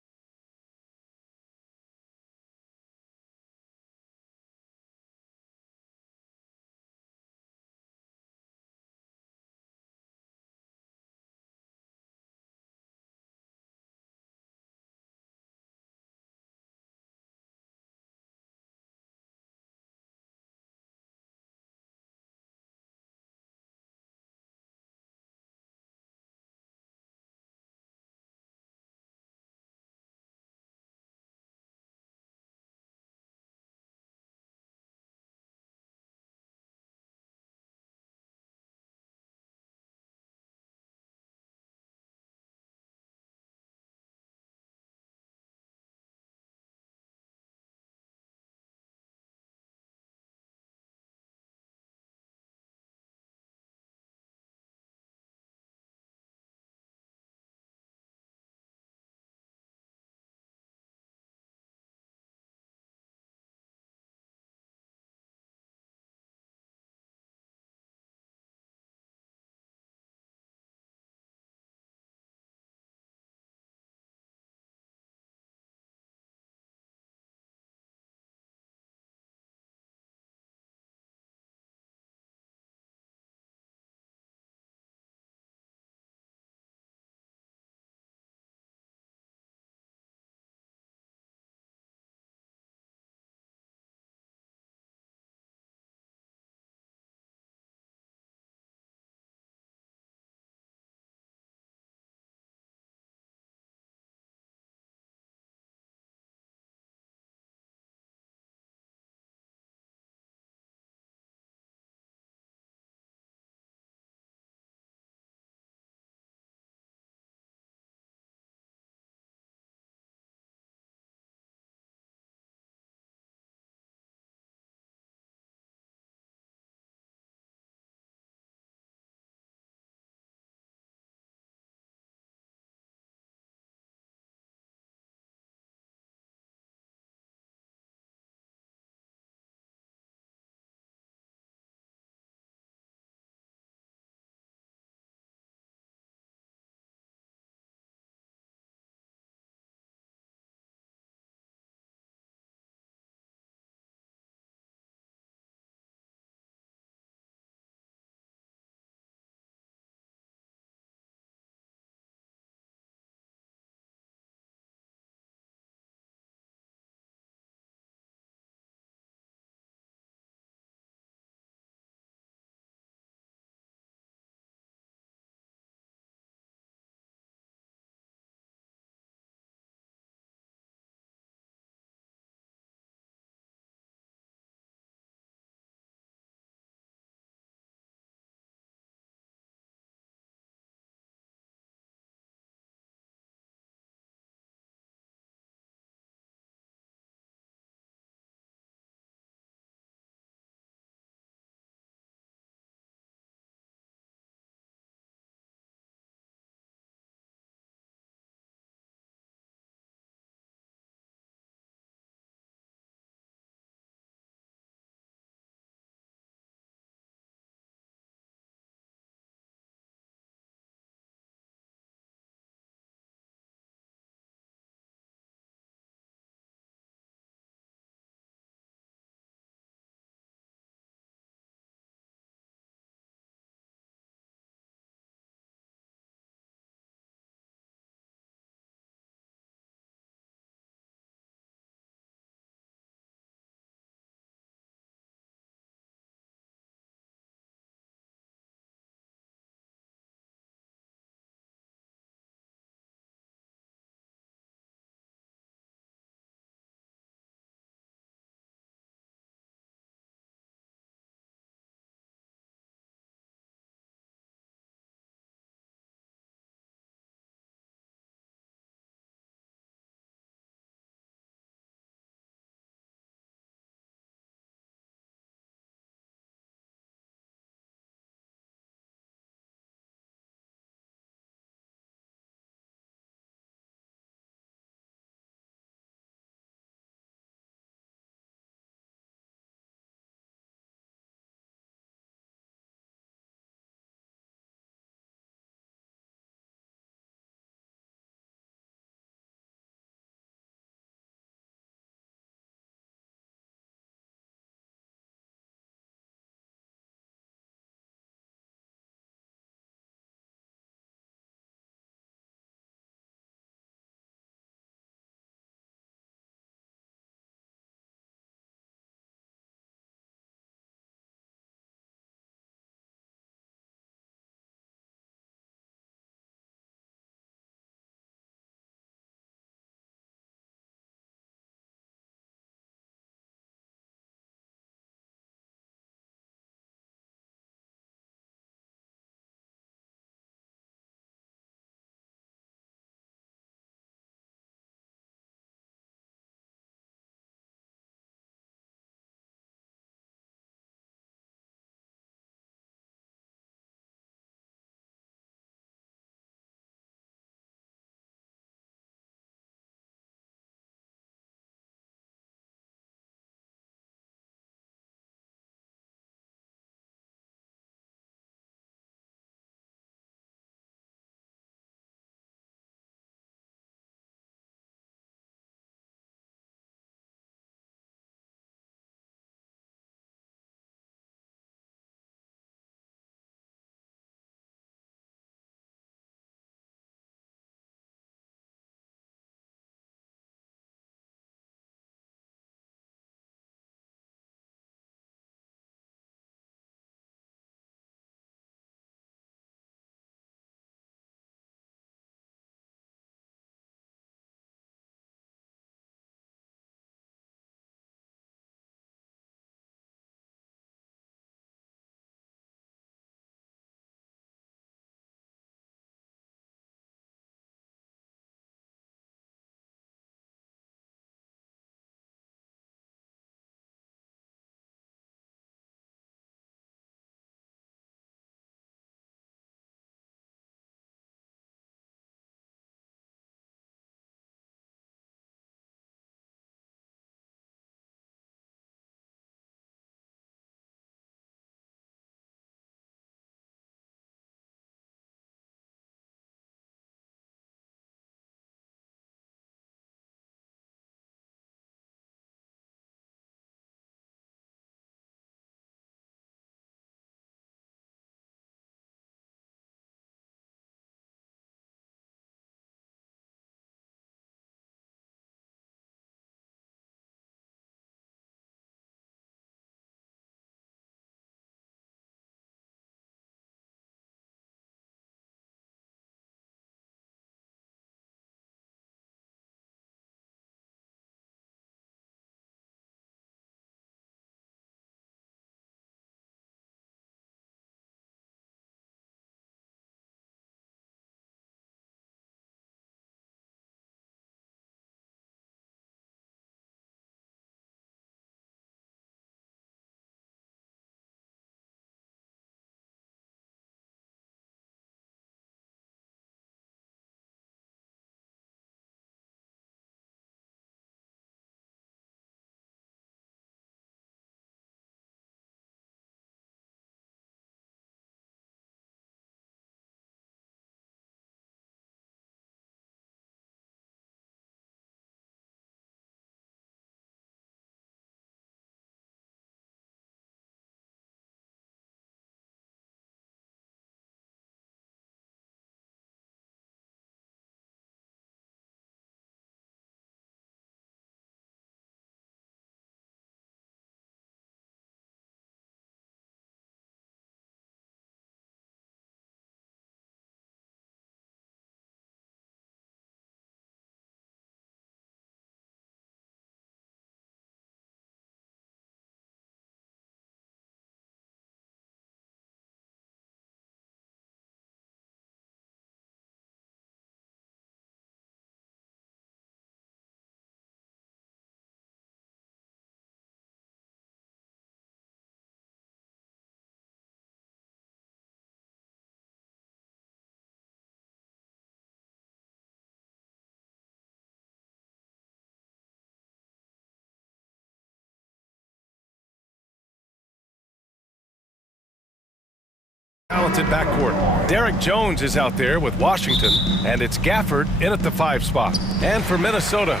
Talented backcourt. Derek Jones is out there with Washington, and it's Gafford in at the 5 spot. And for Minnesota,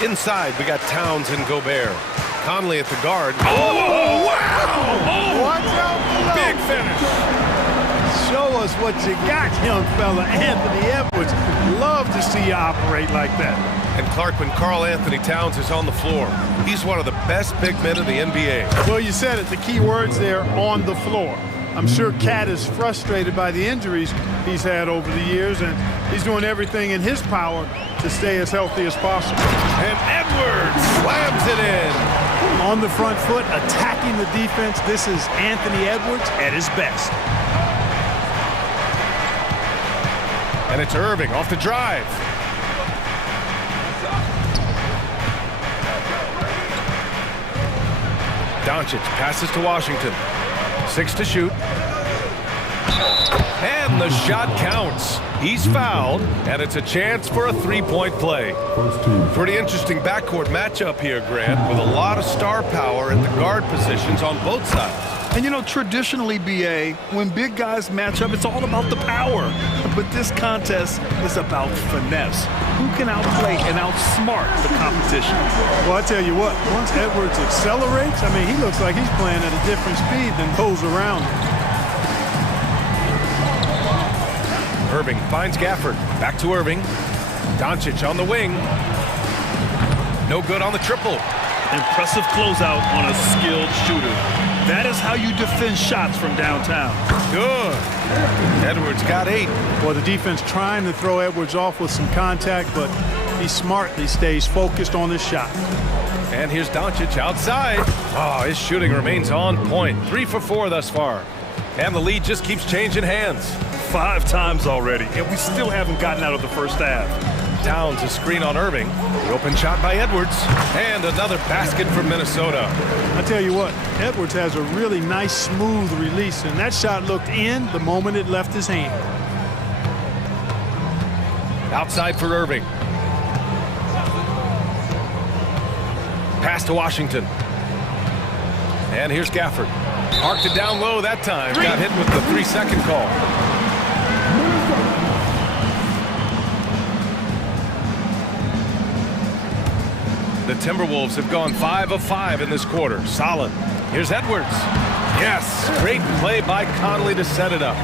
inside we got Towns and Gobert. Conley at the guard. Oh, wow! Oh, watch out below. Big finish. Show us what you got, young fella. Anthony Edwards. Love to see you operate like that. And Clark, when Karl Anthony Towns is on the floor, he's one of the best big men in the NBA. Well, you said it. The key words there, on the floor. I'm sure Cat is frustrated by the injuries he's had over the years, and he's doing everything in his power to stay as healthy as possible. And Edwards slams it in. On the front foot, attacking the defense. This is Anthony Edwards at his best. And it's Irving off the drive. Doncic passes to Washington. 6 to shoot. And the shot counts. He's fouled, and it's a chance for a 3-point play. Pretty interesting backcourt matchup here, Grant, with a lot of star power at the guard positions on both sides. And you know, traditionally, BA, when big guys match up, it's all about the power. But this contest is about finesse. Who can outplay and outsmart the competition? Well, I tell you what, once Edwards accelerates, I mean, he looks like he's playing at a different speed than those around him. Irving finds Gafford. Back to Irving. Doncic on the wing. No good on the triple. Impressive closeout on a skilled shooter. That is how you defend shots from downtown. Good. Edwards got 8. Well, the defense trying to throw Edwards off with some contact, but he smartly stays focused on his shot. And here's Doncic outside. Oh, his shooting remains on point. 3 for 4 thus far. And the lead just keeps changing hands. 5 times already, and we still haven't gotten out of the first half. Towns a screen on Irving. The open shot by Edwards. And another basket for Minnesota. I tell you what, Edwards has a really nice, smooth release, and that shot looked in the moment it left his hand. Outside for Irving. Pass to Washington. And here's Gafford. Arced it down low that time. Got hit with the 3-second call. The Timberwolves have gone 5 of 5 in this quarter. Solid. Here's Edwards. Yes, great play by Conley to set it up.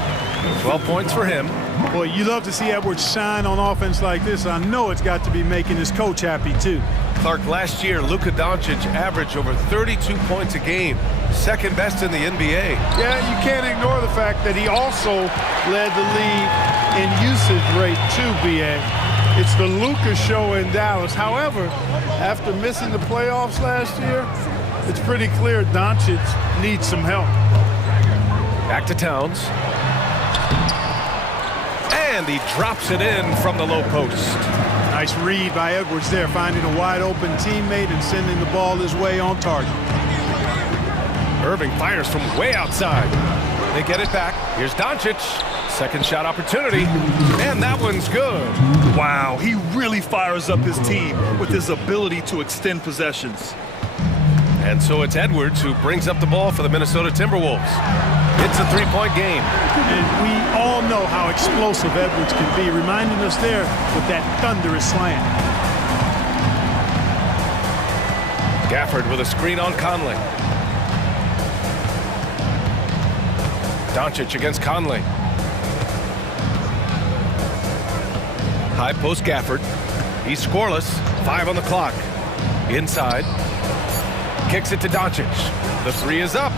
12 points for him. Boy, you love to see Edwards shine on offense like this. I know it's got to be making his coach happy, too. Clark, last year, Luka Doncic averaged over 32 points a game. Second best in the NBA. Yeah, you can't ignore the fact that he also led the league in usage rate, too, BA. It's the Luka show in Dallas. However, after missing the playoffs last year, it's pretty clear Doncic needs some help. Back to Towns. And he drops it in from the low post. Nice read by Edwards there, finding a wide-open teammate and sending the ball his way on target. Irving fires from way outside. They get it back. Here's Doncic. Second shot opportunity. And that one's good. Wow, he really fires up his team with his ability to extend possessions. And so it's Edwards who brings up the ball for the Minnesota Timberwolves. It's a 3-point game. And we all know how explosive Edwards can be, reminding us there with that thunderous slam. Gafford with a screen on Conley. Doncic against Conley. High post Gafford. He's scoreless. 5 on the clock. Inside. Kicks it to Doncic. The 3 is up.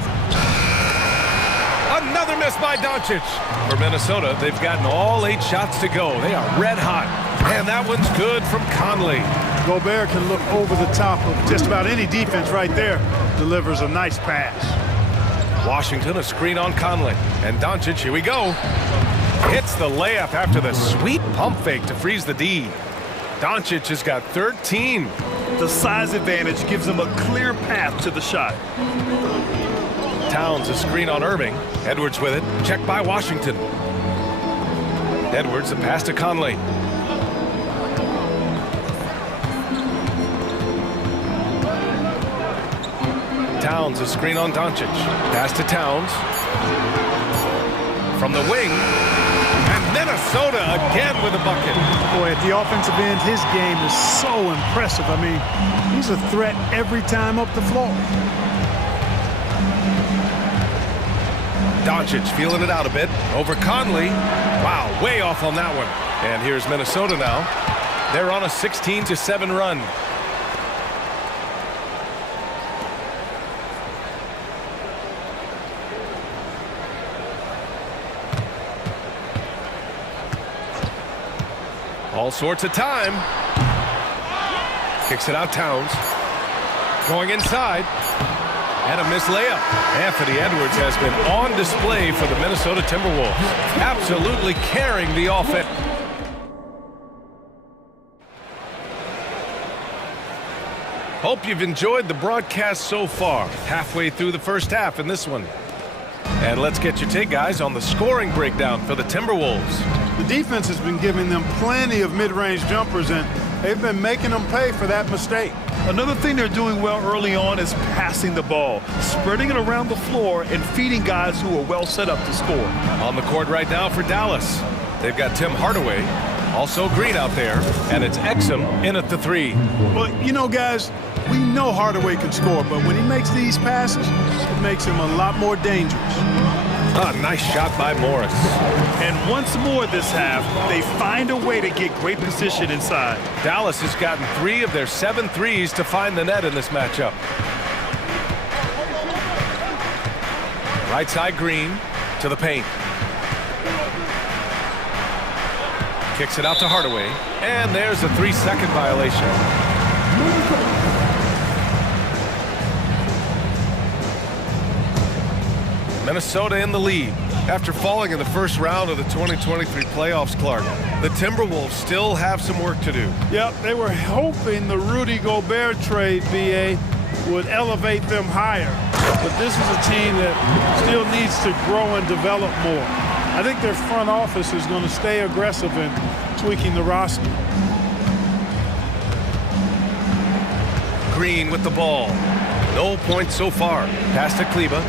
Another miss by Doncic. For Minnesota, they've gotten all 8 shots to go. They are red hot. And that one's good from Conley. Gobert can look over the top of just about any defense right there. Delivers a nice pass. Washington, a screen on Conley. And Doncic, here we go. Hits the layup after the sweet pump fake to freeze the D. Doncic has got 13. The size advantage gives him a clear path to the shot. Towns, a screen on Irving. Edwards with it. Checked by Washington. Edwards, a pass to Conley. Towns, a screen on Doncic. Pass to Towns. From the wing, and Minnesota again with a bucket. Boy, at the offensive end, his game is so impressive. I mean, he's a threat every time up the floor. Doncic feeling it out a bit over Conley. Wow, way off on that one. And here's Minnesota now. They're on a 16-7 run. All sorts of time. Kicks it out Towns. Going inside. And a missed layup. Anthony Edwards has been on display for the Minnesota Timberwolves. Absolutely carrying the offense. Hope you've enjoyed the broadcast so far. Halfway through the first half in this one. And let's get your take, guys, on the scoring breakdown for the Timberwolves. The defense has been giving them plenty of mid-range jumpers, and they've been making them pay for that mistake. Another thing they're doing well early on is passing the ball, spreading it around the floor and feeding guys who are well set up to score. On the court right now for Dallas, they've got Tim Hardaway, also Green out there, and it's Exum in at the three. Well, you know, guys, we know Hardaway can score, but when he makes these passes, it makes him a lot more dangerous. A nice shot by Morris. And once more this half, they find a way to get great position inside. Dallas has gotten 3 of their 7 threes to find the net in this matchup. Right side Green to the paint. Kicks it out to Hardaway. And there's a 3-second violation. Minnesota in the lead after falling in the first round of the 2023 playoffs, Clark. The Timberwolves still have some work to do. Yep, they were hoping the Rudy Gobert trade, BA, would elevate them higher. But this is a team that still needs to grow and develop more. I think their front office is going to stay aggressive in tweaking the roster. Green with the ball. No points so far. Pass to Kleba.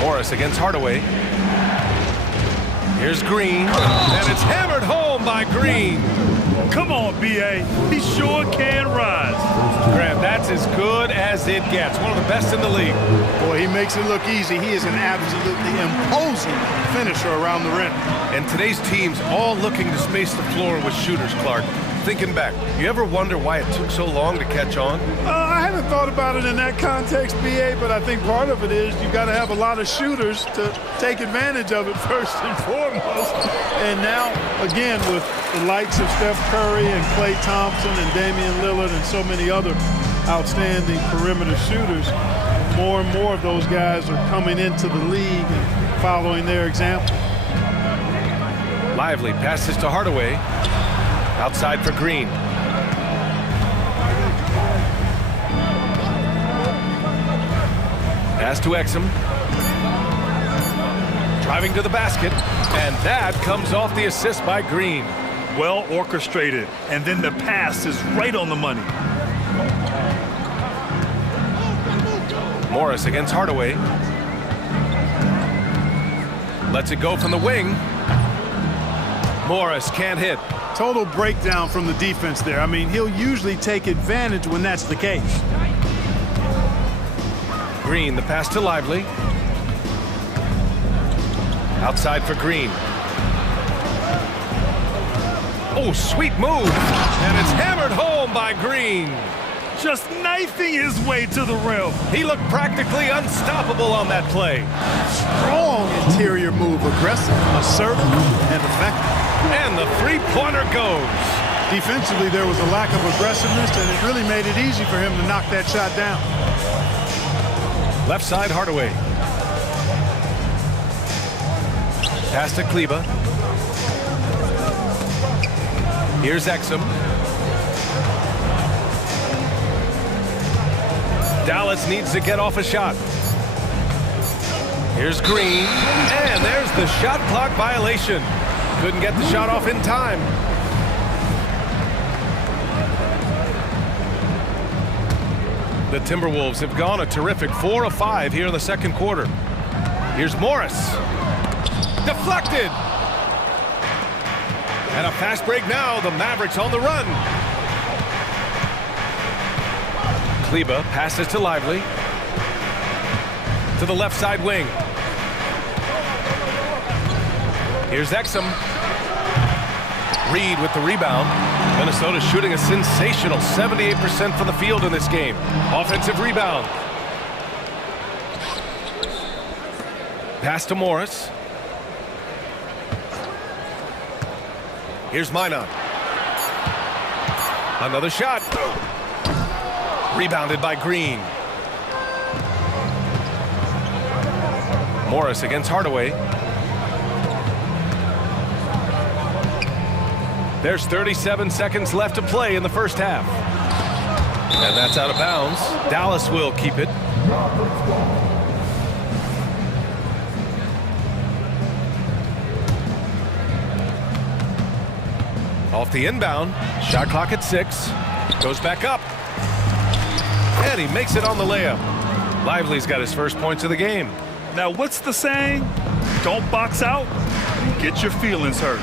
Morris against Hardaway. Here's Green, and it's hammered home by Green. Come on, B.A. He sure can rise. Graham, that's as good as it gets. One of the best in the league. Boy, he makes it look easy. He is an absolutely imposing finisher around the rim. And today's team's all looking to space the floor with shooters, Clark. Thinking back, you ever wonder why it took so long to catch on? I haven't thought about it in that context, BA, but I think part of it is you got to have a lot of shooters to take advantage of it first and foremost. And now, again, with the likes of Steph Curry and Klay Thompson and Damian Lillard and so many other outstanding perimeter shooters, more and more of those guys are coming into the league and following their example. Lively passes to Hardaway. Outside for Green. Pass to Exum. Driving to the basket. And that comes off the assist by Green. Well orchestrated. And then the pass is right on the money. Morris against Hardaway. Lets it go from the wing. Morris can't hit. Total breakdown from the defense there. I mean, he'll usually take advantage when that's the case. Green, the pass to Lively. Outside for Green. Oh, sweet move. And it's hammered home by Green. Just knifing his way to the rim. He looked practically unstoppable on that play. Strong interior move, aggressive, assertive, and effective. And the three-pointer goes. Defensively, there was a lack of aggressiveness, and it really made it easy for him to knock that shot down. Left side, Hardaway. Pass to Kleba. Here's Exum. Dallas needs to get off a shot. Here's Green. And there's the shot clock violation. Couldn't get the shot off in time. The Timberwolves have gone a terrific 4 of 5 here in the second quarter. Here's Morris. Deflected. And a fast break now. The Mavericks on the run. Kleba passes to Lively. To the left side wing. Here's Exum. Reed with the rebound. Minnesota shooting a sensational 78% from the field in this game. Offensive rebound. Pass to Morris. Here's Minot. Another shot. Rebounded by Green. Morris against Hardaway. There's 37 seconds left to play in the first half. And that's out of bounds. Dallas will keep it. Off the inbound. Shot clock at 6. Goes back up. And he makes it on the layup. Lively's got his first points of the game. Now, what's the saying? Don't box out and get your feelings hurt.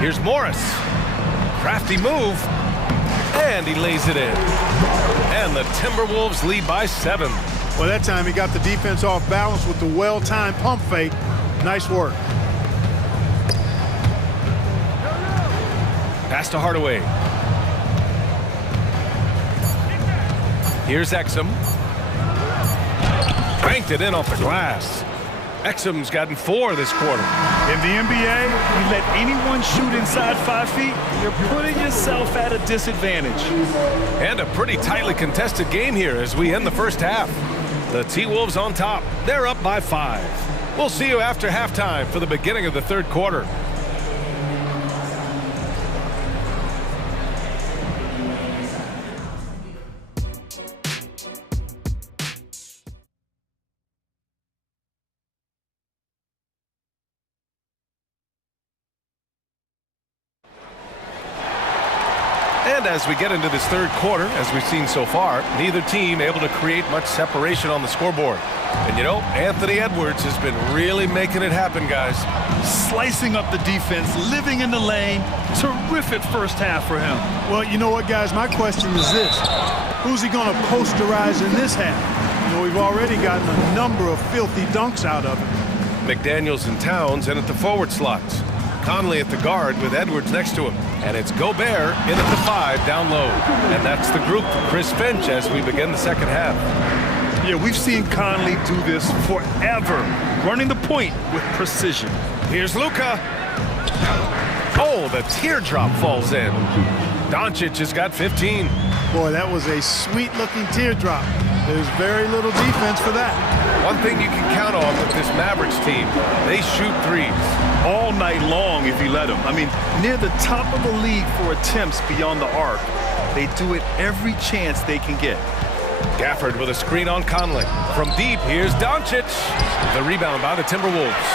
Here's Morris. Crafty move. And he lays it in. And the Timberwolves lead by 7. Well, that time he got the defense off balance with the well-timed pump fake. Nice work. Pass to Hardaway. Here's Exum. Banked it in off the glass. Exum's gotten 4 this quarter. In the NBA, you let anyone shoot inside 5 feet, you're putting yourself at a disadvantage. And a pretty tightly contested game here as we end the first half. The T-Wolves on top. They're up by 5. We'll see you after halftime for the beginning of the third quarter. And as we get into this third quarter, as we've seen so far, neither team able to create much separation on the scoreboard. And you know, Anthony Edwards has been really making it happen, guys. Slicing up the defense, living in the lane. Terrific first half for him. Well, you know what, guys? My question is this. Who's he going to posterize in this half? You know, we've already gotten a number of filthy dunks out of him. McDaniels and Towns in at the forward slots. Conley at the guard with Edwards next to him. And it's Gobert in at the 5 down low. And that's the group for Chris Finch as we begin the second half. Yeah, we've seen Conley do this forever, running the point with precision. Here's Luka. Oh, the teardrop falls in. Doncic has got 15. Boy, that was a sweet-looking teardrop. There's very little defense for that. One thing you can count on with this Mavericks team, they shoot threes. All night long if you let them. I mean, near the top of the league for attempts beyond the arc. They do it every chance they can get. Gafford with a screen on Conley. From deep, here's Doncic. The rebound by the Timberwolves.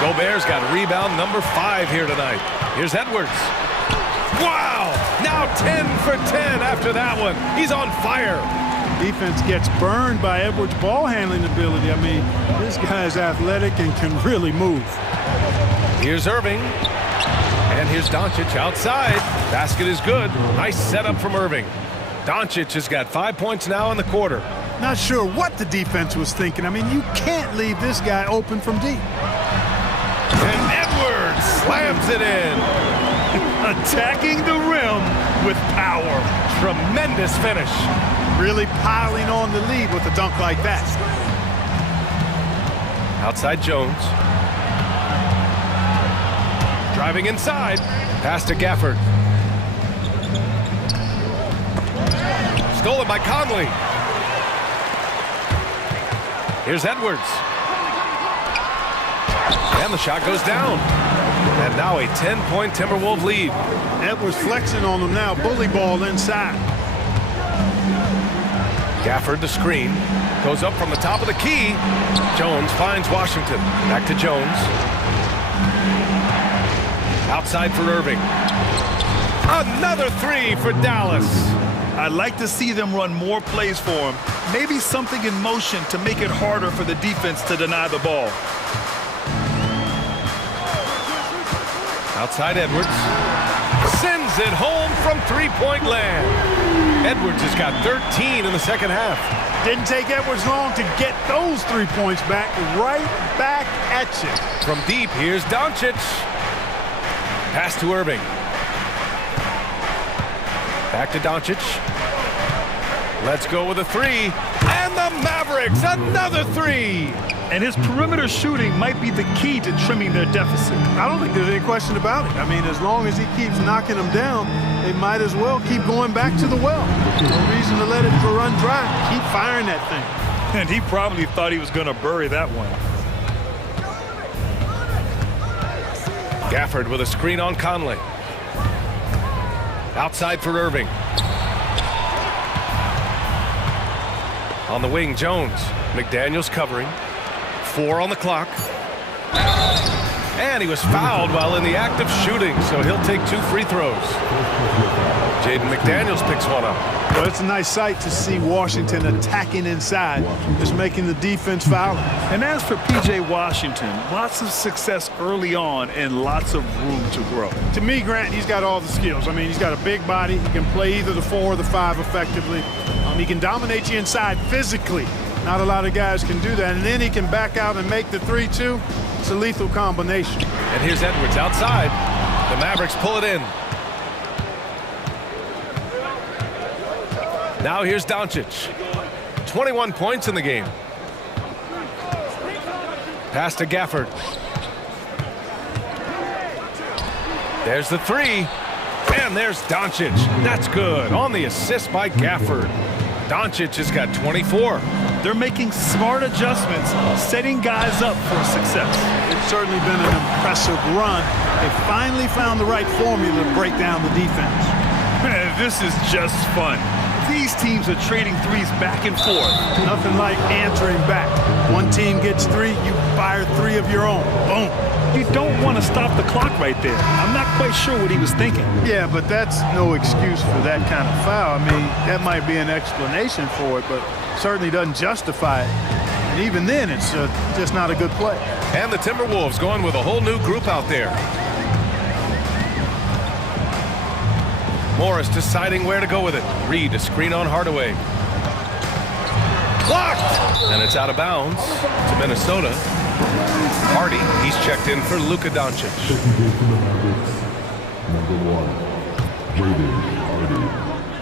Gobert's got rebound number 5 here tonight. Here's Edwards. Wow! Now 10 for 10 after that one. He's on fire. Defense gets burned by Edwards' ball handling ability. I mean, this guy's athletic and can really move. Here's Irving. And here's Doncic outside. Basket is good. Nice setup from Irving. Doncic has got 5 points now in the quarter. Not sure what the defense was thinking. I mean, you can't leave this guy open from deep. And Edwards slams it in. Attacking the rim with power. Tremendous finish. Really piling on the lead with a dunk like that. Outside Jones. Driving inside. Pass to Gafford. Stolen by Conley. Here's Edwards. And the shot goes down. And now a 10-point Timberwolves lead. Edwards flexing on them now. Bully ball inside. Gafford the screen. Goes up from the top of the key. Jones finds Washington. Back to Jones. Outside for Irving. Another 3 for Dallas. I'd like to see them run more plays for him. Maybe something in motion to make it harder for the defense to deny the ball. Outside Edwards. Sends it home from three-point land. Edwards has got 13 in the second half. Didn't take Edwards long to get those 3 points back. Right back at you. From deep, here's Doncic. Pass to Irving. Back to Doncic. Let's go with a three. And the Mavericks, another three. And his perimeter shooting might be the key to trimming their deficit. I don't think there's any question about it. I mean, as long as he keeps knocking them down, they might as well keep going back to the well. No reason to let it run dry. Keep firing that thing. And he probably thought he was going to bury that one. Gafford with a screen on Conley. Outside for Irving. On the wing, Jones. McDaniels covering. 4 on the clock. And he was fouled while in the act of shooting, so he'll take 2 free throws. Jaden McDaniels picks one up. Well, it's a nice sight to see Washington attacking inside, just making the defense foul. And as for P.J. Washington, lots of success early on and lots of room to grow. To me, Grant, he's got all the skills. I mean, he's got a big body. He can play either the 4 or the 5 effectively. He can dominate you inside physically. Not a lot of guys can do that. And then he can back out and make the 3-2. It's a lethal combination. And here's Edwards outside. The Mavericks pull it in. Now here's Doncic. 21 points in the game. Pass to Gafford. There's the 3. And there's Doncic. That's good. On the assist by Gafford. Doncic has got 24. They're making smart adjustments, setting guys up for success. It's certainly been an impressive run. They finally found the right formula to break down the defense. Man, this is just fun. These teams are trading threes back and forth. Nothing like answering back. One team gets 3, you fire 3 of your own. Boom. You don't want to stop the clock right there. I'm not quite sure what he was thinking. Yeah, but that's no excuse for that kind of foul. I mean, that might be an explanation for it, but certainly doesn't justify it. And even then, it's just not a good play. And the Timberwolves going with a whole new group out there. Morris deciding where to go with it. Reed, a screen on Hardaway. Blocked! And it's out of bounds to Minnesota. Hardy, he's checked in for Luka Doncic.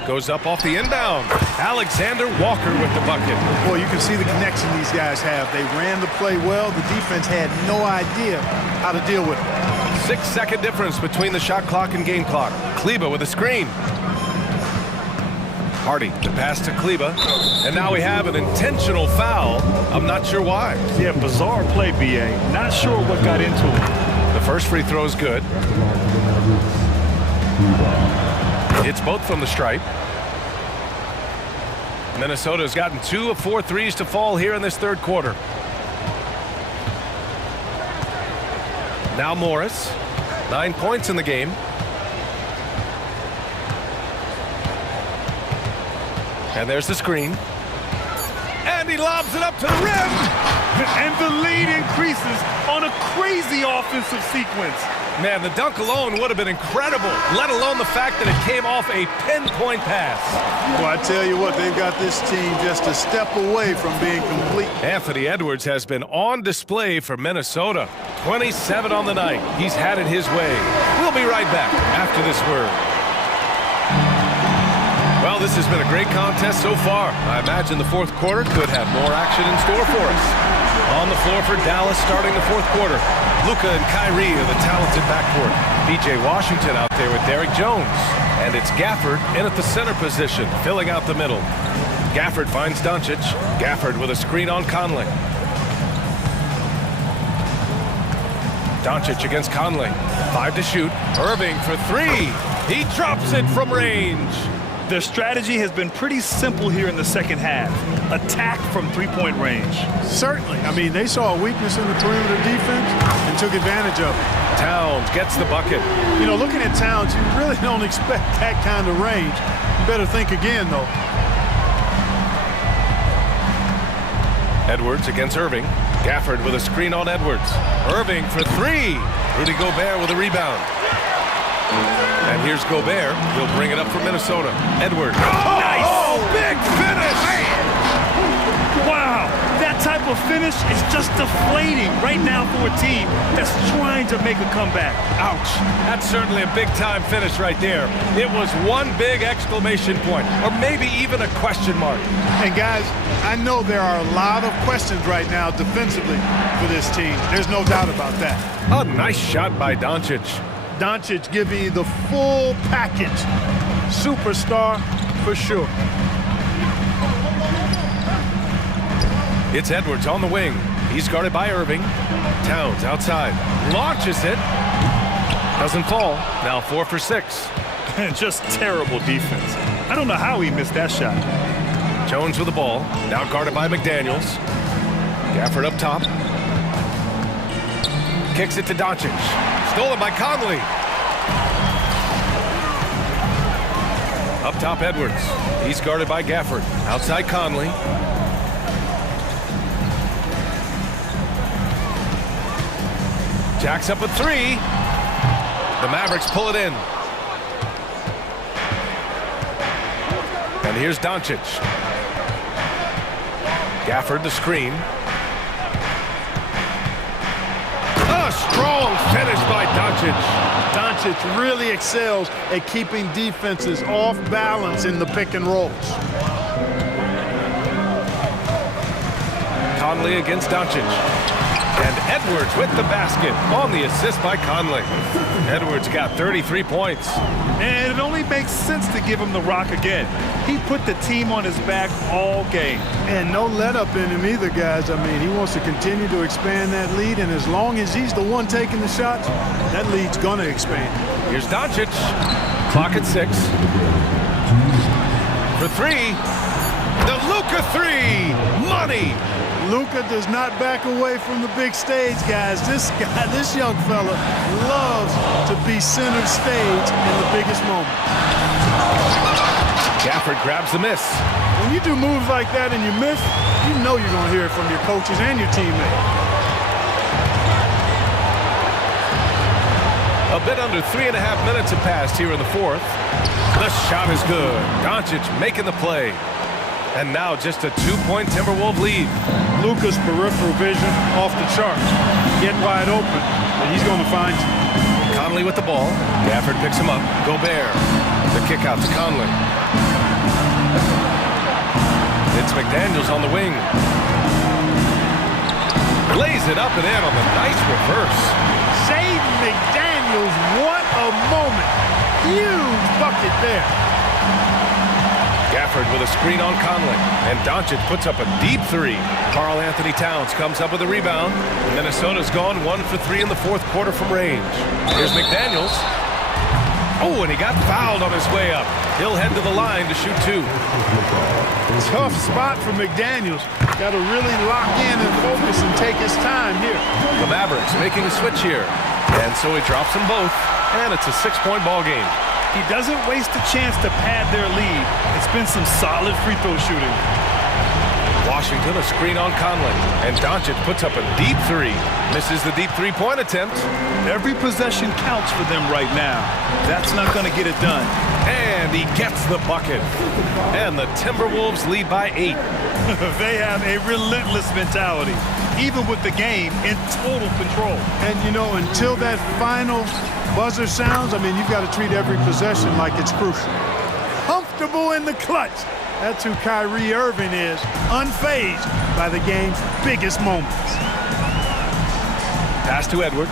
Goes up off the inbound. Alexander Walker with the bucket. Well, you can see the connection these guys have. They ran the play well. The defense had no idea how to deal with it. 6-second difference between the shot clock and game clock. Kleba with a screen. Hardy, the pass to Kleba. And now we have an intentional foul. I'm not sure why. Yeah, bizarre play, B.A. Not sure what got into him. The first free throw is good. Hits both from the stripe. Minnesota's gotten 2 of 4 threes to fall here in this third quarter. Now Morris, 9 points in the game. And there's the screen. And he lobs it up to the rim. And the lead increases on a crazy offensive sequence. Man, the dunk alone would have been incredible, let alone the fact that it came off a pinpoint pass. Well, I tell you what, they've got this team just a step away from being complete. Anthony Edwards has been on display for Minnesota. 27 on the night. He's had it his way. We'll be right back after this word. Well, this has been a great contest so far. I imagine the fourth quarter could have more action in store for us. On the floor for Dallas starting the fourth quarter. Luka and Kyrie are the talented backcourt. P.J. Washington out there with Derrick Jones. And it's Gafford in at the center position, filling out the middle. Gafford finds Doncic. Gafford with a screen on Conley. Doncic against Conley. 5 to shoot. Irving for 3. He drops it from range. Their strategy has been pretty simple here in the second half. Attack from three-point range. Certainly. I mean, they saw a weakness in the perimeter defense and took advantage of it. Towns gets the bucket. You know, looking at Towns, you really don't expect that kind of range. You better think again, though. Edwards against Irving. Gafford with a screen on Edwards. Irving for three. Rudy Gobert with a rebound. And here's Gobert. He'll bring it up for Minnesota. Edwards. Oh, nice! Oh, big finish! Wow, that type of finish is just deflating right now for a team that's trying to make a comeback. Ouch. That's certainly a big-time finish right there. It was one big exclamation point, or maybe even a question mark. And guys, I know there are a lot of questions right now defensively for this team. There's no doubt about that. A nice shot by Doncic. Doncic giving you the full package. Superstar for sure. It's Edwards on the wing. He's guarded by Irving. Towns outside. Launches it. Doesn't fall. Now 4 for 6. Just terrible defense. I don't know how he missed that shot. Jones with the ball. Now guarded by McDaniels. Gafford up top. Kicks it to Doncic. Stolen by Conley. Up top, Edwards. He's guarded by Gafford. Outside, Conley. Jacks up a three. The Mavericks pull it in. And here's Doncic. Gafford the screen. A strong finish by Doncic. Doncic really excels at keeping defenses off balance in the pick and rolls. Conley against Doncic. And Edwards with the basket on the assist by Conley. Edwards got 33 points. And it only makes sense to give him the rock again. He put the team on his back all game. And no let up in him either, guys. I mean, he wants to continue to expand that lead, and as long as he's the one taking the shots, that lead's going to expand. Here's Doncic. Clock at 6. For three. The Luka three. Money. Luka does not back away from the big stage, guys. This young fella loves to be center stage in the biggest moment. Gafford grabs the miss. When you do moves like that and you miss, you know you're going to hear it from your coaches and your teammates. A bit under 3.5 minutes have passed here in the fourth. The shot is good. Doncic making the play. And now just a 2-point Timberwolves lead. Luka's peripheral vision off the charts. Get wide open, and he's going to find you. Conley with the ball. Gafford picks him up. Gobert. The kick out to Conley. It's McDaniels on the wing. Lays it up and in on the nice reverse. Jaden McDaniels, what a moment. Huge bucket there. Gafford with a screen on Conley. And Doncic puts up a deep three. Karl Anthony Towns comes up with a rebound. Minnesota's gone 1 for 3 in the fourth quarter from range. Here's McDaniels. Oh, and he got fouled on his way up. He'll head to the line to shoot 2. Tough spot for McDaniels. Got to really lock in and focus and take his time here. The Mavericks making a switch here. And so he drops them both. And it's a 6-point ball game. He doesn't waste a chance to pad their lead. It's been some solid free throw shooting. Washington, a screen on Conley. And Doncic puts up a deep three. Misses the deep three-point attempt. Every possession counts for them right now. That's not going to get it done. And he gets the bucket. And the Timberwolves lead by 8. They have a relentless mentality, even with the game in total control. And, you know, until that final buzzer sounds, I mean, you've got to treat every possession like it's crucial. Comfortable in the clutch. That's who Kyrie Irving is, unfazed by the game's biggest moments. Pass to Edwards.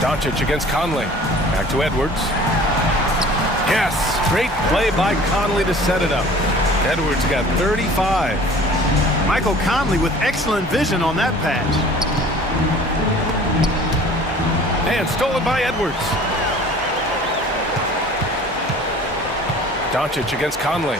Doncic against Conley. Back to Edwards. Yes, great play by Conley to set it up. Edwards got 35. Michael Conley with excellent vision on that pass. And stolen by Edwards. Doncic against Conley.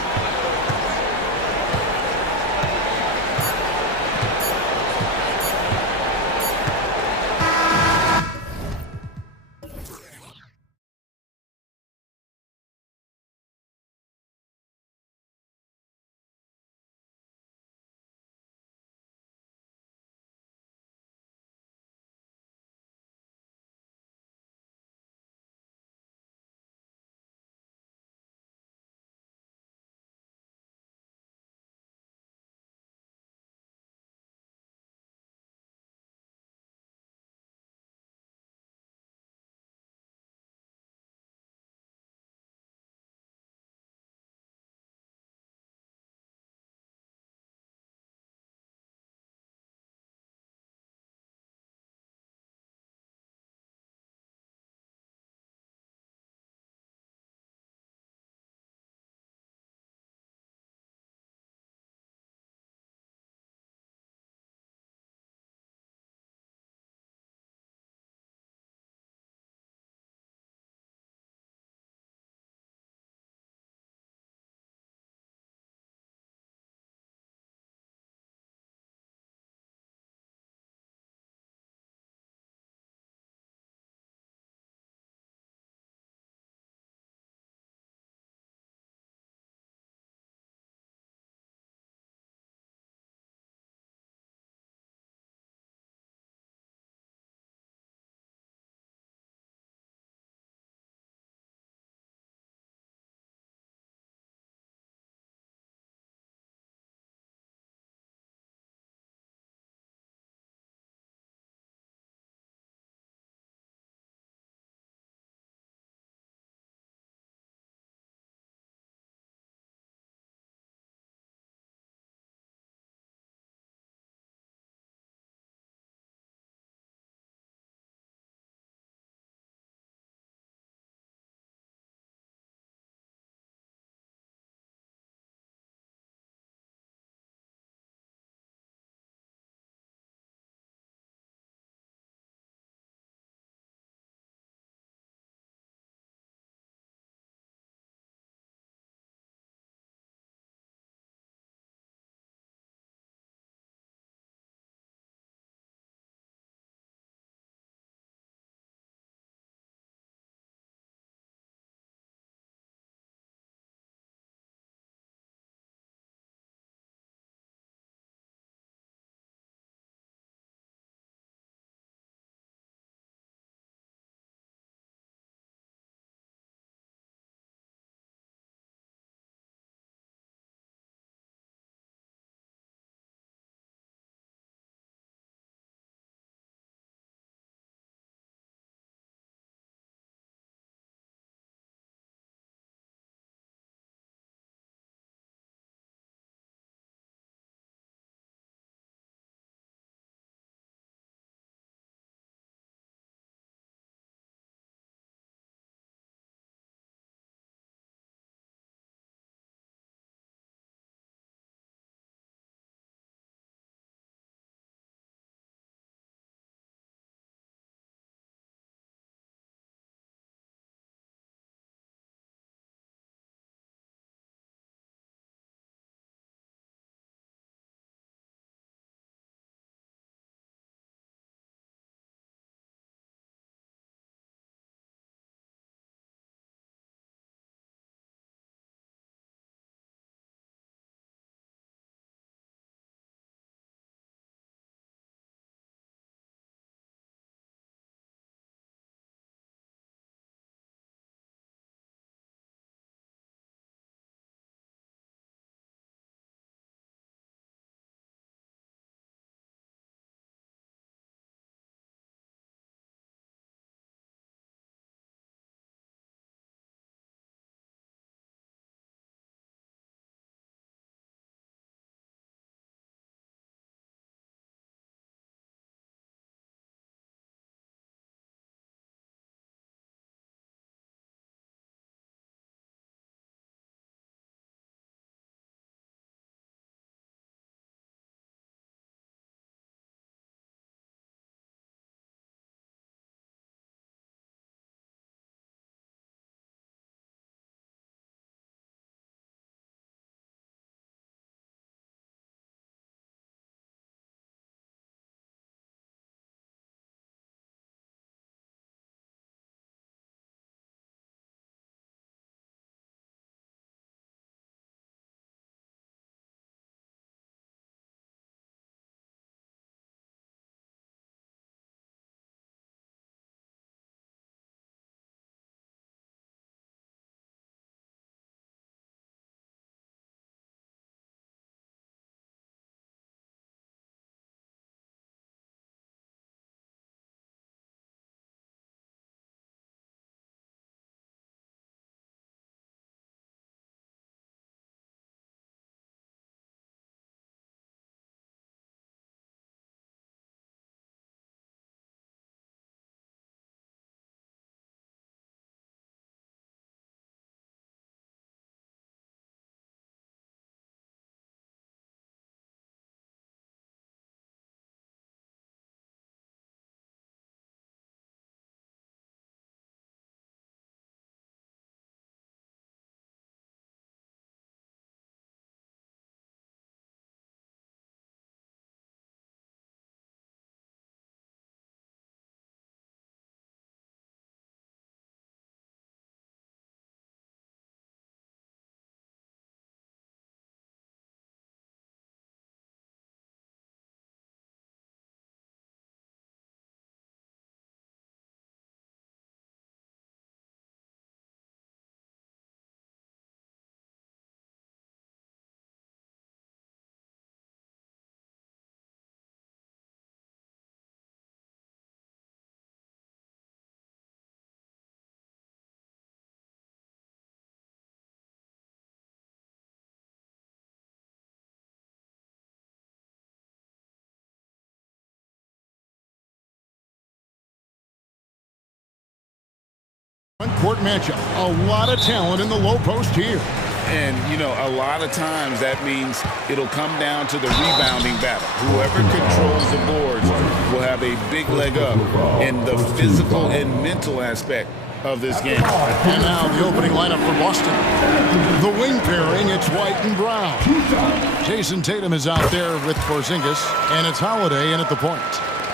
court matchup. A lot of talent in the low post here. And, you know, a lot of times that means it'll come down to the rebounding battle. Whoever controls the boards will have a big leg up in the physical and mental aspect of this game. And now the opening lineup for Boston. The wing pairing, it's White and Brown. Jason Tatum is out there with Porzingis, and it's Holiday in at the point.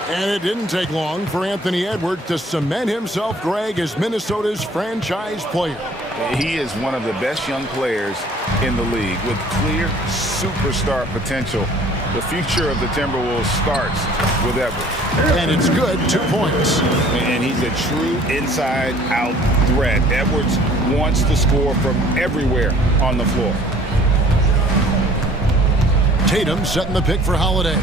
And it didn't take long for Anthony Edwards to cement himself, Greg, as Minnesota's franchise player. He is one of the best young players in the league with clear superstar potential. The future of the Timberwolves starts with Edwards. And it's good, 2 points. And he's a true inside-out threat. Edwards wants to score from everywhere on the floor. Tatum setting the pick for Holiday.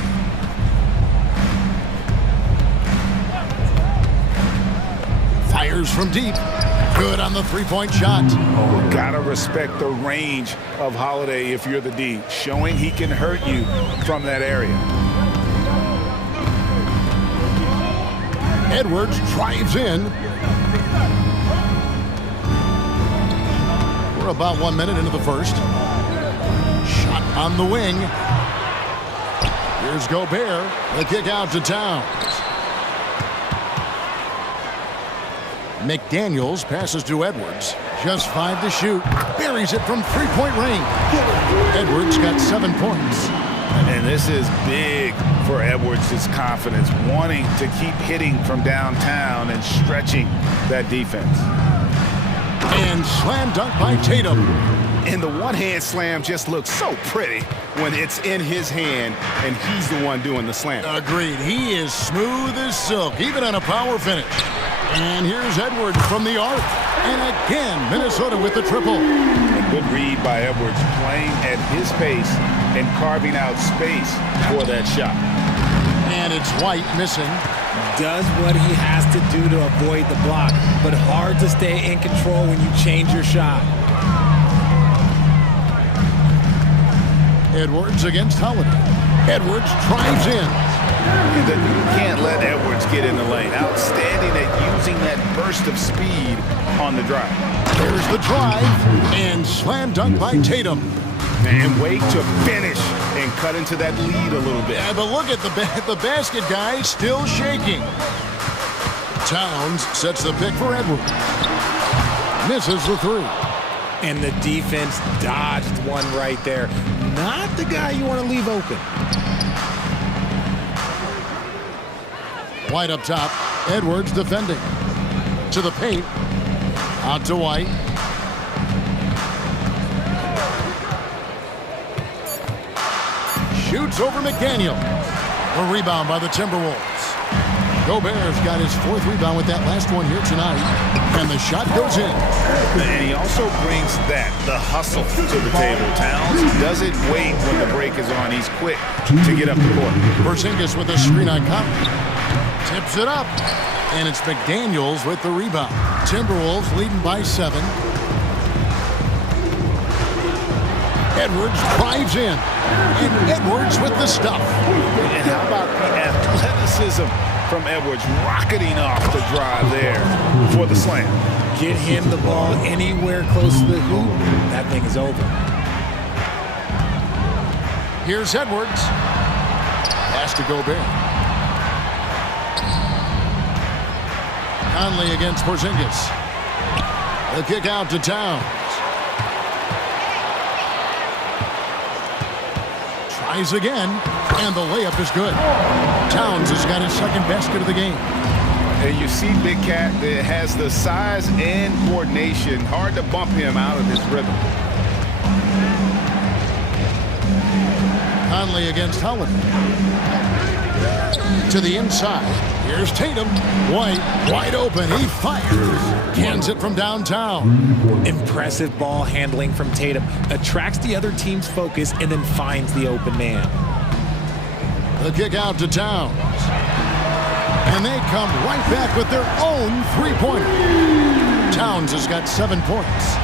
Fires from deep. Good on the three-point shot. Gotta respect the range of Holiday if you're the D, showing he can hurt you from that area. Edwards drives in. We're about 1 minute into the first. Shot on the wing. Here's Gobert. The kick out to Towns. McDaniels passes to Edwards. Just 5 to shoot. Buries it from three-point range. Edwards got 7 points. And this is big for Edwards' confidence, wanting to keep hitting from downtown and stretching that defense. And slam dunk by Tatum. And the one-hand slam just looks so pretty when it's in his hand and he's the one doing the slam. Agreed. He is smooth as silk, even on a power finish. And here's Edwards from the arc. And again, Minnesota with the triple. A good read by Edwards, playing at his pace and carving out space for that shot. And it's White missing. Does what he has to do to avoid the block, but hard to stay in control when you change your shot. Edwards against Holiday. Edwards drives in. You can't let Edwards get in the lane. Outstanding at using that burst of speed on the drive. There's the drive, and slam dunk by Tatum. And wait to finish and cut into that lead a little bit. Yeah, but look at the basket guy still shaking. Towns sets the pick for Edwards. Misses the three. And the defense dodged one right there. Not the guy you want to leave open. White up top. Edwards defending. To the paint. Out to White. Shoots over McDaniel. A rebound by the Timberwolves. Gobert's got his 4th rebound with that last one here tonight. And the shot goes in. And he also brings the hustle to the table. Towns doesn't wait when the break is on. He's quick to get up the court. Porzingis with a screen on Conley. Tips it up. And it's McDaniels with the rebound. Timberwolves leading by 7. Edwards drives in. And Edwards with the stuff. And how about the athleticism from Edwards rocketing off the drive there for the slam. Get him the ball anywhere close to the hoop. That thing is over. Here's Edwards. Pass to Gobert. Conley against Porzingis. The kick out to Towns. Tries again, and the layup is good. Towns has got his 2nd basket of the game. And you see Big Cat that has the size and coordination. Hard to bump him out of his rhythm. Conley against Holiday. To the inside. Here's Tatum. White wide open. He fires. Cans it from downtown. Impressive ball handling from Tatum. Attracts the other team's focus and then finds the open man. The kick out to Towns. And they come right back with their own three-pointer. Towns has got 7 points.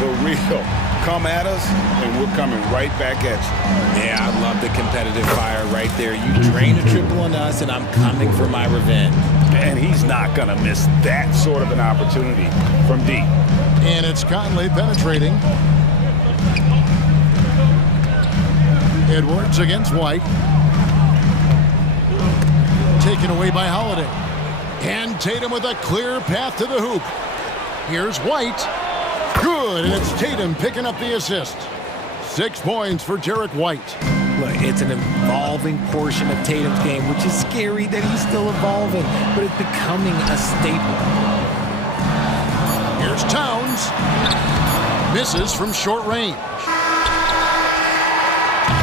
The real come at us, and we're coming right back at you. Yeah, I love the competitive fire right there. You drain a triple on us, and I'm coming for my revenge. And he's not going to miss that sort of an opportunity from deep. And it's Conley penetrating. Edwards against White. Taken away by Holiday. And Tatum with a clear path to the hoop. Here's White. Good, and it's Tatum picking up the assist. 6 points for Derek White. Look, it's an evolving portion of Tatum's game, which is scary that he's still evolving, but it's becoming a staple. Here's Towns. Misses from short range.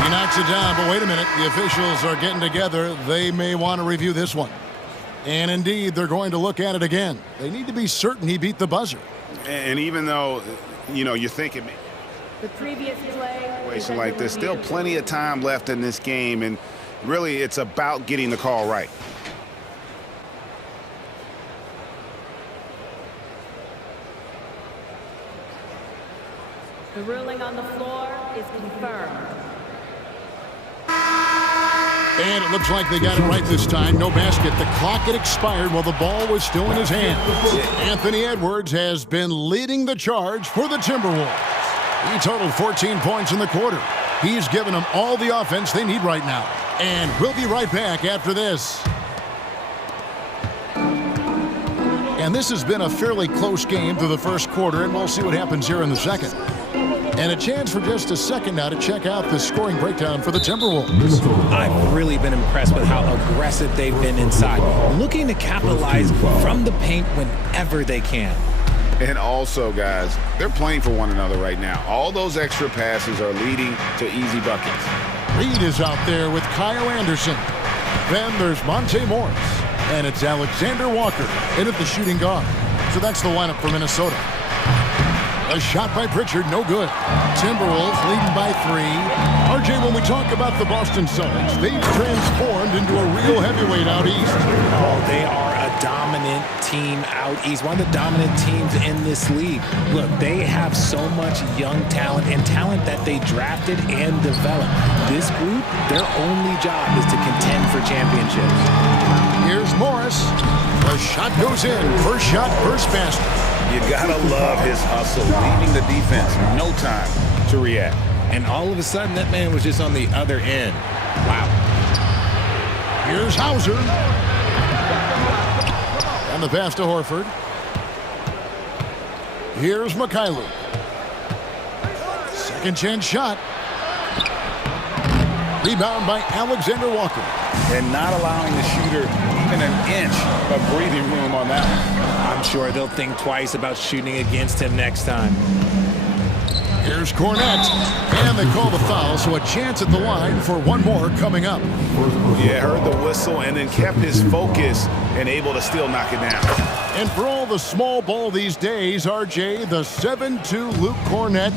He knocks it down, but wait a minute. The officials are getting together. They may want to review this one. And indeed, they're going to look at it again. They need to be certain he beat the buzzer. And even though, you're thinking The previous play. situation like this, still plenty of time left in this game, and really it's about getting the call right. The ruling on the floor is confirmed. And it looks like they got it right this time. No basket. The clock had expired while the ball was still in his hand. Anthony Edwards has been leading the charge for the Timberwolves. He totaled 14 points in the quarter. He's given them all the offense they need right now. And we'll be right back after this. And this has been a fairly close game through the first quarter, and we'll see what happens here in the second. And a chance for just a second now to check out the scoring breakdown for the Timberwolves. I've really been impressed with how aggressive they've been inside, looking to capitalize from the paint whenever they can. And also, guys, they're playing for one another right now. All those extra passes are leading to easy buckets. Reed is out there with Kyle Anderson. Then there's Monte Morris. And it's Alexander Walker in at the shooting guard. So that's the lineup for Minnesota. A shot by Pritchard, no good. Timberwolves leading by 3. RJ, when we talk about the Boston Celtics, they've transformed into a real heavyweight out east. Oh, they are a dominant team out east, one of the dominant teams in this league. Look, they have so much young talent and talent that they drafted and developed. This group, their only job is to contend for championships. Here's Morris. The shot goes in. First shot, first basket. You gotta love his hustle, leaving the defense no time to react. And all of a sudden, that man was just on the other end. Wow. Here's Hauser. And the pass to Horford. Here's Mikhailuk. Second chance shot. Rebound by Alexander Walker. And not allowing the shooter even an inch of breathing room on that one. I'm sure they'll think twice about shooting against him next time. Here's Cornette. And they call the foul, so a chance at the line for one more coming up. Yeah, heard the whistle and then kept his focus and able to still knock it down. And for all the small ball these days, RJ, the 7'2" Luke Cornette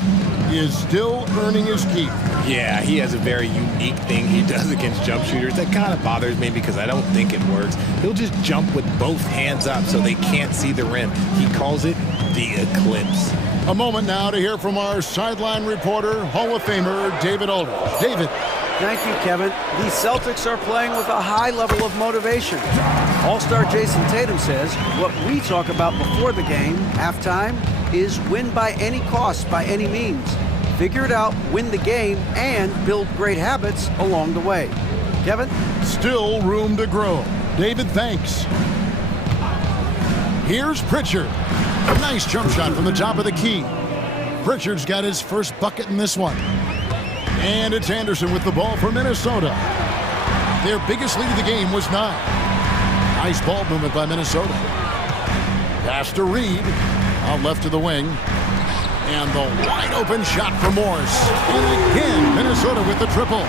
is still earning his keep. Yeah, he has a very unique thing he does against jump shooters. That kind of bothers me because I don't think it works. He'll just jump with both hands up so they can't see the rim. He calls it the eclipse. A moment now to hear from our sideline reporter, Hall of Famer David Aldridge. David. Thank you, Kevin. These Celtics are playing with a high level of motivation. All-star Jason Tatum says what we talk about before the game, halftime, is win by any cost, by any means. Figure it out, win the game, and build great habits along the way. Kevin? Still room to grow. David, thanks. Here's Pritchard. A nice jump shot from the top of the key. Pritchard's got his first bucket in this one. And it's Anderson with the ball for Minnesota. Their biggest lead of the game was 9. Nice ball movement by Minnesota. Pass to Reed. Out left to the wing. And the wide open shot for Morris. And again, Minnesota with the triple.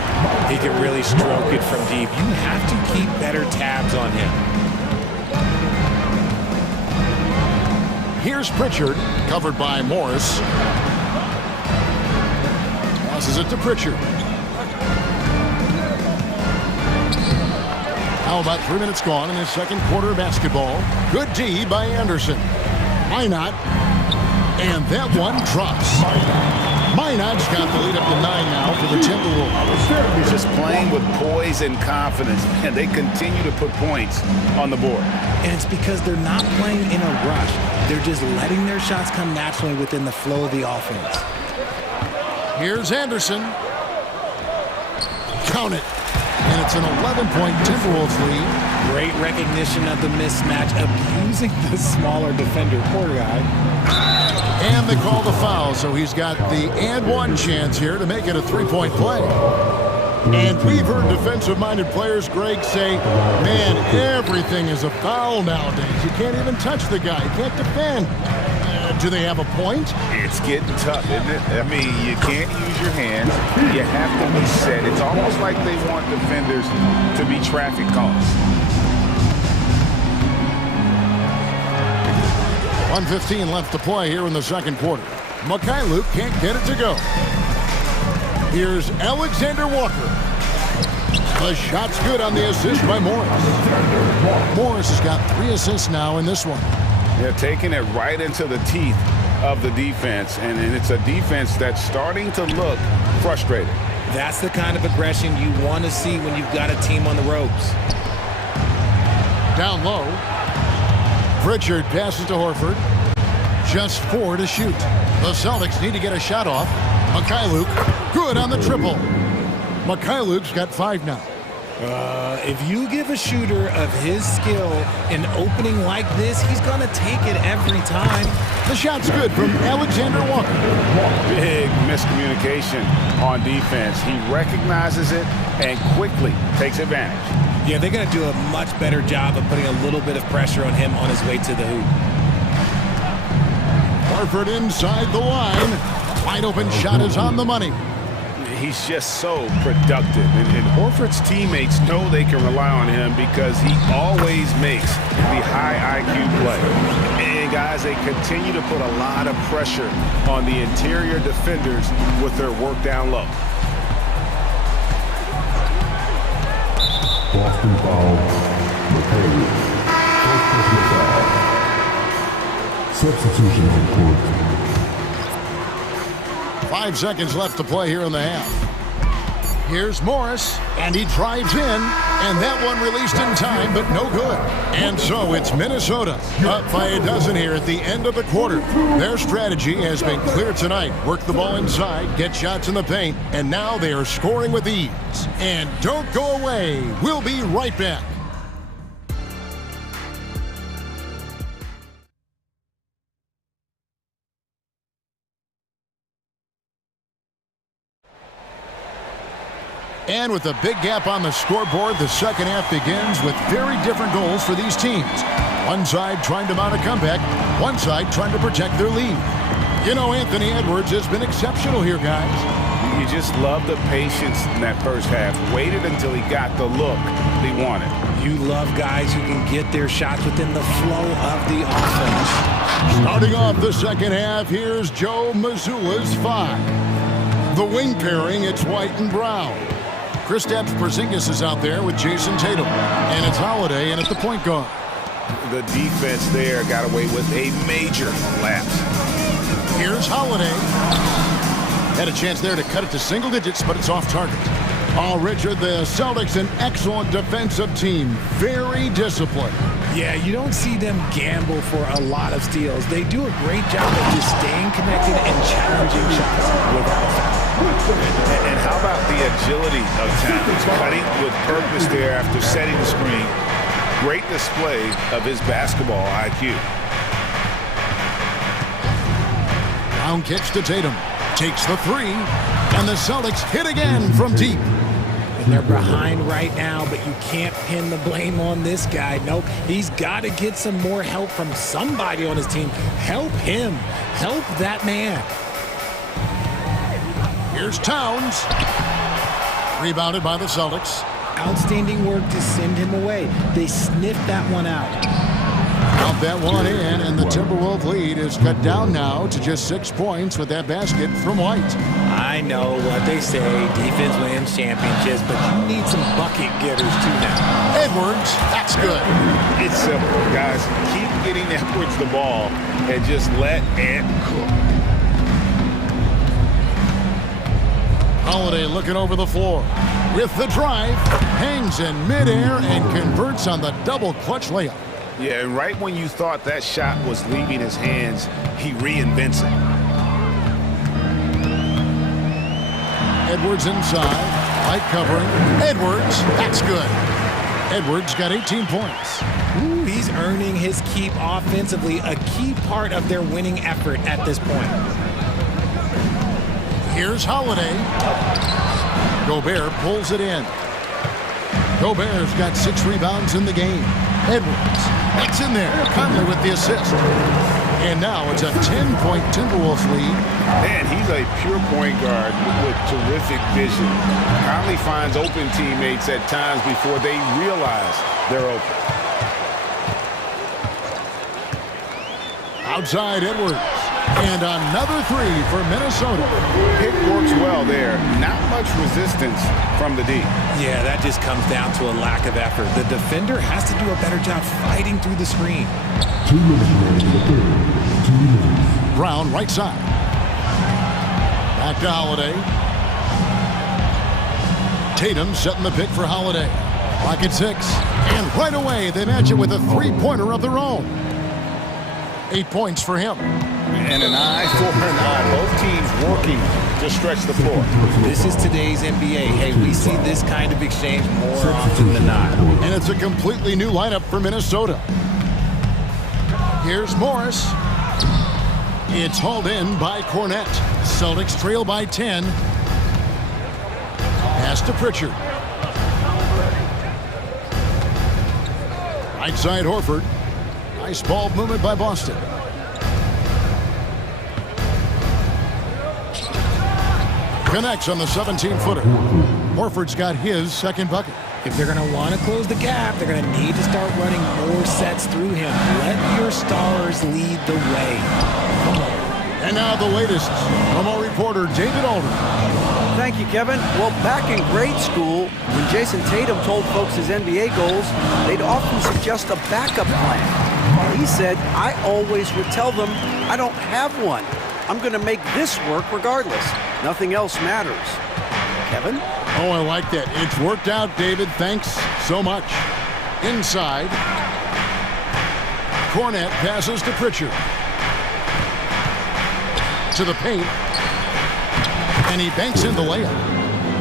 He can really stroke it from deep. You have to keep better tabs on him. Here's Pritchard, covered by Morris. Passes it to Pritchard. How about 3 minutes gone in the second quarter of basketball? Good D by Anderson. Why not? And that one drops. Minot's got the lead up to 9 now for the Timberwolves. He's just playing with poise and confidence, and they continue to put points on the board. And it's because they're not playing in a rush. They're just letting their shots come naturally within the flow of the offense. Here's Anderson. Count it. And it's an 11-point Timberwolves lead. Great recognition of the mismatch, abusing the smaller defender, poor guy. And they call the foul, so he's got the and one chance here to make it a three-point play. And we've heard defensive-minded players, Greg, say, man, everything is a foul nowadays. You can't even touch the guy. You can't defend. Do they have a point? It's getting tough, isn't it? I mean, you can't use your hands. You have to be set. It's almost like they want defenders to be traffic cones. 1:15 left to play here in the second quarter. Mikhailuk can't get it to go. Here's Alexander Walker. The shot's good on the assist by Morris. Morris has got 3 assists now in this one. They're taking it right into the teeth of the defense, and it's a defense that's starting to look frustrated. That's the kind of aggression you want to see when you've got a team on the ropes. Down low. Pritchard passes to Horford. Just 4 to shoot. The Celtics need to get a shot off. Mikhailuk, good on the triple. Mikhailuk's got 5 now. If you give a shooter of his skill an opening like this, he's going to take it every time. The shot's good from Alexander Walker. Big miscommunication on defense. He recognizes it and quickly takes advantage. Yeah, they're going to do a much better job of putting a little bit of pressure on him on his way to the hoop. Horford inside the line. Wide open shot is on the money. He's just so productive, and Horford's teammates know they can rely on him because he always makes the high IQ play. And guys, they continue to put a lot of pressure on the interior defenders with their work down low. Boston foul, Mikhailuk. First personal foul. Substitution on court. 5 seconds left to play here in the half. Here's Morris, and he drives in, and that one released in time, but no good. And so it's Minnesota up by a dozen here at the end of the quarter. Their strategy has been clear tonight. Work the ball inside, get shots in the paint, and now they are scoring with ease. And don't go away. We'll be right back. And with a big gap on the scoreboard, the second half begins with very different goals for these teams. One side trying to mount a comeback, one side trying to protect their lead. You know, Anthony Edwards has been exceptional here, guys. You just love the patience in that first half. Waited until he got the look he wanted. You love guys who can get their shots within the flow of the offense. Starting off the second half, here's Joe Mazzulla's 5. The wing pairing, it's White and Brown. Kristaps Porzingis is out there with Jason Tatum. And it's Holiday in at the point guard. The defense there got away with a major lapse. Here's Holiday. Had a chance there to cut it to single digits, but it's off target. Oh, Richard, the Celtics, an excellent defensive team. Very disciplined. Yeah, you don't see them gamble for a lot of steals. They do a great job of just staying connected and challenging shots without foul. And how about the agility of Towns, cutting with purpose there after setting the screen. Great display of his basketball IQ. Brown kicks to Tatum. Takes the 3. And the Celtics hit again from deep. And they're behind right now, but you can't pin the blame on this guy. Nope, he's got to get some more help from somebody on his team. Help him. Help that man. Here's Towns. Rebounded by the Celtics. Outstanding work to send him away. They sniffed that one out. Out that one in, and the Timberwolves lead is cut down now to just 6 points with that basket from White. I know what they say, defense wins championships, but you need some bucket getters too now. Edwards, that's good. It's simple, guys. Keep getting Edwards the ball and just let Ant cook. Holiday looking over the floor. With the drive, hangs in midair and converts on the double clutch layup. Yeah, and right when you thought that shot was leaving his hands, he reinvents it. Edwards inside, light covering. Edwards, that's good. Edwards got 18 points. Ooh, he's earning his keep offensively, a key part of their winning effort at this point. Here's Holiday. Gobert pulls it in. Gobert's got 6 rebounds in the game. Edwards, that's in there. Conley with the assist. And now it's a 10-point Timberwolves lead. Man, he's a pure point guard with terrific vision. Conley finds open teammates at times before they realize they're open. Outside Edwards. And another 3 for Minnesota. Pick works well there. Not much resistance from the D. Yeah, that just comes down to a lack of effort. The defender has to do a better job fighting through the screen. 2 minutes remaining in the third. 2 minutes. Brown right side. Back to Holiday. Tatum setting the pick for Holiday. Clock at 6. And right away they match it with a 3-pointer of their own. 8 points for him. And an eye for an eye. Both teams working to stretch the floor. This is today's NBA. Hey, we see this kind of exchange more often than not. And it's a completely new lineup for Minnesota. Here's Morris. It's hauled in by Cornette. Celtics trail by 10. Pass to Pritchard. Right side Horford. Nice ball movement by Boston. Connects on the 17-footer. Horford's got his second bucket. If they're going to want to close the gap, they're going to need to start running more sets through him. Let your stars lead the way. And now the latest from our reporter, David Aldridge. Thank you, Kevin. Well, back in grade school, when Jason Tatum told folks his NBA goals, they'd often suggest a backup plan. He said, I always would tell them, I don't have one. I'm going to make this work regardless. Nothing else matters. Kevin? Oh, I like that. It's worked out, David. Thanks so much. Inside. Cornette passes to Pritchard. To the paint. And he banks in the layup.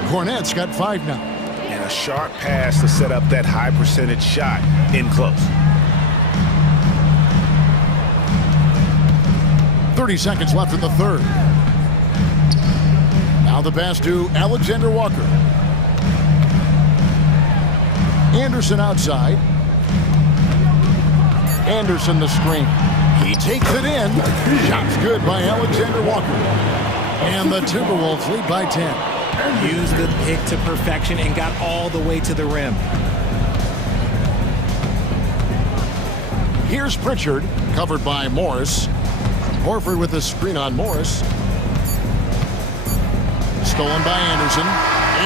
Cornette's got 5 now. And a sharp pass to set up that high percentage shot in close. 30 seconds left in the third. Now the pass to Alexander Walker. Anderson outside. Anderson the screen. He takes it in. Shot's good by Alexander Walker. And the Timberwolves lead by 10. Used the pick to perfection and got all the way to the rim. Here's Pritchard, covered by Morris. Horford with the screen on Morris. Stolen by Anderson.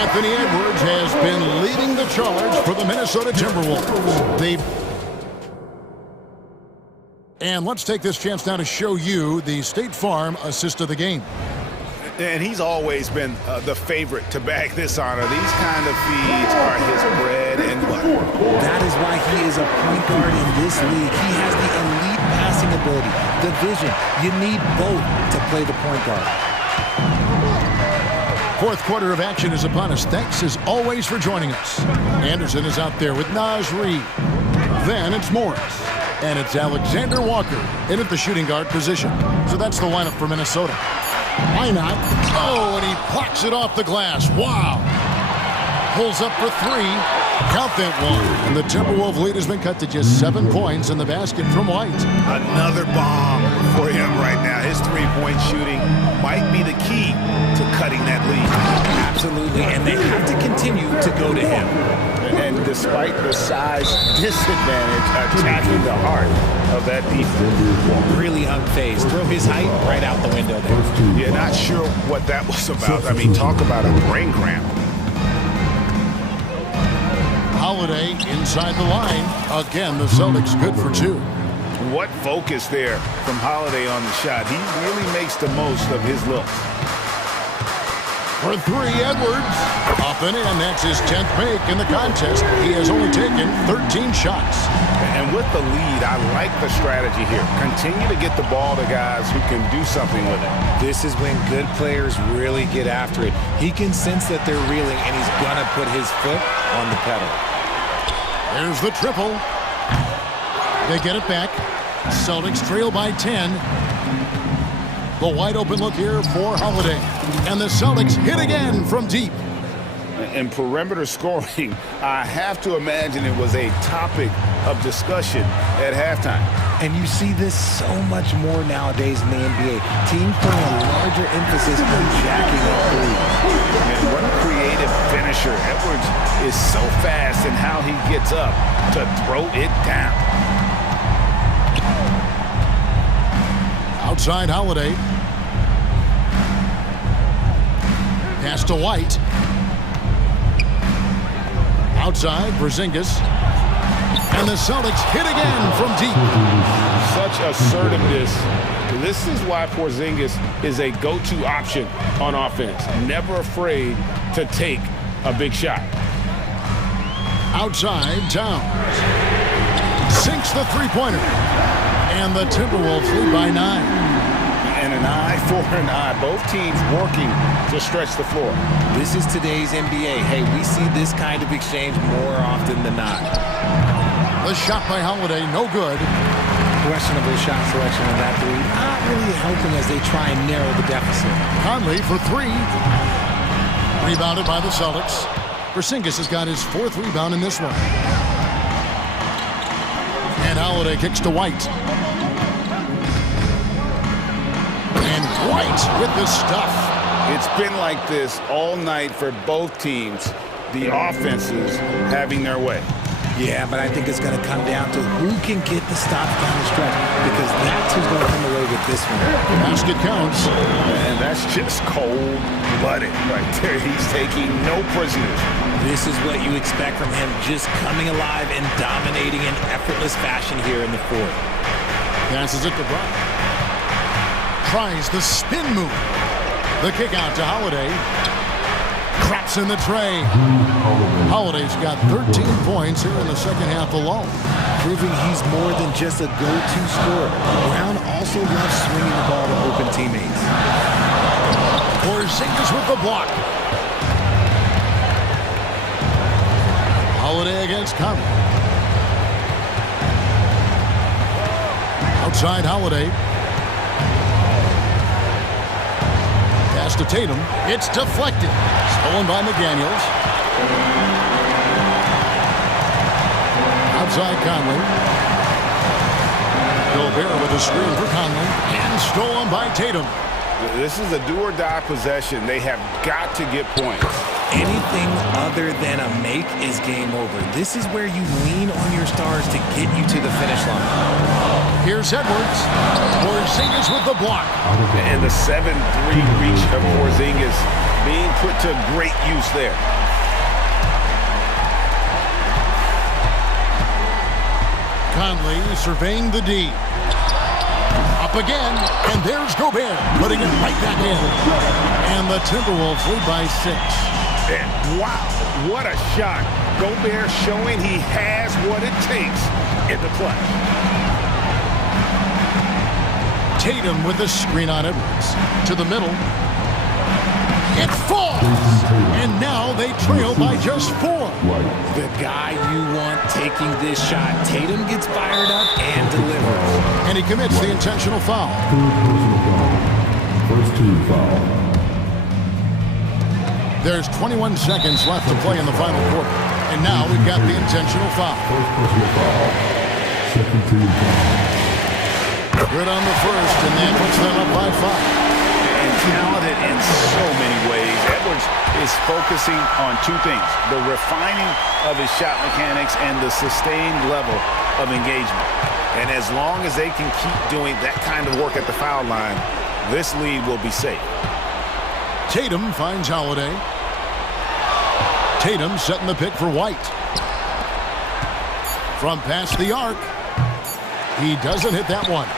Anthony Edwards has been leading the charge for the Minnesota Timberwolves. And let's take this chance now to show you the State Farm assist of the game. And he's always been the favorite to bag this honor. These kind of feeds are his bread and butter. That is why he is a point guard in this league. He has the elite passing ability, the vision. You need both to play the point guard. Fourth quarter of action is upon us. Thanks as always for joining us. Anderson is out there with Naz Reid. Then it's Morris. And it's Alexander Walker in at the shooting guard position. So that's the lineup for Minnesota. Why not? Oh, and he blocks it off the glass. Wow. Pulls up for 3. Count that one. And the Timberwolves lead has been cut to just 7 points in the basket from White. Another bomb for him right now. His three-point shooting might be the key to cutting that lead. Absolutely, and they have to continue to go to him. And despite the size disadvantage, attacking the heart of that defense. Really unfazed. Throw his height right out the window there. Yeah, not sure what that was about. I mean, talk about a brain cramp. Holiday inside the line. Again, the Celtics good for 2. What focus there from Holiday on the shot. He really makes the most of his looks. For three, Edwards. Up and in. That's his 10th make in the contest. He has only taken 13 shots. And with the lead, I like the strategy here. Continue to get the ball to guys who can do something with it. This is when good players really get after it. He can sense that they're reeling, and he's going to put his foot on the pedal. There's the triple. They get it back. Celtics trail by 10. The wide open look here for Holiday. And the Celtics hit again from deep. And perimeter scoring, I have to imagine it was a topic of discussion at halftime. And you see this so much more nowadays in the NBA. Teams putting a larger emphasis on jacking up threes. And what a creative finisher. Edwards is so fast in how he gets up to throw it down. Outside Holiday. Pass to White. Outside, Porzingis. And the Celtics hit again from deep. Such assertiveness. This is why Porzingis is a go-to option on offense. Never afraid to take a big shot. Outside, Towns. Sinks the three-pointer. And the Timberwolves lead by 9. And an eye for an eye. Both teams working to stretch the floor. This is today's NBA. Hey, we see this kind of exchange more often than not. The shot by Holiday, no good. Questionable shot selection on that three. Not really helping as they try and narrow the deficit. Conley for three. Rebounded by the Celtics. Porzingis has got his 4th rebound in this one. And Holiday kicks to White. And White with the stuff. It's been like this all night for both teams. The offenses having their way. Yeah, but I think it's going to come down to who can get the stops down the stretch, because that's who's going to come away with this one. Basket counts. And that's just cold-blooded right there. He's taking no prisoners. This is what you expect from him, just coming alive and dominating in effortless fashion here in the 4th. Passes it to Brown. Tries the spin move. The kick out to Holiday. Craps in the tray. Holiday's got 13 points here in the second half alone. Proving he's more than just a go-to scorer. Brown also loves swinging the ball to open teammates. Porzingis with the block. Holiday against Conley. Outside Holiday. Pass to Tatum. It's deflected. Stolen by McDaniels. Outside Conley. Gobert with a screen for Conley. And stolen by Tatum. This is a do-or-die possession. They have got to get points. Anything other than a make is game over. This is where you lean on your stars to get you to the finish line. Here's Edwards. Porzingis with the block. And the 7-3 reach of Porzingis being put to great use there. Conley surveying the D. Up again, and there's Gobert, putting it right back in. And the Timberwolves lead by 6. And wow, what a shot. Gobert showing he has what it takes in the clutch. Tatum with the screen on Edwards. To the middle. It falls! And now they trail by just 4. The guy you want taking this shot. Tatum gets fired up and delivers. And he commits the intentional foul. First team foul. There's 21 seconds left to play in the final quarter. And now we've got the intentional foul. First personal foul. Second team foul. Good on the first, and that puts them up by 5. And talented in so many ways. Edwards is focusing on 2 things. The refining of his shot mechanics and the sustained level of engagement. And as long as they can keep doing that kind of work at the foul line, this lead will be safe. Tatum finds Holiday. Tatum setting the pick for White. From past the arc. He doesn't hit that one.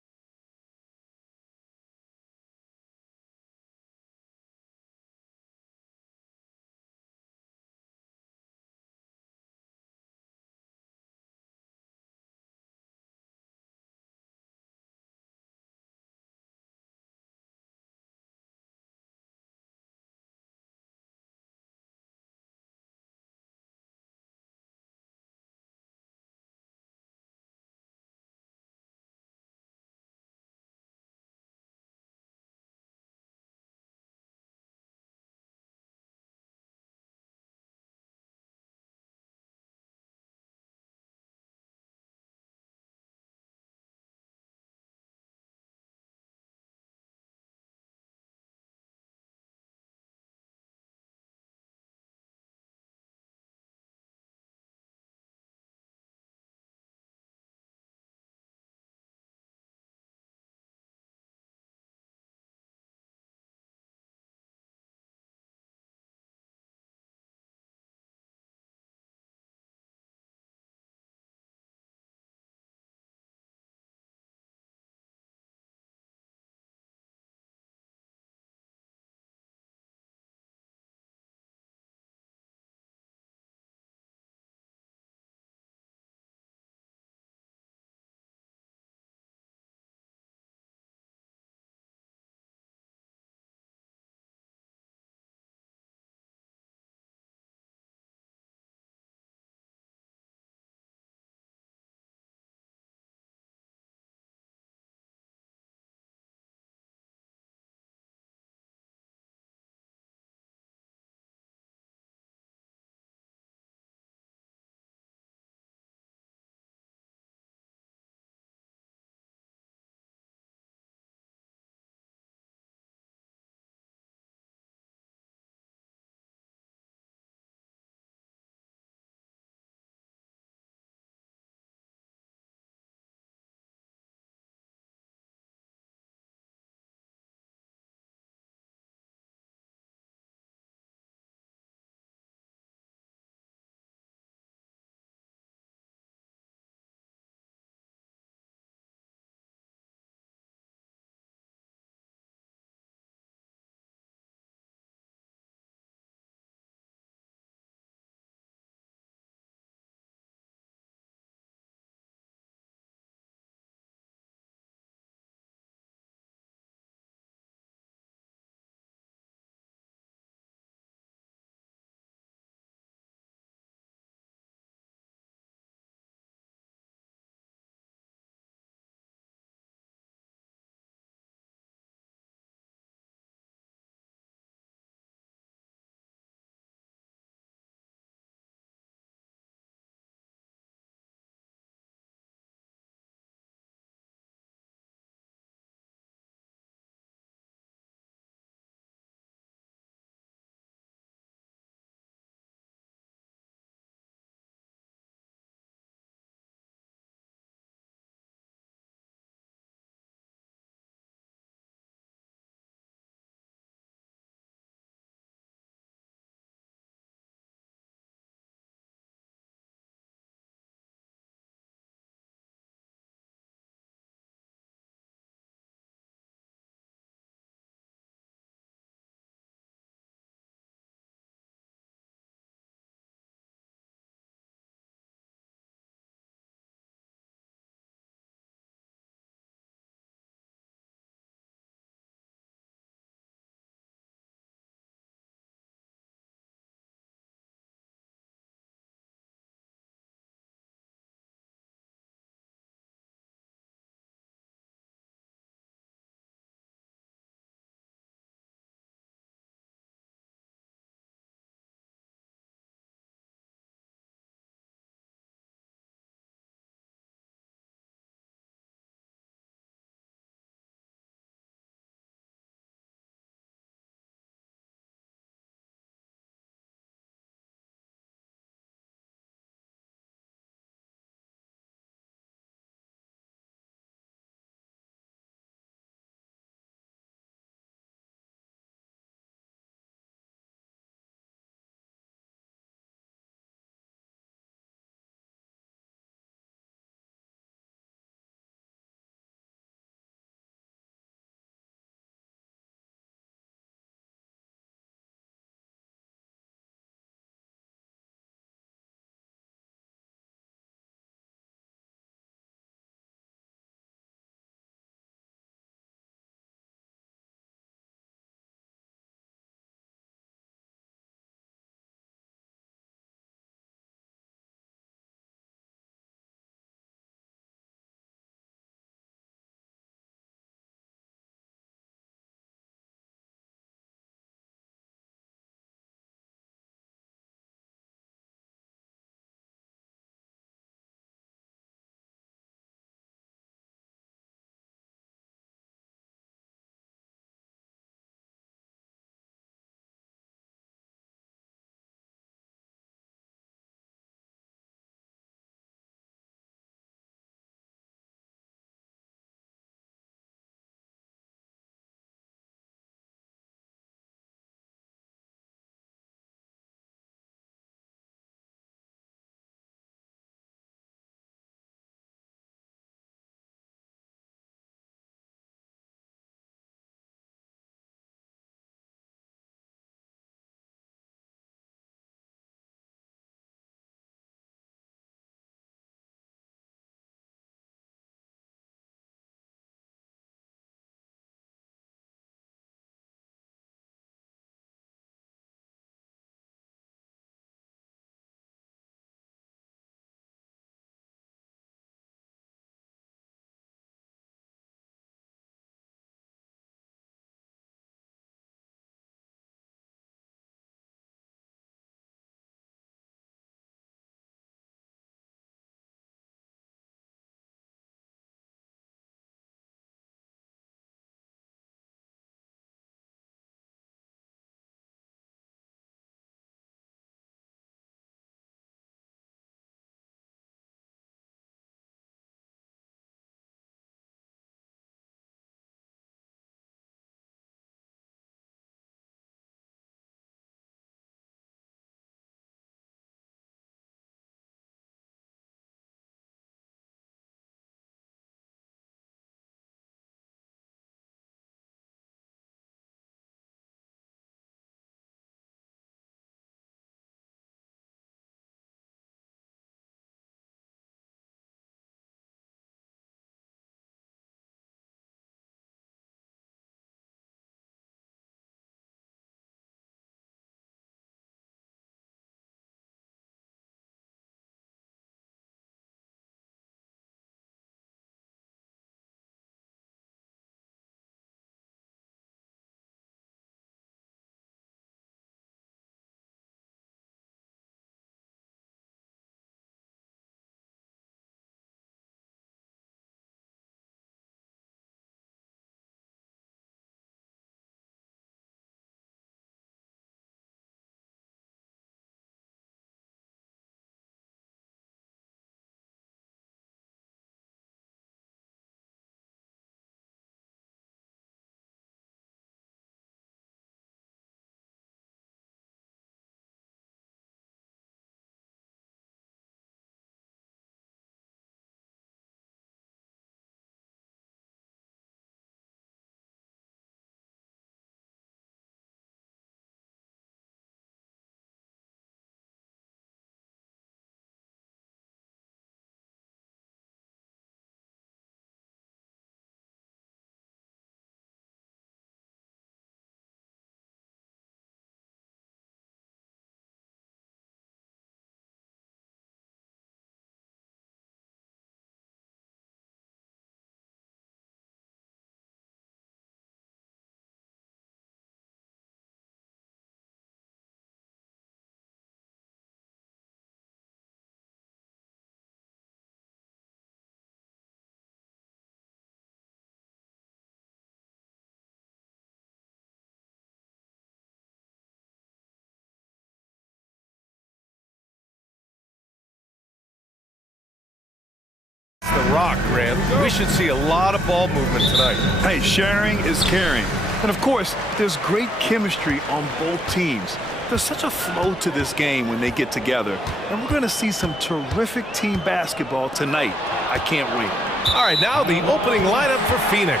rock, Grant. We should see a lot of ball movement tonight. Hey, sharing is caring. And of course, there's great chemistry on both teams. There's such a flow to this game when they get together. And we're going to see some terrific team basketball tonight. I can't wait. All right, now the opening lineup for Phoenix.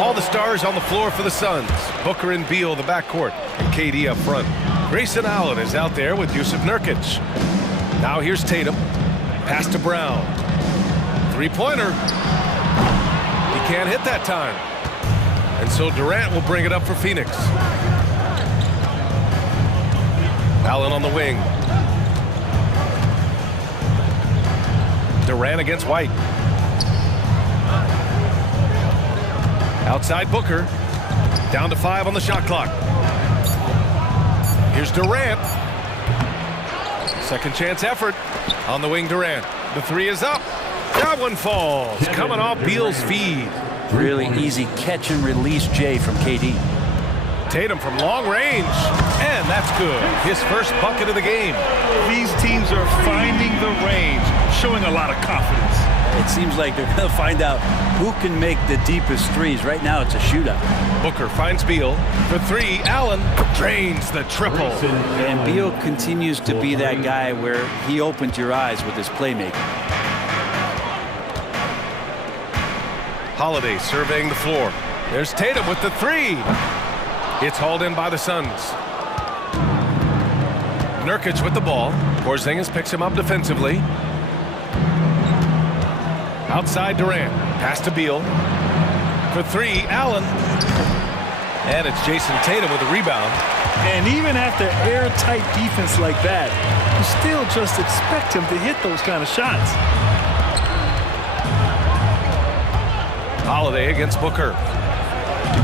All the stars on the floor for the Suns. Booker and Beal, the backcourt, and KD up front. Grayson Allen is out there with Jusuf Nurkic. Now here's Tatum. Pass to Brown. Three-pointer. He can't hit that time. And so Durant will bring it up for Phoenix. Allen on the wing. Durant against White. Outside Booker. Down to 5 on the shot clock. Here's Durant. Second chance effort. On the wing, Durant. The three is up. That one falls. Coming off Beal's feed. Really easy catch and release, Jay, from KD. Tatum from long range. And that's good. His first bucket of the game. These teams are finding the range, showing a lot of confidence. It seems like they're going to find out who can make the deepest threes. Right now, it's a shootout. Booker finds Beal. For three, Allen drains the triple. And Beal continues to be that guy where he opened your eyes with his playmaking. Holiday surveying the floor. There's Tatum with the three. It's hauled in by the Suns. Nurkic with the ball. Porzingis picks him up defensively. Outside Durant. Pass to Beal. For three, Allen. And it's Jason Tatum with a rebound. And even after airtight defense like that, you still just expect him to hit those kind of shots. Holiday against Booker.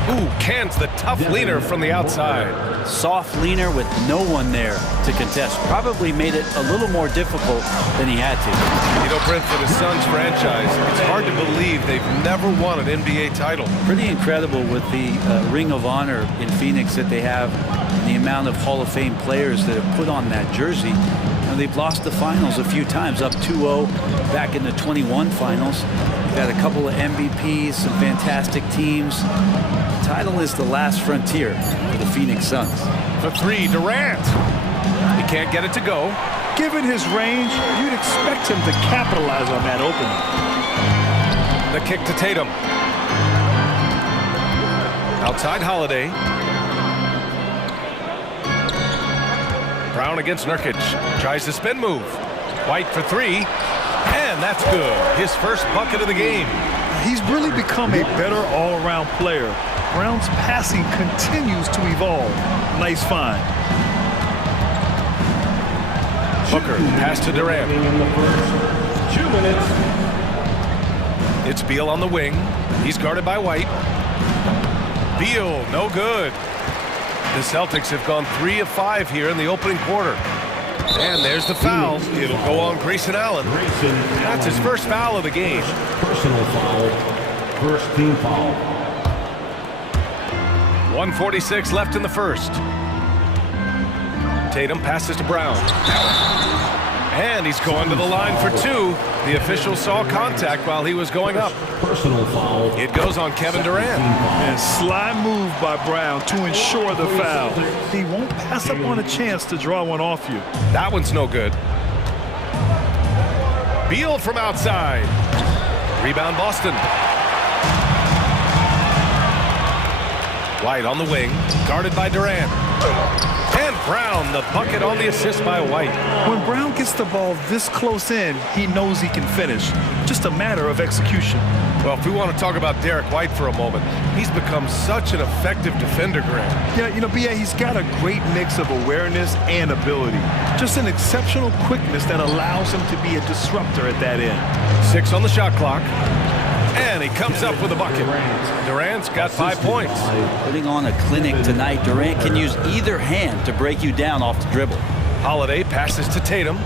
Ooh, cans the tough leaner from the outside. Soft leaner with no one there to contest. Probably made it a little more difficult than he had to. You know, Brent, for the Suns franchise, it's hard to believe they've never won an NBA title. Pretty incredible with the Ring of Honor in Phoenix that they have, and the amount of Hall of Fame players that have put on that jersey. And they've lost the finals a few times, up 2-0 back in the 21 finals. They've got a couple of MVPs, some fantastic teams. The title is the last frontier for the Phoenix Suns. For three, Durant. He can't get it to go. Given his range, you'd expect him to capitalize on that opening. The kick to Tatum. Outside Holiday. Brown against Nurkic. Tries the spin move. White for three. And that's good. His first bucket of the game. He's really become a better all-around player. Brown's passing continues to evolve. Nice find. Booker, pass to Durant. In the first 2 minutes. It's Beal on the wing. He's guarded by White. Beal, no good. The Celtics have gone 3 of 5 here in the opening quarter. And there's the foul. It'll go on Grayson Allen. That's his first foul of the game. Personal foul. First team foul. 1:46 left in the first. Tatum passes to Brown. And he's going to the line for two. The official saw contact while he was going up. Personal foul. It goes on Kevin Durant. And sly move by Brown to ensure the foul. He won't pass up on a chance to draw one off you. That one's no good. Beal from outside. Rebound Boston. White on the wing, guarded by Durant. And Brown, the bucket on the assist by White. When Brown gets the ball this close in, he knows he can finish. Just a matter of execution. Well, if we want to talk about Derek White for a moment, he's become such an effective defender, Grant. Yeah, you know, B.A., he's got a great mix of awareness and ability. Just an exceptional quickness that allows him to be a disruptor at that end. 6 on the shot clock. And he comes up with a bucket. Durant's got 5 points. Putting on a clinic tonight. Durant can use either hand to break you down off the dribble. Holiday passes to Tatum.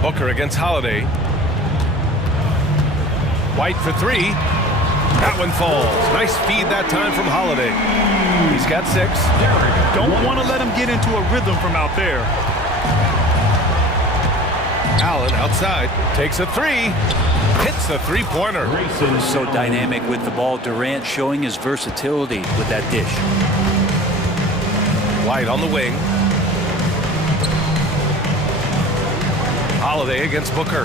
Booker against Holiday. White for three. That one falls. Nice feed that time from Holiday. He's got 6. Don't want to let him get into a rhythm from out there. Allen outside, takes a three, hits the three-pointer. So dynamic with the ball. Durant showing his versatility with that dish. White on the wing. Holiday against Booker.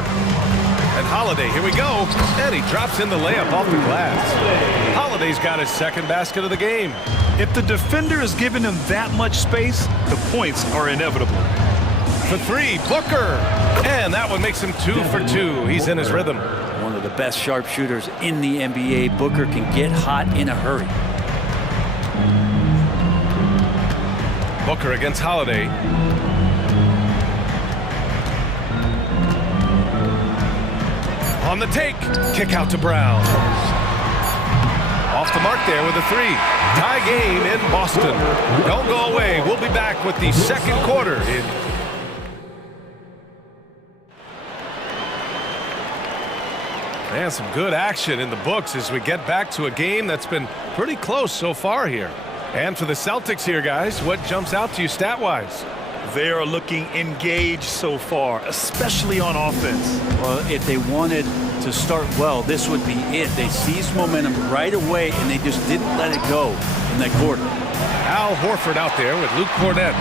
And Holiday, here we go. And he drops in the layup off the glass. Holiday's got his second basket of the game. If the defender is giving him that much space, the points are inevitable. For three, Booker. And that one makes him 2 for 2. He's in his rhythm. One of the best sharpshooters in the NBA. Booker can get hot in a hurry. Booker against Holiday. On the take, kick out to Brown. Off the mark there with a three. Tie game in Boston. Don't go away. We'll be back with the second quarter. And some good action in the books as we get back to a game that's been pretty close so far here. And for the Celtics here, guys, what jumps out to you stat-wise? They are looking engaged so far, especially on offense. Well, if they wanted to start well, this would be it. They seized momentum right away, and they just didn't let it go in that quarter. Al Horford out there with Luke Cornett.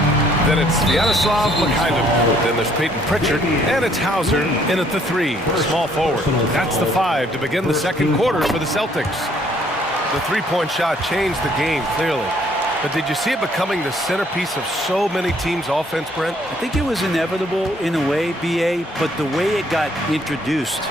Then it's Vyatoslav Mikhailuk. Then there's Peyton Pritchard, and it's Hauser in at the three, small forward. That's the 5 to begin the second quarter for the Celtics. The three-point shot changed the game, clearly. But did you see it becoming the centerpiece of so many teams' offense, Brent? I think it was inevitable in a way, BA, but the way it got introduced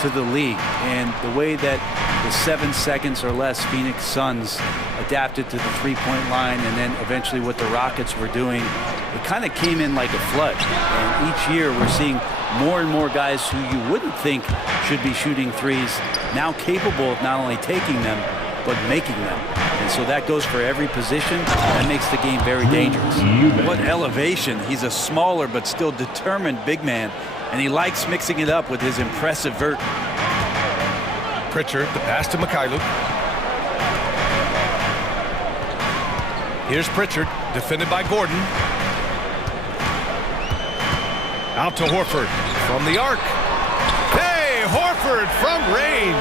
to the league and the way that the 7 seconds or less Phoenix Suns adapted to the three-point line and then eventually what the Rockets were doing, it kind of came in like a flood. And each year we're seeing more and more guys who you wouldn't think should be shooting threes now capable of not only taking them, but making them. And so that goes for every position. That makes the game very dangerous. What elevation. He's a smaller but still determined big man, and he likes mixing it up with his impressive vert. Pritchard, the pass to Mikhailuk. Here's Pritchard, defended by Gordon. Out to Horford from the arc. Hey, Horford from range.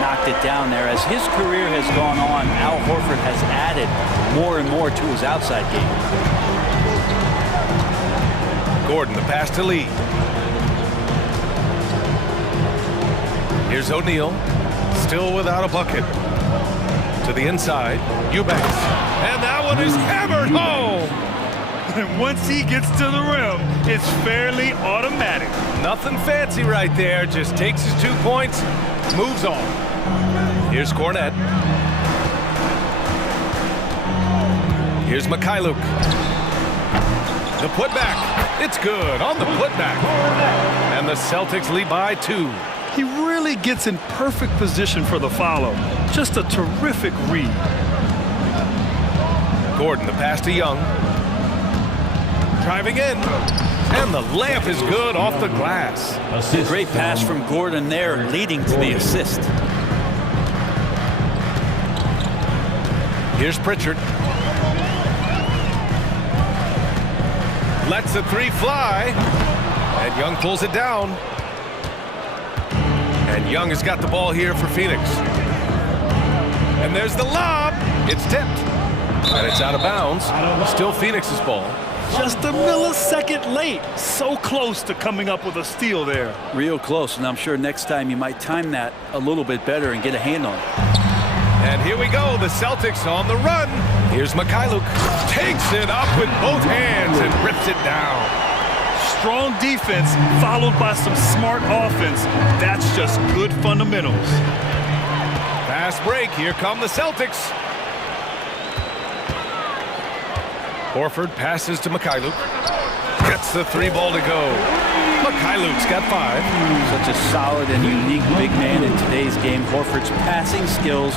Knocked it down there. As his career has gone on, Al Horford has added more and more to his outside game. Gordon, the pass to Lee. Here's O'Neal, still without a bucket. To the inside, Eubanks. And that one is hammered home. And once he gets to the rim, it's fairly automatic. Nothing fancy right there. Just takes his 2 points, moves on. Here's Cornett. Here's Mikhailuk. The putback. It's good on the putback. And the Celtics lead by 2. He really gets in perfect position for the follow. Just a terrific read. Gordon, the pass to Young. Driving in. And the layup is good off the glass. A great pass from Gordon there, leading to the assist. Here's Pritchard. Lets the three fly. And Young pulls it down. And Young has got the ball here for Phoenix. And there's the lob. It's tipped. And it's out of bounds. Still Phoenix's ball. Just a millisecond late. So close to coming up with a steal there. Real close, and I'm sure next time you might time that a little bit better and get a hand on it. And here we go, the Celtics on the run. Here's Mikhailuk. Takes it up with both hands and rips it down. Strong defense followed by some smart offense. That's just good fundamentals. Fast break. Here come the Celtics. Horford passes to Mikhailuk. Gets the three ball to go. Mikhailuk's got 5. Such a solid and unique big man in today's game. Horford's passing skills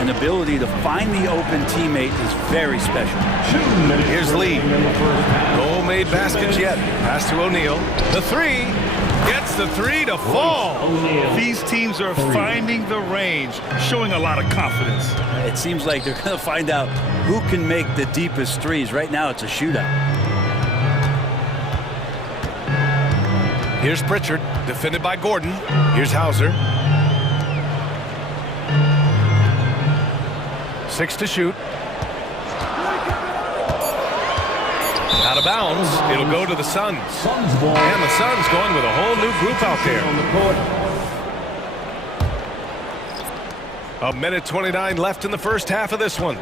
and ability to find the open teammate is very special. Here's Lee. No made baskets yet. Pass to O'Neal. The 3. Gets the 3 to fall. These teams are finding the range, showing a lot of confidence. It seems like they're going to find out who can make the deepest threes. Right now, it's a shootout. Here's Pritchard, defended by Gordon. Here's Hauser. 6 to shoot. Out of bounds. It'll go to the Suns. And the Suns going with a whole new group out there. A minute 29 left in the first half of this one.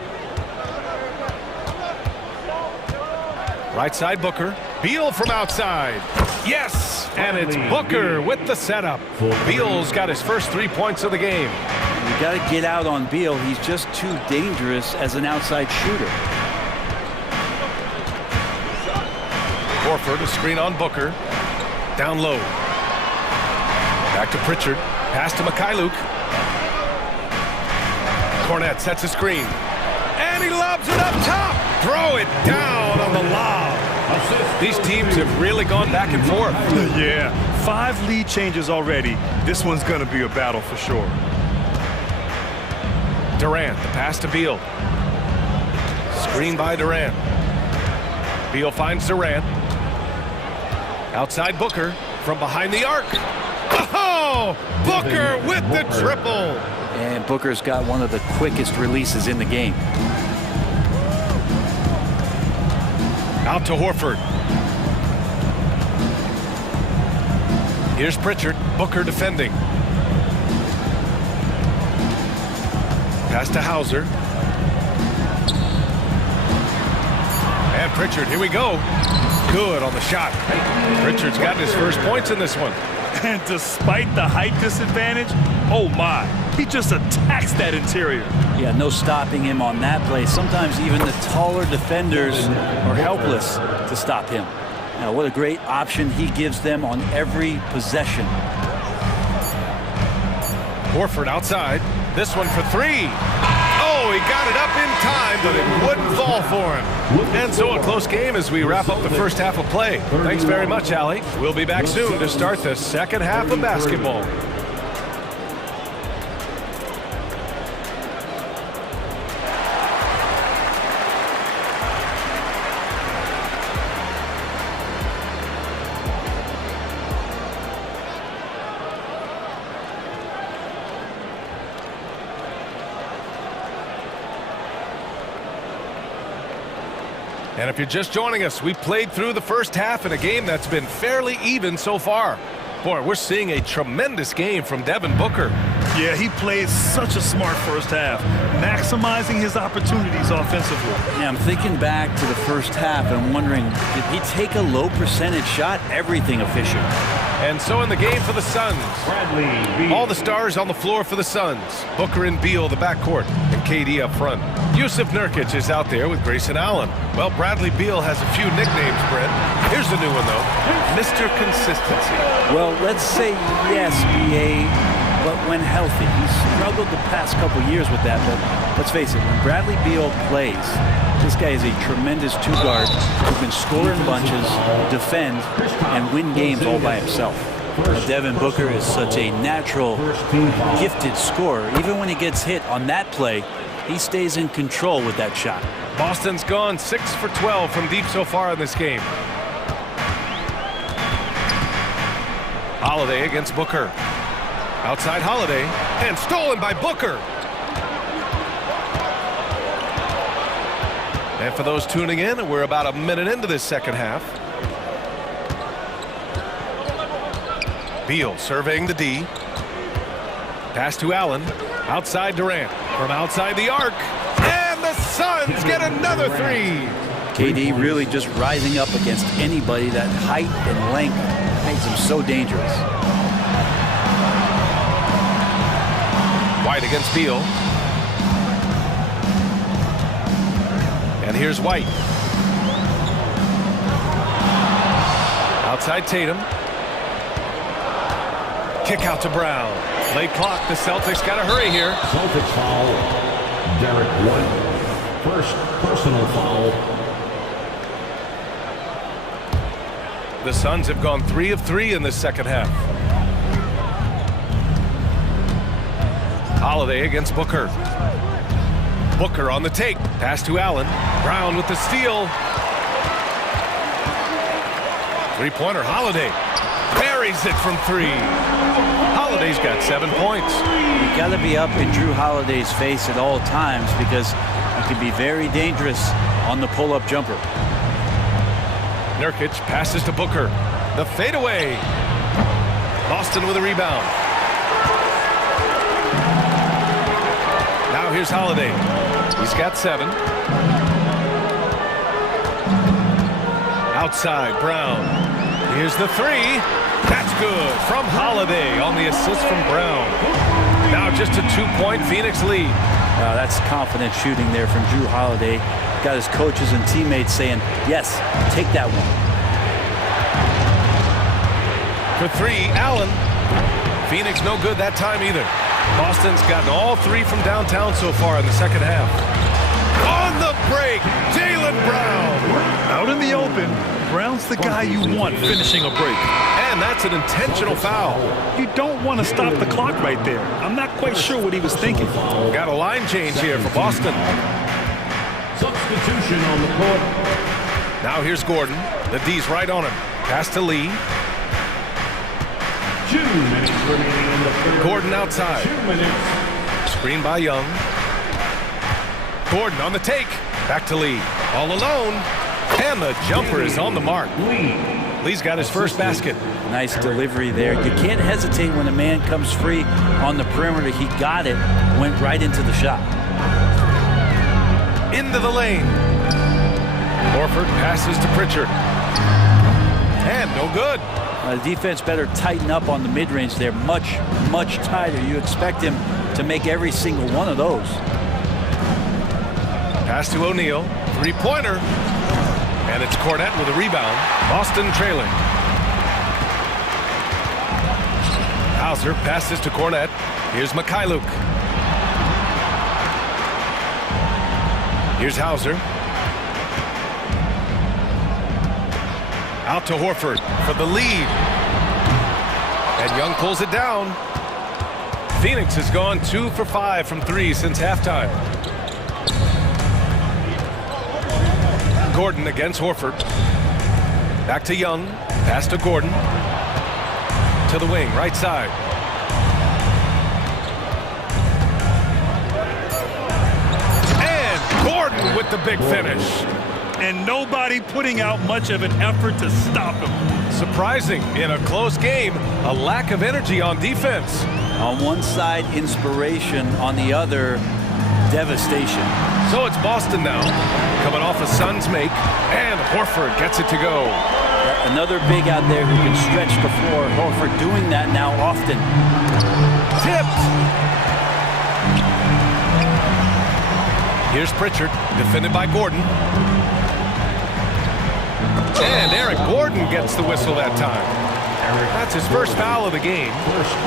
Right side, Booker. Beal from outside. Yes! And it's Booker with the setup. Beal's got his first 3 points of the game. You got to get out on Beal. He's just too dangerous as an outside shooter. Horford, a screen on Booker. Down low. Back to Pritchard. Pass to Mikhailuk. Cornette sets a screen. And he lobs it up top. Throw it down on the lob. These teams have really gone back and forth. Yeah, 5 lead changes already. This one's going to be a battle for sure. Durant, the pass to Beal. Screen by Durant. Beal finds Durant. Outside Booker from behind the arc. Oh! Booker with the triple. And Booker's got one of the quickest releases in the game. Out to Horford. Here's Pritchard. Booker defending. Pass to Hauser. And Pritchard, here we go. Good on the shot. Pritchard's gotten his first points in this one. And despite the height disadvantage, oh my, he just attacks that interior. Yeah, no stopping him on that play. Sometimes even the taller defenders are helpless to stop him. Now, what a great option he gives them on every possession. Horford outside. This one for 3. Oh, he got it up in time, but it wouldn't fall for him. And so a close game as we wrap up the first half of play. Thanks very much, Allie. We'll be back soon to start the second half of basketball. And if you're just joining us, we played through the first half in a game that's been fairly even so far. Boy, we're seeing a tremendous game from Devin Booker. Yeah, he played such a smart first half, maximizing his opportunities offensively. Yeah, I'm thinking back to the first half, and I'm wondering, did he take a low percentage shot? Everything efficient. And so in the game for the Suns, all the stars on the floor for the Suns. Booker and Beal, the backcourt, and KD up front. Yusuf Nurkic is out there with Grayson Allen. Well, Bradley Beal has a few nicknames, Brent. Here's the new one, though. Mr. Consistency. Well, let's say yes, B.A., but when healthy. He's struggled the past couple years with that, but let's face it, when Bradley Beal plays, this guy is a tremendous two-guard who can score in bunches, defend, and win games all by himself. Devin Booker is such a natural, gifted scorer. Even when he gets hit on that play, he stays in control with that shot. Boston's gone 6 for 12 from deep so far in this game. Holiday against Booker. Outside Holiday, and stolen by Booker. And for those tuning in, we're about a minute into this second half. Beal surveying the D. Pass to Allen. Outside Durant. From outside the arc. And the Suns get another 3. KD really just rising up against anybody. That height and length makes him so dangerous. White against Beal. And here's White. Outside Tatum. Kick out to Brown. Late clock. The Celtics got to hurry here. Celtics foul. Derek White. First personal foul. The Suns have gone 3 of 3 in this second half. Holiday against Booker. Booker on the take. Pass to Allen. Brown with the steal. Three-pointer Holiday. Buries it from 3. Holiday's got 7 points. You got to be up in Drew Holiday's face at all times because it can be very dangerous on the pull-up jumper. Nurkic passes to Booker. The fadeaway. Boston with a rebound. Now here's Holiday. He's got 7. Outside, Brown. Here's the 3. That's good from Holiday on the assist from Brown. Now just a 2-point Phoenix lead. That's confident shooting there from Drew Holiday. Got his coaches and teammates saying, yes, take that one. For 3, Allen. Phoenix no good that time either. Boston's gotten all 3 from downtown so far in the second half. On the break, Jaylen Brown. Out in the open, Brown's the guy you want finishing a break. And that's an intentional foul. You don't want to stop the clock right there. I'm not quite sure what he was thinking. Got a line change here for Boston. Substitution on the court. Now here's Gordon. The D's right on him. Pass to Lee. 2 minutes remaining in the third. Gordon outside. 2 minutes. Screen by Young. Gordon on the take. Back to Lee. All alone. And the jumper is on the mark. Lee's got his first basket. Nice delivery there. You can't hesitate when a man comes free on the perimeter. He got it, went right into the shot. Into the lane. Horford passes to Pritchard. And no good. The defense better tighten up on the mid-range there. Much, much tighter. You expect him to make every single one of those. Pass to O'Neal. 3-pointer. And it's Cornette with a rebound. Boston trailing. Hauser passes to Cornette. Here's Mikhailuk. Here's Hauser. Out to Horford for the lead. And Young pulls it down. Phoenix has gone 2 for 5 from 3 since halftime. Gordon against Horford. Back to Young. Pass to Gordon. To the wing, right side. And Gordon with the big finish. And nobody putting out much of an effort to stop him. Surprising in a close game, a lack of energy on defense. On one side, inspiration. On the other, devastation. So it's Boston now, coming off a Suns make, and Horford gets it to go. Another big out there who can stretch the floor. Horford doing that now often. Tipped. Here's Pritchard, defended by Gordon. And Eric Gordon gets the whistle that time. That's his first foul of the game.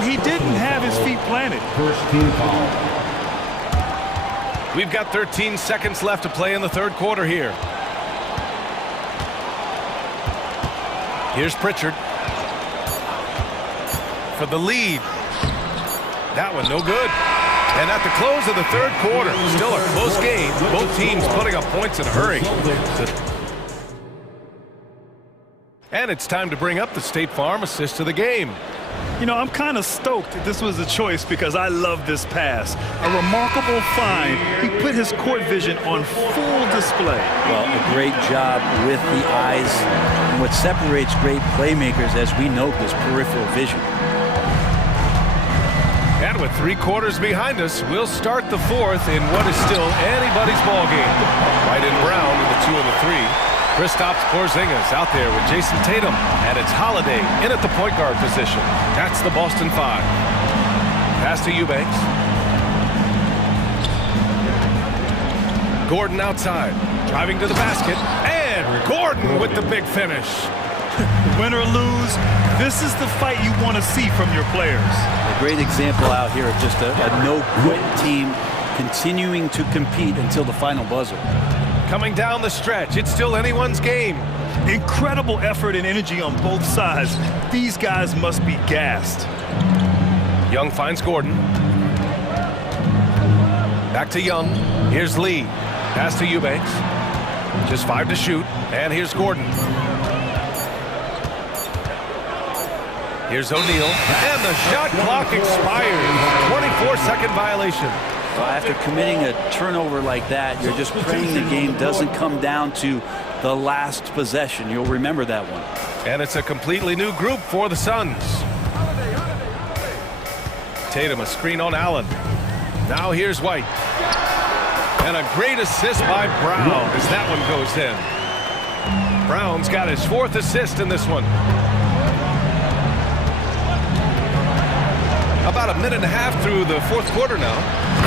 He didn't have his feet planted. First team foul. We've got 13 seconds left to play in the third quarter here. Here's Pritchard for the lead. That one no good. And at the close of the third quarter, still a close game. Both teams putting up points in a hurry. And it's time to bring up the State Farm assist of the game. You know, I'm kind of stoked this was a choice because I love this pass. A remarkable find. He put his court vision on full display. Well, a great job with the eyes. And what separates great playmakers, as we note, is peripheral vision. And with 3 quarters behind us, we'll start the fourth in what is still anybody's ball game. White and Brown in the 2 and the 3. Kristaps Porzingis out there with Jason Tatum, and it's Holiday in at the point guard position. That's the Boston 5. Pass to Eubanks. Gordon outside, driving to the basket, and Gordon with the big finish. Win or lose, this is the fight you want to see from your players. A great example out here of just a no-quit team continuing to compete until the final buzzer. Coming down the stretch, it's still anyone's game. Incredible effort and energy on both sides. These guys must be gassed. Young finds Gordon. Back to Young. Here's Lee. Pass to Eubanks. Just 5 to shoot. And here's Gordon. Here's O'Neal, and the shot clock expires. 24-second violation. Well, after committing a turnover like that, you're just praying the game doesn't come down to the last possession. You'll remember that one. And it's a completely new group for the Suns. Tatum, a screen on Allen. Now here's White. And a great assist by Brown as that one goes in. Brown's got his 4th assist in this one. About a minute and a half through the 4th quarter now.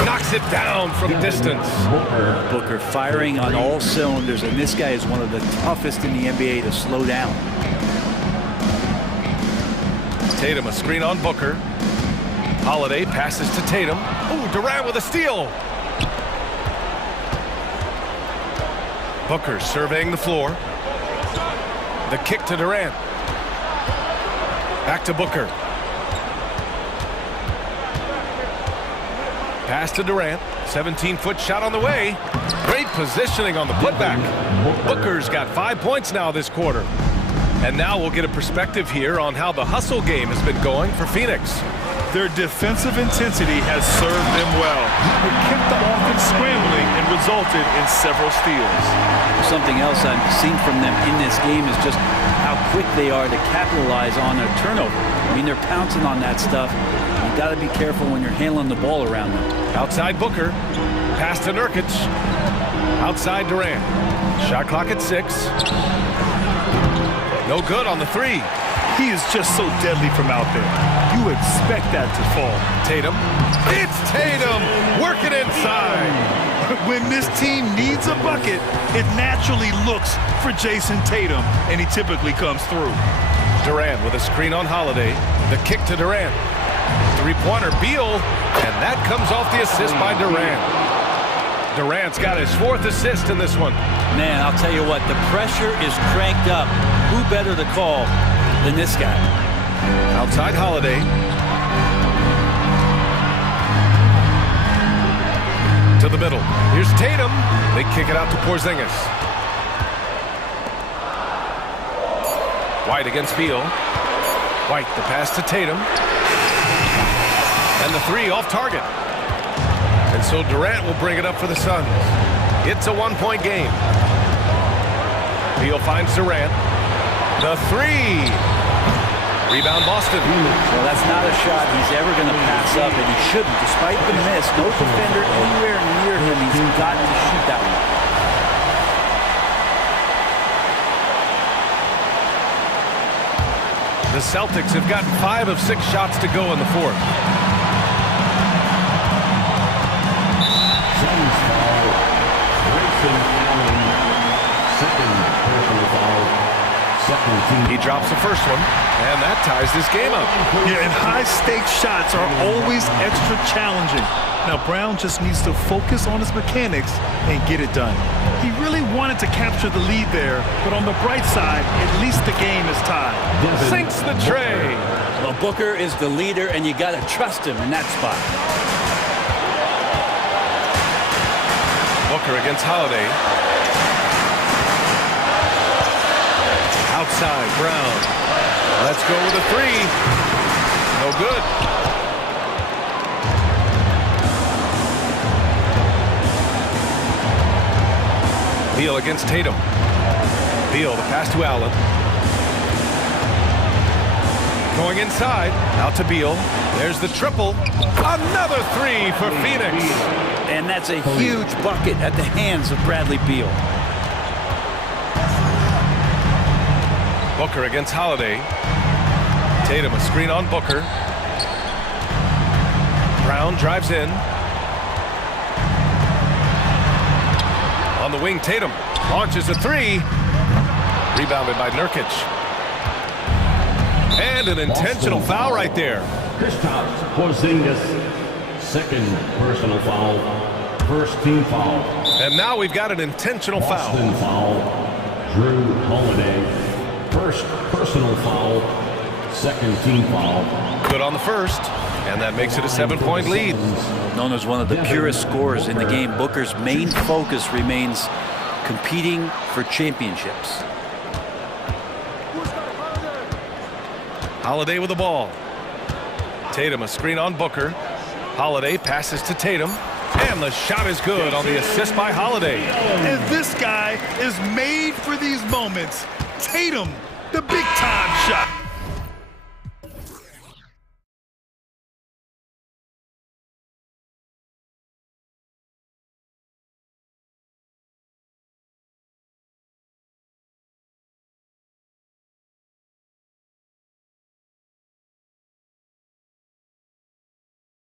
Knocks it down from distance. Booker firing on all cylinders, and this guy is one of the toughest in the NBA to slow down. Tatum, a screen on Booker. Holiday passes to Tatum. Ooh, Durant with a steal. Booker surveying the floor. The kick to Durant. Back to Booker. Pass to Durant. 17-foot shot on the way. Great positioning on the putback. Booker's got 5 points now this quarter. And now we'll get a perspective here on how the hustle game has been going for Phoenix. Their defensive intensity has served them well. It kept the offense scrambling and resulted in several steals. Something else I've seen from them in this game is just how quick they are to capitalize on a turnover. I mean, they're pouncing on that stuff. You got to be careful when you're handling the ball around them. Outside Booker. Pass to Nurkic. Outside Durant. Shot clock at 6. No good on the 3. He is just so deadly from out there. You expect that to fall. Tatum. It's Tatum working inside. When this team needs a bucket, it naturally looks for Jason Tatum, and he typically comes through. Durant with a screen on Holiday. The kick to Durant. Three-pointer Beal, and that comes off the assist by Durant. Durant's got his 4th assist in this one. Man, I'll tell you what, the pressure is cranked up. Who better to call than this guy? Outside Holiday. To the middle. Here's Tatum. They kick it out to Porzingis. White against Beal. White, the pass to Tatum. And the 3 off target. And so Durant will bring it up for the Suns. It's a 1-point game. Beal finds Durant. The 3. Rebound Boston. Well, that's not a shot he's ever going to pass up, and he shouldn't. Despite the miss, no defender anywhere near him. He's got to shoot that one. The Celtics have gotten 5 of 6 shots to go in the 4th. Suns foul. Grayson Allen. Second personal foul. He drops the first one, and that ties this game up. Yeah, and high-stakes shots are always extra challenging. Now, Brown just needs to focus on his mechanics and get it done. He really wanted to capture the lead there, but on the bright side, at least the game is tied. Sinks the tray. Well, Booker is the leader, and you got to trust him in that spot. Booker against Holiday. Outside, Brown. Let's go with a 3. No good. Beal against Tatum. Beal, the pass to Allen. Going inside. Out to Beal. There's the triple. Another 3 for Phoenix. And that's a huge bucket at the hands of Bradley Beal. Booker against Holiday. Tatum, a screen on Booker. Brown drives in. On the wing, Tatum launches a 3. Rebounded by Nurkic. And an intentional foul right there. Kristaps Porzingis. Second personal foul. First team foul. And now we've got an intentional Boston foul. Drew Holiday. First personal foul, second team foul. Good on the first, and that makes it a 7-point lead. Known as one of the purest scorers in the game, Booker's main focus remains competing for championships. Holiday with the ball. Tatum a screen on Booker. Holiday passes to Tatum. And the shot is good on the assist by Holiday. And this guy is made for these moments. Tatum, the big time shot.